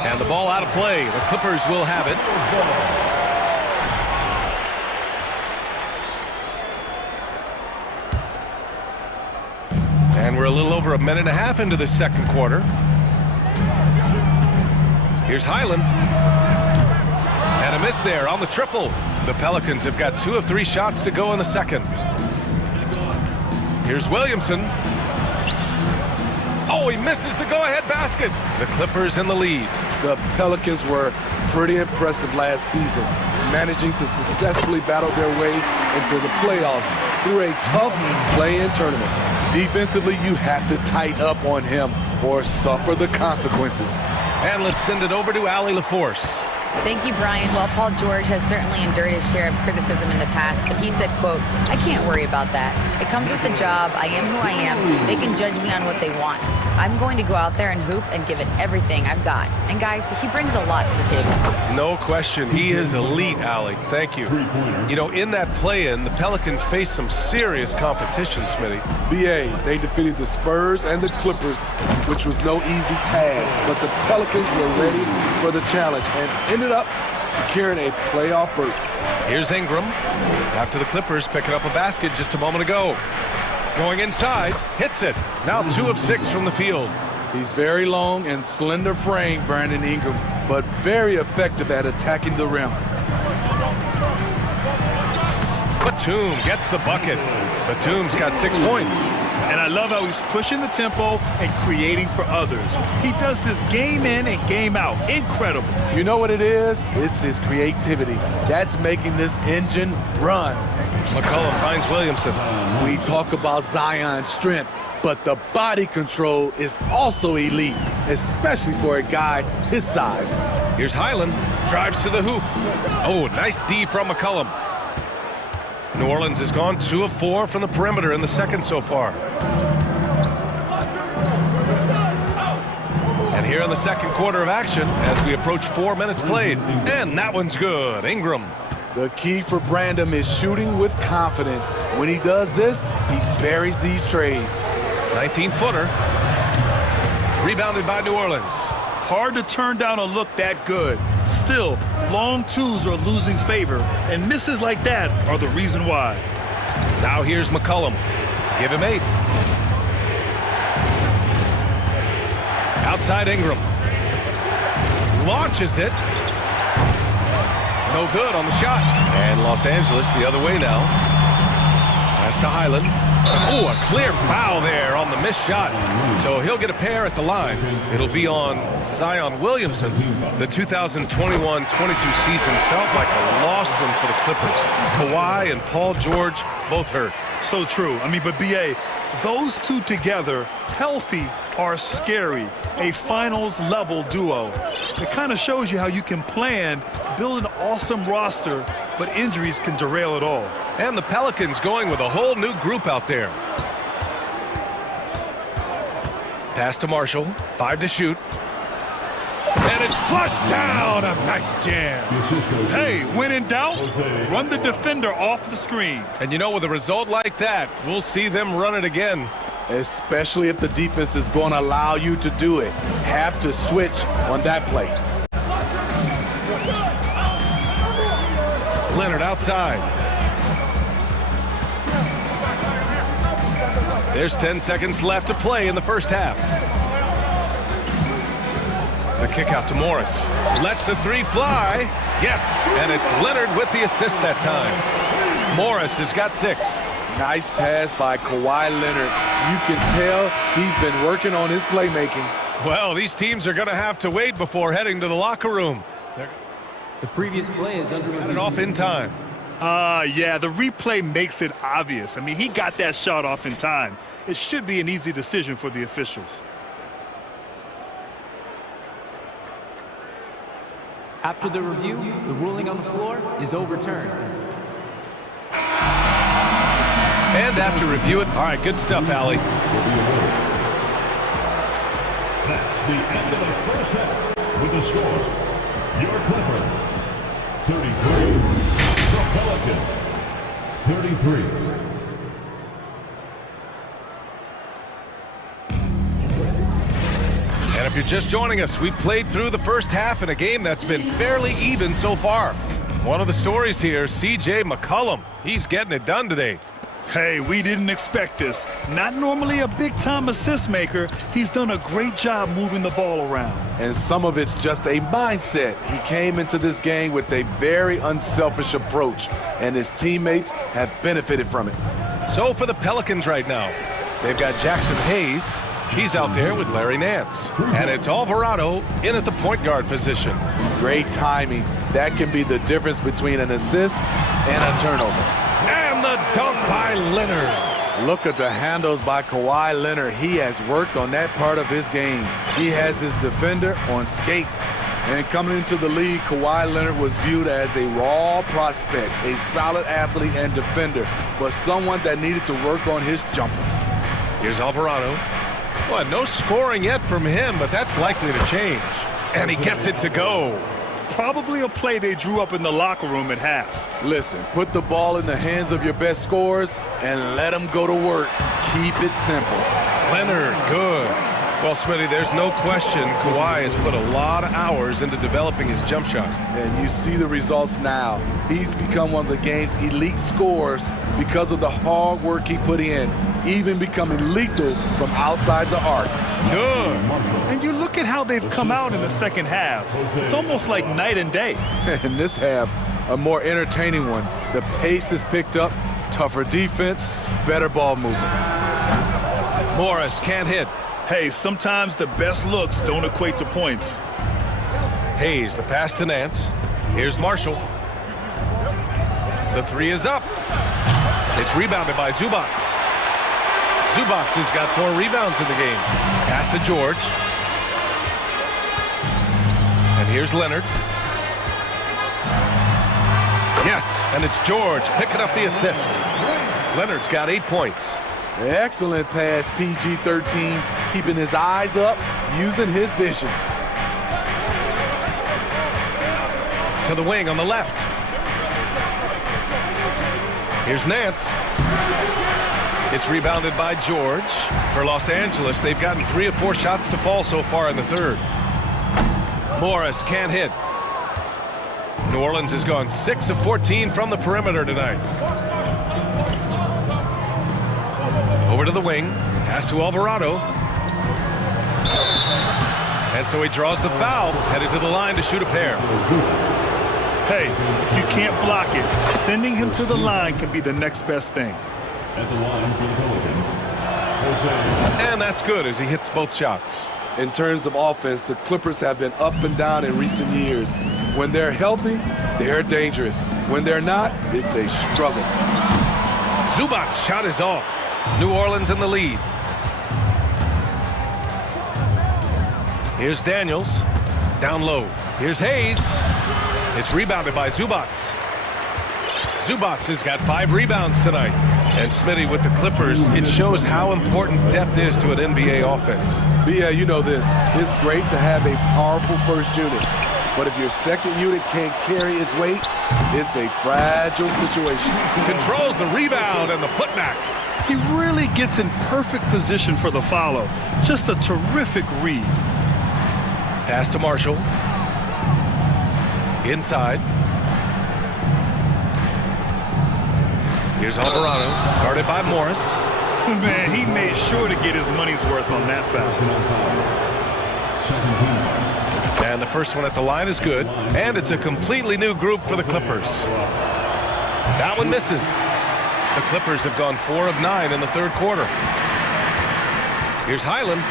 And the ball out of play. The Clippers will have it. And we're a little over a minute and a half into the second quarter. Here's Highland. And a miss there on the triple. The Pelicans have got 2 of 3 shots to go in the second. Here's Williamson. Oh, he misses the go-ahead basket. The Clippers in the lead. The Pelicans were pretty impressive last season, managing to successfully battle their way into the playoffs through a tough play-in tournament. Defensively, you have to tighten up on him or suffer the consequences. And let's send it over to Allie LaForce. Thank you, Brian. While Paul George has certainly endured his share of criticism in the past, but he said, quote, "I can't worry about that. It comes with the job. I am who I am. They can judge me on what they want. I'm going to go out there and hoop and give it everything I've got." And guys, he brings a lot to the table. No question. He is elite, Allie. Thank you. You know, in that play-in, the Pelicans faced some serious competition, Smitty. B.A., they defeated the Spurs and the Clippers, which was no easy task, but the Pelicans were ready for the challenge and ended up securing a playoff berth. Here's Ingram. After the Clippers picking up a basket just a moment ago. Going inside, hits it. Now 2 of 6 from the field. He's very long and slender frame, Brandon Ingram, but very effective at attacking the rim. Batum gets the bucket. Batum's got 6 points. And I love how he's pushing the tempo and creating for others. He does this game in and game out. Incredible. You know what it is? It's his creativity. That's making this engine run. McCollum finds Williamson. We talk about Zion's strength, but the body control is also elite, especially for a guy his size. Here's Highland, drives to the hoop. Oh, nice D from McCollum. New Orleans has gone 2 of 4 from the perimeter in the second so far. And here in the second quarter of action as we approach 4 minutes played. And that one's good. Ingram. The key for Brandon is shooting with confidence. When he does this, he buries these trays. 19-footer. Rebounded by New Orleans. Hard to turn down a look that good. Still, long twos are losing favor, and misses like that are the reason why. Now here's McCollum. Give him 8. Outside Ingram. Launches it. No good on the shot. And Los Angeles the other way now. Pass to Highland. Oh, a clear foul there on the missed shot. So he'll get a pair at the line. It'll be on Zion Williamson. The 2021-22 season felt like a lost one for the Clippers. Kawhi and Paul George both hurt. So true. I mean, but B.A., those two together, healthy, are scary. A finals-level duo. It kind of shows you how you can plan, build an awesome roster, but injuries can derail it all. And the Pelicans going with a whole new group out there. Pass to Marshall. 5 to shoot. And it's flushed down. A nice jam. Hey, when in doubt, run the defender off the screen. And you know, with a result like that, we'll see them run it again. Especially if the defense is going to allow you to do it. Have to switch on that play. Leonard outside. There's 10 seconds left to play in the first half. The kick out to Morris. Lets the 3 fly. Yes, and it's Leonard with the assist that time. Morris has got 6. Nice pass by Kawhi Leonard. You can tell he's been working on his playmaking. Well, these teams are going to have to wait before heading to the locker room. The previous play is under it off in time. Yeah, the replay makes it obvious. I mean, he got that shot off in time. It should be an easy decision for the officials. After the review, the ruling on the floor is overturned. And after review it, all right, good stuff, Allie. That's the end of the first half with the score. Your Clippers, 33. The Pelicans, 33. And if you're just joining us, we played through the first half in a game that's been fairly even so far. One of the stories here, C.J. McCollum. He's getting it done today. Hey, we didn't expect this. Not normally a big-time assist maker. He's done a great job moving the ball around. And some of it's just a mindset. He came into this game with a very unselfish approach, and his teammates have benefited from it. So for the Pelicans right now, they've got Jackson Hayes. He's out there with Larry Nance. And it's Alvarado in at the point guard position. Great timing. That can be the difference between an assist and a turnover. And the dunk by Leonard. Look at the handles by Kawhi Leonard. He has worked on that part of his game. He has his defender on skates. And coming into the league, Kawhi Leonard was viewed as a raw prospect, a solid athlete and defender, but someone that needed to work on his jumper. Here's Alvarado. Well, no scoring yet from him, but that's likely to change. And he gets it to go. Probably a play they drew up in the locker room at half. Listen, put the ball in the hands of your best scorers and let them go to work. Keep it simple. Leonard, good. Well, Smitty, there's no question Kawhi has put a lot of hours into developing his jump shot. And you see the results now. He's become one of the game's elite scorers because of the hard work he put in, even becoming lethal from outside the arc. Good. And you look at how they've come out in the second half. It's almost like night and day. In this half, a more entertaining one. The pace is picked up, tougher defense, better ball movement. Morris can't hit. Hey, sometimes the best looks don't equate to points. Hayes, the pass to Nance. Here's Marshall. The three is up. It's rebounded by Zubats. Zubats has got 4 rebounds in the game. Pass to George. And here's Leonard. Yes, and it's George picking up the assist. Leonard's got 8 points. Excellent pass, PG-13, keeping his eyes up, using his vision. To the wing on the left. Here's Nance. It's rebounded by George. For Los Angeles, they've gotten 3 of 4 shots to fall so far in the third. Morris can't hit. New Orleans has gone 6 of 14 from the perimeter tonight. Over to the wing. Pass to Alvarado. And so he draws the foul, headed to the line to shoot a pair. Hey, you can't block it. Sending him to the line can be the next best thing. At the line for the Pelicans. And that's good as he hits both shots. In terms of offense, the Clippers have been up and down in recent years. When they're healthy, they're dangerous. When they're not, it's a struggle. Zubac's shot is off. New Orleans in the lead. Here's Daniels. Down low. Here's Hayes. It's rebounded by Zubats. Zubats has got 5 rebounds tonight. And Smitty with the Clippers, it shows how important depth is to an NBA offense. Yeah, you know this. It's great to have a powerful first unit. But if your second unit can't carry its weight, it's a fragile situation. Controls the rebound and the putback. He really gets in perfect position for the follow. Just a terrific read. Pass to Marshall. Inside. Here's Alvarado, guarded by Morris. Man, he made sure to get his money's worth on that foul. And the first one at the line is good. And it's a completely new group for the Clippers. That one misses. The Clippers have gone 4 of 9 in the third quarter. Here's Highland.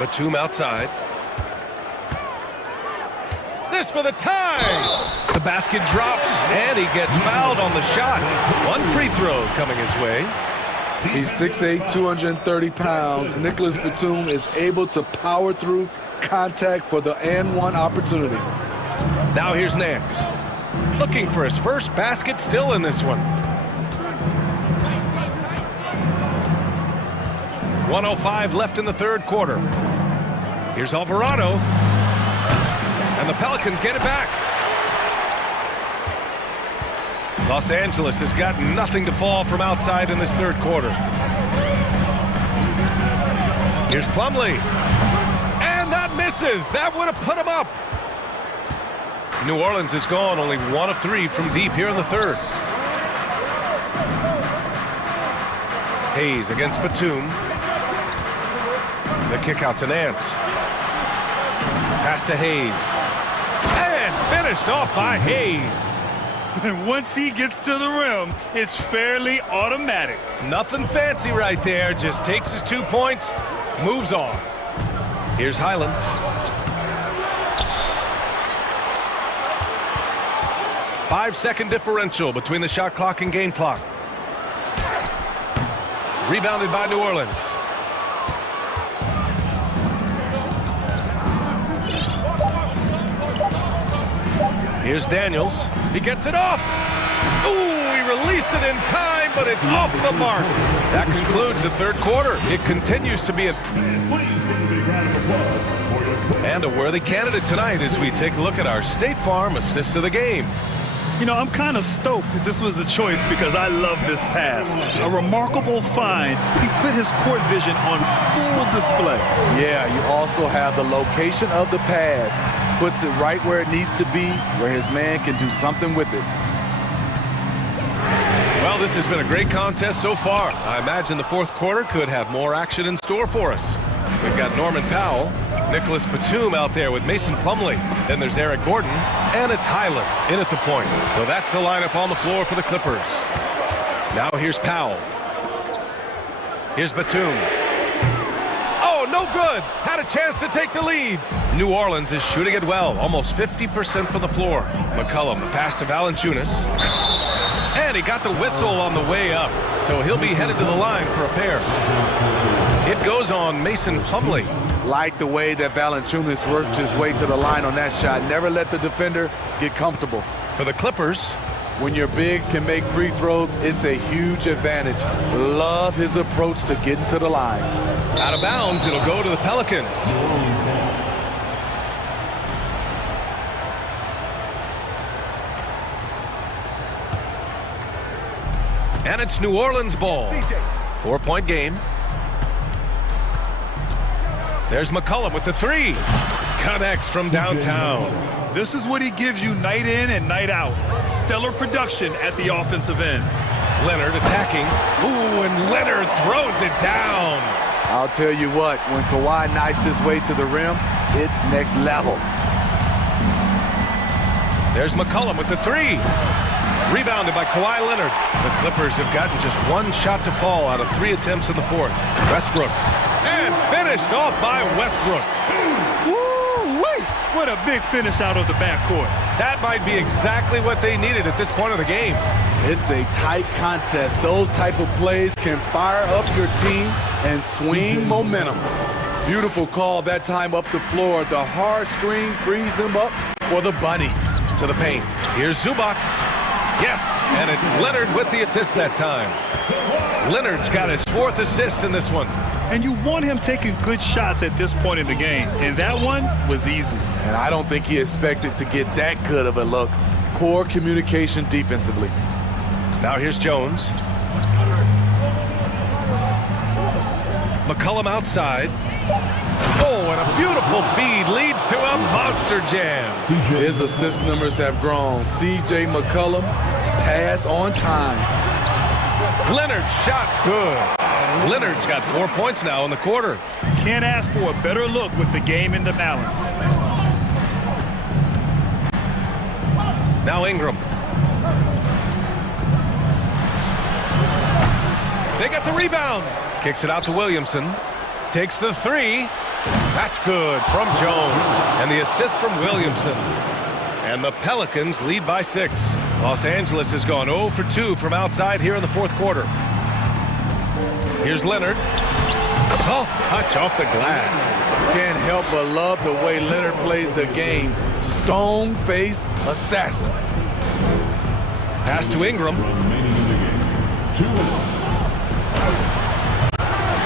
Batum outside. This for the tie. The basket drops, and he gets fouled on the shot. 1 free throw coming his way. He's 6'8", 230 pounds. Nicholas Batum is able to power through contact for the and-one opportunity. Now here's Nance. Looking for his first basket, still in this one. 1:05 left in the third quarter. Here's Alvarado. And the Pelicans get it back. Los Angeles has got nothing to fall from outside in this third quarter. Here's Plumlee. And that misses. That would have put him up. New Orleans has gone only 1 of 3 from deep here in the third. Hayes against Batum. The kick out to Nance. Pass to Hayes. And finished off by Hayes. And once he gets to the rim, it's fairly automatic. Nothing fancy right there. Just takes his 2 points, moves on. Here's Highland. Five-second differential between the shot clock and game clock. Rebounded by New Orleans. Here's Daniels. He gets it off. Ooh, he released it in time, but it's off the mark. That concludes the third quarter. It continues to be and a worthy candidate tonight as we take a look at our State Farm assist of the game. You know, I'm kind of stoked that this was a choice because I love this pass. A remarkable find. He put his court vision on full display. Yeah, you also have the location of the pass. Puts it right where it needs to be, where his man can do something with it. Well, this has been a great contest so far. I imagine the fourth quarter could have more action in store for us. We've got Norman Powell, Nicholas Batum out there with Mason Plumlee. Then there's Eric Gordon, and it's Highland in at the point. So that's the lineup on the floor for the Clippers. Now here's Powell. Here's Batum. Oh, no good. Had a chance to take the lead. New Orleans is shooting it well, almost 50% from the floor. McCollum, the pass to Valanciunas. And he got the whistle on the way up, so he'll be headed to the line for a pair. It goes on Mason Plumlee. Like the way that Valanciunas worked his way to the line on that shot. Never let the defender get comfortable. For the Clippers, when your bigs can make free throws, it's a huge advantage. Love his approach to getting to the line. Out of bounds, it'll go to the Pelicans. And it's New Orleans ball. 4-point game. There's McCollum with the three. Connects from downtown. This is what he gives you night in and night out. Stellar production at the offensive end. Leonard attacking. Ooh, and Leonard throws it down. I'll tell you what, when Kawhi knifes his way to the rim, it's next level. There's McCollum with the three. Rebounded by Kawhi Leonard. The Clippers have gotten just one shot to fall out of 3 attempts in the fourth. Westbrook. And finished off by Westbrook. Woo-wee! What a big finish out of the backcourt. That might be exactly what they needed at this point of the game. It's a tight contest. Those type of plays can fire up your team and swing momentum. Beautiful call that time up the floor. The hard screen frees him up for the bunny. To the paint. Here's Zubac. Yes, and it's Leonard with the assist that time. Leonard's got his 4th assist in this one. And you want him taking good shots at this point in the game. And that one was easy. And I don't think he expected to get that good of a look. Poor communication defensively. Now here's Jones. McCollum outside. Oh, and a beautiful feed leads to a monster jam. His assist numbers have grown. C.J. McCollum, pass on time. Leonard's shot's good. Leonard's got 4 points now in the quarter. Can't ask for a better look with the game in the balance. Now Ingram. They got the rebound. Kicks it out to Williamson. Takes the three. That's good from Jones. And the assist from Williamson. And the Pelicans lead by 6. Los Angeles has gone 0 for 2 from outside here in the fourth quarter. Here's Leonard. Soft touch off the glass. Can't help but love the way Leonard plays the game. Stone-faced assassin. Pass to Ingram.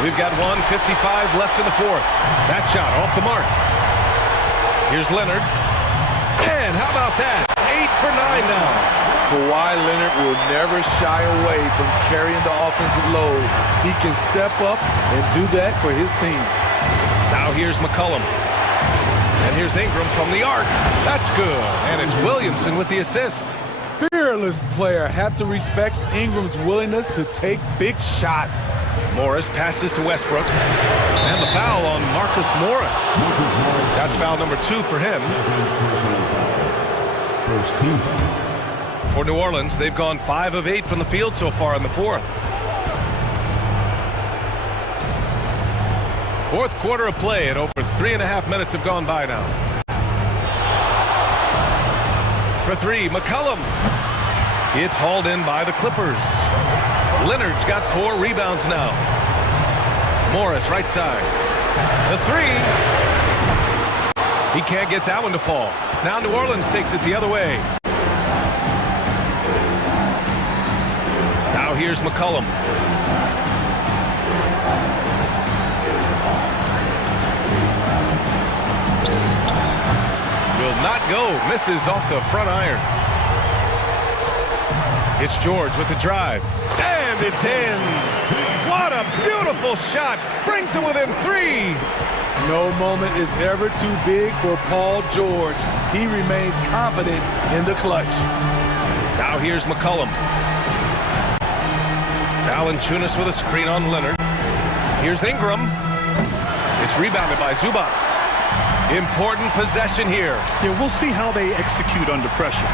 We've got 1:55 left in the fourth. That shot off the mark. Here's Leonard. And how about that? 8 for 9 now. Kawhi Leonard will never shy away from carrying the offensive load. He can step up and do that for his team. Now here's McCollum. And here's Ingram from the arc. That's good. And it's Williamson with the assist. Fearless player. Have to respect Ingram's willingness to take big shots. Morris passes to Westbrook. And the foul on Marcus Morris. That's foul number 2 for him. For New Orleans, they've gone 5 of 8 from the field so far in the fourth. Fourth quarter of play, and over 3.5 minutes have gone by now. For 3, McCollum. It's hauled in by the Clippers. Leonard's got 4 rebounds now. Morris right side. The 3. He can't get that one to fall. Now New Orleans takes it the other way. Now here's McCollum. Will not go. Misses off the front iron. It's George with the drive. And it's in. What a beautiful shot. Brings him within 3. No moment is ever too big for Paul George. He remains confident in the clutch. Now here's McCollum. Valanciunas with a screen on Leonard. Here's Ingram. It's It's rebounded by Zubats. Important possession here. Yeah, we'll see how they execute under pressure.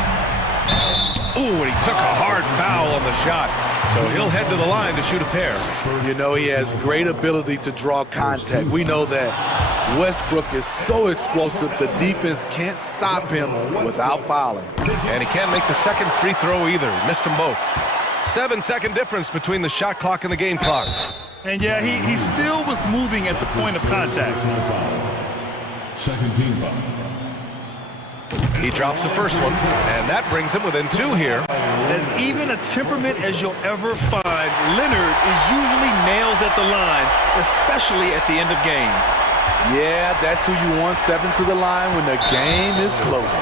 Ooh, and he took a hard foul on the shot. So he'll head to the line to shoot a pair. You know, he has great ability to draw contact. We know that Westbrook is so explosive, the defense can't stop him without fouling. And he can't make the second free throw either. He missed them both. 7-second difference between the shot clock and the game clock. And yeah, he still was moving at the point of contact. Second team foul. He drops the first one, and that brings him within 2 here. As even a temperament as you'll ever find, Leonard is usually nails at the line, especially at the end of games. Yeah, that's who you want stepping to the line when the game is close.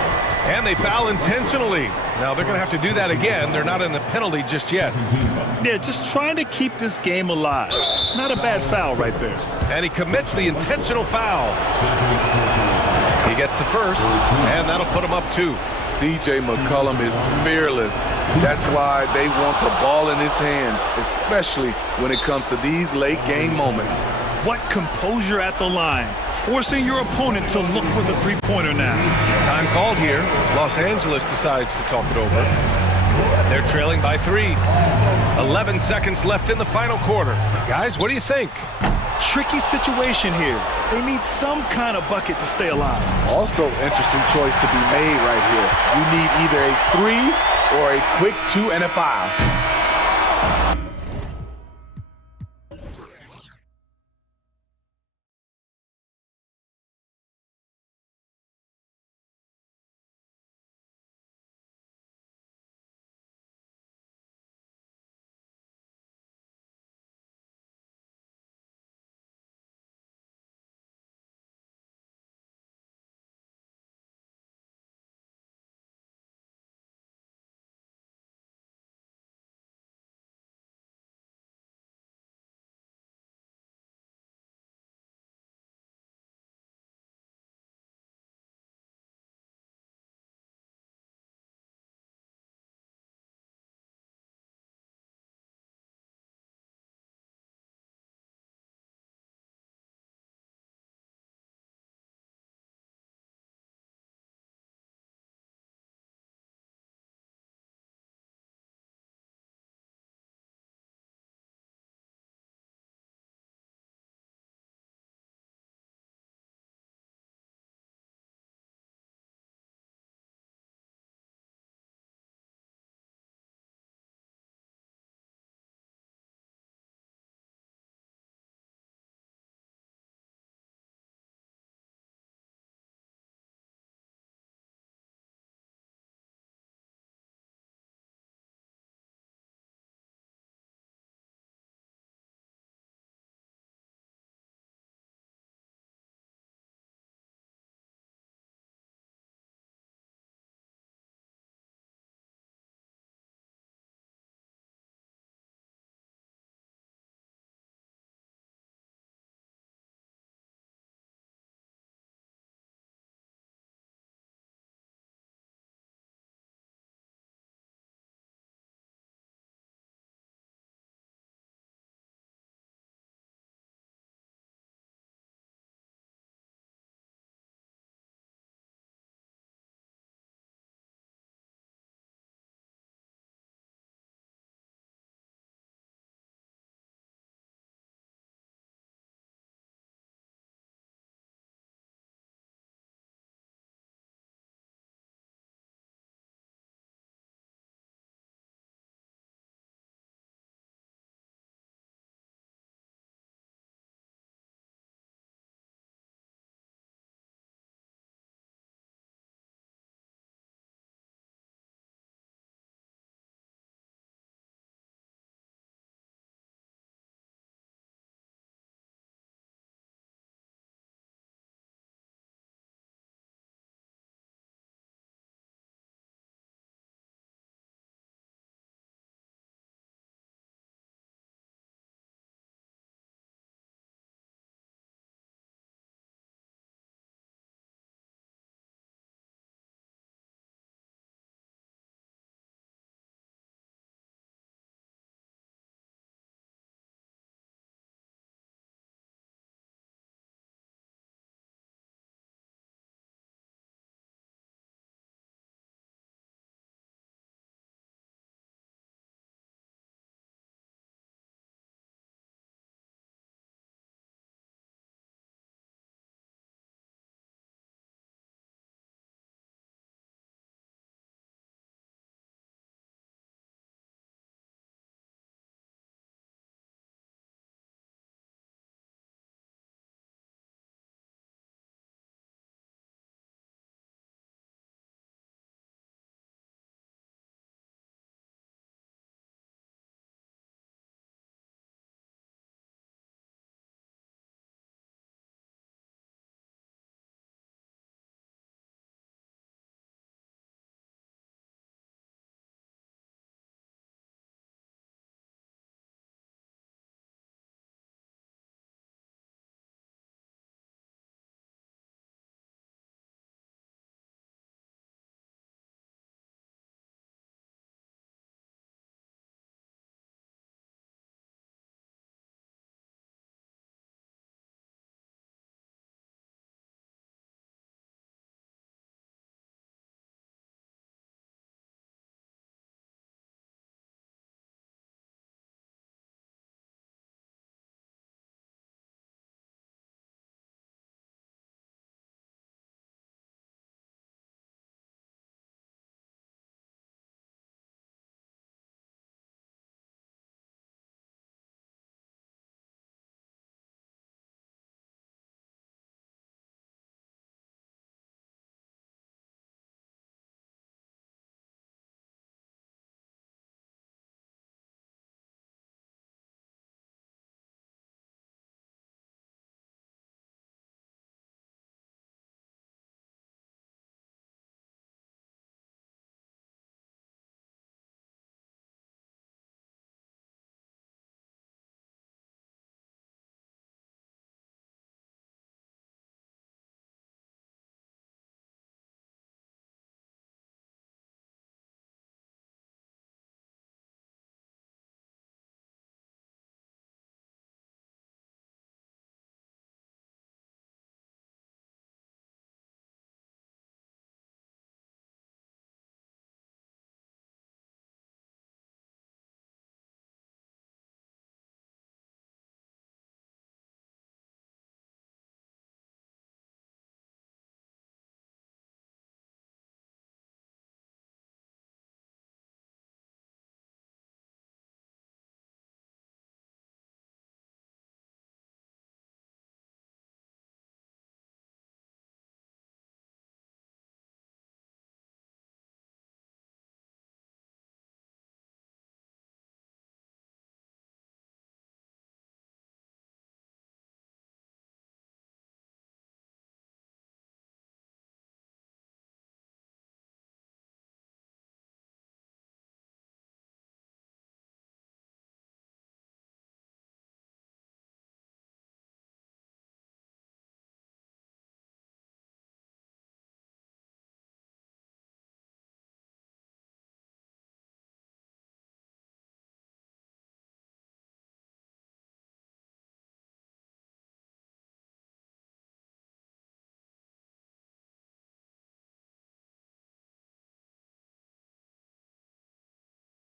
And they foul intentionally. Now they're going to have to do that again. They're not in the penalty just yet. Yeah, just trying to keep this game alive. Not a bad foul right there. And he commits the intentional foul. He gets the first, and that'll put him up 2. C.J. McCollum is fearless. That's why they want the ball in his hands, especially when it comes to these late game moments. What composure at the line, forcing your opponent to look for the three-pointer now. Time called here. Los Angeles decides to talk it over. They're trailing by 3. 11 seconds left in the final quarter. Guys, what do you think? Tricky situation here. They need some kind of bucket to stay alive. Also, interesting choice to be made right here. You need either a 3 or a quick 2 and a foul.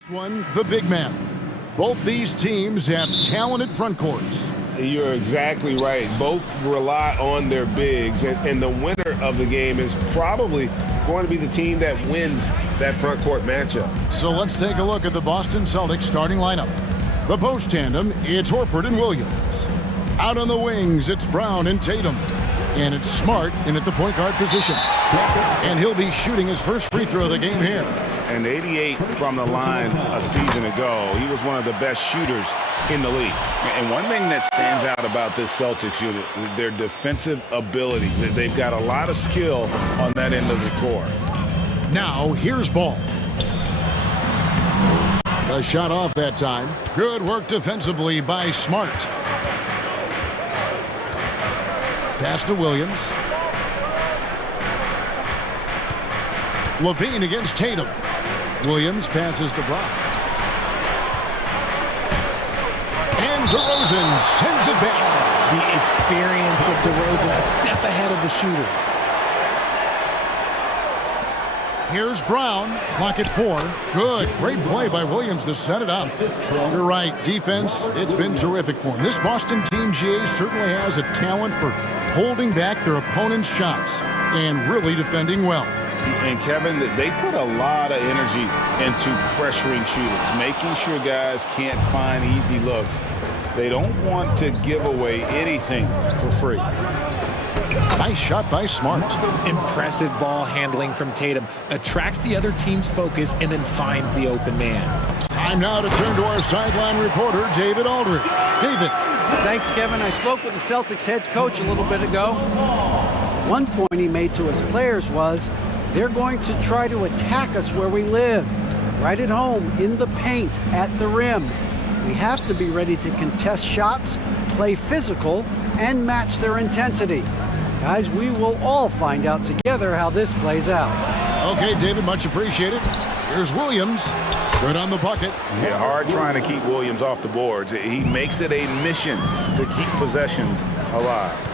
The big man. Both these teams have talented front courts. You're exactly right. Both rely on their bigs, and the winner of the game is probably going to be the team that wins that front court matchup. So let's take a look at the Boston Celtics starting lineup. The post tandem, it's Horford and Williams. Out on the wings, it's Brown and Tatum. And it's Smart in at the point guard position. And he'll be shooting his first free throw of the game here. And 88 from the line a season ago. He was one of the best shooters in the league. And one thing that stands out about this Celtics unit, their defensive ability. They've got a lot of skill on that end of the court. Now, here's Ball. A shot off that time. Good work defensively by Smart. Pass to Williams. Levine against Tatum. Williams passes to Brown. And DeRozan sends it back. The experience of DeRozan, a step ahead of the shooter. Here's Brown. Clock at 4. Good. Great play by Williams to set it up. You're right. Defense, it's been terrific for him. This Boston team, GA, certainly has a talent for holding back their opponent's shots and really defending well. And Kevin, they put a lot of energy into pressuring shooters, making sure guys can't find easy looks. They don't want to give away anything for free. Nice shot by Smart. Impressive ball handling from Tatum. Attracts the other team's focus and then finds the open man. Time now to turn to our sideline reporter, David Aldridge. David. Thanks, Kevin. I spoke with the Celtics head coach a little bit ago. One point he made to his players was, they're going to try to attack us where we live, right at home, in the paint, at the rim. We have to be ready to contest shots, play physical, and match their intensity. Guys, we will all find out together how this plays out. Okay, David, much appreciated. Here's Williams. Good on the bucket. Yeah, hard trying to keep Williams off the boards. He makes it a mission to keep possessions alive.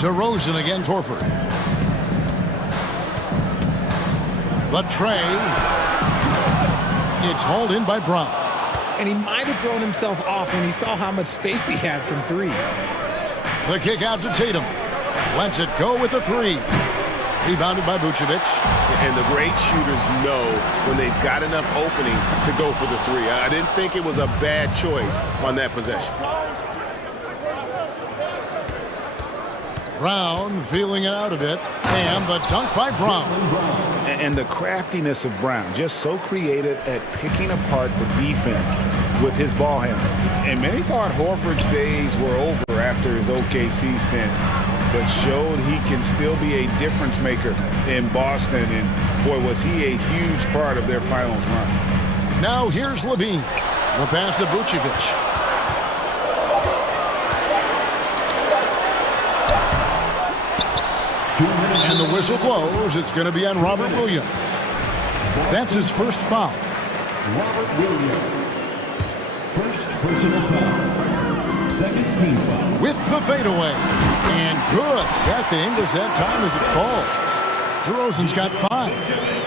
DeRozan against Horford. The tray. It's hauled in by Brown. And he might have thrown himself off when he saw how much space he had from three. The kick out to Tatum. Lets it go with a three. Rebounded by Vucevic. And the great shooters know when they've got enough opening to go for the three. I didn't think it was a bad choice on that possession. Brown feeling it out a bit. And the dunk by Brown. And the craftiness of Brown, just so creative at picking apart the defense with his ball handling. And many thought Horford's days were over after his OKC stint, but showed he can still be a difference maker in Boston. And boy, was he a huge part of their finals run. Now here's Levine. The pass to Vucevic. And the whistle blows. It's going to be on Robert Williams. That's his first foul. Robert Williams. First personal foul. Second team foul. With the fadeaway. And good. Got the English that time as it falls. DeRozan's got 5.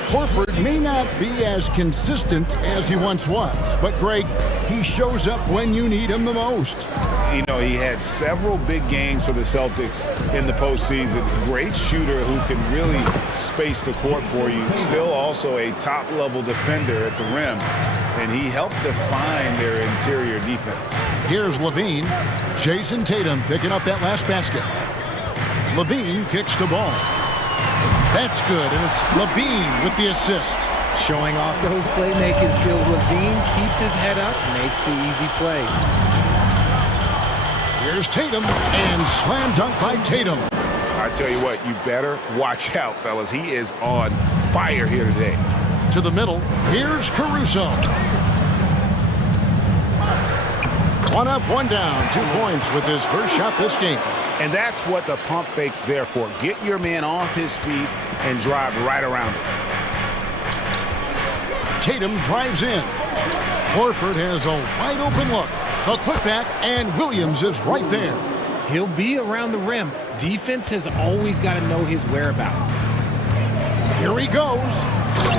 Horford may not be as consistent as he once was, but Greg, he shows up when you need him the most. You know, he had several big games for the Celtics in the postseason. Great shooter who can really space the court for you. Still also a top-level defender at the rim, and he helped define their interior defense. Here's Levine. Jason Tatum picking up that last basket. Levine kicks to Ball. That's good, and it's Levine with the assist. Showing off those playmaking skills, Levine keeps his head up, makes the easy play. Here's Tatum, and slam dunk by Tatum. I tell you what, you better watch out, fellas. He is on fire here today. To the middle, here's Caruso. 1 up, 1 down, 2 points with his first shot this game. And that's what the pump fake's there for. Get your man off his feet and drive right around him. Tatum drives in. Horford has a wide open look. The putback, and Williams is right there. He'll be around the rim. Defense has always got to know his whereabouts. Here he goes.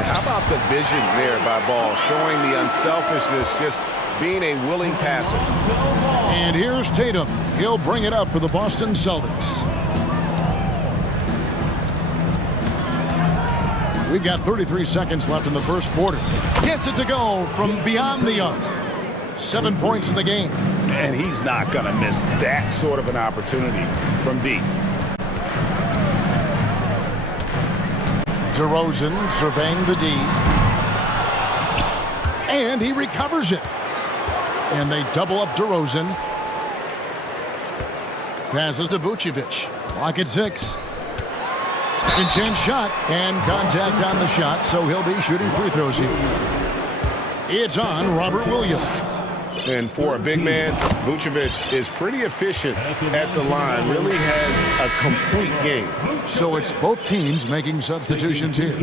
How about the vision there by Ball, showing the unselfishness, just being a willing passer. And here's Tatum. He'll bring it up for the Boston Celtics. We've got 33 seconds left in the first quarter. Gets it to go from beyond the arc. 7 points in the game. And he's not going to miss that sort of an opportunity from deep. DeRozan surveying the D. And he recovers it. And they double up DeRozan. Passes to Vucevic. Clock at 6. Second chance shot. And contact on the shot, so he'll be shooting free throws here. It's on Robert Williams. And for a big man, Vucevic is pretty efficient at the line. Really has a complete game. So it's both teams making substitutions here.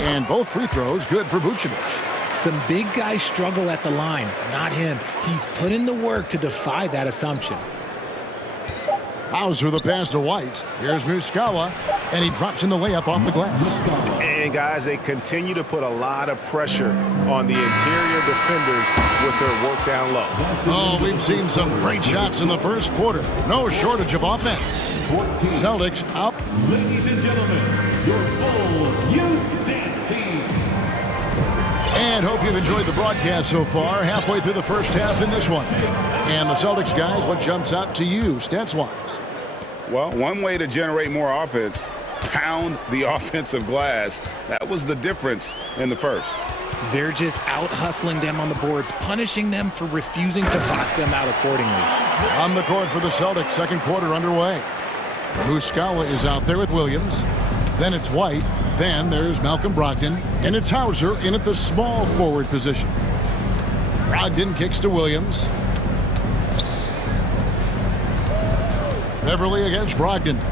And both free throws good for Vucevic. Some big guys struggle at the line, not him. He's put in the work to defy that assumption. Hauser the pass to White. Here's Muscala, and he drops in the layup off the glass. And guys, they continue to put a lot of pressure on the interior defenders with their work down low. Oh, we've seen some great shots in the first quarter. No shortage of offense. Celtics up. Ladies and gentlemen, your full youth dance team. And hope you've enjoyed the broadcast so far. Halfway through the first half in this one. And the Celtics guys, what jumps out to you stats-wise? Well, one way to generate more offense, pound the offensive glass. That was the difference in the first. They're just out hustling them on the boards, punishing them for refusing to box them out accordingly. On the court for the Celtics, second quarter underway. Muscala is out there with Williams. Then it's White. Then there's Malcolm Brogdon. And it's Hauser in at the small forward position. Brogdon kicks to Williams. Beverly against Brogdon.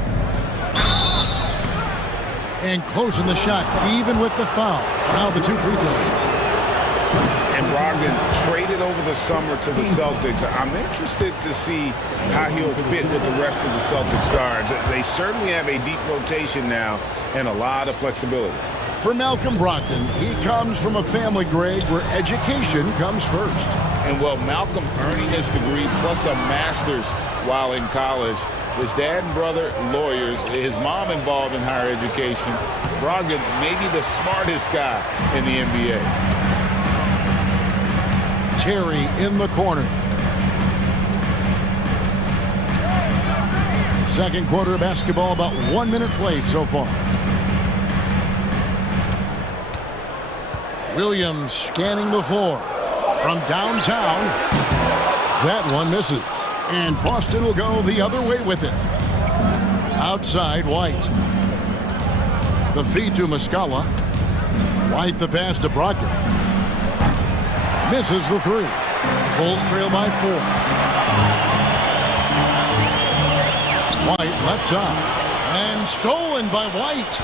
And closing the shot, even with the foul. Now the 2 free throws. And Brogdon traded over the summer to the Celtics. I'm interested to see how he'll fit with the rest of the Celtics guards. They certainly have a deep rotation now and a lot of flexibility. For Malcolm Brogdon, he comes from a family, Greg, where education comes first. And well, Malcolm earning his degree plus a master's while in college. His dad and brother, lawyers. His mom involved in higher education. Brogdon, maybe the smartest guy in the NBA. Terry in the corner. Second quarter of basketball, about 1 minute played so far. Williams scanning the floor from downtown. That one misses. And Boston will go the other way with it. Outside, White. The feed to Muscala. White the pass to Brogdon. Misses the 3. Bulls trail by 4. White left side. And stolen by White.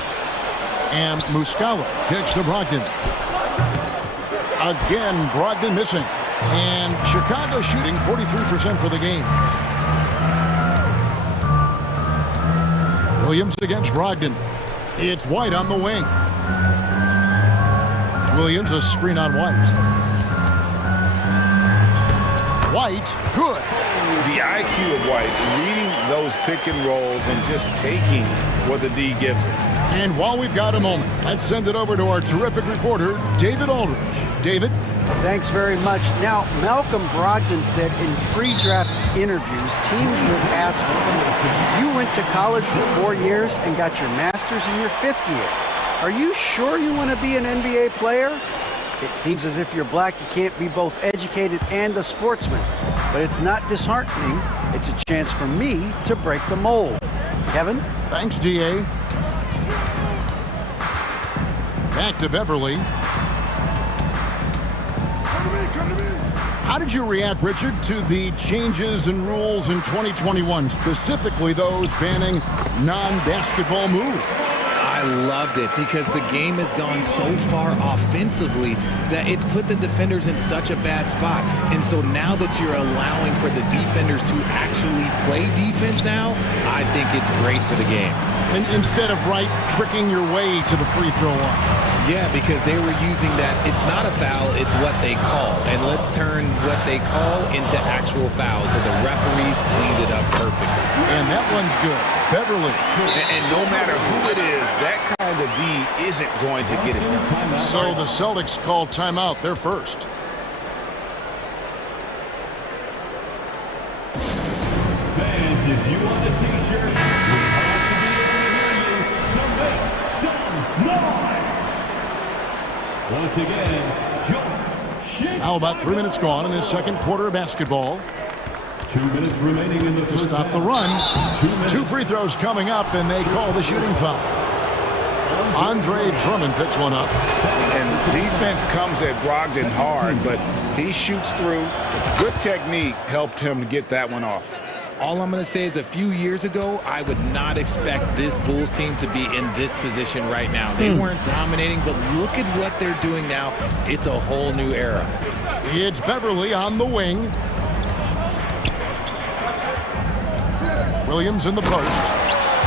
And Muscala kicks to Brogdon. Again, Brogdon missing. And Chicago shooting 43% for the game. Williams against Brogdon. It's White on the wing. Williams a screen on White. White, good. The IQ of White, reading those pick and rolls and just taking what the D gives him. And while we've got a moment, let's send it over to our terrific reporter, David Aldridge. David? Thanks very much. Now, Malcolm Brogdon said in pre-draft interviews, teams would ask him, you went to college for 4 years and got your master's in your 5th year. Are you sure you want to be an NBA player? It seems as if you're black, you can't be both educated and a sportsman. But it's not disheartening. It's a chance for me to break the mold. Kevin? Thanks, DA. Back to Beverly. How did you react, Richard, to the changes in rules in 2021, specifically those banning non-basketball moves? I I loved it because the game has gone so far offensively that it put the defenders in such a bad spot. And so now that you're allowing for the defenders to actually play defense now, I think it's great for the game. And instead of tricking your way to the free throw line. Yeah, because they were using that. It's not a foul, it's what they call. And let's turn what they call into actual fouls. So the referees cleaned it up perfectly. And that one's good. Beverly. And no matter who it is, that kind of D isn't going to get it done. So the Celtics call timeout. They're first. Fans, if you want a t-shirt, we have to be able to hear you. So make some noise. Once again, How about 3 minutes gone in this second quarter of basketball? 2 minutes remaining in the to stop the run. 2 free throws coming up, and they call the shooting foul. Andre Drummond picks one up. And defense comes at Brogdon hard, but he shoots through. Good technique helped him to get that one off. All I'm going to say is a few years ago, I would not expect this Bulls team to be in this position right now. They weren't dominating, but look at what they're doing now. It's a whole new era. It's Beverly on the wing. Williams in the post.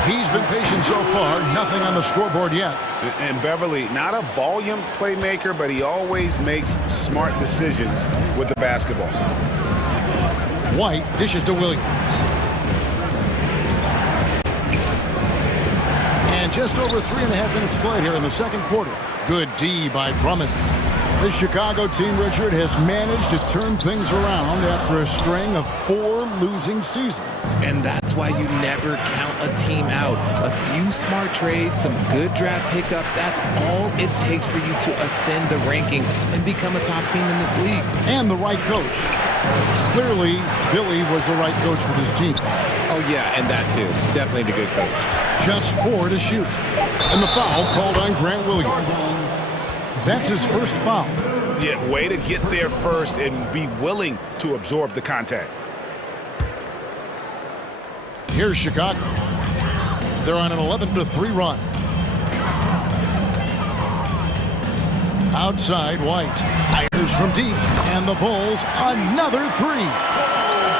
He's been patient so far. Nothing on the scoreboard yet. And Beverly, not a volume playmaker, but he always makes smart decisions with the basketball. White dishes to Williams. And just over 3.5 minutes played here in the second quarter. Good D by Drummond. The Chicago team, Richard, has managed to turn things around after a string of 4 losing seasons. And that's why you never count a team out. A few smart trades, some good draft pickups, that's all it takes for you to ascend the rankings and become a top team in this league. And the right coach. Clearly, Billy was the right coach for this team. Oh, yeah, and that too. Definitely the good coach. Just 4 to shoot. And the foul called on Grant Williams. That's his first foul. Yeah, way to get there first and be willing to absorb the contact. Here's Chicago. They're on an 11-3 run. Outside, White fires from deep, and the Bulls another 3.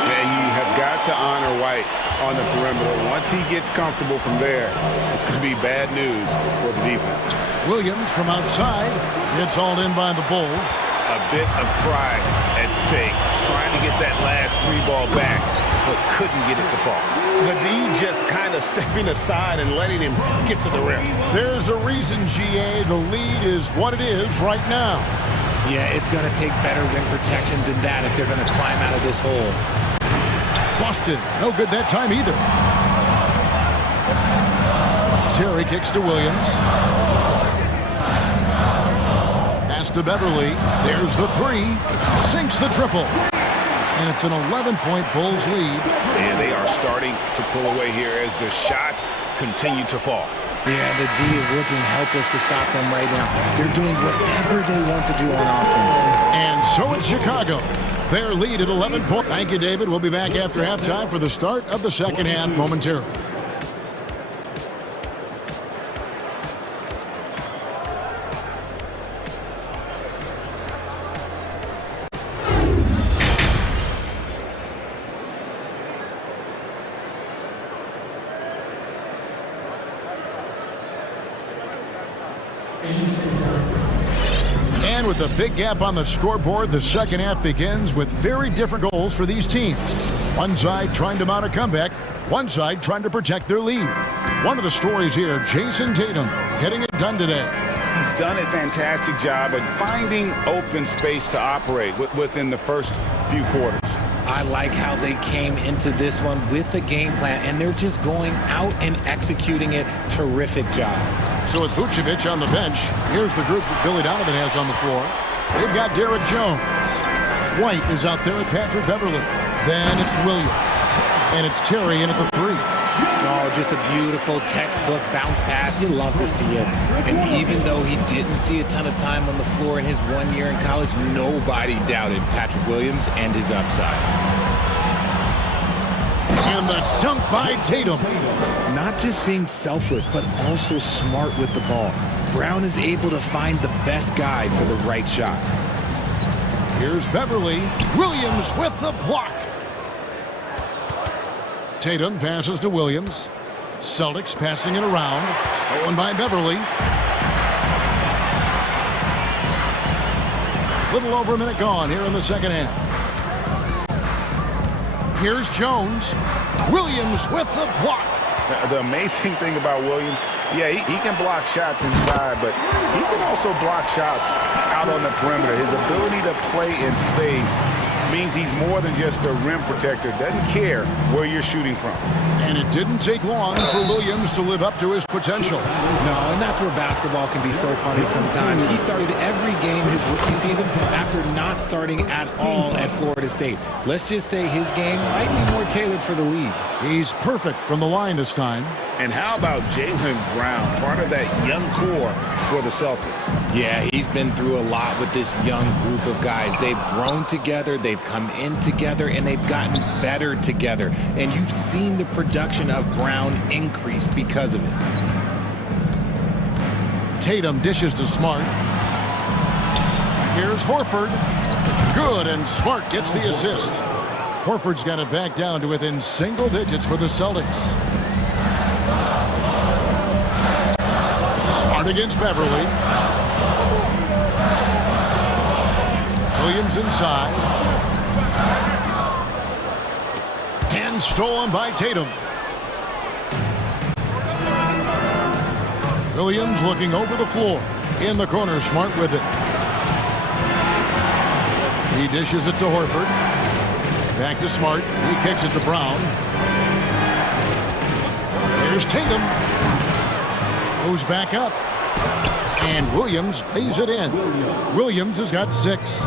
Yeah, you have got to honor White on the perimeter. Once he gets comfortable from there, it's going to be bad news for the defense. Williams from outside. It's hauled in by the Bulls. A bit of pride at stake, trying to get that last 3 ball back, but couldn't get it to fall. The D just kind of stepping aside and letting him get to the rim. There's a reason, GA, the lead is what it is right now. Yeah, it's going to take better rim protection than that if they're going to climb out of this hole. Boston, no good that time either. Terry kicks to Williams. Pass to Beverly. There's the 3. Sinks the triple. And it's an 11-point Bulls lead. And they are starting to pull away here as the shots continue to fall. Yeah, the D is looking helpless to stop them right now. They're doing whatever they want to do on offense. And so it's Chicago. Their lead at 11 points. Thank you, David. We'll be back after halftime for the start of the second half momentarily. And with a big gap on the scoreboard, the second half begins with very different goals for these teams. One side trying to mount a comeback, one side trying to protect their lead. One of the stories here, Jason Tatum getting it done today. He's done a fantastic job of finding open space to operate within the first few quarters. I like how they came into this one with a game plan, and they're just going out and executing it. Terrific job. So with Vucevic on the bench, here's the group that Billy Donovan has on the floor. They've got Derek Jones. White is out there with Patrick Beverly. Then it's Williams. And it's Terry in at the 3. Oh, just a beautiful textbook bounce pass. You love to see it. And even though he didn't see a ton of time on the floor in his 1 year in college, nobody doubted Patrick Williams and his upside. And the dunk by Tatum. not just being selfless, but also smart with the ball. Brown is able to find the best guy for the right shot. Here's Beverly. Williams with the block. Tatum passes to Williams. Celtics passing it around. Stolen by Beverly. Little over a minute gone here in the second half. Here's Jones. Williams with the block. The amazing thing about Williams, yeah, he can block shots inside, but he can also block shots out on the perimeter. His ability to play in space means he's more than just a rim protector. Doesn't care where you're shooting from. And it didn't take long for Williams to live up to his potential. No, and that's where basketball can be so funny sometimes. He started every game his rookie season after not starting at all at Florida State. Let's just say his game might be more tailored for the league. He's perfect from the line this time. And how about Jaylen Brown, part of that young core for the Celtics? Yeah, he's been through a lot with this young group of guys. They've grown together, they've come in together, and they've gotten better together. And you've seen the production of Brown increase because of it. Tatum dishes to Smart. Here's Horford. Good, and Smart gets the assist. Horford's got it back down to within single digits for the Celtics. Smart against Beverly. Williams inside. And stolen by Tatum. Williams looking over the floor. In the corner, Smart with it. He dishes it to Horford. Back to Smart. He kicks it to Brown. Here's Tatum. Goes back up. And Williams lays it in. Williams has got 6.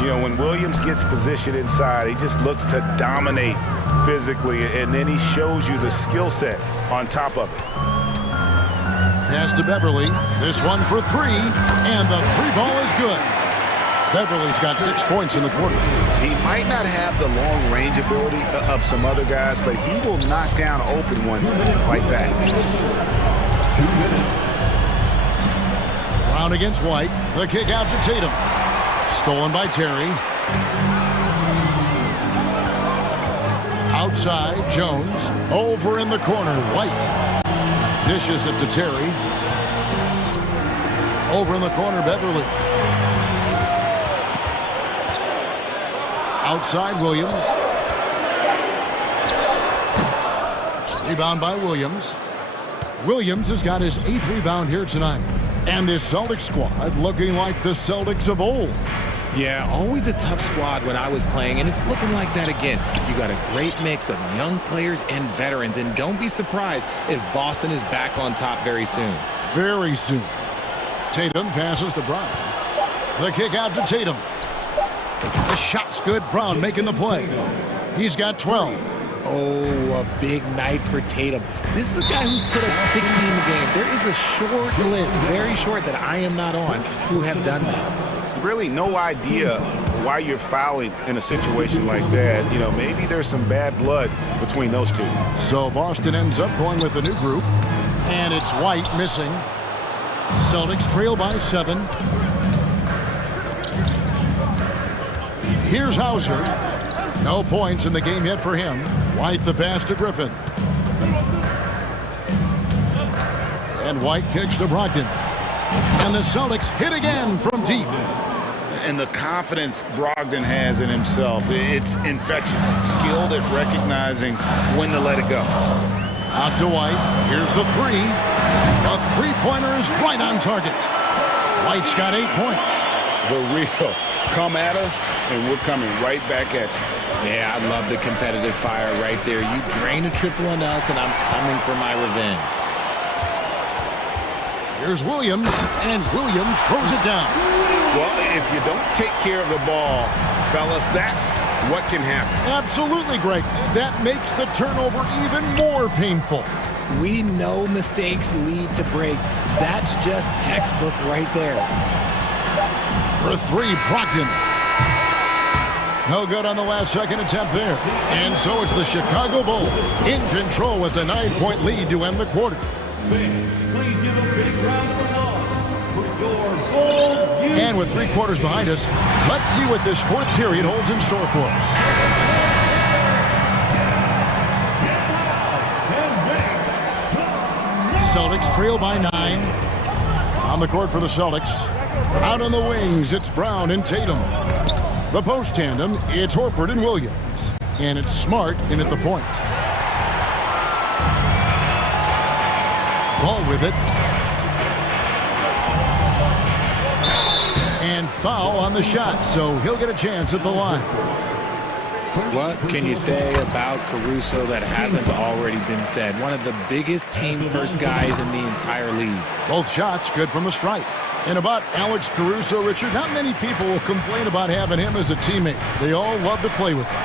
You know, when Williams gets positioned inside, he just looks to dominate physically, and then he shows you the skill set on top of it. Pass to Beverly. This one for 3, and the 3 ball is good. Beverly's got 6 points in the quarter. He might not have the long range ability of some other guys, but he will knock down open ones like that. Brown against White. The kick out to Tatum. Stolen by Terry. Outside, Jones. Over in the corner, White. Dishes it to Terry. Over in the corner, Beverly. Outside, Williams. Rebound by Williams. Williams has got his 8th rebound here tonight. And this Celtics squad looking like the Celtics of old. Yeah, always a tough squad when I was playing, and it's looking like that again. You got a great mix of young players and veterans, and don't be surprised if Boston is back on top very soon. Very soon. Tatum passes to Brown. The kick out to Tatum. The shot's good. Brown making the play. He's got 12. Oh, a big night for Tatum. This is a guy who's put up 60 in the game. There is a short list, very short, that I am not on, who have done that. Really no idea why you're fouling in a situation like that. You know, maybe there's some bad blood between those two. So Boston ends up going with a new group, and it's White missing. Celtics trail by 7. Here's Hauser. No points in the game yet for him. White the pass to Griffin. And White kicks to Brogdon. And the Celtics hit again from deep. And the confidence Brogdon has in himself, it's infectious. Skilled at recognizing when to let it go. Out to White. Here's the 3. The three-pointer is right on target. White's got 8 points. The real. Come at us, and we're coming right back at you. Yeah, I love the competitive fire right there. You drain a triple on us, and I'm coming for my revenge. Here's Williams, and Williams throws it down. Well, if you don't take care of the ball, fellas, that's what can happen. Absolutely, Greg. That makes the turnover even more painful. We know mistakes lead to breaks. That's just textbook right there. For 3, Brogdon. No good on the last-second attempt there. And so it's the Chicago Bulls in control with the 9-point lead to end the quarter. Please give a big round of applause for your Bulls. And with 3 quarters behind us, let's see what this 4th period holds in store for us. Celtics trail by 9. On the court for the Celtics. Out on the wings, it's Brown and Tatum. The post tandem, it's Horford and Williams. And it's Smart in at the point. Ball with it. And foul on the shot, so he'll get a chance at the line. What can you say about Caruso that hasn't already been said? One of the biggest team-first guys in the entire league. Both shots good from the stripe. And about Alex Caruso, Richard, not many people will complain about having him as a teammate. They all love to play with him.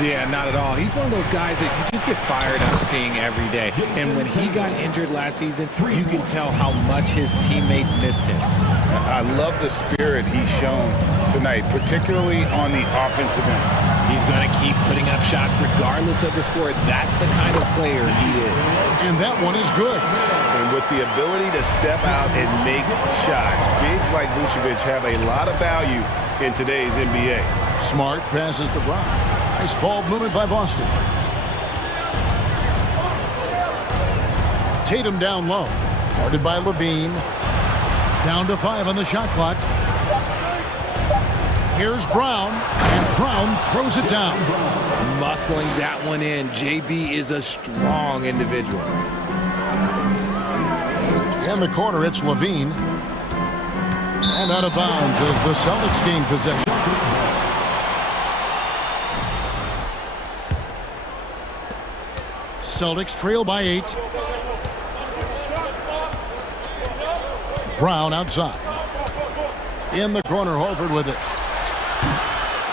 Yeah, not at all. He's one of those guys that you just get fired up seeing every day. And when he got injured last season, you can tell how much his teammates missed him. I love the spirit he's shown tonight, particularly on the offensive end. He's going to keep putting up shots regardless of the score. That's the kind of player he is. And that one is good. And with the ability to step out and make shots, bigs like Vucevic have a lot of value in today's NBA. Smart passes to Brown. Nice ball movement by Boston. Tatum down low. Guarded by Levine. Down to 5 on the shot clock. Here's Brown, and Brown throws it down. Muscling that one in. JB is a strong individual. In the corner, it's Levine. And out of bounds as the Celtics gain possession. Celtics trail by 8. Brown outside. In the corner, Horford with it.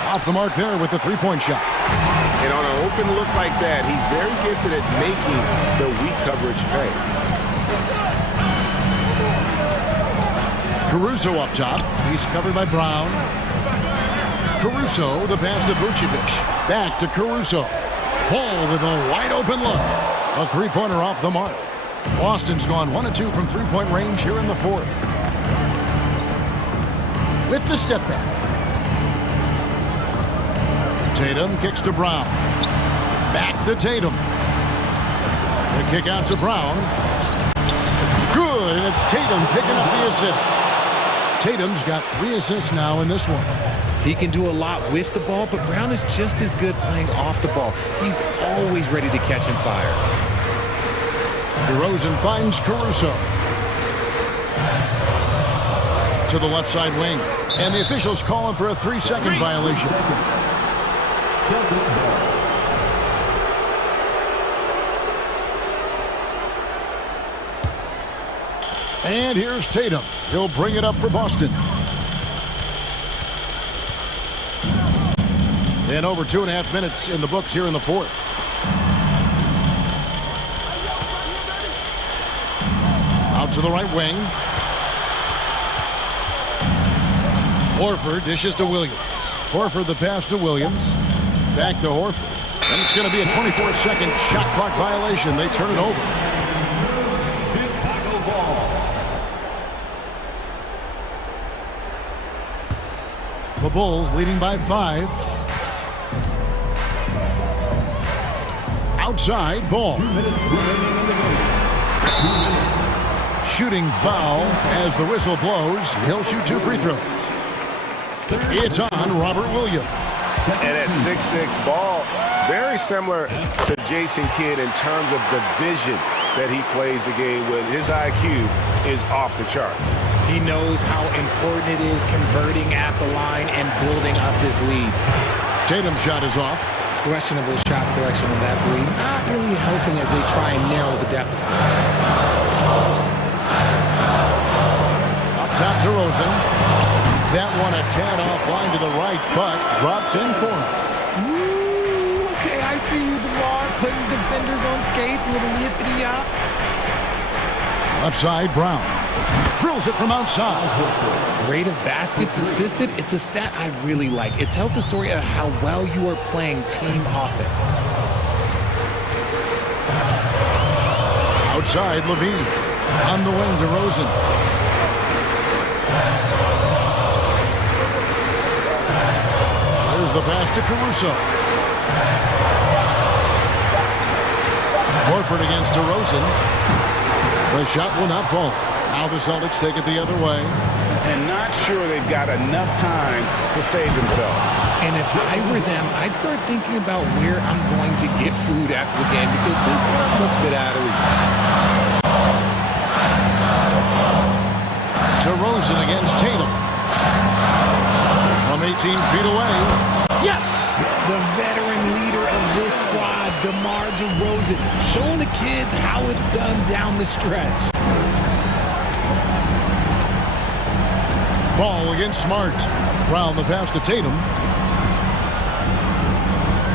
Off the mark there with the three-point shot. And on an open look like that, he's very gifted at making the weak coverage pay. Caruso up top. He's covered by Brown. Caruso, the pass to Vucevic. Back to Caruso. Ball with a wide-open look. A three-pointer off the mark. Boston's gone 1 of 2 from three-point range here in the 4th. With the step back. Tatum kicks to Brown. Back to Tatum. The kick out to Brown. Good, and it's Tatum picking up the assist. Tatum's got 3 assists now in this one. He can do a lot with the ball, but Brown is just as good playing off the ball. He's always ready to catch and fire. DeRozan finds Caruso. To the left side wing. And the officials calling for a 3-second violation. And here's Tatum. He'll bring it up for Boston. And over 2.5 minutes in the books here in the 4th. Out to the right wing. Horford dishes to Williams. Horford the pass to Williams. Back to Horford. And it's going to be a 24-second shot clock violation. They turn it over. The Bulls leading by 5. Outside ball. Shooting foul as the whistle blows. He'll shoot 2 free throws. It's on Robert Williams. And at 6'6", ball, very similar to Jason Kidd in terms of the vision that he plays the game with. His IQ is off the charts. He knows how important it is converting at the line and building up this lead. Tatum's shot is off. Questionable shot selection in that three. Not really helping as they try and narrow the deficit. Up top to DeRozan. That one a tad offline to the right, but drops in for him. Ooh, okay, I see you, DeMar, putting defenders on skates, a little yippity-yop. Left side, Brown. Drills it from outside. Rate of baskets assisted, it's a stat I really like. It tells the story of how well you are playing team offense. Outside, Levine. On the wing, DeRozan. There's the pass to Caruso. Horford against DeRozan. The shot will not fall. Now the Celtics take it the other way. And not sure they've got enough time to save themselves. And if I were them, I'd start thinking about where I'm going to get food after the game because this one looks a bit out of reach. DeRozan against Tatum. From 18 feet away. Yes! The veteran leader of this squad, DeMar DeRozan, showing the kids how it's done down the stretch. Ball against Smart. Round the pass to Tatum.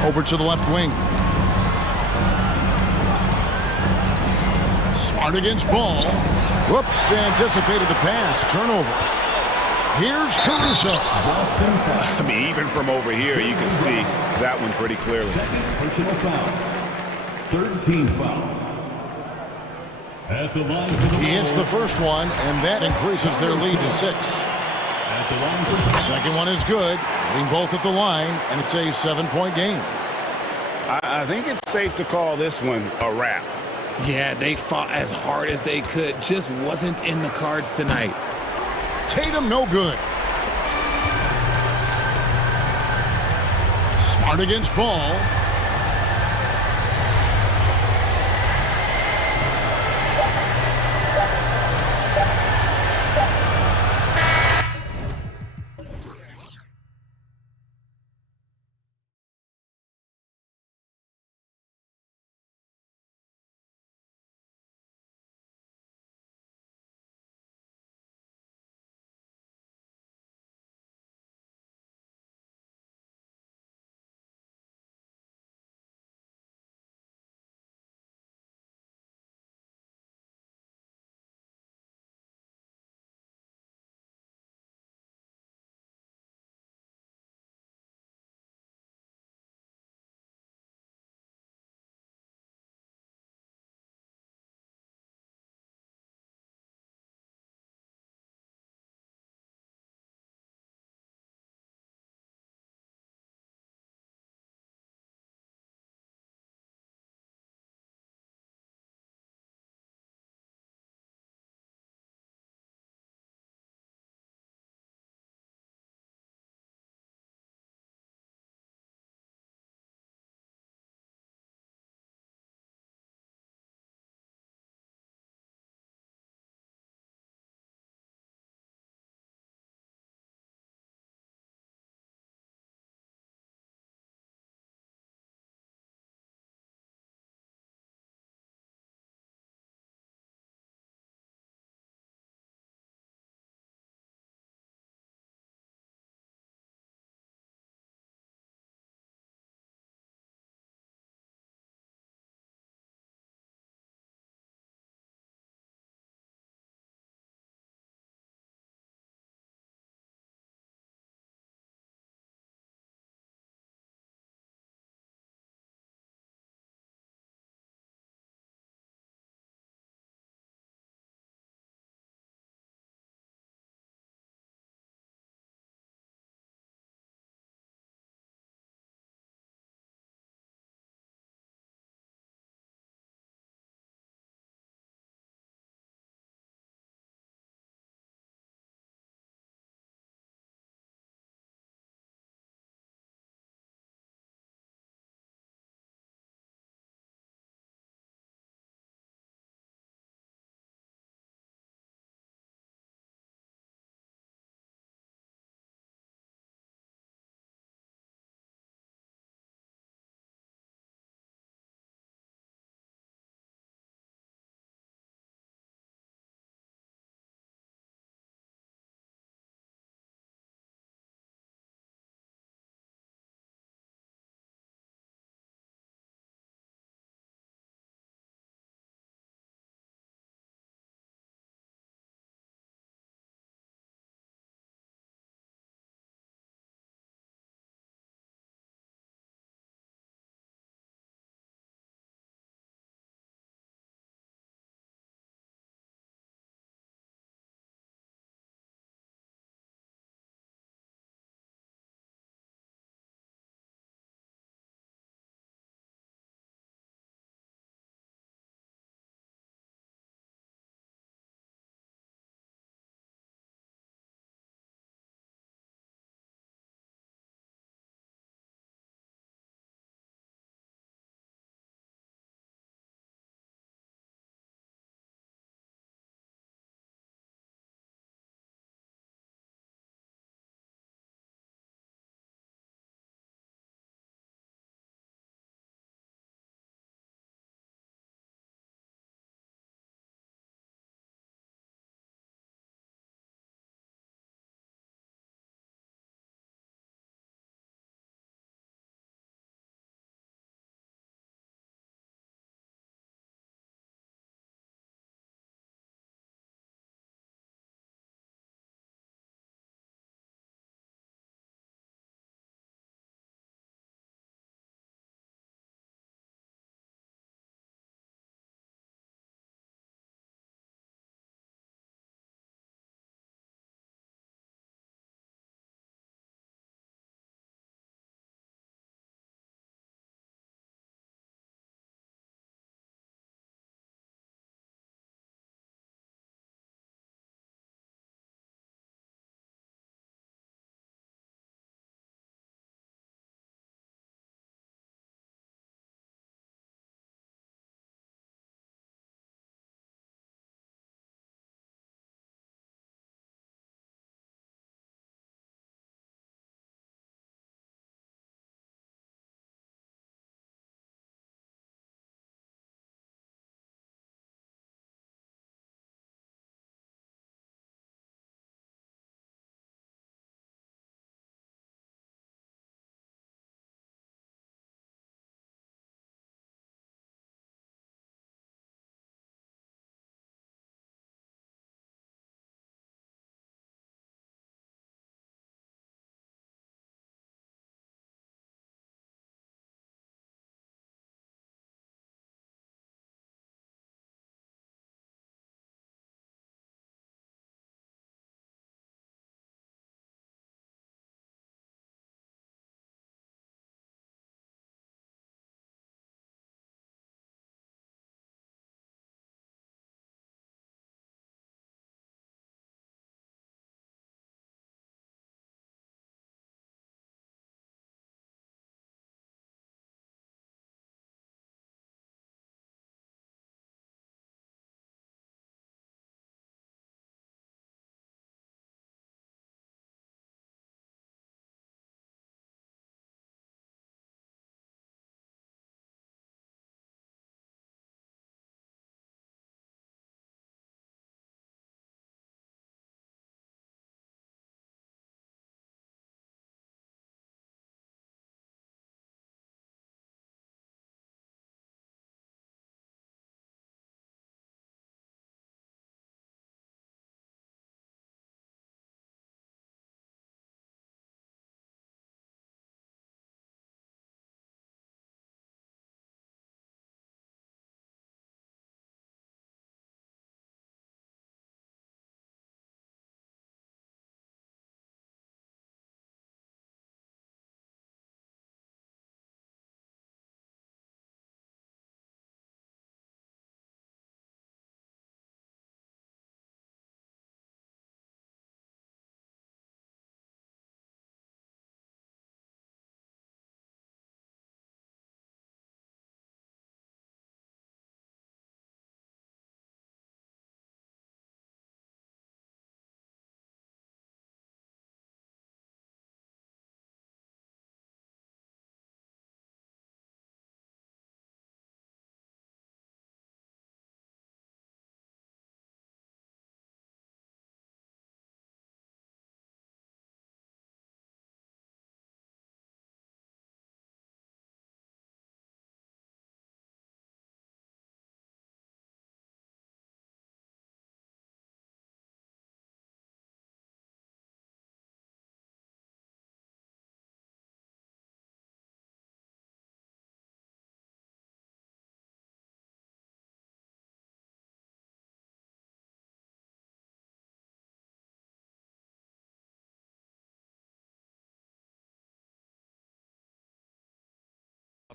Over to the left wing. Smart against Ball. Whoops, anticipated the pass. Turnover. Here's Caruso. I mean, even from over here, you can see that one pretty clearly. Personal foul. 13 foul. At the line for the He hits the first one, and that increases their lead to 6. At the line for the second one is good. Hitting both at the line, and it's a 7-point game. I think it's safe to call this one a wrap. Yeah, they fought as hard as they could. Just wasn't in the cards tonight. Tatum, no good. Smart against Ball.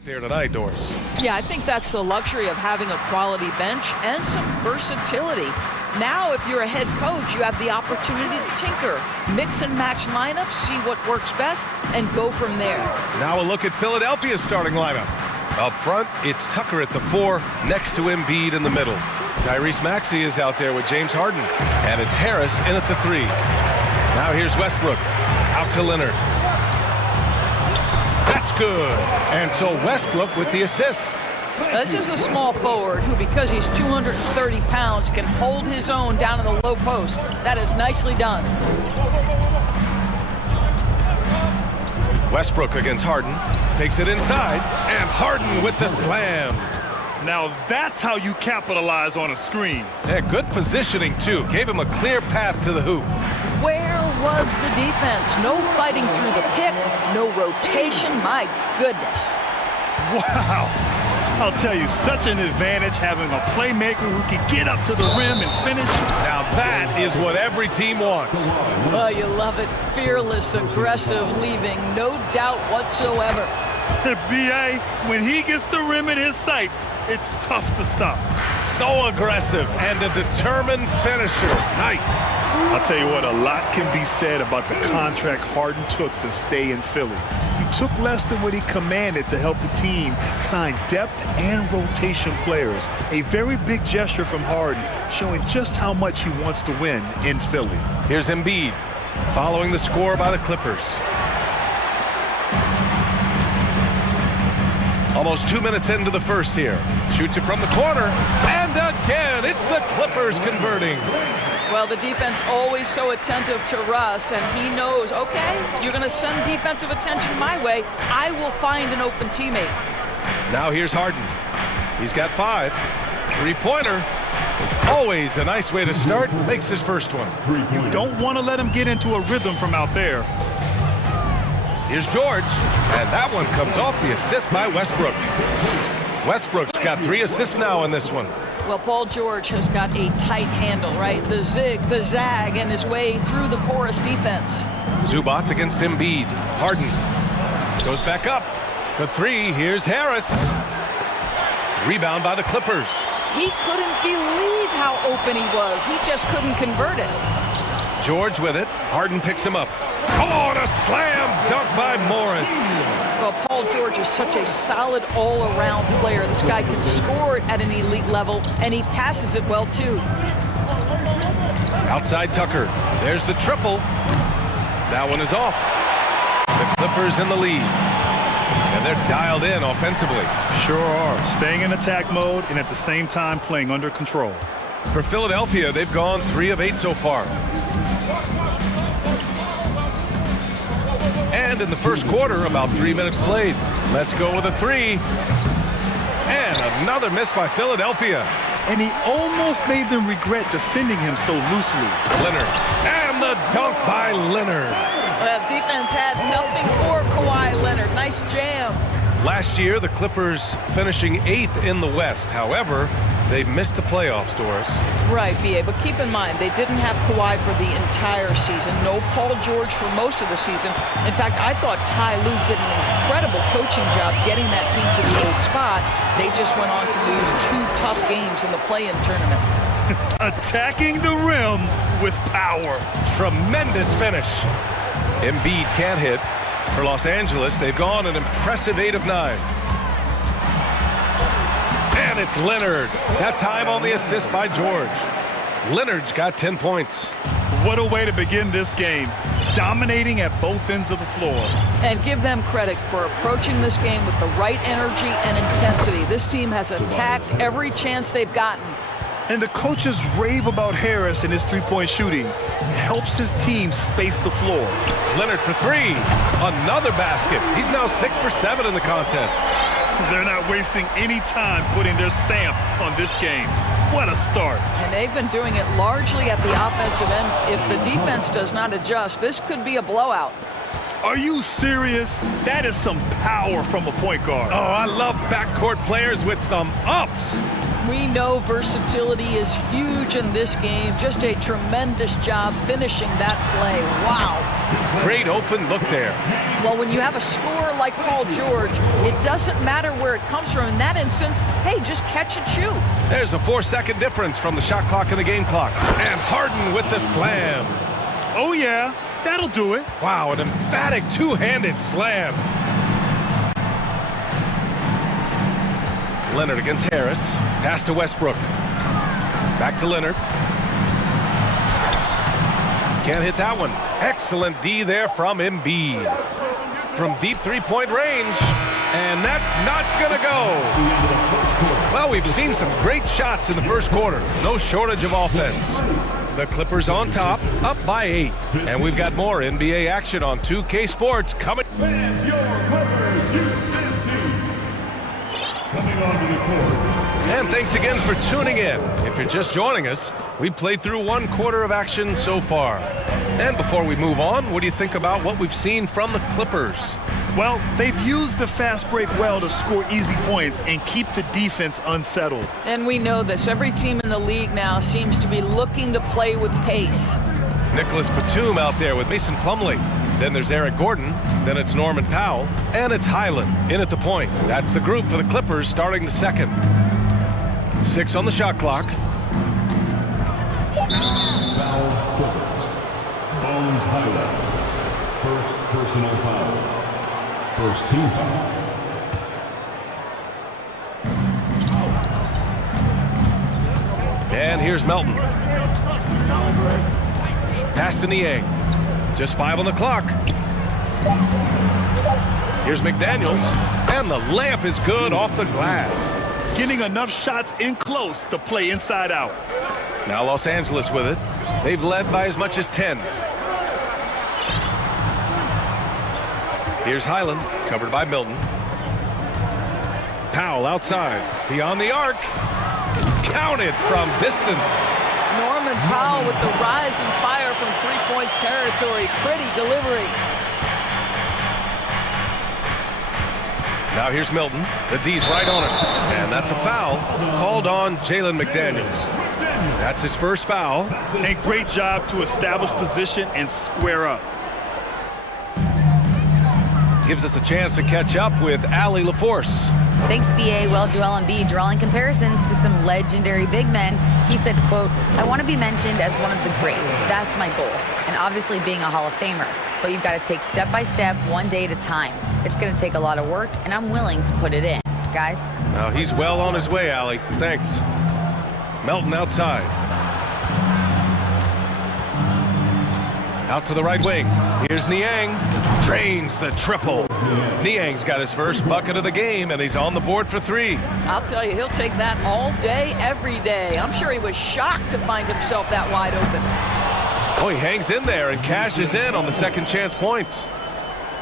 here tonight, Doris. Yeah, I think that's the luxury of having a quality bench and some versatility. Now, if you're a head coach, you have the opportunity to tinker, mix and match lineups, see what works best, and go from there. Now a look at Philadelphia's starting lineup. Up front, it's Tucker at the 4, next to Embiid in the middle. Tyrese Maxey is out there with James Harden, and it's Harris in at the 3. Now here's Westbrook, out to Leonard. That's good. And so Westbrook with the assist. This is a small forward who, because he's 230 pounds, can hold his own down in the low post. That is nicely done. Westbrook against Harden, takes it inside, and Harden with the slam. Now that's how you capitalize on a screen. Yeah, good positioning, too. Gave him a clear path to the hoop. Where was the defense? No fighting through the pick, no rotation. My goodness. Wow. I'll tell you, such an advantage having a playmaker who can get up to the rim and finish. Now that is what every team wants. Oh, you love it. Fearless, aggressive, leaving no doubt whatsoever. B.A., when he gets the rim in his sights, it's tough to stop. So aggressive and a determined finisher. Nice. I'll tell you what, a lot can be said about the contract Harden took to stay in Philly. He took less than what he commanded to help the team sign depth and rotation players. A very big gesture from Harden, showing just how much he wants to win in Philly. Here's Embiid, following the score by the Clippers. Almost 2 minutes into the first here. Shoots it from the corner, and again, it's the Clippers converting. Well, the defense always so attentive to Russ, and he knows, okay, you're going to send defensive attention my way. I will find an open teammate. Now here's Harden. He's got 5. Three-pointer. Always a nice way to start. Makes his first one. You don't want to let him get into a rhythm from out there. Here's George, and that one comes off the assist by Westbrook. Westbrook's got 3 assists now in this one. Well, Paul George has got a tight handle, right? The zig, the zag, and his way through the porous defense. Zubats against Embiid. Harden goes back up for 3. Here's Harris. Rebound by the Clippers. He couldn't believe how open he was. He just couldn't convert it. George with it. Harden picks him up. Oh, and a slam dunk by Morris. Well, Paul George is such a solid all-around player. This guy can score at an elite level, and he passes it well, too. Outside Tucker. There's the triple. That one is off. The Clippers in the lead. And they're dialed in offensively. Sure are. Staying in attack mode and at the same time playing under control. For Philadelphia, they've gone 3 of 8 so far. And in the first quarter, about 3 minutes played. Let's go with a 3. And another miss by Philadelphia. And he almost made them regret defending him so loosely. Leonard. And the dunk by Leonard. Well, defense had nothing for Kawhi Leonard. Nice jam. Last year, the Clippers finishing 8th in the West. However, they missed the playoffs, Doris. Right, B.A., but keep in mind, they didn't have Kawhi for the entire season. No Paul George for most of the season. In fact, I thought Ty Lue did an incredible coaching job getting that team to the 8th spot. They just went on to lose 2 tough games in the play-in tournament. Attacking the rim with power. Tremendous finish. Embiid can't hit. For Los Angeles, they've gone an impressive 8 of 9. And it's Leonard. That time on the assist by George. Leonard's got 10 points. What a way to begin this game. Dominating at both ends of the floor. And give them credit for approaching this game with the right energy and intensity. This team has attacked every chance they've gotten. And the coaches rave about Harris and his three-point shooting. It helps his team space the floor. Leonard for 3. Another basket. He's now 6 for 7 in the contest. They're not wasting any time putting their stamp on this game. What a start. And they've been doing it largely at the offensive end. If the defense does not adjust, this could be a blowout. Are you serious? That is some power from a point guard. Oh, I love backcourt players with some ups. We know versatility is huge in this game. Just a tremendous job finishing that play. Wow. Great open look there. Well, when you have a scorer like Paul George, it doesn't matter where it comes from. In that instance, hey, just catch and shoot. There's a 4-second difference from the shot clock and the game clock. And Harden with the slam. Oh, yeah. That'll do it. Wow, an emphatic two-handed slam. Leonard against Harris. Pass to Westbrook. Back to Leonard. Can't hit that one. Excellent D there from Embiid. From deep three-point range. And that's not gonna go. Well, we've seen some great shots in the first quarter. No shortage of offense. The Clippers on top, up by 8. And we've got more NBA action on 2K Sports coming. And your Clippers Houston team. Coming onto the court. And thanks again for tuning in. If you're just joining us, we played through 1 quarter of action so far. And before we move on, what do you think about what we've seen from the Clippers? Well, they've used the fast break well to score easy points and keep the defense unsettled. And we know this. Every team in the league now seems to be looking to play with pace. Nicholas Batum out there with Mason Plumlee. Then there's Eric Gordon. Then it's Norman Powell. And it's Highland in at the point. That's the group for the Clippers starting the second. 6 on the shot clock. Foul Clippers. Bones Highland. First personal foul. First team foul. And here's Melton. Pass to Niang. Just 5 on the clock. Here's McDaniels. And the layup is good off the glass. Getting enough shots in close to play inside out. Now Los Angeles with it. They've led by as much as 10. Here's Highland, covered by Milton. Powell outside, beyond the arc. Counted from distance. Norman Powell with the rise and fire from three-point territory. Pretty delivery. Now here's Milton. The D's right on him. And that's a foul called on Jalen McDaniels. That's his first foul. A great job to establish position and square up. Gives us a chance to catch up with Allie LaForce. Thanks, BA. Well, Joel Embiid drawing comparisons to some legendary big men. He said, quote, "I want to be mentioned as one of the greats. That's my goal. And obviously being a Hall of Famer. But you've got to take step by step, one day at a time. It's going to take a lot of work, and I'm willing to put it in. Guys?" Now he's well on his way, Allie. Thanks. Melton outside. Out to the right wing. Here's Niang. Drains the triple. Niang's got his first bucket of the game, and he's on the board for 3. I'll tell you, he'll take that all day, every day. I'm sure he was shocked to find himself that wide open. Oh, he hangs in there and cashes in on the second chance points.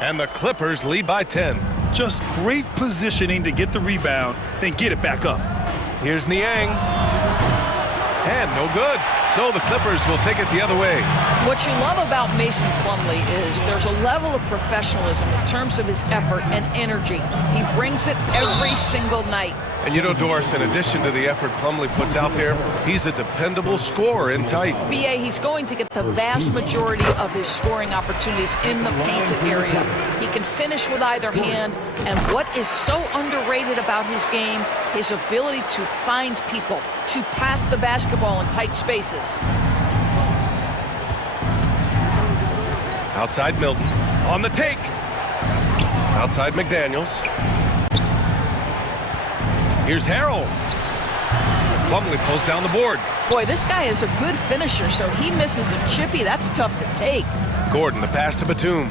And the Clippers lead by 10. Just great positioning to get the rebound, then get it back up. Here's Niang. And no good. So the Clippers will take it the other way. What you love about Mason Plumlee is there's a level of professionalism in terms of his effort and energy. He brings it every single night. And you know, Doris, in addition to the effort Plumlee puts out there, he's a dependable scorer in tight. BA, he's going to get the vast majority of his scoring opportunities in the painted area. He can finish with either hand, and what is so underrated about his game, his ability to find people, to pass the basketball in tight spaces. Outside Milton, on the take. Outside McDaniels. Here's Harrell. Plumlee pulls down the board. Boy, this guy is a good finisher, so he misses a chippy. That's tough to take. Gordon, the pass to Batum.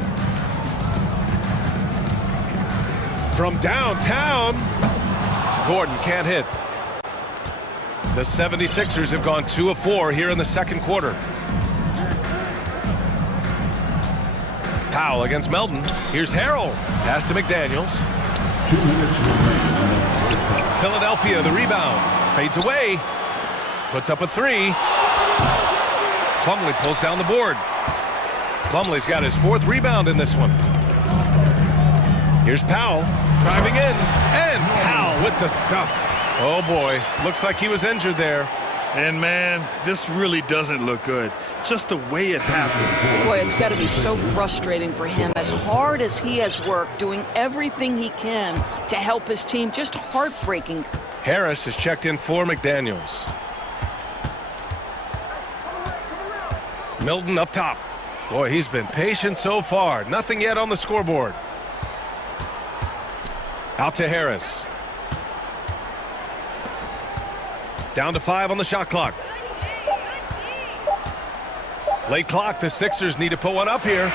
From downtown, Gordon can't hit. The 76ers have gone 2 of 4 here in the second quarter. Powell against Melton. Here's Harrell. Pass to McDaniels. 2 minutes remaining. Philadelphia, the rebound. Fades away. Puts up a 3. Plumlee pulls down the board. Plumlee's got his 4th rebound in this one. Here's Powell driving in. And Powell with the stuff. Oh, boy. Looks like he was injured there. And, man, this really doesn't look good. Just the way it happened. Boy, it's got to be so frustrating for him. As hard as he has worked, doing everything he can to help his team, just heartbreaking. Harris has checked in for McDaniels. Milton up top. Boy, he's been patient so far. Nothing yet on the scoreboard. Out to Harris. Down to 5 on the shot clock. Late clock, the Sixers need to put one up here.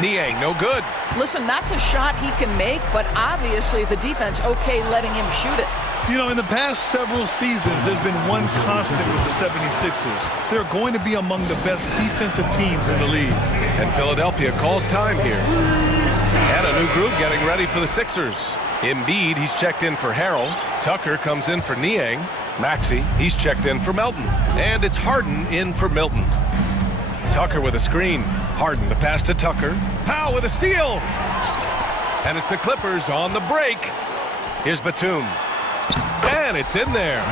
Niang, no good. Listen, that's a shot he can make, but obviously the defense okay letting him shoot it. You know, in the past several seasons, there's been one constant with the 76ers. They're going to be among the best defensive teams in the league. And Philadelphia calls time here. And a new group getting ready for the Sixers. Embiid, he's checked in for Harrell. Tucker comes in for Niang. Maxey, he's checked in for Melton. And it's Harden in for Milton. Tucker with a screen. Harden, the pass to Tucker. Powell with a steal. And it's the Clippers on the break. Here's Batum. And it's in there.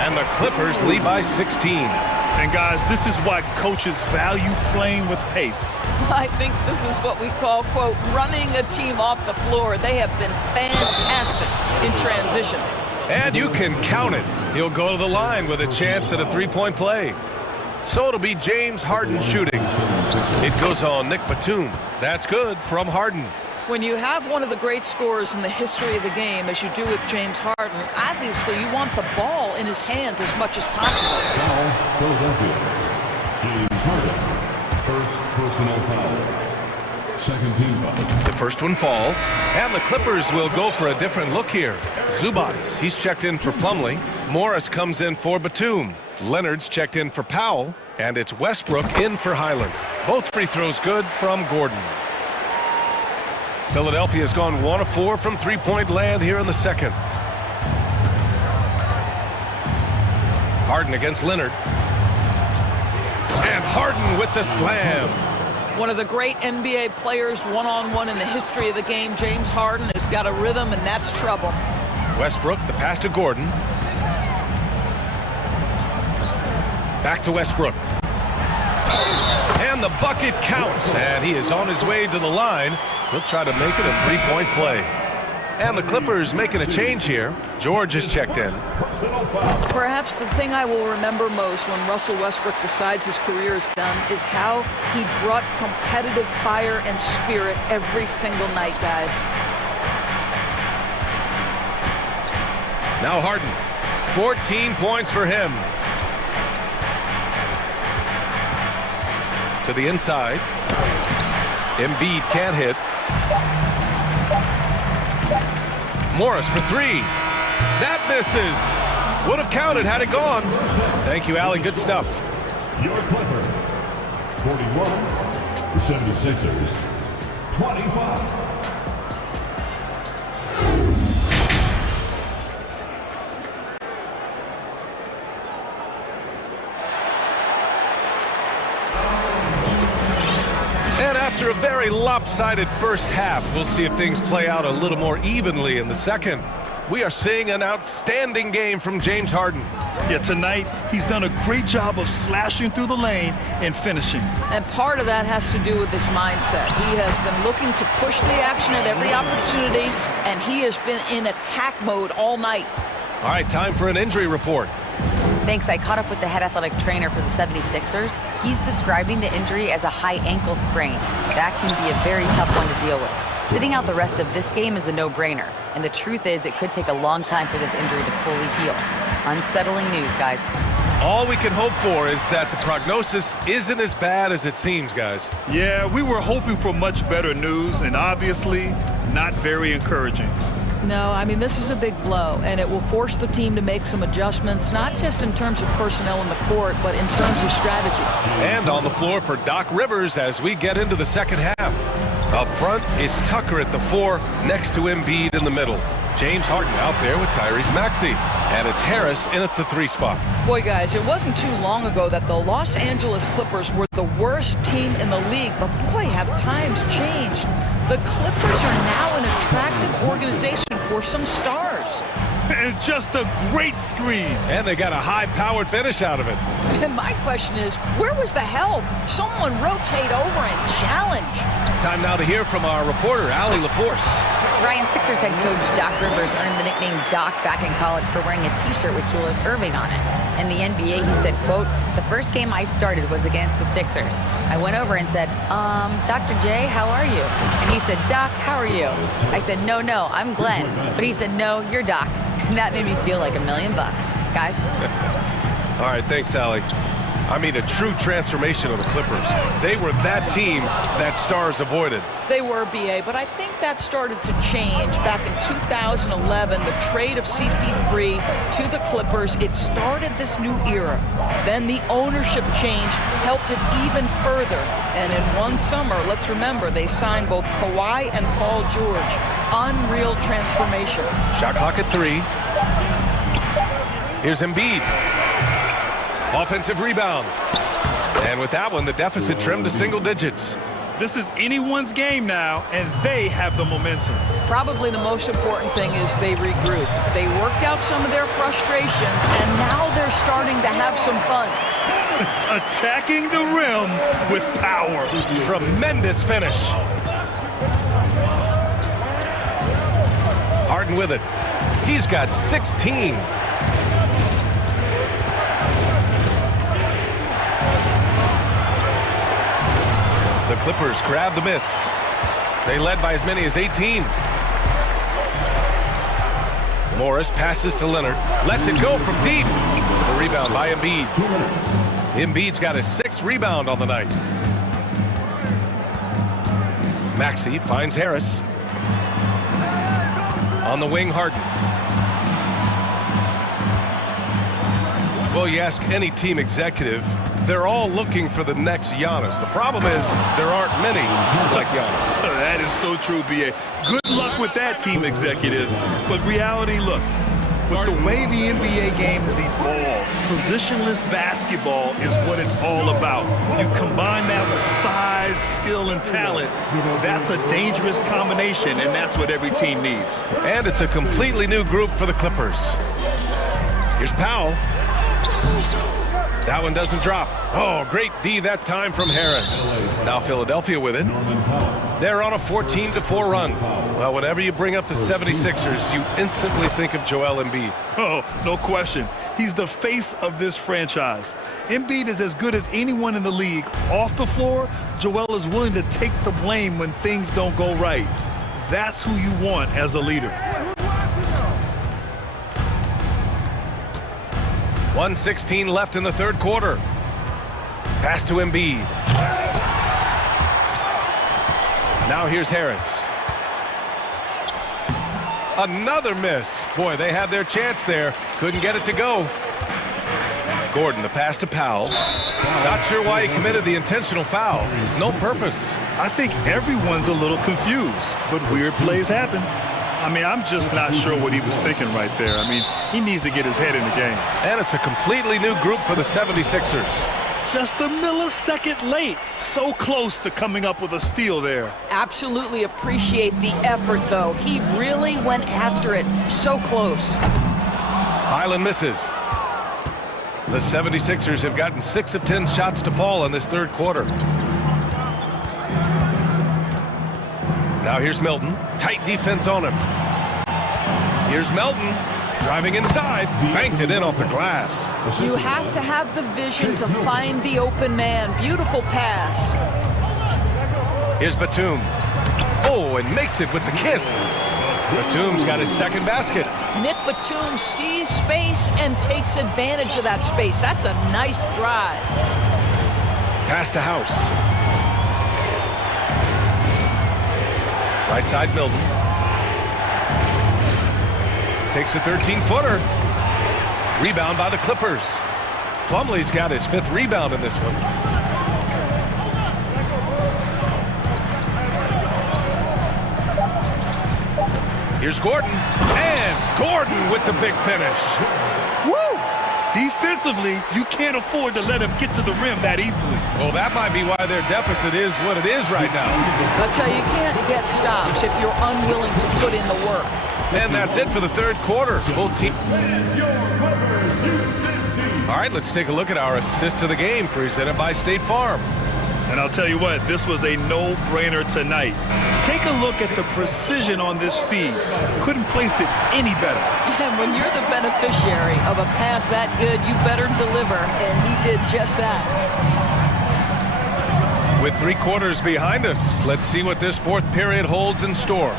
And the Clippers lead by 16. And, guys, this is why coaches value playing with pace. I think this is what we call, quote, running a team off the floor. They have been fantastic in transition. And you can count it. He'll go to the line with a chance at a three-point play. So it'll be James Harden shooting. It goes on Nick Batum. That's good from Harden. When you have one of the great scorers in the history of the game, as you do with James Harden, obviously you want the ball in his hands as much as possible. Foul, Philadelphia. James Harden. First personal foul. Second team foul. The first one falls, and the Clippers will go for a different look here. Zubats, he's checked in for Plumlee. Morris comes in for Batum. Leonard's checked in for Powell, and it's Westbrook in for Highland. Both free throws good from Gordon. Philadelphia's gone 1 of 4 from three-point land here in the second. Harden against Leonard. And Harden with the slam. One of the great NBA players one-on-one in the history of the game, James Harden, has got a rhythm, and that's trouble. Westbrook, the pass to Gordon. Back to Westbrook. And the bucket counts, and he is on his way to the line. He'll try to make it a three-point play. And the Clippers making a change here. George is checked in. Perhaps the thing I will remember most when Russell Westbrook decides his career is done is how he brought competitive fire and spirit every single night, guys. Now Harden, 14 points for him. To the inside. Embiid can't hit. Morris for three. That misses. Would have counted had it gone. Thank you, Allie. Good stuff. Your Clippers. 41. The 76ers. 25. And after a very lopsided first half, we'll see if things play out a little more evenly in the second. We are seeing an outstanding game from James Harden. Yeah, tonight he's done a great job of slashing through the lane and finishing. And part of that has to do with his mindset. He has been looking to push the action at every opportunity, and he has been in attack mode all night. All right, time for an injury report. Thanks. I caught up with the head athletic trainer for the 76ers. He's describing the injury as a high ankle sprain. That can be a very tough one to deal with. Sitting out the rest of this game is a no-brainer. And the truth is, it could take a long time for this injury to fully heal. Unsettling news, guys. All we can hope for is that the prognosis isn't as bad as it seems, guys. Yeah, we were hoping for much better news, and obviously not very encouraging. No, I mean, this is a big blow, and it will force the team to make some adjustments, not just in terms of personnel in the court, but in terms of strategy. And on the floor for Doc Rivers as we get into the second half. Up front, it's Tucker at the 4, next to Embiid in the middle. James Harden out there with Tyrese Maxey. And it's Harris in at the 3 spot. Boy, guys, it wasn't too long ago that the Los Angeles Clippers were the worst team in the league, but boy, have times changed. The Clippers are now an attractive organization for some stars. And just a great screen. And they got a high-powered finish out of it. And my question is, where was the help? Someone rotate over and challenge. Time now to hear from our reporter, Allie LaForce. Ryan, Sixers head coach Doc Rivers earned the nickname Doc back in college for wearing a T-shirt with Julius Erving on it. In the NBA, he said, quote, "The first game I started was against the Sixers. I went over and said, Dr. J, how are you?" And he said, "Doc, how are you?" I said, no, I'm Glenn." But he said, "No, you're Doc." And that made me feel like $1 million. Guys? All right, thanks, Allie. I mean, a true transformation of the Clippers. They were that team that stars avoided. They were, BA, but I think that started to change back in 2011, the trade of CP3 to the Clippers. It started this new era. Then the ownership change helped it even further. And in one summer, let's remember, they signed both Kawhi and Paul George. Unreal transformation. Shot clock at 3. Here's Embiid. Offensive rebound. And with that one, the deficit trimmed to single digits. This is anyone's game now, and they have the momentum. Probably the most important thing is they regrouped. They worked out some of their frustrations, and now they're starting to have some fun. Attacking the rim with power. Tremendous finish. Harden with it. He's got 16. The Clippers grab the miss. They led by as many as 18. Morris passes to Leonard. Lets it go from deep. The rebound by Embiid. Embiid's got his 6th rebound on the night. Maxey finds Harris. On the wing, Harden. Well, you ask any team executive, they're all looking for the next Giannis. The problem is there aren't many like Giannis. That is so true, BA. Good luck with that, team executives. But reality, look, with the way the NBA game has evolved, positionless basketball is what it's all about. You combine that with size, skill, and talent. That's a dangerous combination, and that's what every team needs. And it's a completely new group for the Clippers. Here's Powell. That one doesn't drop. Oh, great D that time from Harris. Now Philadelphia with it. They're on a 14-4 run. Well, whenever you bring up the 76ers, you instantly think of Joel Embiid. Oh, no question. He's the face of this franchise. Embiid is as good as anyone in the league. Off the floor, Joel is willing to take the blame when things don't go right. That's who you want as a leader. 1:16 left in the third quarter. Pass to Embiid. Now here's Harris. Another miss. Boy, they had their chance there. Couldn't get it to go. Gordon, the pass to Powell. Not sure why he committed the intentional foul. No purpose. I think everyone's a little confused, but weird plays happen. I mean, I'm just not sure what he was thinking right there. I mean, he needs to get his head in the game. And it's a completely new group for the 76ers. Just a millisecond late. So close to coming up with a steal there. Absolutely appreciate the effort, though. He really went after it. So close. Highland misses. The 76ers have gotten 6 of 10 shots to fall in this third quarter. Now here's Milton. Tight defense on him. Here's Melton. Driving inside. Banked it in off the glass. You have to have the vision to find the open man. Beautiful pass. Here's Batum. Oh, and makes it with the kiss. Batum's got his 2nd basket. Nick Batum sees space and takes advantage of that space. That's a nice drive. Pass to House. Right side, Milton. Takes a 13-footer. Rebound by the Clippers. Plumlee's got his 5th rebound in this one. Here's Gordon. And Gordon with the big finish. Woo! Defensively, you can't afford to let him get to the rim that easily. Well, that might be why their deficit is what it is right now. That's how you can't get stops if you're unwilling to put in the work. And that's it for the third quarter. Both teams. All right, let's take a look at our assist of the game presented by State Farm. And I'll tell you what, this was a no-brainer tonight. Take a look at the precision on this feed. Couldn't place it any better. And when you're the beneficiary of a pass that good, you better deliver, and he did just that. With 3 quarters behind us, let's see what this fourth period holds in store.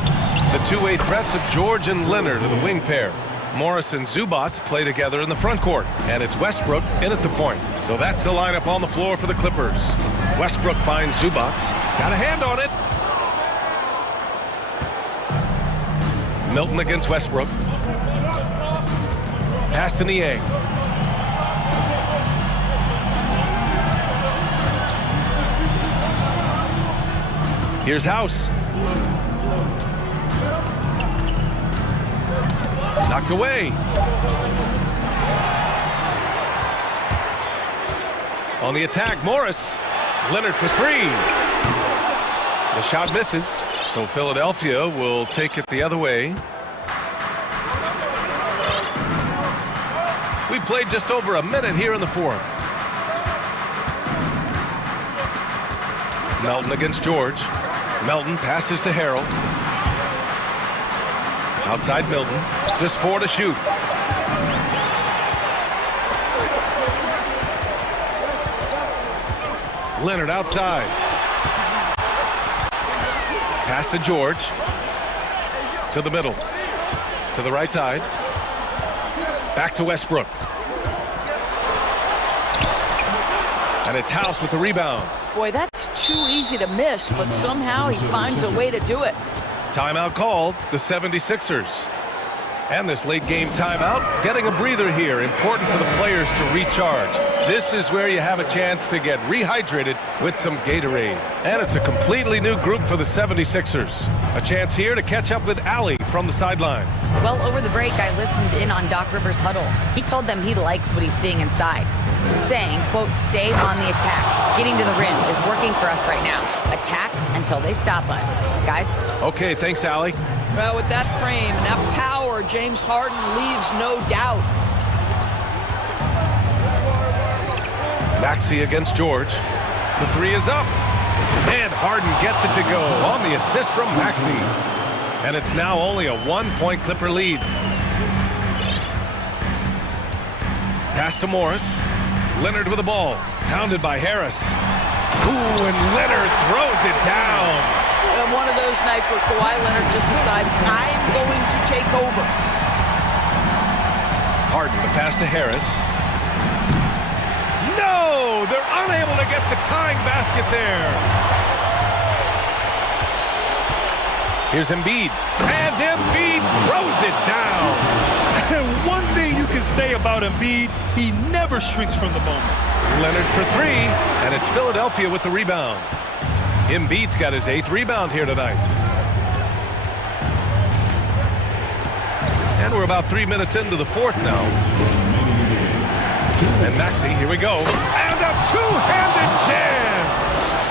The two-way threats of George and Leonard are the wing pair. Morris and Zubats play together in the front court, and it's Westbrook in at the point. So that's the lineup on the floor for the Clippers. Westbrook finds Zubats. Got a hand on it. Milton against Westbrook. Pass to Niang. Here's House. Knocked away. On the attack, Morris. Leonard for 3. The shot misses, so Philadelphia will take it the other way. We played just over a minute here in the fourth. Melton against George. Melton passes to Harrell. Outside Milton. Just 4 to shoot. Leonard outside. Pass to George. To the middle. To the right side. Back to Westbrook. And it's House with the rebound. Boy, that's too easy to miss, but somehow he finds a way to do it. Timeout called, the 76ers. And this late game timeout, getting a breather here. Important for the players to recharge. This is where you have a chance to get rehydrated with some Gatorade. And it's a completely new group for the 76ers. A chance here to catch up with Allie from the sideline. Well, over the break, I listened in on Doc Rivers' huddle. He told them he likes what he's seeing inside, saying, quote, stay on the attack. Getting to the rim is working for us right now. Attack until they stop us. Guys? Okay, thanks, Allie. Well, with that frame and that power, James Harden leaves no doubt. Maxey against George. The 3 is up. And Harden gets it to go on the assist from Maxey. And it's now only a 1-point Clipper lead. Pass to Morris. Leonard with the ball. Pounded by Harris. Ooh, and Leonard throws it down. And one of those nights where Kawhi Leonard just decides, I'm going to take over. Harden, the pass to Harris. No! They're unable to get the tying basket there. Here's Embiid. And Embiid throws it down. And one thing you can say about Embiid, he never shrinks from the moment. Leonard for 3, and it's Philadelphia with the rebound. Embiid's got his 8th rebound here tonight. And we're about 3 minutes into the fourth now. And Maxey, here we go. And a two-handed jam!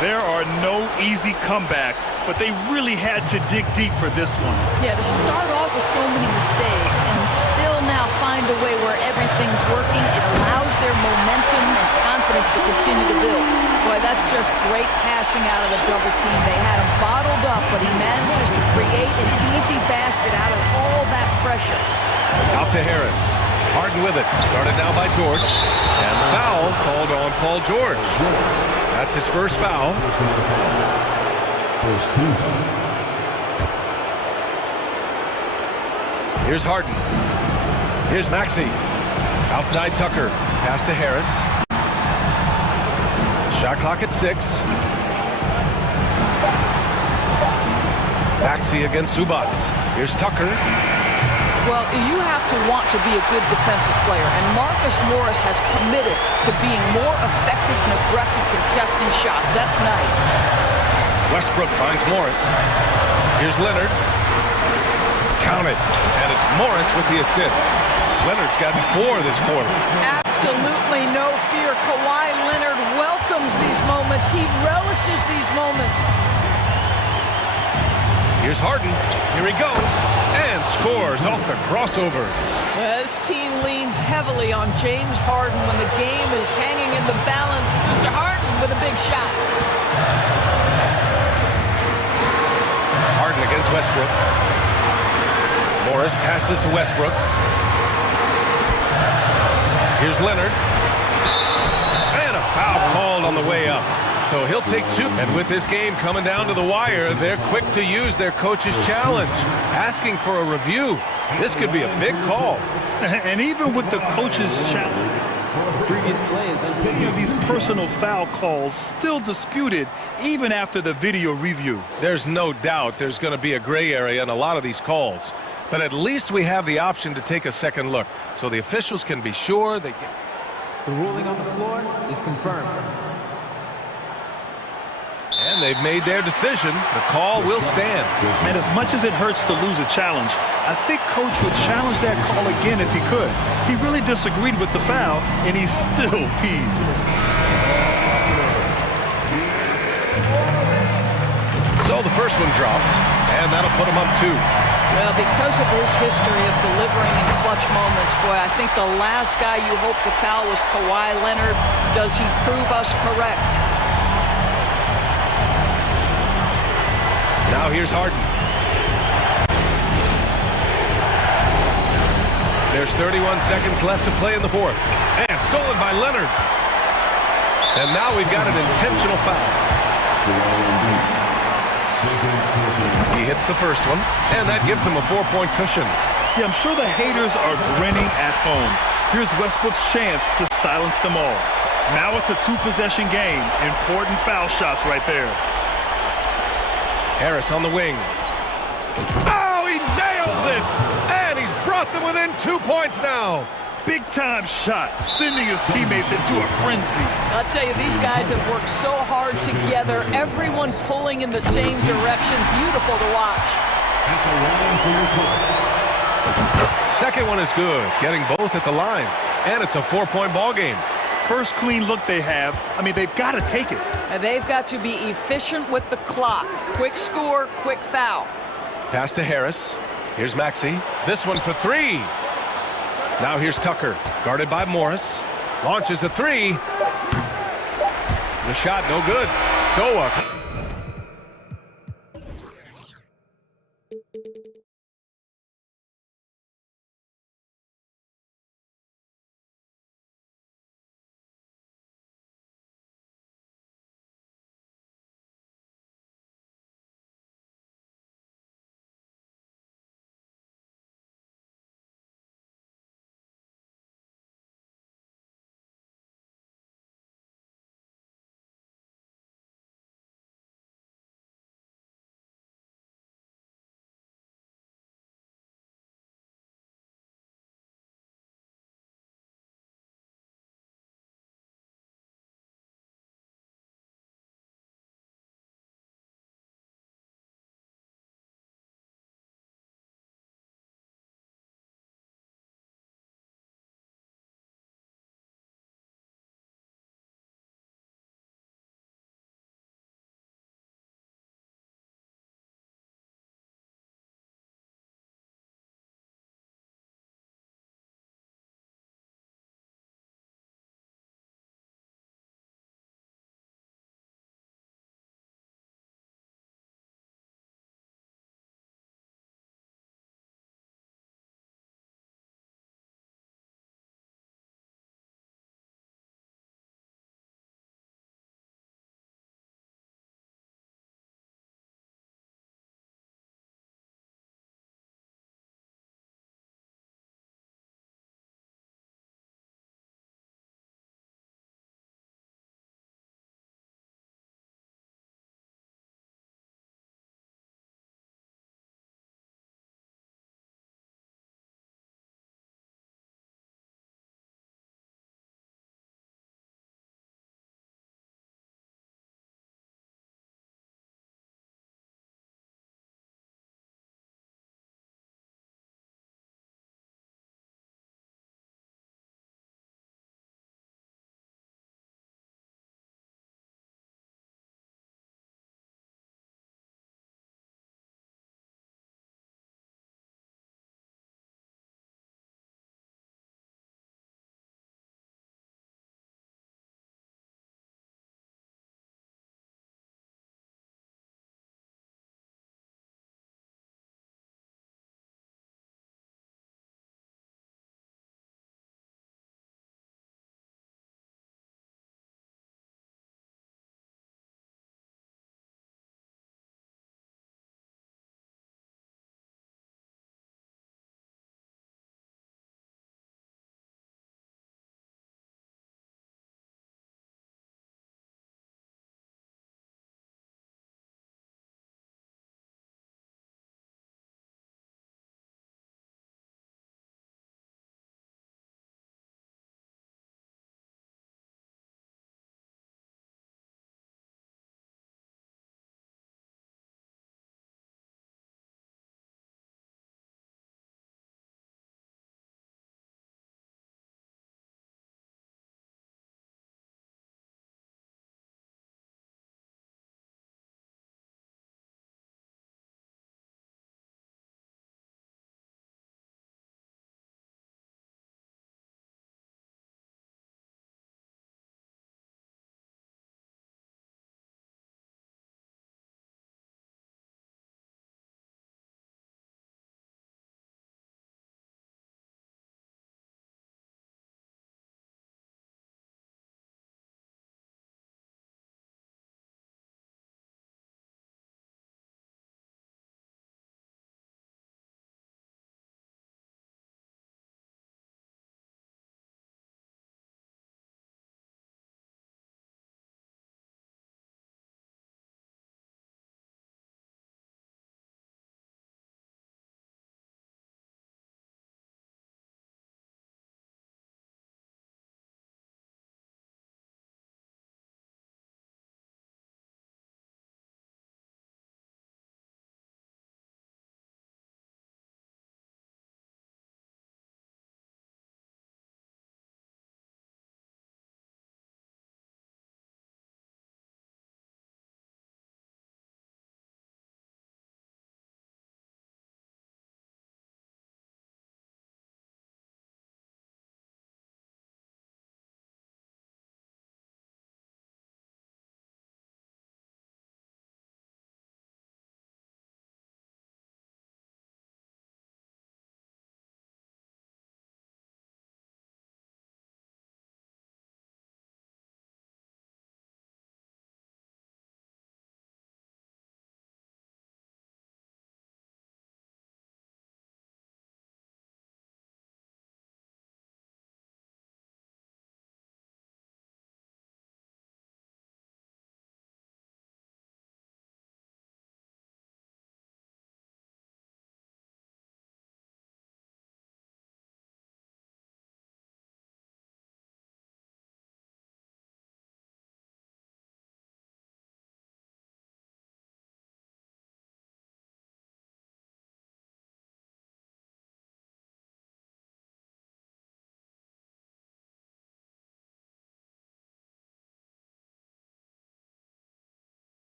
There are no easy comebacks, but they really had to dig deep for this one. Yeah, to start off with so many mistakes and still now find a way where everything's working, it allows their momentum and confidence to continue to build. Boy, that's just great passing out of the double team. They had him bottled up, but he manages to create an easy basket out of all that pressure. Out to Harris. Harden with it. Started now by George. And the foul called on Paul George. That's his first foul. Here's Harden. Here's Maxey. Outside Tucker. Pass to Harris. Shot clock at 6. Maxey against Zubats. Here's Tucker. Well, you have to want to be a good defensive player, and Marcus Morris has committed to being more effective and aggressive contesting shots. That's nice. Westbrook finds Morris. Here's Leonard. Count it. And it's Morris with the assist. Leonard's gotten 4 this quarter. Absolutely no fear. Kawhi Leonard welcomes these moments. He relishes these moments. Here's Harden. Here he goes. And scores off the crossover. Well, this team leans heavily on James Harden when the game is hanging in the balance. Mr. Harden with a big shot. Harden against Westbrook. Morris passes to Westbrook. Here's Leonard. And a foul called on the way up. So he'll take two. And with this game coming down to the wire, they're quick to use their coach's challenge, asking for a review. This could be a big call. And even with the coach's challenge, Previous play is unfigured. these personal foul calls still disputed even after the video review. There's no doubt there's going to be a gray area in a lot of these calls. But at least we have the option to take a second look, so the officials can be sure they get... The ruling on the floor is confirmed. And they've made their decision. The call will stand. And as much as it hurts to lose a challenge, I think Coach would challenge that call again if he could. He really disagreed with the foul, and he's still peeved. So the first one drops, and that'll put him up 2. Well, because of his history of delivering in clutch moments, boy, I think the last guy you hope to foul was Kawhi Leonard. Does he prove us correct? Now here's Harden. There's 31 seconds left to play in the fourth. And stolen by Leonard. And now we've got an intentional foul. He hits the first one, and that gives him a 4-point cushion. Yeah, I'm sure the haters are grinning at home. Here's Westbrook's chance to silence them all. Now it's a 2-possession game. Important foul shots right there. Harris on the wing. Oh, he nails it! And he's brought them within 2 points now. Big-time shot, sending his teammates into a frenzy. I'll tell you, these guys have worked so hard together, everyone pulling in the same direction. Beautiful to watch. Second one is good, getting both at the line. And it's a 4-point ball game. First clean look they have. I mean, they've got to take it. And they've got to be efficient with the clock. Quick score, quick foul. Pass to Harris. Here's Maxey. This one for 3. Now here's Tucker, guarded by Morris. Launches a 3. The shot no good. So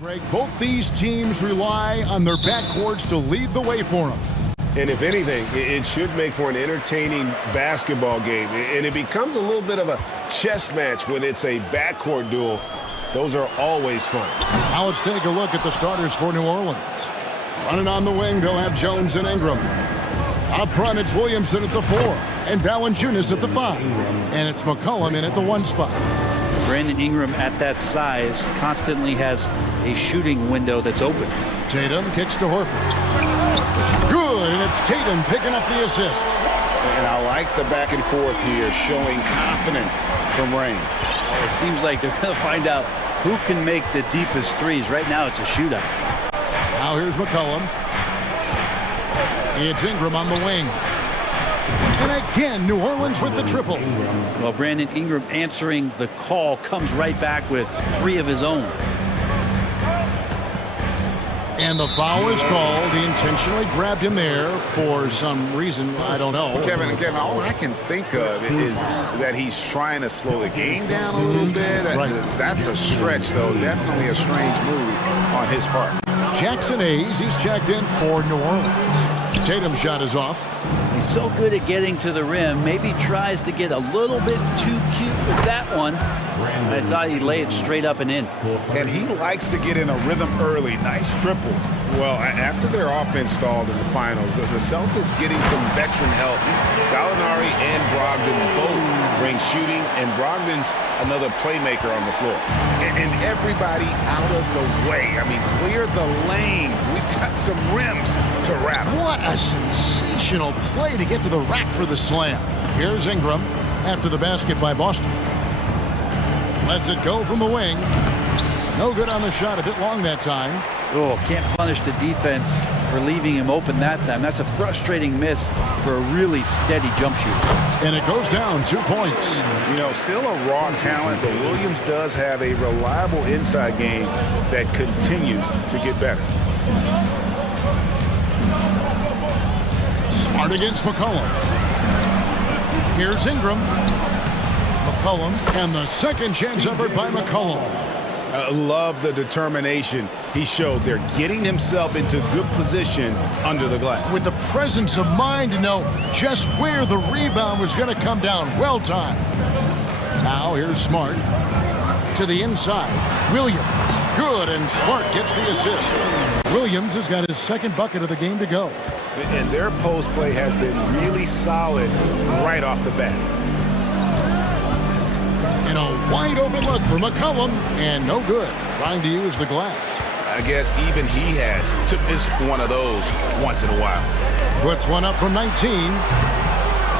Greg, both these teams rely on their backcourts to lead the way for them. And if anything, it should make for an entertaining basketball game. And it becomes a little bit of a chess match when it's a backcourt duel. Those are always fun. Now let's take a look at the starters for New Orleans. Running on the wing, they'll have Jones and Ingram. Up front, it's Williamson at the 4, and Valanciunas at the 5. And it's McCollum in at the 1 spot. Brandon Ingram at that size constantly has a shooting window that's open. Tatum kicks to Horford. Good, and it's Tatum picking up the assist. And I like the back and forth here, showing confidence from range. It seems like they're going to find out who can make the deepest threes. Right now, it's a shootout. Now here's McCollum. It's Ingram on the wing. And again, New Orleans with the triple. Well, Brandon Ingram answering the call comes right back with 3 of his own. And the foul is called. He intentionally grabbed him there for some reason. I don't know. Kevin, all I can think of is that he's trying to slow the game down a little bit. Right. That's a stretch, though. Definitely a strange move on his part. Jackson Hayes, he's checked in for New Orleans. Tatum's shot is off. He's so good at getting to the rim. Maybe tries to get a little bit too cute with that one. I thought he'd lay it straight up and in. And he likes to get in a rhythm early. Nice triple. Well, after their offense stalled in the finals, the Celtics getting some veteran help. Gallinari and Brogdon both bring shooting, and Brogdon's another playmaker on the floor. And everybody out of the way. I mean, clear the lane. We've got some rims to wrap. What a sensational play to get to the rack for the slam. Here's Ingram after the basket by Boston. Lets it go from the wing. No good on the shot, a bit long that time. Oh, can't punish the defense for leaving him open that time. That's a frustrating miss for a really steady jump shooter. And it goes down 2 points. You know, still a raw talent, but Williams does have a reliable inside game that continues to get better. Smart against McCollum. Here's Ingram. McCollum, and the second chance effort by McCollum. Love the determination he showed there, getting himself into good position under the glass. With the presence of mind to know just where the rebound was going to come down. Well timed. Now here's Smart to the inside. Williams, good, and Smart gets the assist. Williams has got his second bucket of the game to go. And their post play has been really solid right off the bat. And a wide open look for McCollum, and no good. Trying to use the glass. I guess even he has to miss one of those once in a while. Puts one up from 19.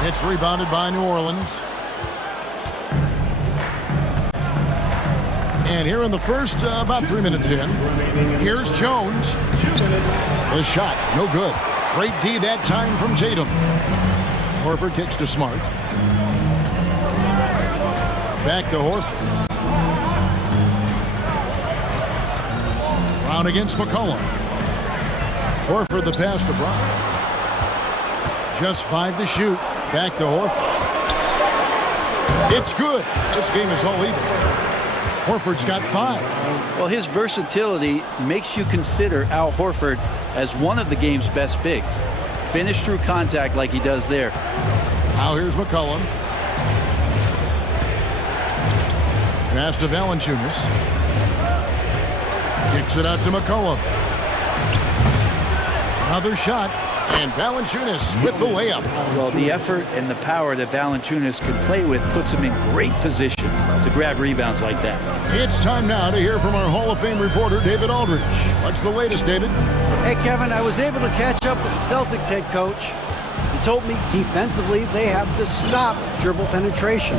It's rebounded by New Orleans. And here in the first, about 3 minutes in, here's Jones. The shot, no good. Great D that time from Tatum. Horford kicks to Smart. Back to Horford. Brown against McCollum. Horford the pass to Brown. Just 5 to shoot. Back to Horford. It's good. This game is all even. Horford's got 5. Well, his versatility makes you consider Al Horford as one of the game's best bigs. Finish through contact like he does there. Now here's McCollum. Pass to Valanciunas. Kicks it out to McCollum. Another shot, and Valanciunas with the layup. Well, the effort and the power that Valanciunas can play with puts him in great position to grab rebounds like that. It's time now to hear from our Hall of Fame reporter, David Aldridge. What's the latest, David? Hey, Kevin, I was able to catch up with the Celtics head coach. He told me defensively they have to stop dribble penetration,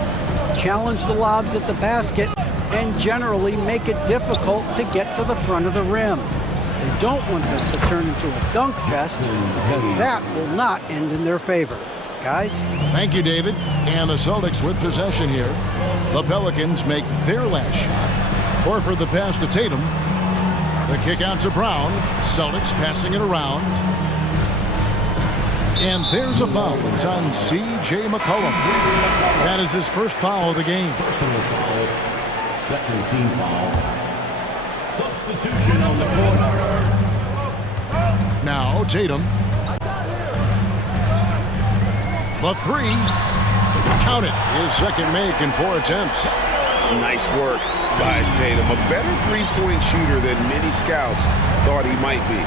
challenge the lobs at the basket, and generally make it difficult to get to the front of the rim. They don't want this to turn into a dunk fest because that will not end in their favor. Guys? Thank you, David. And the Celtics with possession here. The Pelicans make their last shot. Horford the pass to Tatum. The kick out to Brown. Celtics passing it around. And there's a foul. It's on C.J. McCollum. That is his first foul of the game. Personal foul. Second team foul. Substitution on the court. Now Tatum. The three. Count it. His second make in 4 attempts. Nice work by Tatum. A better three-point shooter than many scouts thought he might be.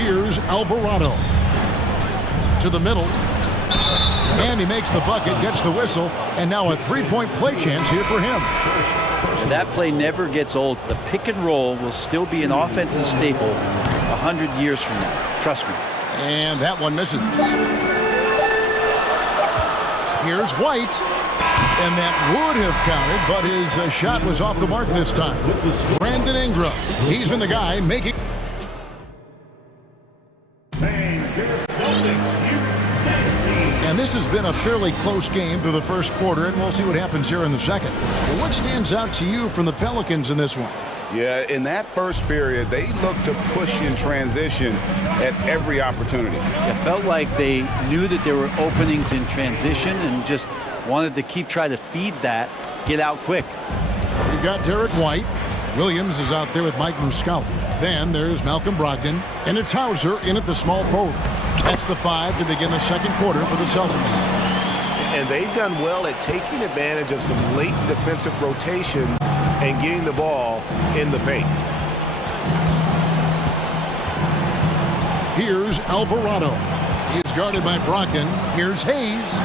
Here's Alvarado. To the middle. And he makes the bucket, gets the whistle, and now a three-point play chance here for him. And that play never gets old. The pick and roll will still be an offensive staple 100 years from now. Trust me. And that one misses. Here's White. And that would have counted, but his shot was off the mark this time. Brandon Ingram. He's been the guy making... And this has been a fairly close game through the first quarter, and we'll see what happens here in the second. Well, what stands out to you from the Pelicans in this one? Yeah, in that first period, they looked to push in transition at every opportunity. It felt like they knew that there were openings in transition and just wanted to try to feed that, get out quick. You've got Derek White. Williams is out there with Mike Muscala. Then there's Malcolm Brogdon, and it's Hauser in at the small forward. That's the 5 to begin the second quarter for the Celtics. And they've done well at taking advantage of some late defensive rotations and getting the ball in the paint. Here's Alvarado. He's guarded by Brogdon. Here's Hayes.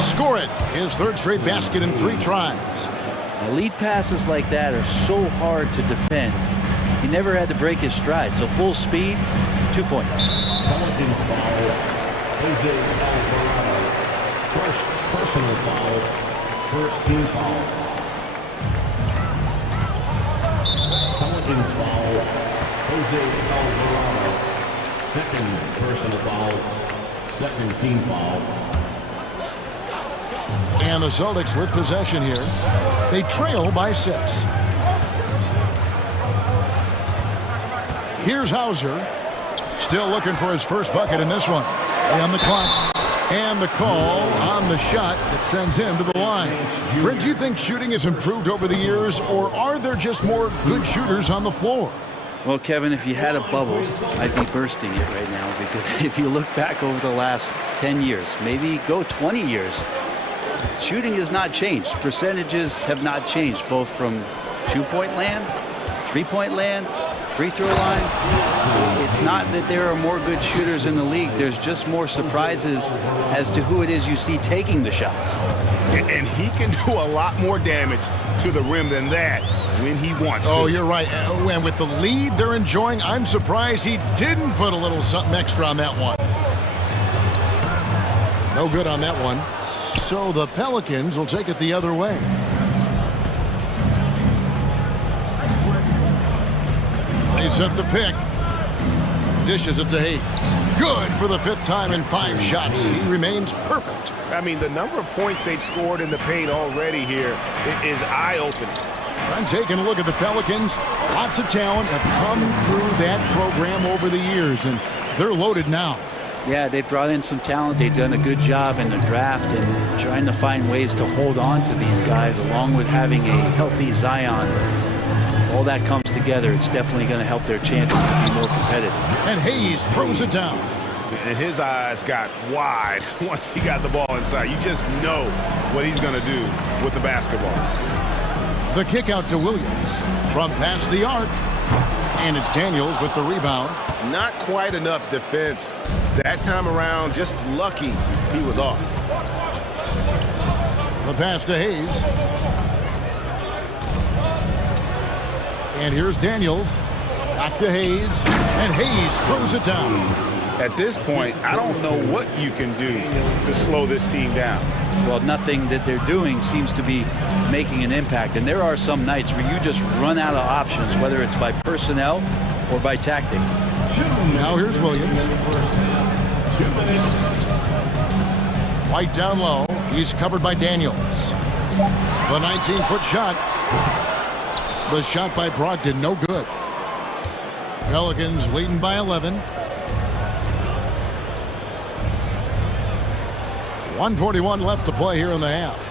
Score it. His third straight basket in 3 tries. Now, lead passes like that are so hard to defend. He never had to break his stride. So full speed, 2 points. Pelicans foul. Jose Alvarado. First personal foul. First team foul. Pelicans foul. Jose Alvarado. Second personal foul. Second team foul. And the Celtics with possession here. They trail by 6. Here's Hauser. Still looking for his first bucket in this one. And the clock. And the call on the shot that sends him to the line. Brent, do you think shooting has improved over the years, or are there just more good shooters on the floor? Well, Kevin, if you had a bubble, I'd be bursting it right now, because if you look back over the last 10 years, maybe go 20 years, shooting has not changed. Percentages have not changed, both from 2-point land, 3-point land, free throw line. It's not that there are more good shooters in the league. There's just more surprises as to who it is you see taking the shots. And he can do a lot more damage to the rim than that when he wants to. Oh, you're right. And with the lead they're enjoying, I'm surprised he didn't put a little something extra on that one. No good on that one. So the Pelicans will take it the other way. They set the pick. Dishes it to Hayes. Good for the 5th time in 5 shots. He remains perfect. I mean, the number of points they've scored in the paint already here is eye-opening. I'm taking a look at the Pelicans. Lots of talent have come through that program over the years, and they're loaded now. Yeah, they've brought in some talent. They've done a good job in the draft and trying to find ways to hold on to these guys, along with having a healthy Zion. If all that comes together, it's definitely going to help their chances to be more competitive. And Hayes throws it down. And his eyes got wide once he got the ball inside. You just know what he's going to do with the basketball. The kick out to Williams from past the arc. And it's Daniels with the rebound. Not quite enough defense that time around. Just lucky he was off. The pass to Hayes. And here's Daniels. Back to Hayes. And Hayes throws it down. At this point, I don't know what you can do to slow this team down. Well, nothing that they're doing seems to be making an impact. And there are some nights where you just run out of options, whether it's by personnel or by tactic. Now here's Williams. White down low. He's covered by Daniels. The 19-foot shot. The shot by Brogdon, no good. Pelicans leading by 11. 1:41 left to play here in the half.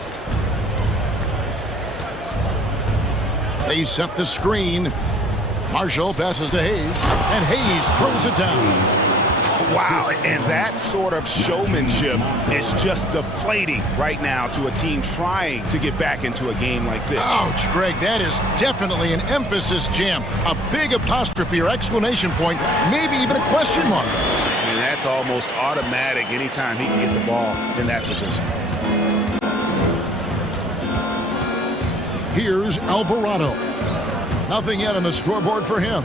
They set the screen. Marshall passes to Hayes, and Hayes throws it down. Wow, and that sort of showmanship is just deflating right now to a team trying to get back into a game like this. Ouch, Greg, that is definitely an emphasis jam. A big apostrophe or exclamation point, maybe even a question mark. And that's almost automatic anytime he can get the ball in that position. Here's Alvarado. Nothing yet on the scoreboard for him.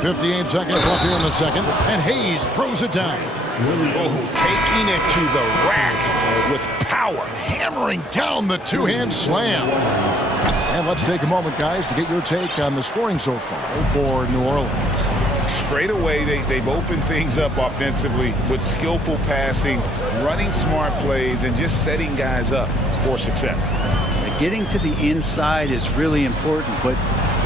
58 seconds left here in the second, and Hayes throws it down. Oh, taking it to the rack with power. Hammering down the two-hand slam. And let's take a moment, guys, to get your take on the scoring so far for New Orleans. Straight away, they've opened things up offensively with skillful passing, running smart plays, and just setting guys up for success. Getting to the inside is really important, but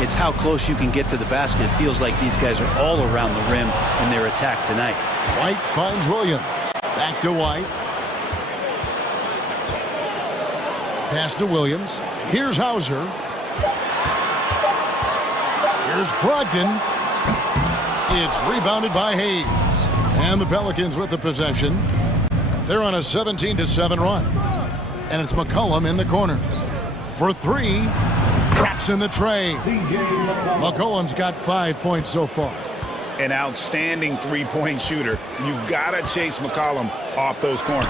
it's how close you can get to the basket. It feels like these guys are all around the rim in their attack tonight. White finds Williams. Back to White. Pass to Williams. Here's Hauser. Here's Brogdon. It's rebounded by Hayes. And the Pelicans with the possession. They're on a 17-7 run. And it's McCollum in the corner. For three. Traps in the tray. McCollum's got 5 points so far. An outstanding three-point shooter. You gotta chase McCollum off those corners.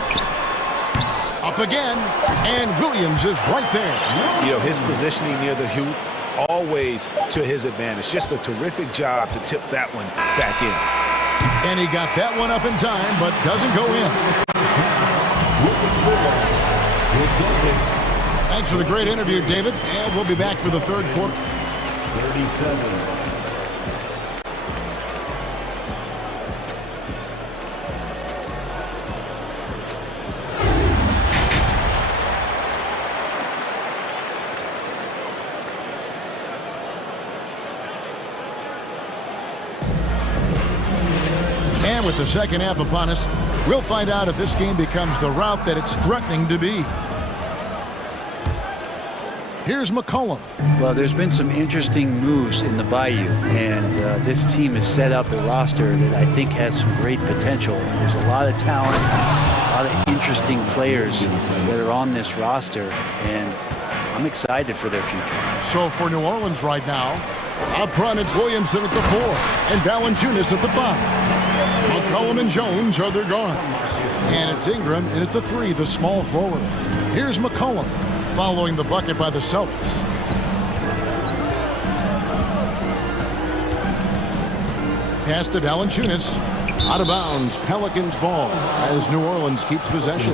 Up again, and Williams is right there. You know, his positioning near the hoop, always to his advantage. Just a terrific job to tip that one back in. And he got that one up in time, but doesn't go in. Thanks for the great interview, David, and we'll be back for the third quarter. 37. And with the second half upon us, we'll find out if this game becomes the route that it's threatening to be. Here's McCollum. Well, there's been some interesting moves in the Bayou, and this team has set up a roster that I think has some great potential. There's a lot of talent, a lot of interesting players that are on this roster, and I'm excited for their future. So for New Orleans right now, up front it's Williamson at the 4 and Valanciunas at the 5. McCollum and Jones are their guards. And it's Ingram in at the 3, the small forward. Here's McCollum, following the bucket by the Celtics. Pass to Valanciunas. Out of bounds, Pelicans ball as New Orleans keeps possession.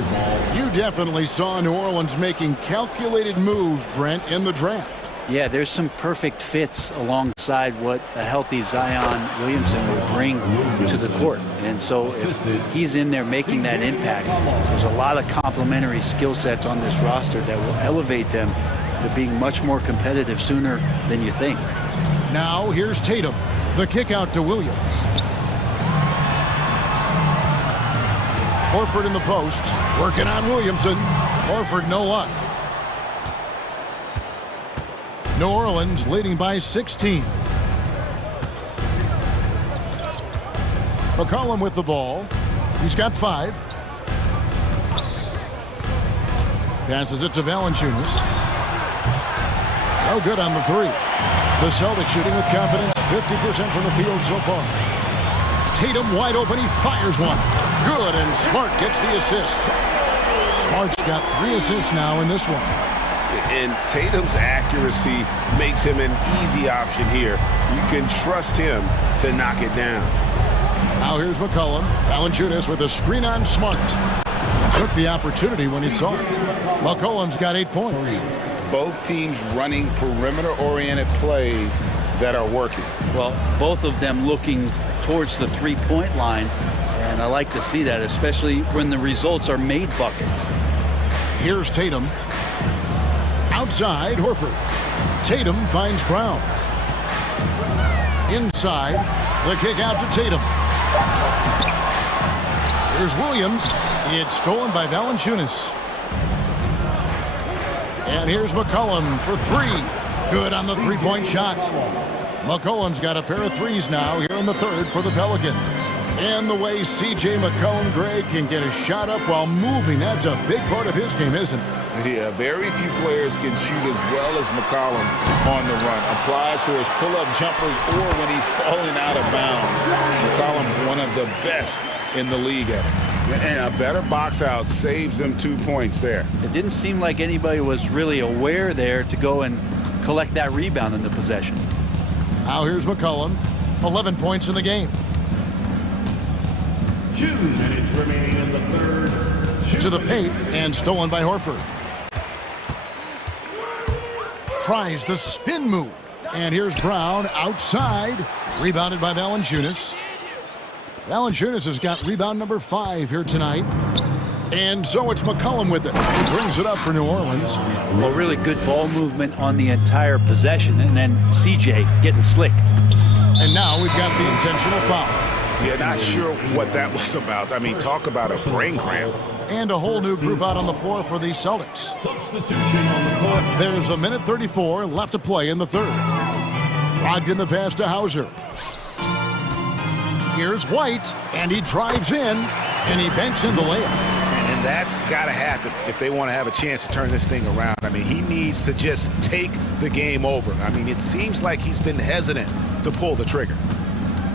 You definitely saw New Orleans making calculated moves, Brent, in the draft. Yeah, there's some perfect fits alongside what a healthy Zion Williamson will bring to the court. And so if he's in there making that impact, there's a lot of complementary skill sets on this roster that will elevate them to being much more competitive sooner than you think. Now here's Tatum. The kick out to Williams. Horford in the post, working on Williamson. Horford no luck. New Orleans leading by 16. McCollum with the ball. He's got 5. Passes it to Valanciunas. No good on the 3. The Celtics shooting with confidence, 50% from the field so far. Tatum wide open, he fires one. Good, and Smart gets the assist. Smart's got 3 assists now in this one. And Tatum's accuracy makes him an easy option here. You can trust him to knock it down. Now here's McCollum. Valanciunas with a screen on Smart. Took the opportunity when he saw it. McCollum's got 8 points. Both teams running perimeter-oriented plays that are working. Well, both of them looking towards the three-point line, and I like to see that, especially when the results are made buckets. Here's Tatum. Outside, Horford. Tatum finds Brown. Inside, the kick out to Tatum. Here's Williams. It's stolen by Valanciunas. And here's McCollum for three. Good on the three-point shot. McCollum's got a pair of threes now here in the third for the Pelicans. And the way C.J. McCollum, Greg, can get a shot up while moving, that's a big part of his game, isn't it? Yeah, very few players can shoot as well as McCollum on the run. Applies for his pull-up jumpers or when he's falling out of bounds. McCollum, one of the best in the league at it. And a better box out saves them 2 points there. It didn't seem like anybody was really aware there to go and collect that rebound in the possession. Now here's McCollum, 11 points in the game. 2 minutes remaining in the third. To the paint and stolen by Horford. Tries the spin move. And here's Brown outside. Rebounded by Valanciunas. Valanciunas has got rebound number 5 here tonight. And so it's McCollum with it. He brings it up for New Orleans. Well, really good ball movement on the entire possession. And then CJ getting slick. And now we've got the intentional foul. Yeah, not sure what that was about. I mean, talk about a brain cramp. And a whole new group out on the floor for the Celtics. Substitution on the court. There's a minute 34 left to play in the third. Logged in the pass to Hauser. Here's White, and he drives in, and he banks in the layup. And that's got to happen if they want to have a chance to turn this thing around. I mean, he needs to just take the game over. I mean, it seems like he's been hesitant to pull the trigger.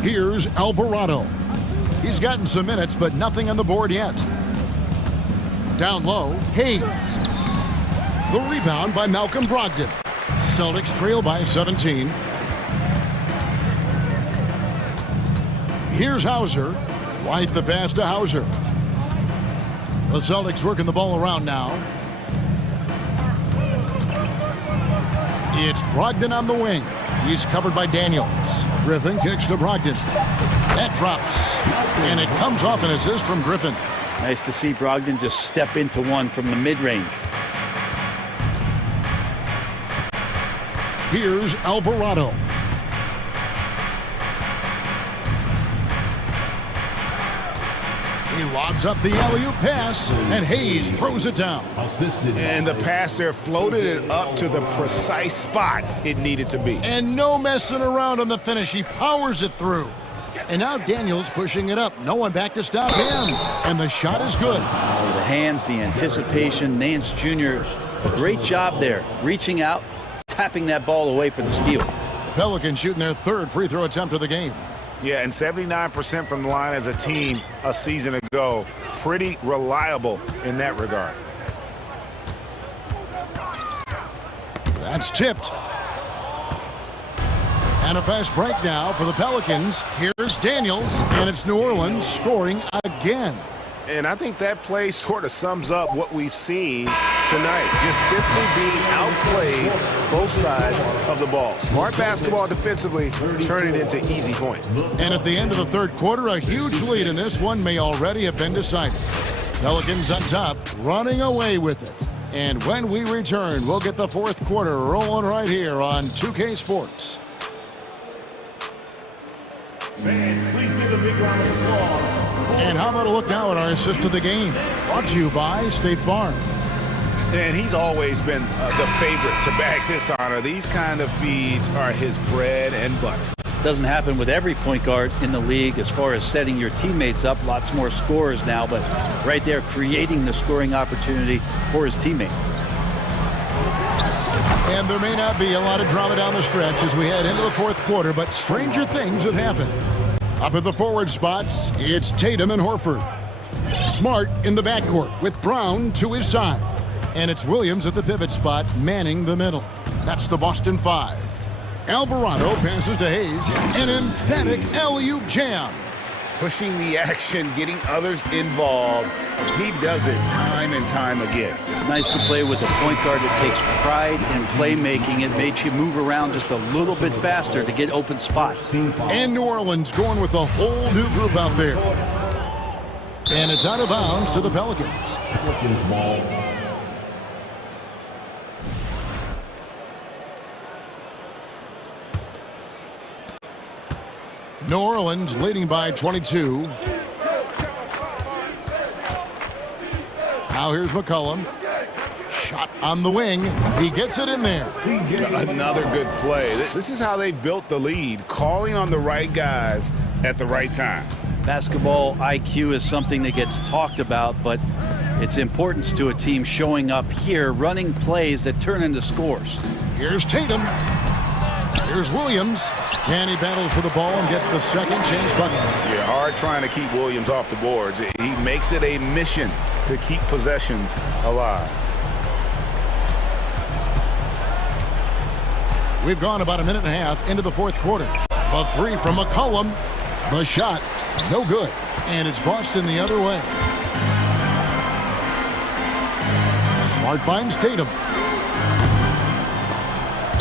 Here's Alvarado. He's gotten some minutes, but nothing on the board yet. Down low, Hayes. The rebound by Malcolm Brogdon. Celtics trail by 17. Here's Hauser. White the pass to Hauser. The Celtics working the ball around now. It's Brogdon on the wing. He's covered by Daniels. Griffin kicks to Brogdon. That drops. And it comes off an assist from Griffin. Nice to see Brogdon just step into one from the mid-range. Here's Alvarado. He lobs up the alley-oop pass, and Hayes throws it down. And the pass there floated it up to the precise spot it needed to be. And no messing around on the finish. He powers it through. And now Daniels pushing it up. No one back to stop him. And the shot is good. The hands, the anticipation. Nance Jr., great job there. Reaching out, tapping that ball away for the steal. The Pelicans shooting their third free throw attempt of the game. Yeah, and 79% from the line as a team a season ago. Pretty reliable in that regard. That's tipped. And a fast break now for the Pelicans. Here's Daniels, and it's New Orleans scoring again. And I think that play sort of sums up what we've seen tonight. Just simply being outplayed both sides of the ball. Smart basketball defensively, turning into easy points. And at the end of the third quarter, a huge lead in this one may already have been decided. Pelicans on top, running away with it. And when we return, we'll get the fourth quarter rolling right here on 2K Sports. Fans, please give a big round of applause. And how about a look now at our assist to the game? Brought to you by State Farm. And he's always been the favorite to bag this honor. These kind of feeds are his bread and butter. Doesn't happen with every point guard in the league as far as setting your teammates up. Lots more scorers now, but right there creating the scoring opportunity for his teammate. And there may not be a lot of drama down the stretch as we head into the fourth quarter, but stranger things have happened. Up at the forward spots, it's Tatum and Horford. Smart in the backcourt with Brown to his side. And it's Williams at the pivot spot, manning the middle. That's the Boston Five. Alvarado passes to Hayes. An emphatic alley-oop jam. Pushing the action, getting others involved. He does it time and time again. Nice to play with a point guard that takes pride in playmaking. It makes you move around just a little bit faster to get open spots. And New Orleans going with a whole new group out there. And it's out of bounds to the Pelicans. Pelicans ball. New Orleans leading by 22. Now here's McCollum. Shot on the wing. He gets it in there. Another good play. This is how they built the lead, calling on the right guys at the right time. Basketball IQ is something that gets talked about, but its importance to a team showing up here, running plays that turn into scores. Here's Tatum. Here's Williams. And he battles for the ball and gets the second chance bucket. Yeah, hard trying to keep Williams off the boards. He makes it a mission to keep possessions alive. We've gone about a minute and a half into the fourth quarter. A three from McCollum. The shot, no good. And it's Boston the other way. Smart finds Tatum.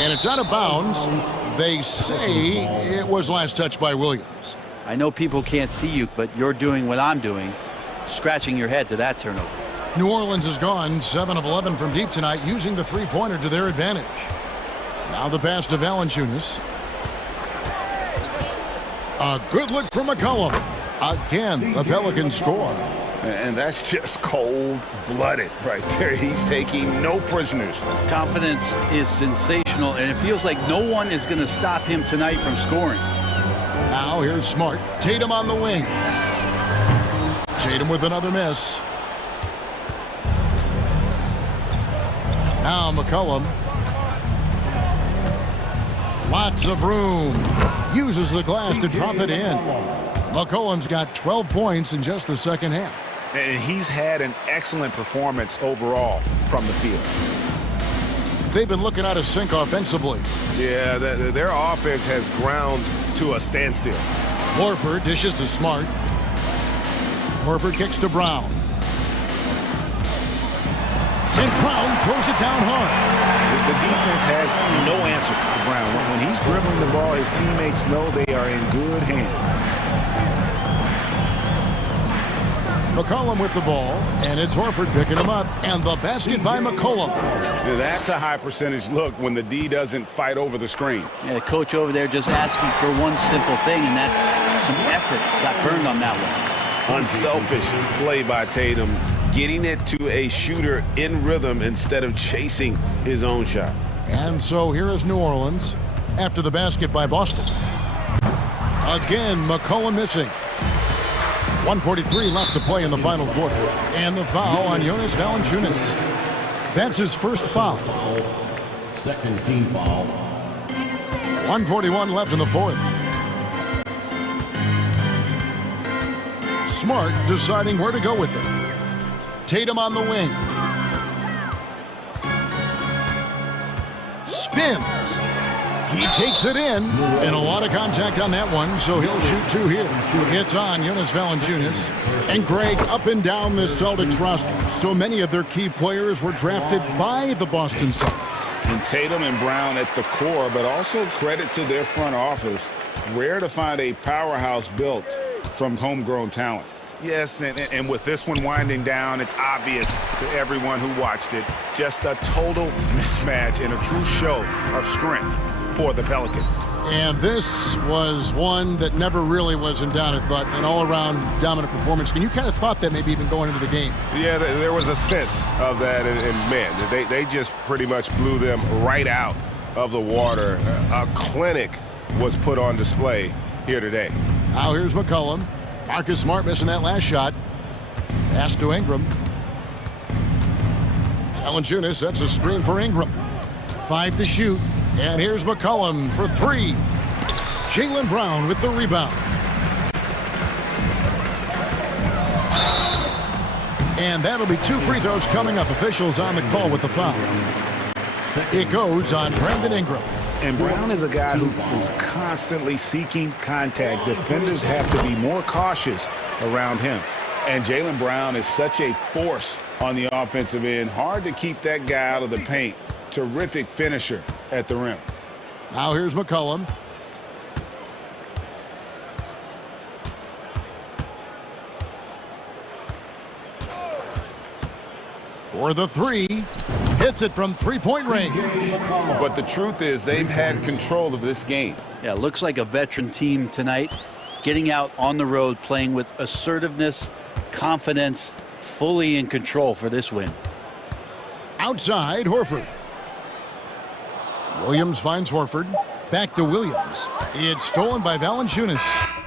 And it's out of bounds. They say it was last touched by Williams. I know people can't see you, but you're doing what I'm doing, scratching your head to that turnover. New Orleans has gone 7 of 11 from deep tonight, using the three-pointer to their advantage. Now the pass to Valanciunas. A good look from McCollum. Again, the Pelicans score. And that's just cold-blooded right there. He's taking no prisoners. Confidence is sensational, and it feels like no one is going to stop him tonight from scoring. Now here's Smart. Tatum on the wing. Tatum with another miss. Now McCollum. Lots of room. Uses the glass to drop it in. McCollum's got 12 points in just the second half. And he's had an excellent performance overall from the field. They've been looking out of sync offensively. Yeah, their offense has ground to a standstill. Horford dishes to Smart. Horford kicks to Brown. And Brown throws it down hard. The defense has no answer for Brown. When he's dribbling the ball, his teammates know they are in good hands. McCollum with the ball, and it's Horford picking him up, and the basket by McCollum. Yeah, that's a high percentage look when the D doesn't fight over the screen. Yeah, the coach over there just asking for one simple thing, and that's some effort. Got burned on that one. Unselfish play by Tatum, getting it to a shooter in rhythm instead of chasing his own shot. And so here is New Orleans after the basket by Boston. Again, McCollum missing. 1:43 left to play in the final quarter. And the foul on Jonas Valanciunas. That's his first foul. Second team foul. 1:41 left in the fourth. Smart deciding where to go with it. Tatum on the wing. Spins. He takes it in, and a lot of contact on that one, so he'll shoot two here. It's on Jonas Valanciunas. And Greg, up and down this Celtics roster, so many of their key players were drafted by the Boston Celtics. And Tatum and Brown at the core, but also credit to their front office. Rare to find a powerhouse built from homegrown talent. Yes, and with this one winding down, it's obvious to everyone who watched it. Just a total mismatch and a true show of strength for the Pelicans. And this was one that never really was in doubt, I thought, an all-around dominant performance. And you kind of thought that maybe even going into the game. Yeah, there was a sense of that, and man, they just pretty much blew them right out of the water. A clinic was put on display here today. Now here's McCollum. Marcus Smart missing that last shot. Pass to Ingram. Valanciunas sets a screen for Ingram. 5 to shoot. And here's McCollum for 3. Jaylen Brown with the rebound. And that'll be 2 free throws coming up. Officials on the call with the foul. It goes on Brandon Ingram. And Brown is a guy who is constantly seeking contact. Defenders have to be more cautious around him. And Jaylen Brown is such a force on the offensive end. Hard to keep that guy out of the paint. Terrific finisher at the rim. Now here's McCollum. For the 3. Hits it from three-point range. But the truth is they've had control of this game. Yeah, looks like a veteran team tonight. Getting out on the road, playing with assertiveness, confidence, fully in control for this win. Outside, Horford. Williams finds Horford. Back to Williams. It's stolen by Valanciunas.